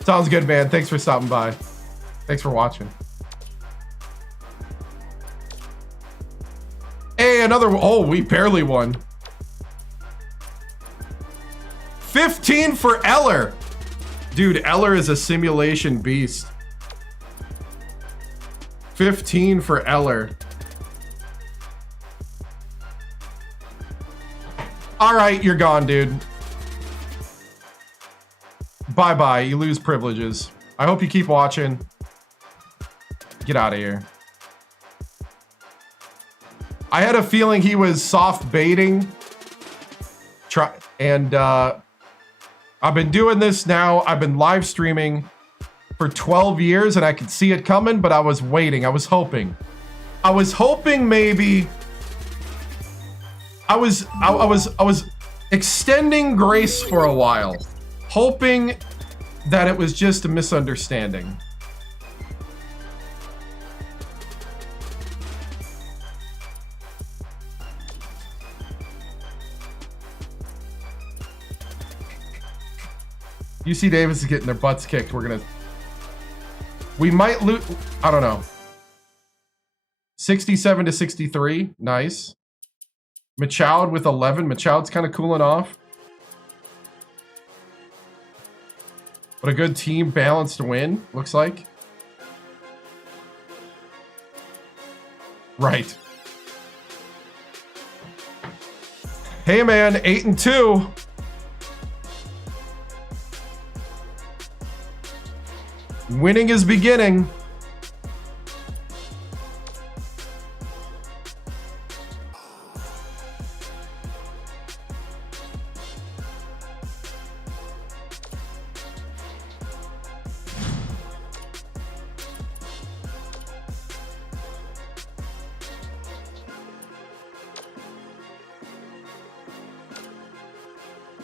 Sounds good, man. Thanks for stopping by. Thanks for watching. Hey, another... Oh, we barely won. 15 for Eller. Dude, Eller is a simulation beast. 15 for Eller. All right, you're gone, dude. Bye-bye. You lose privileges. I hope you keep watching. Get out of here. I had a feeling he was soft baiting. I've been doing this now. I've been live streaming for 12 years and I could see it coming, but I was waiting. I was hoping. I was hoping maybe... I was extending grace for a while, hoping that it was just a misunderstanding. UC Davis is getting their butts kicked. We might loot. I don't know. 67 to 63. Nice. Machoud with 11. Machoud's kind of cooling off. But a good team balanced win, looks like. Right. Hey man, 8-2. Winning is beginning.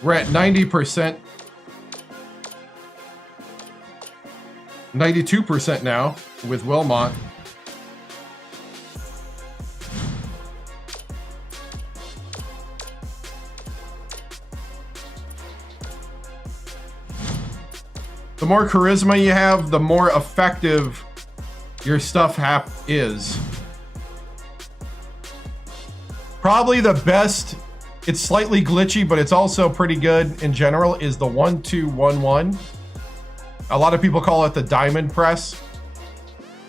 We're at 90%. 92% now with Wilmot. The more charisma you have, the more effective your stuff is. Probably the best, it's slightly glitchy, but it's also pretty good in general, is the 1-2-1-1. A lot of people call it the diamond press,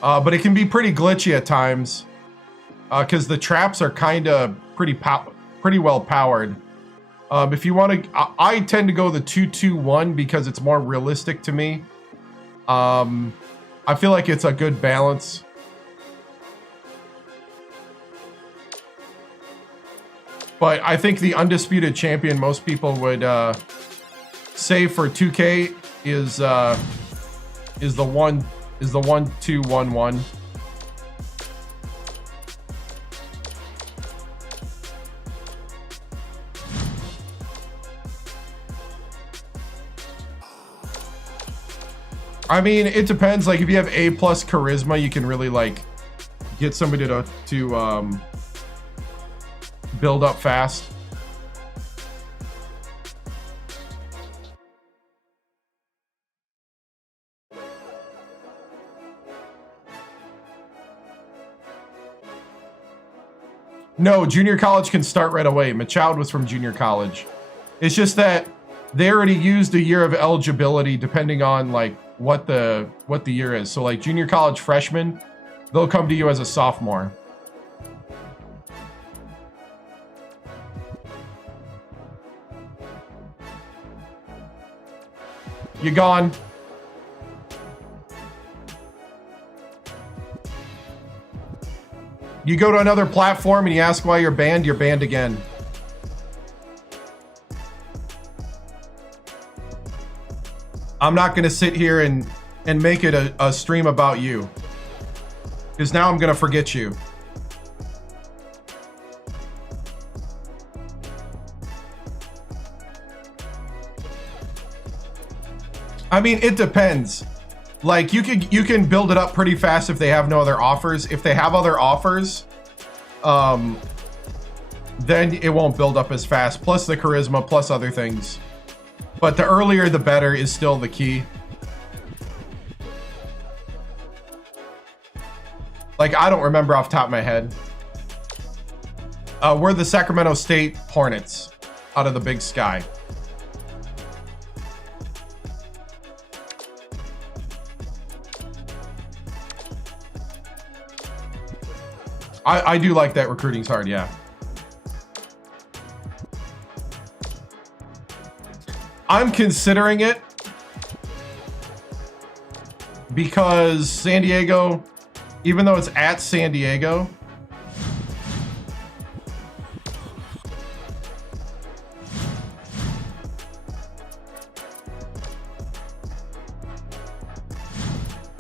but it can be pretty glitchy at times because the traps are kind of pretty well powered. If you want to, I tend to go the 2-2-1 because it's more realistic to me. I feel like it's a good balance. But I think the undisputed champion most people would say for 2K is the 1-2-1-1. I mean, it depends. Like if you have A+ charisma, you can really like get somebody to build up fast. No, junior college can start right away. Machoud was from junior college. It's just that they already used a year of eligibility depending on like what the year is. So like junior college freshmen, they'll come to you as a sophomore. You gone. You go to another platform and you ask why you're banned again. I'm not going to sit here and make it a stream about you. Because now I'm going to forget you. I mean, it depends. Like, you can build it up pretty fast if they have no other offers. If they have other offers, then it won't build up as fast. Plus the charisma, plus other things. But the earlier the better is still the key. Like, I don't remember off the top of my head. We're the Sacramento State Hornets out of the Big Sky. I do like that recruiting's hard, yeah. I'm considering it because San Diego, even though it's at San Diego,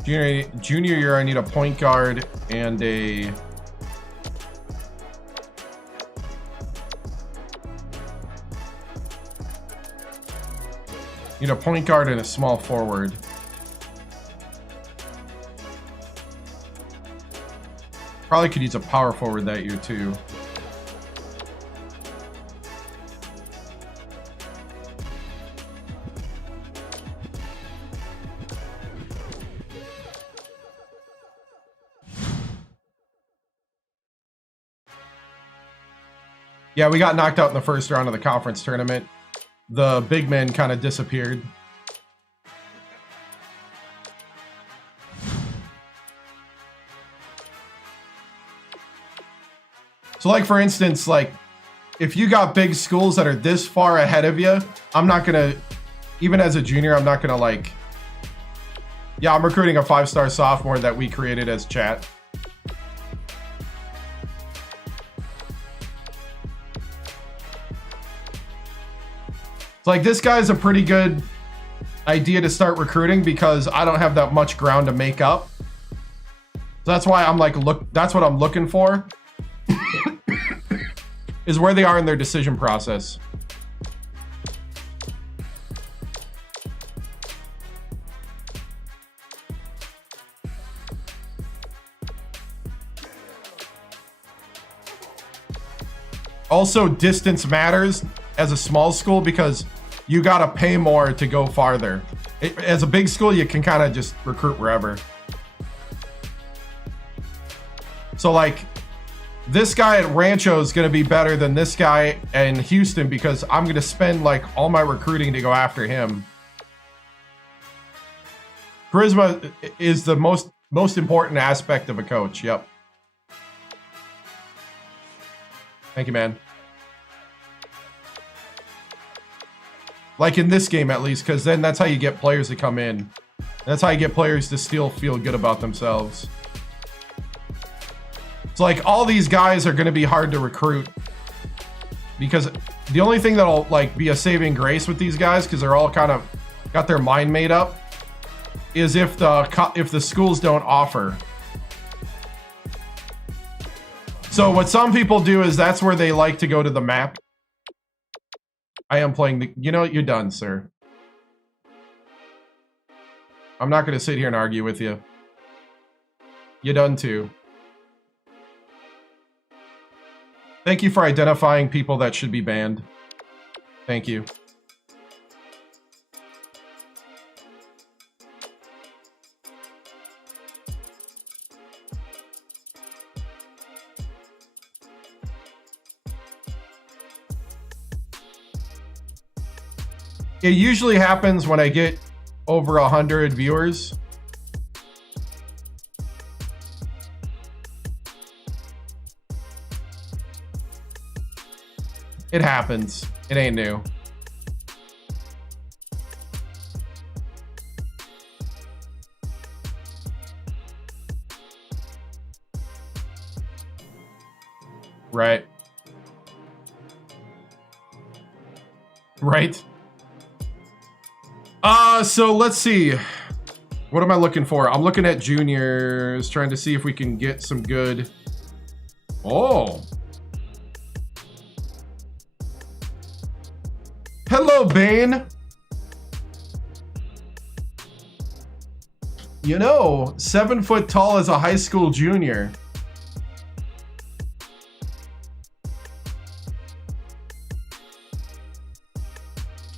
junior year I need a point guard and a point guard and a small forward. Probably could use a power forward that year too. Yeah, we got knocked out in the first round of the conference tournament. The big men kind of disappeared. So like, for instance, like if you got big schools that are this far ahead of you, I'm not going to, even as a junior, I'm not going to like, yeah, I'm recruiting a 5-star sophomore that we created as chat. Like, this guy's a pretty good idea to start recruiting because I don't have that much ground to make up. So that's why I'm like, that's what I'm looking for. Is where they are in their decision process. Also, distance matters as a small school because you gotta pay more to go farther. As a big school, you can kind of just recruit wherever. So like, this guy at Rancho is gonna be better than this guy in Houston because I'm gonna spend like all my recruiting to go after him. Charisma is the most important aspect of a coach. Yep. Thank you, man. Like in this game, at least, because then that's how you get players to come in. That's how you get players to still feel good about themselves. It's like all these guys are going to be hard to recruit because the only thing that'll like be a saving grace with these guys, because they're all kind of got their mind made up, is if the schools don't offer. So what some people do is that's where they like to go to the map. I am playing the... You know what? You're done, sir. I'm not going to sit here and argue with you. You're done, too. Thank you for identifying people that should be banned. Thank you. It usually happens when I get over 100 viewers. It happens. It ain't new. Right. Right. So let's see. What am I looking for? I'm looking at juniors, trying to see if we can get some good. Oh. Hello, Bane. You know, 7 foot tall as a high school junior.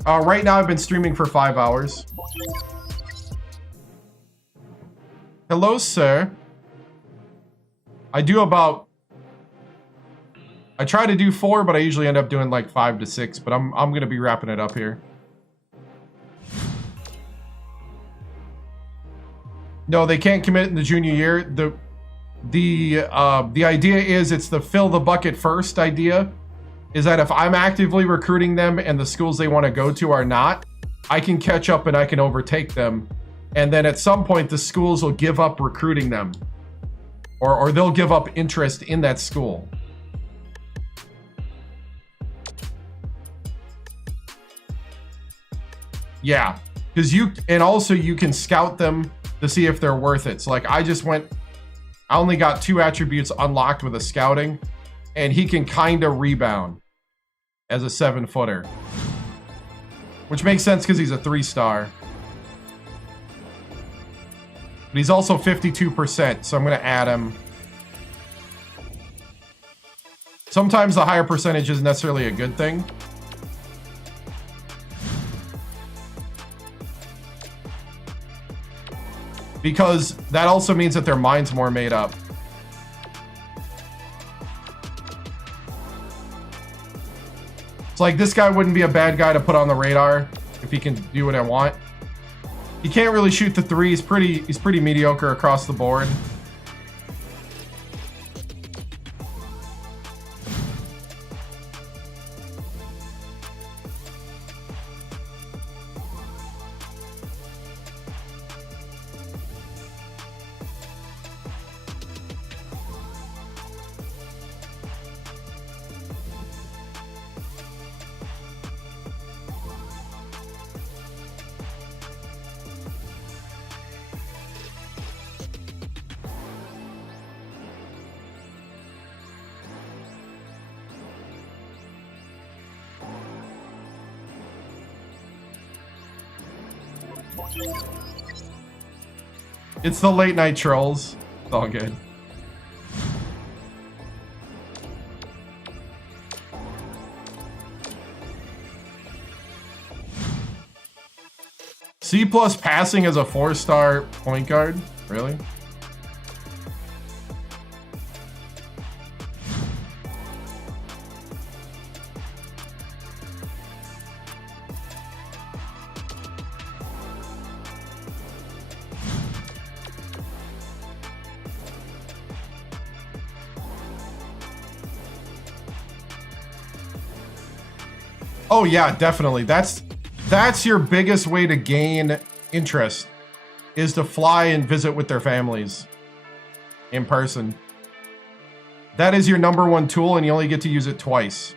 Right now I've been streaming for 5 hours. Hello, sir. I try to do 4, but I usually end up doing like 5 to 6, but I'm gonna be wrapping it up here. No, they can't commit in the junior year. The idea is it's the fill the bucket first idea. Is that if I'm actively recruiting them and the schools they want to go to are not, I can catch up and I can overtake them. And then at some point, the schools will give up recruiting them. Or they'll give up interest in that school. Yeah, because also you can scout them to see if they're worth it. So like I only got 2 attributes unlocked with a scouting. And he can kind of rebound as a 7-footer. Which makes sense because he's a 3-star. But he's also 52%, so I'm going to add him. Sometimes the higher percentage isn't necessarily a good thing. Because that also means that their mind's more made up. It's like this guy wouldn't be a bad guy to put on the radar if he can do what I want. He can't really shoot the 3. He's pretty mediocre across the board. It's the late night trolls. It's all good. C+ passing as a 4-star point guard? Really? Oh yeah, definitely. That's your biggest way to gain interest, is to fly and visit with their families in person. That is your #1 tool, and you only get to use it twice.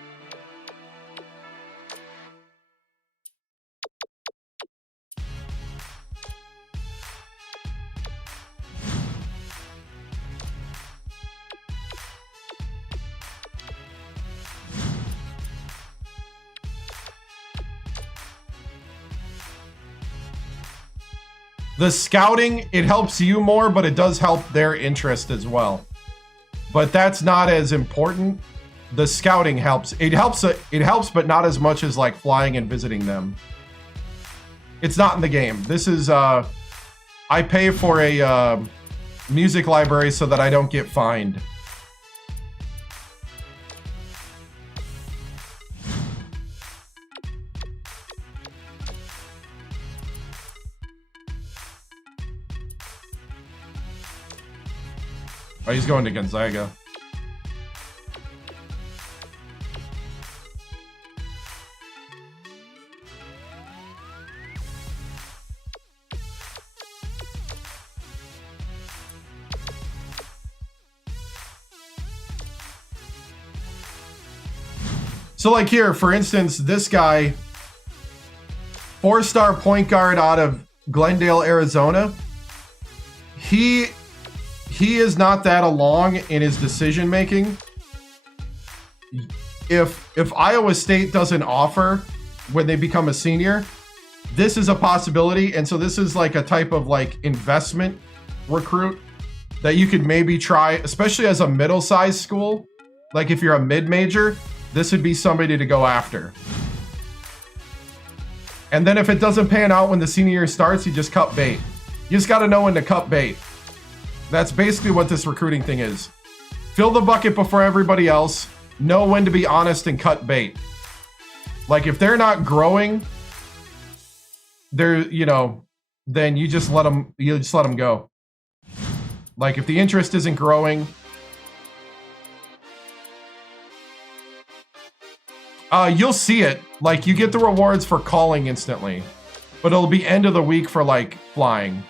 The scouting, it helps you more, but it does help their interest as well. But that's not as important. The scouting helps. It helps, but not as much as like flying and visiting them. It's not in the game. This is, I pay for a music library so that I don't get fined. Oh, he's going to Gonzaga. So like here, for instance, this guy, 4-star point guard out of Glendale, Arizona. He is not that along in his decision making. If Iowa State doesn't offer when they become a senior, this is a possibility. And so this is like a type of like investment recruit that you could maybe try, especially as a middle-sized school. Like if you're a mid-major, this would be somebody to go after. And then if it doesn't pan out when the senior year starts, you just cut bait. You just got to know when to cut bait. That's basically what this recruiting thing is. Fill the bucket before everybody else. Know when to be honest and cut bait. Like if they're not growing, they're, you know, then you just let them go. Like if the interest isn't growing, you'll see it. Like you get the rewards for calling instantly, but it'll be end of the week for like flying.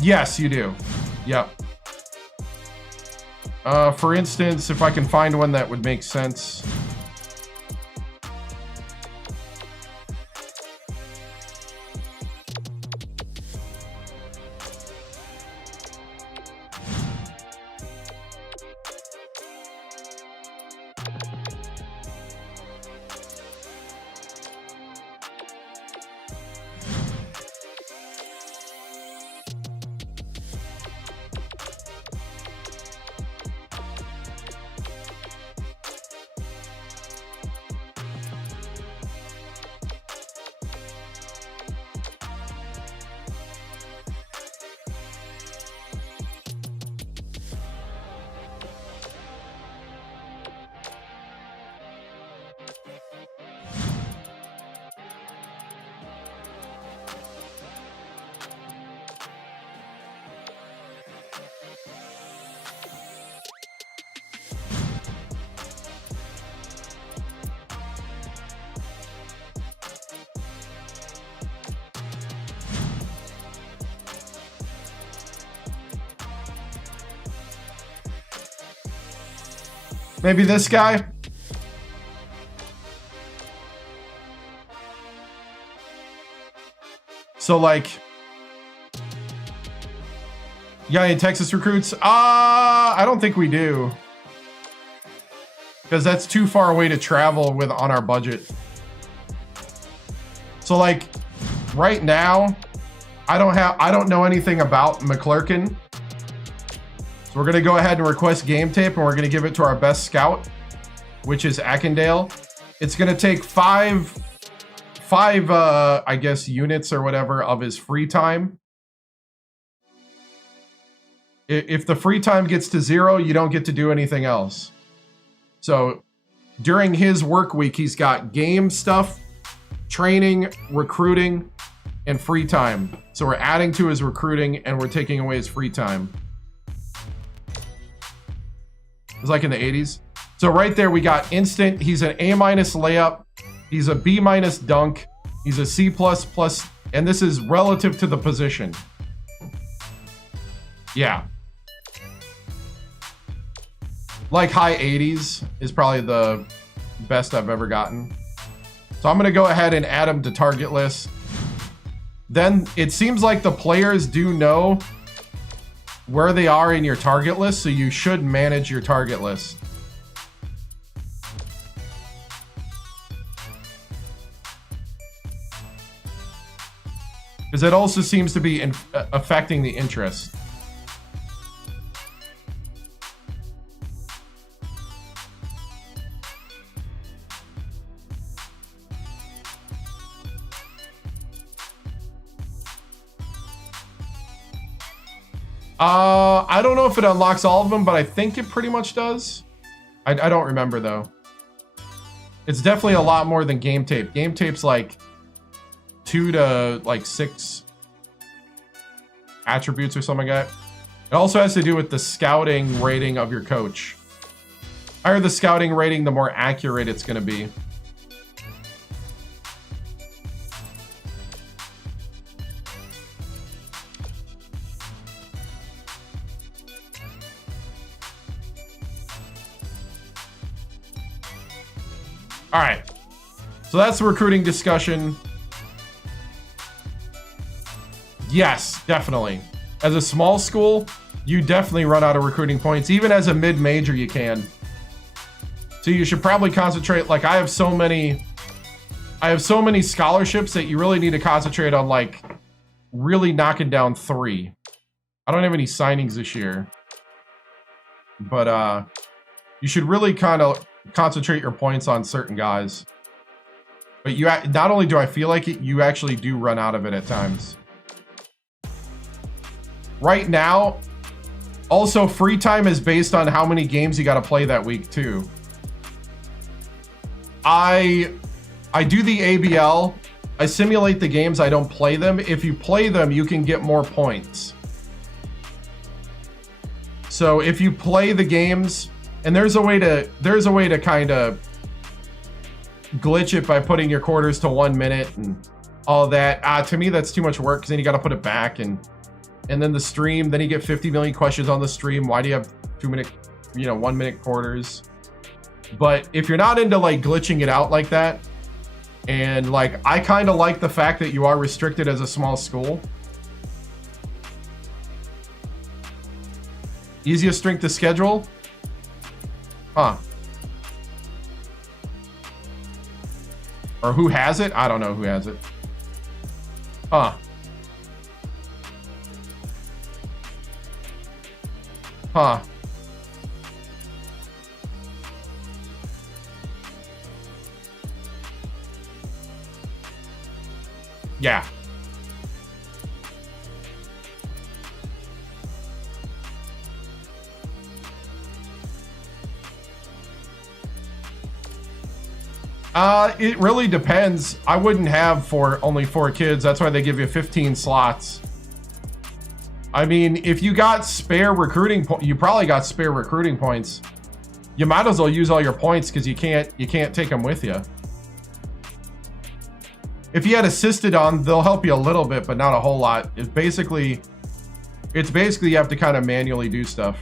Yes, you do. Yep. For instance, if I can find one that would make sense. Maybe this guy? So like, yeah, any Texas recruits? I don't think we do. Because that's too far away to travel with on our budget. So like, right now, I don't know anything about McClurkin. So we're going to go ahead and request game tape, and we're going to give it to our best scout, which is Ackendale. It's going to take five, I guess, units or whatever of his free time. If the free time gets to 0, you don't get to do anything else. So during his work week, he's got game stuff, training, recruiting, and free time. So we're adding to his recruiting, and we're taking away his free time. It's like in the 80s. So right there, we got instant. He's an A- layup. He's a B- dunk. He's a C++, and this is relative to the position. Yeah. Like high 80s is probably the best I've ever gotten. So I'm going to go ahead and add him to target list. Then it seems like the players do know where they are in your target list, so you should manage your target list. Because it also seems to be affecting the interest. I don't know if it unlocks all of them, but I think it pretty much does. I don't remember though. It's definitely a lot more than game tape. Game tape's like 2 to like 6 attributes or something like that. It also has to do with the scouting rating of your coach. Higher the scouting rating, the more accurate it's going to be. All right. So that's the recruiting discussion. Yes, definitely. As a small school, you definitely run out of recruiting points. Even as a mid-major, you can. So you should probably concentrate. Like, I have so many scholarships that you really need to concentrate on, like, really knocking down 3. I don't have any signings this year. But you should really kind of concentrate your points on certain guys. But you not only do I feel like it, you actually do run out of it at times. Right now, also free time is based on how many games you got to play that week too. I do the ABL. I simulate the games. I don't play them. If you play them, you can get more points. So if you play the games, and there's a way to kind of glitch it by putting your quarters to 1 minute and all that. To me, that's too much work because then you got to put it back and then the stream. Then you get 50 million questions on the stream. Why do you have 2 minute, 1 minute quarters? But if you're not into like glitching it out like that, and like I kind of like the fact that you are restricted as a small school. Easiest strength to schedule? Huh. Or who has it? I don't know who has it. Huh. Huh. Yeah. It really depends. I wouldn't have only 4 kids. That's why they give you 15 slots. I mean, if you got spare recruiting you probably got spare recruiting points. You might as well use all your points because you can't take them with you. If you had assisted on, they'll help you a little bit, but not a whole lot. It's basically you have to kind of manually do stuff.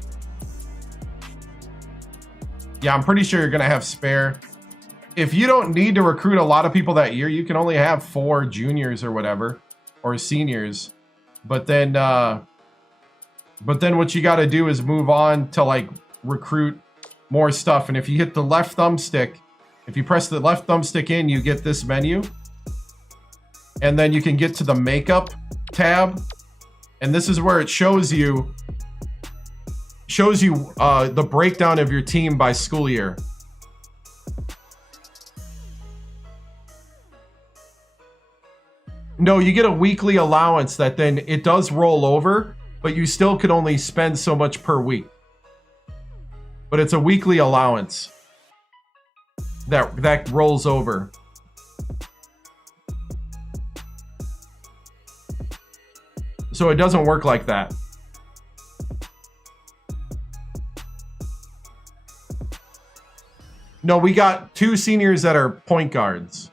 Yeah, I'm pretty sure you're gonna have spare. If you don't need to recruit a lot of people that year, you can only have 4 juniors or whatever, or seniors. But then what you got to do is move on to like recruit more stuff. And if you hit the left thumbstick, if you press the left thumbstick in, you get this menu. And then you can get to the makeup tab. And this is where it shows you the breakdown of your team by school year. No, you get a weekly allowance that then it does roll over, but you still could only spend so much per week. But it's a weekly allowance that rolls over. So it doesn't work like that. No, we got 2 seniors that are point guards.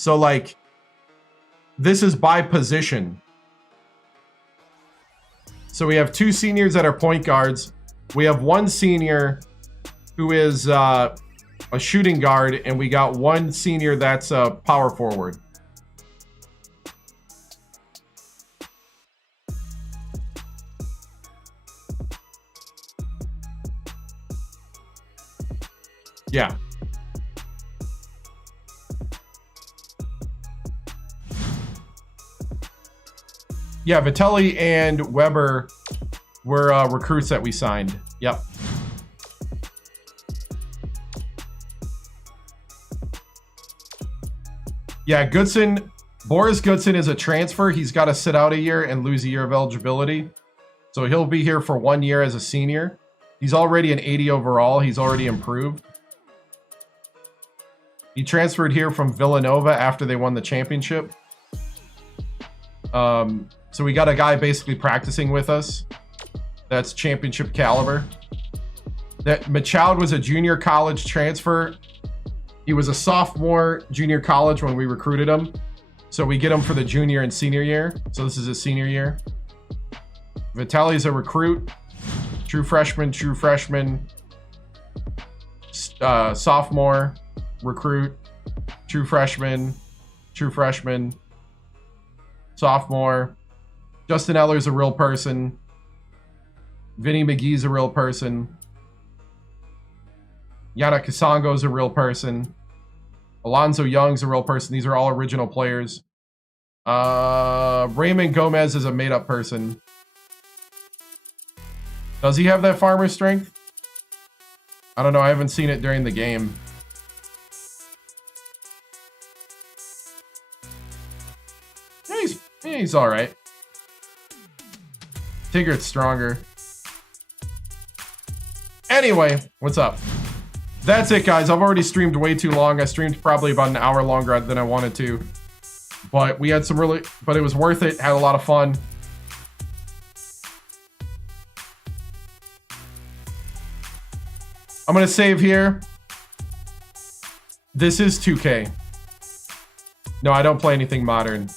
So like, this is by position. So we have 2 seniors that are point guards. We have 1 senior who is a shooting guard, and we got 1 senior that's a power forward. Yeah. Yeah, Vitelli and Weber were recruits that we signed. Yep. Yeah, Goodson, Boris Goodson is a transfer. He's got to sit out a year and lose a year of eligibility. So he'll be here for 1 year as a senior. He's already an 80 overall. He's already improved. He transferred here from Villanova after they won the championship. So we got a guy basically practicing with us. That's championship caliber. That Machoud was a junior college transfer. He was a sophomore junior college when we recruited him. So we get him for the junior and senior year. So this is his senior year. Vitaly's a recruit. True freshman, sophomore, recruit, true freshman, sophomore. Justin Eller's a real person. Vinny McGee's a real person. Yana Kasongo's a real person. Alonzo Young's a real person. These are all original players. Raymond Gomez is a made-up person. Does he have that farmer strength? I don't know. I haven't seen it during the game. He's all right. Tigger's stronger. Anyway, what's up? That's it, guys. I've already streamed way too long. I streamed probably about an hour longer than I wanted to. But we had some really... But it was worth it. Had a lot of fun. I'm going to save here. This is 2K. No, I don't play anything modern.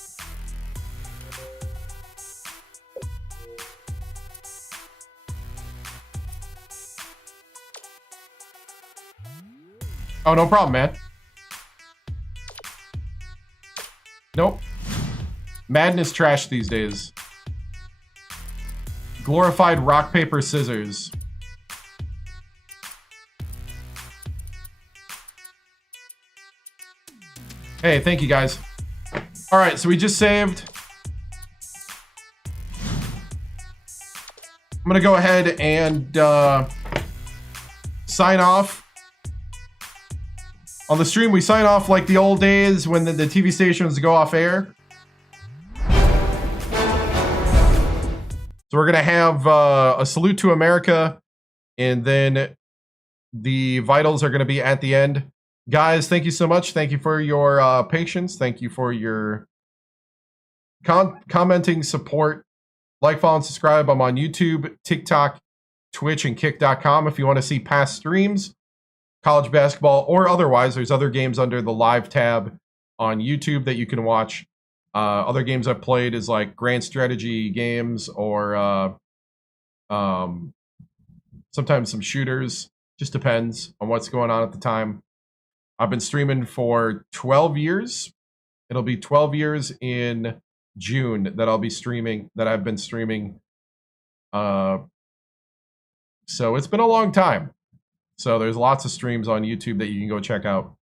Oh, no problem, man. Nope. Madness trash these days. Glorified rock, paper, scissors. Hey, thank you, guys. All right, so we just saved. I'm going to go ahead and sign off. On the stream, we sign off like the old days when the TV stations go off air. So we're going to have a salute to America, and then the vitals are going to be at the end. Guys, thank you so much. Thank you for your patience. Thank you for your commenting, support. Like, follow, and subscribe. I'm on YouTube, TikTok, Twitch, and Kick.com. If you want to see past streams, college basketball or otherwise, there's other games under the live tab on YouTube that you can watch. Other games I've played is like grand strategy games or sometimes some shooters. Just depends on what's going on at the time. I've been streaming for 12 years. It'll be 12 years in June that I've been streaming. So it's been a long time. So there's lots of streams on YouTube that you can go check out.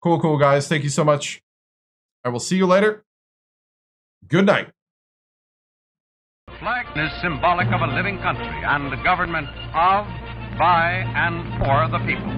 Cool, guys. Thank you so much. I will see you later. Good night. The flag is symbolic of a living country and the government of, by, and for the people.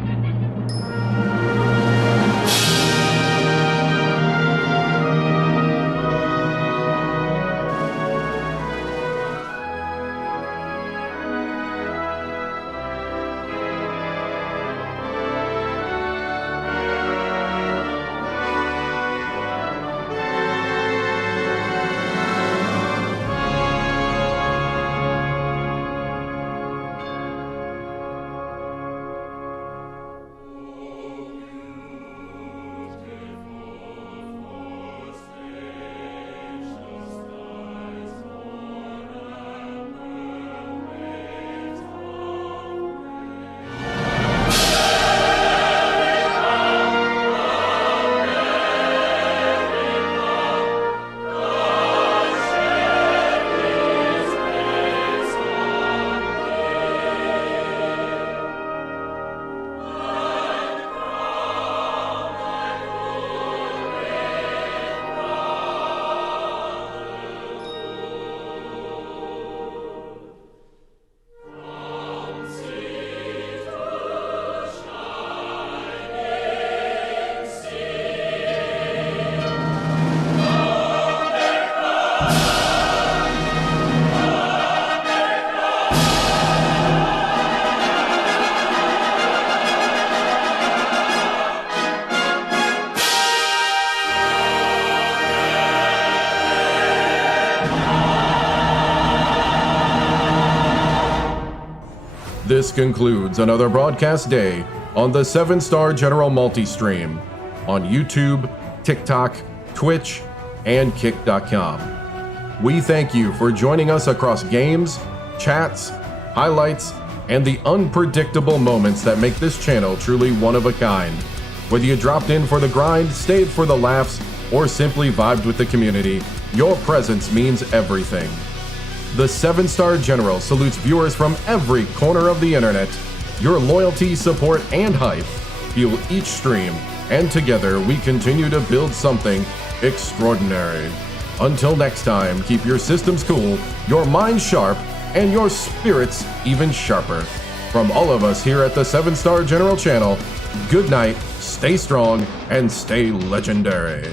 This concludes another broadcast day on the 7-Star General Multi-Stream on YouTube, TikTok, Twitch, and Kick.com. We thank you for joining us across games, chats, highlights, and the unpredictable moments that make this channel truly one of a kind. Whether you dropped in for the grind, stayed for the laughs, or simply vibed with the community, your presence means everything. The 7-Star General salutes viewers from every corner of the internet. Your loyalty, support, and hype fuel each stream, and together we continue to build something extraordinary. Until next time, keep your systems cool, your minds sharp, and your spirits even sharper. From all of us here at the 7-Star General channel, good night, stay strong, and stay legendary.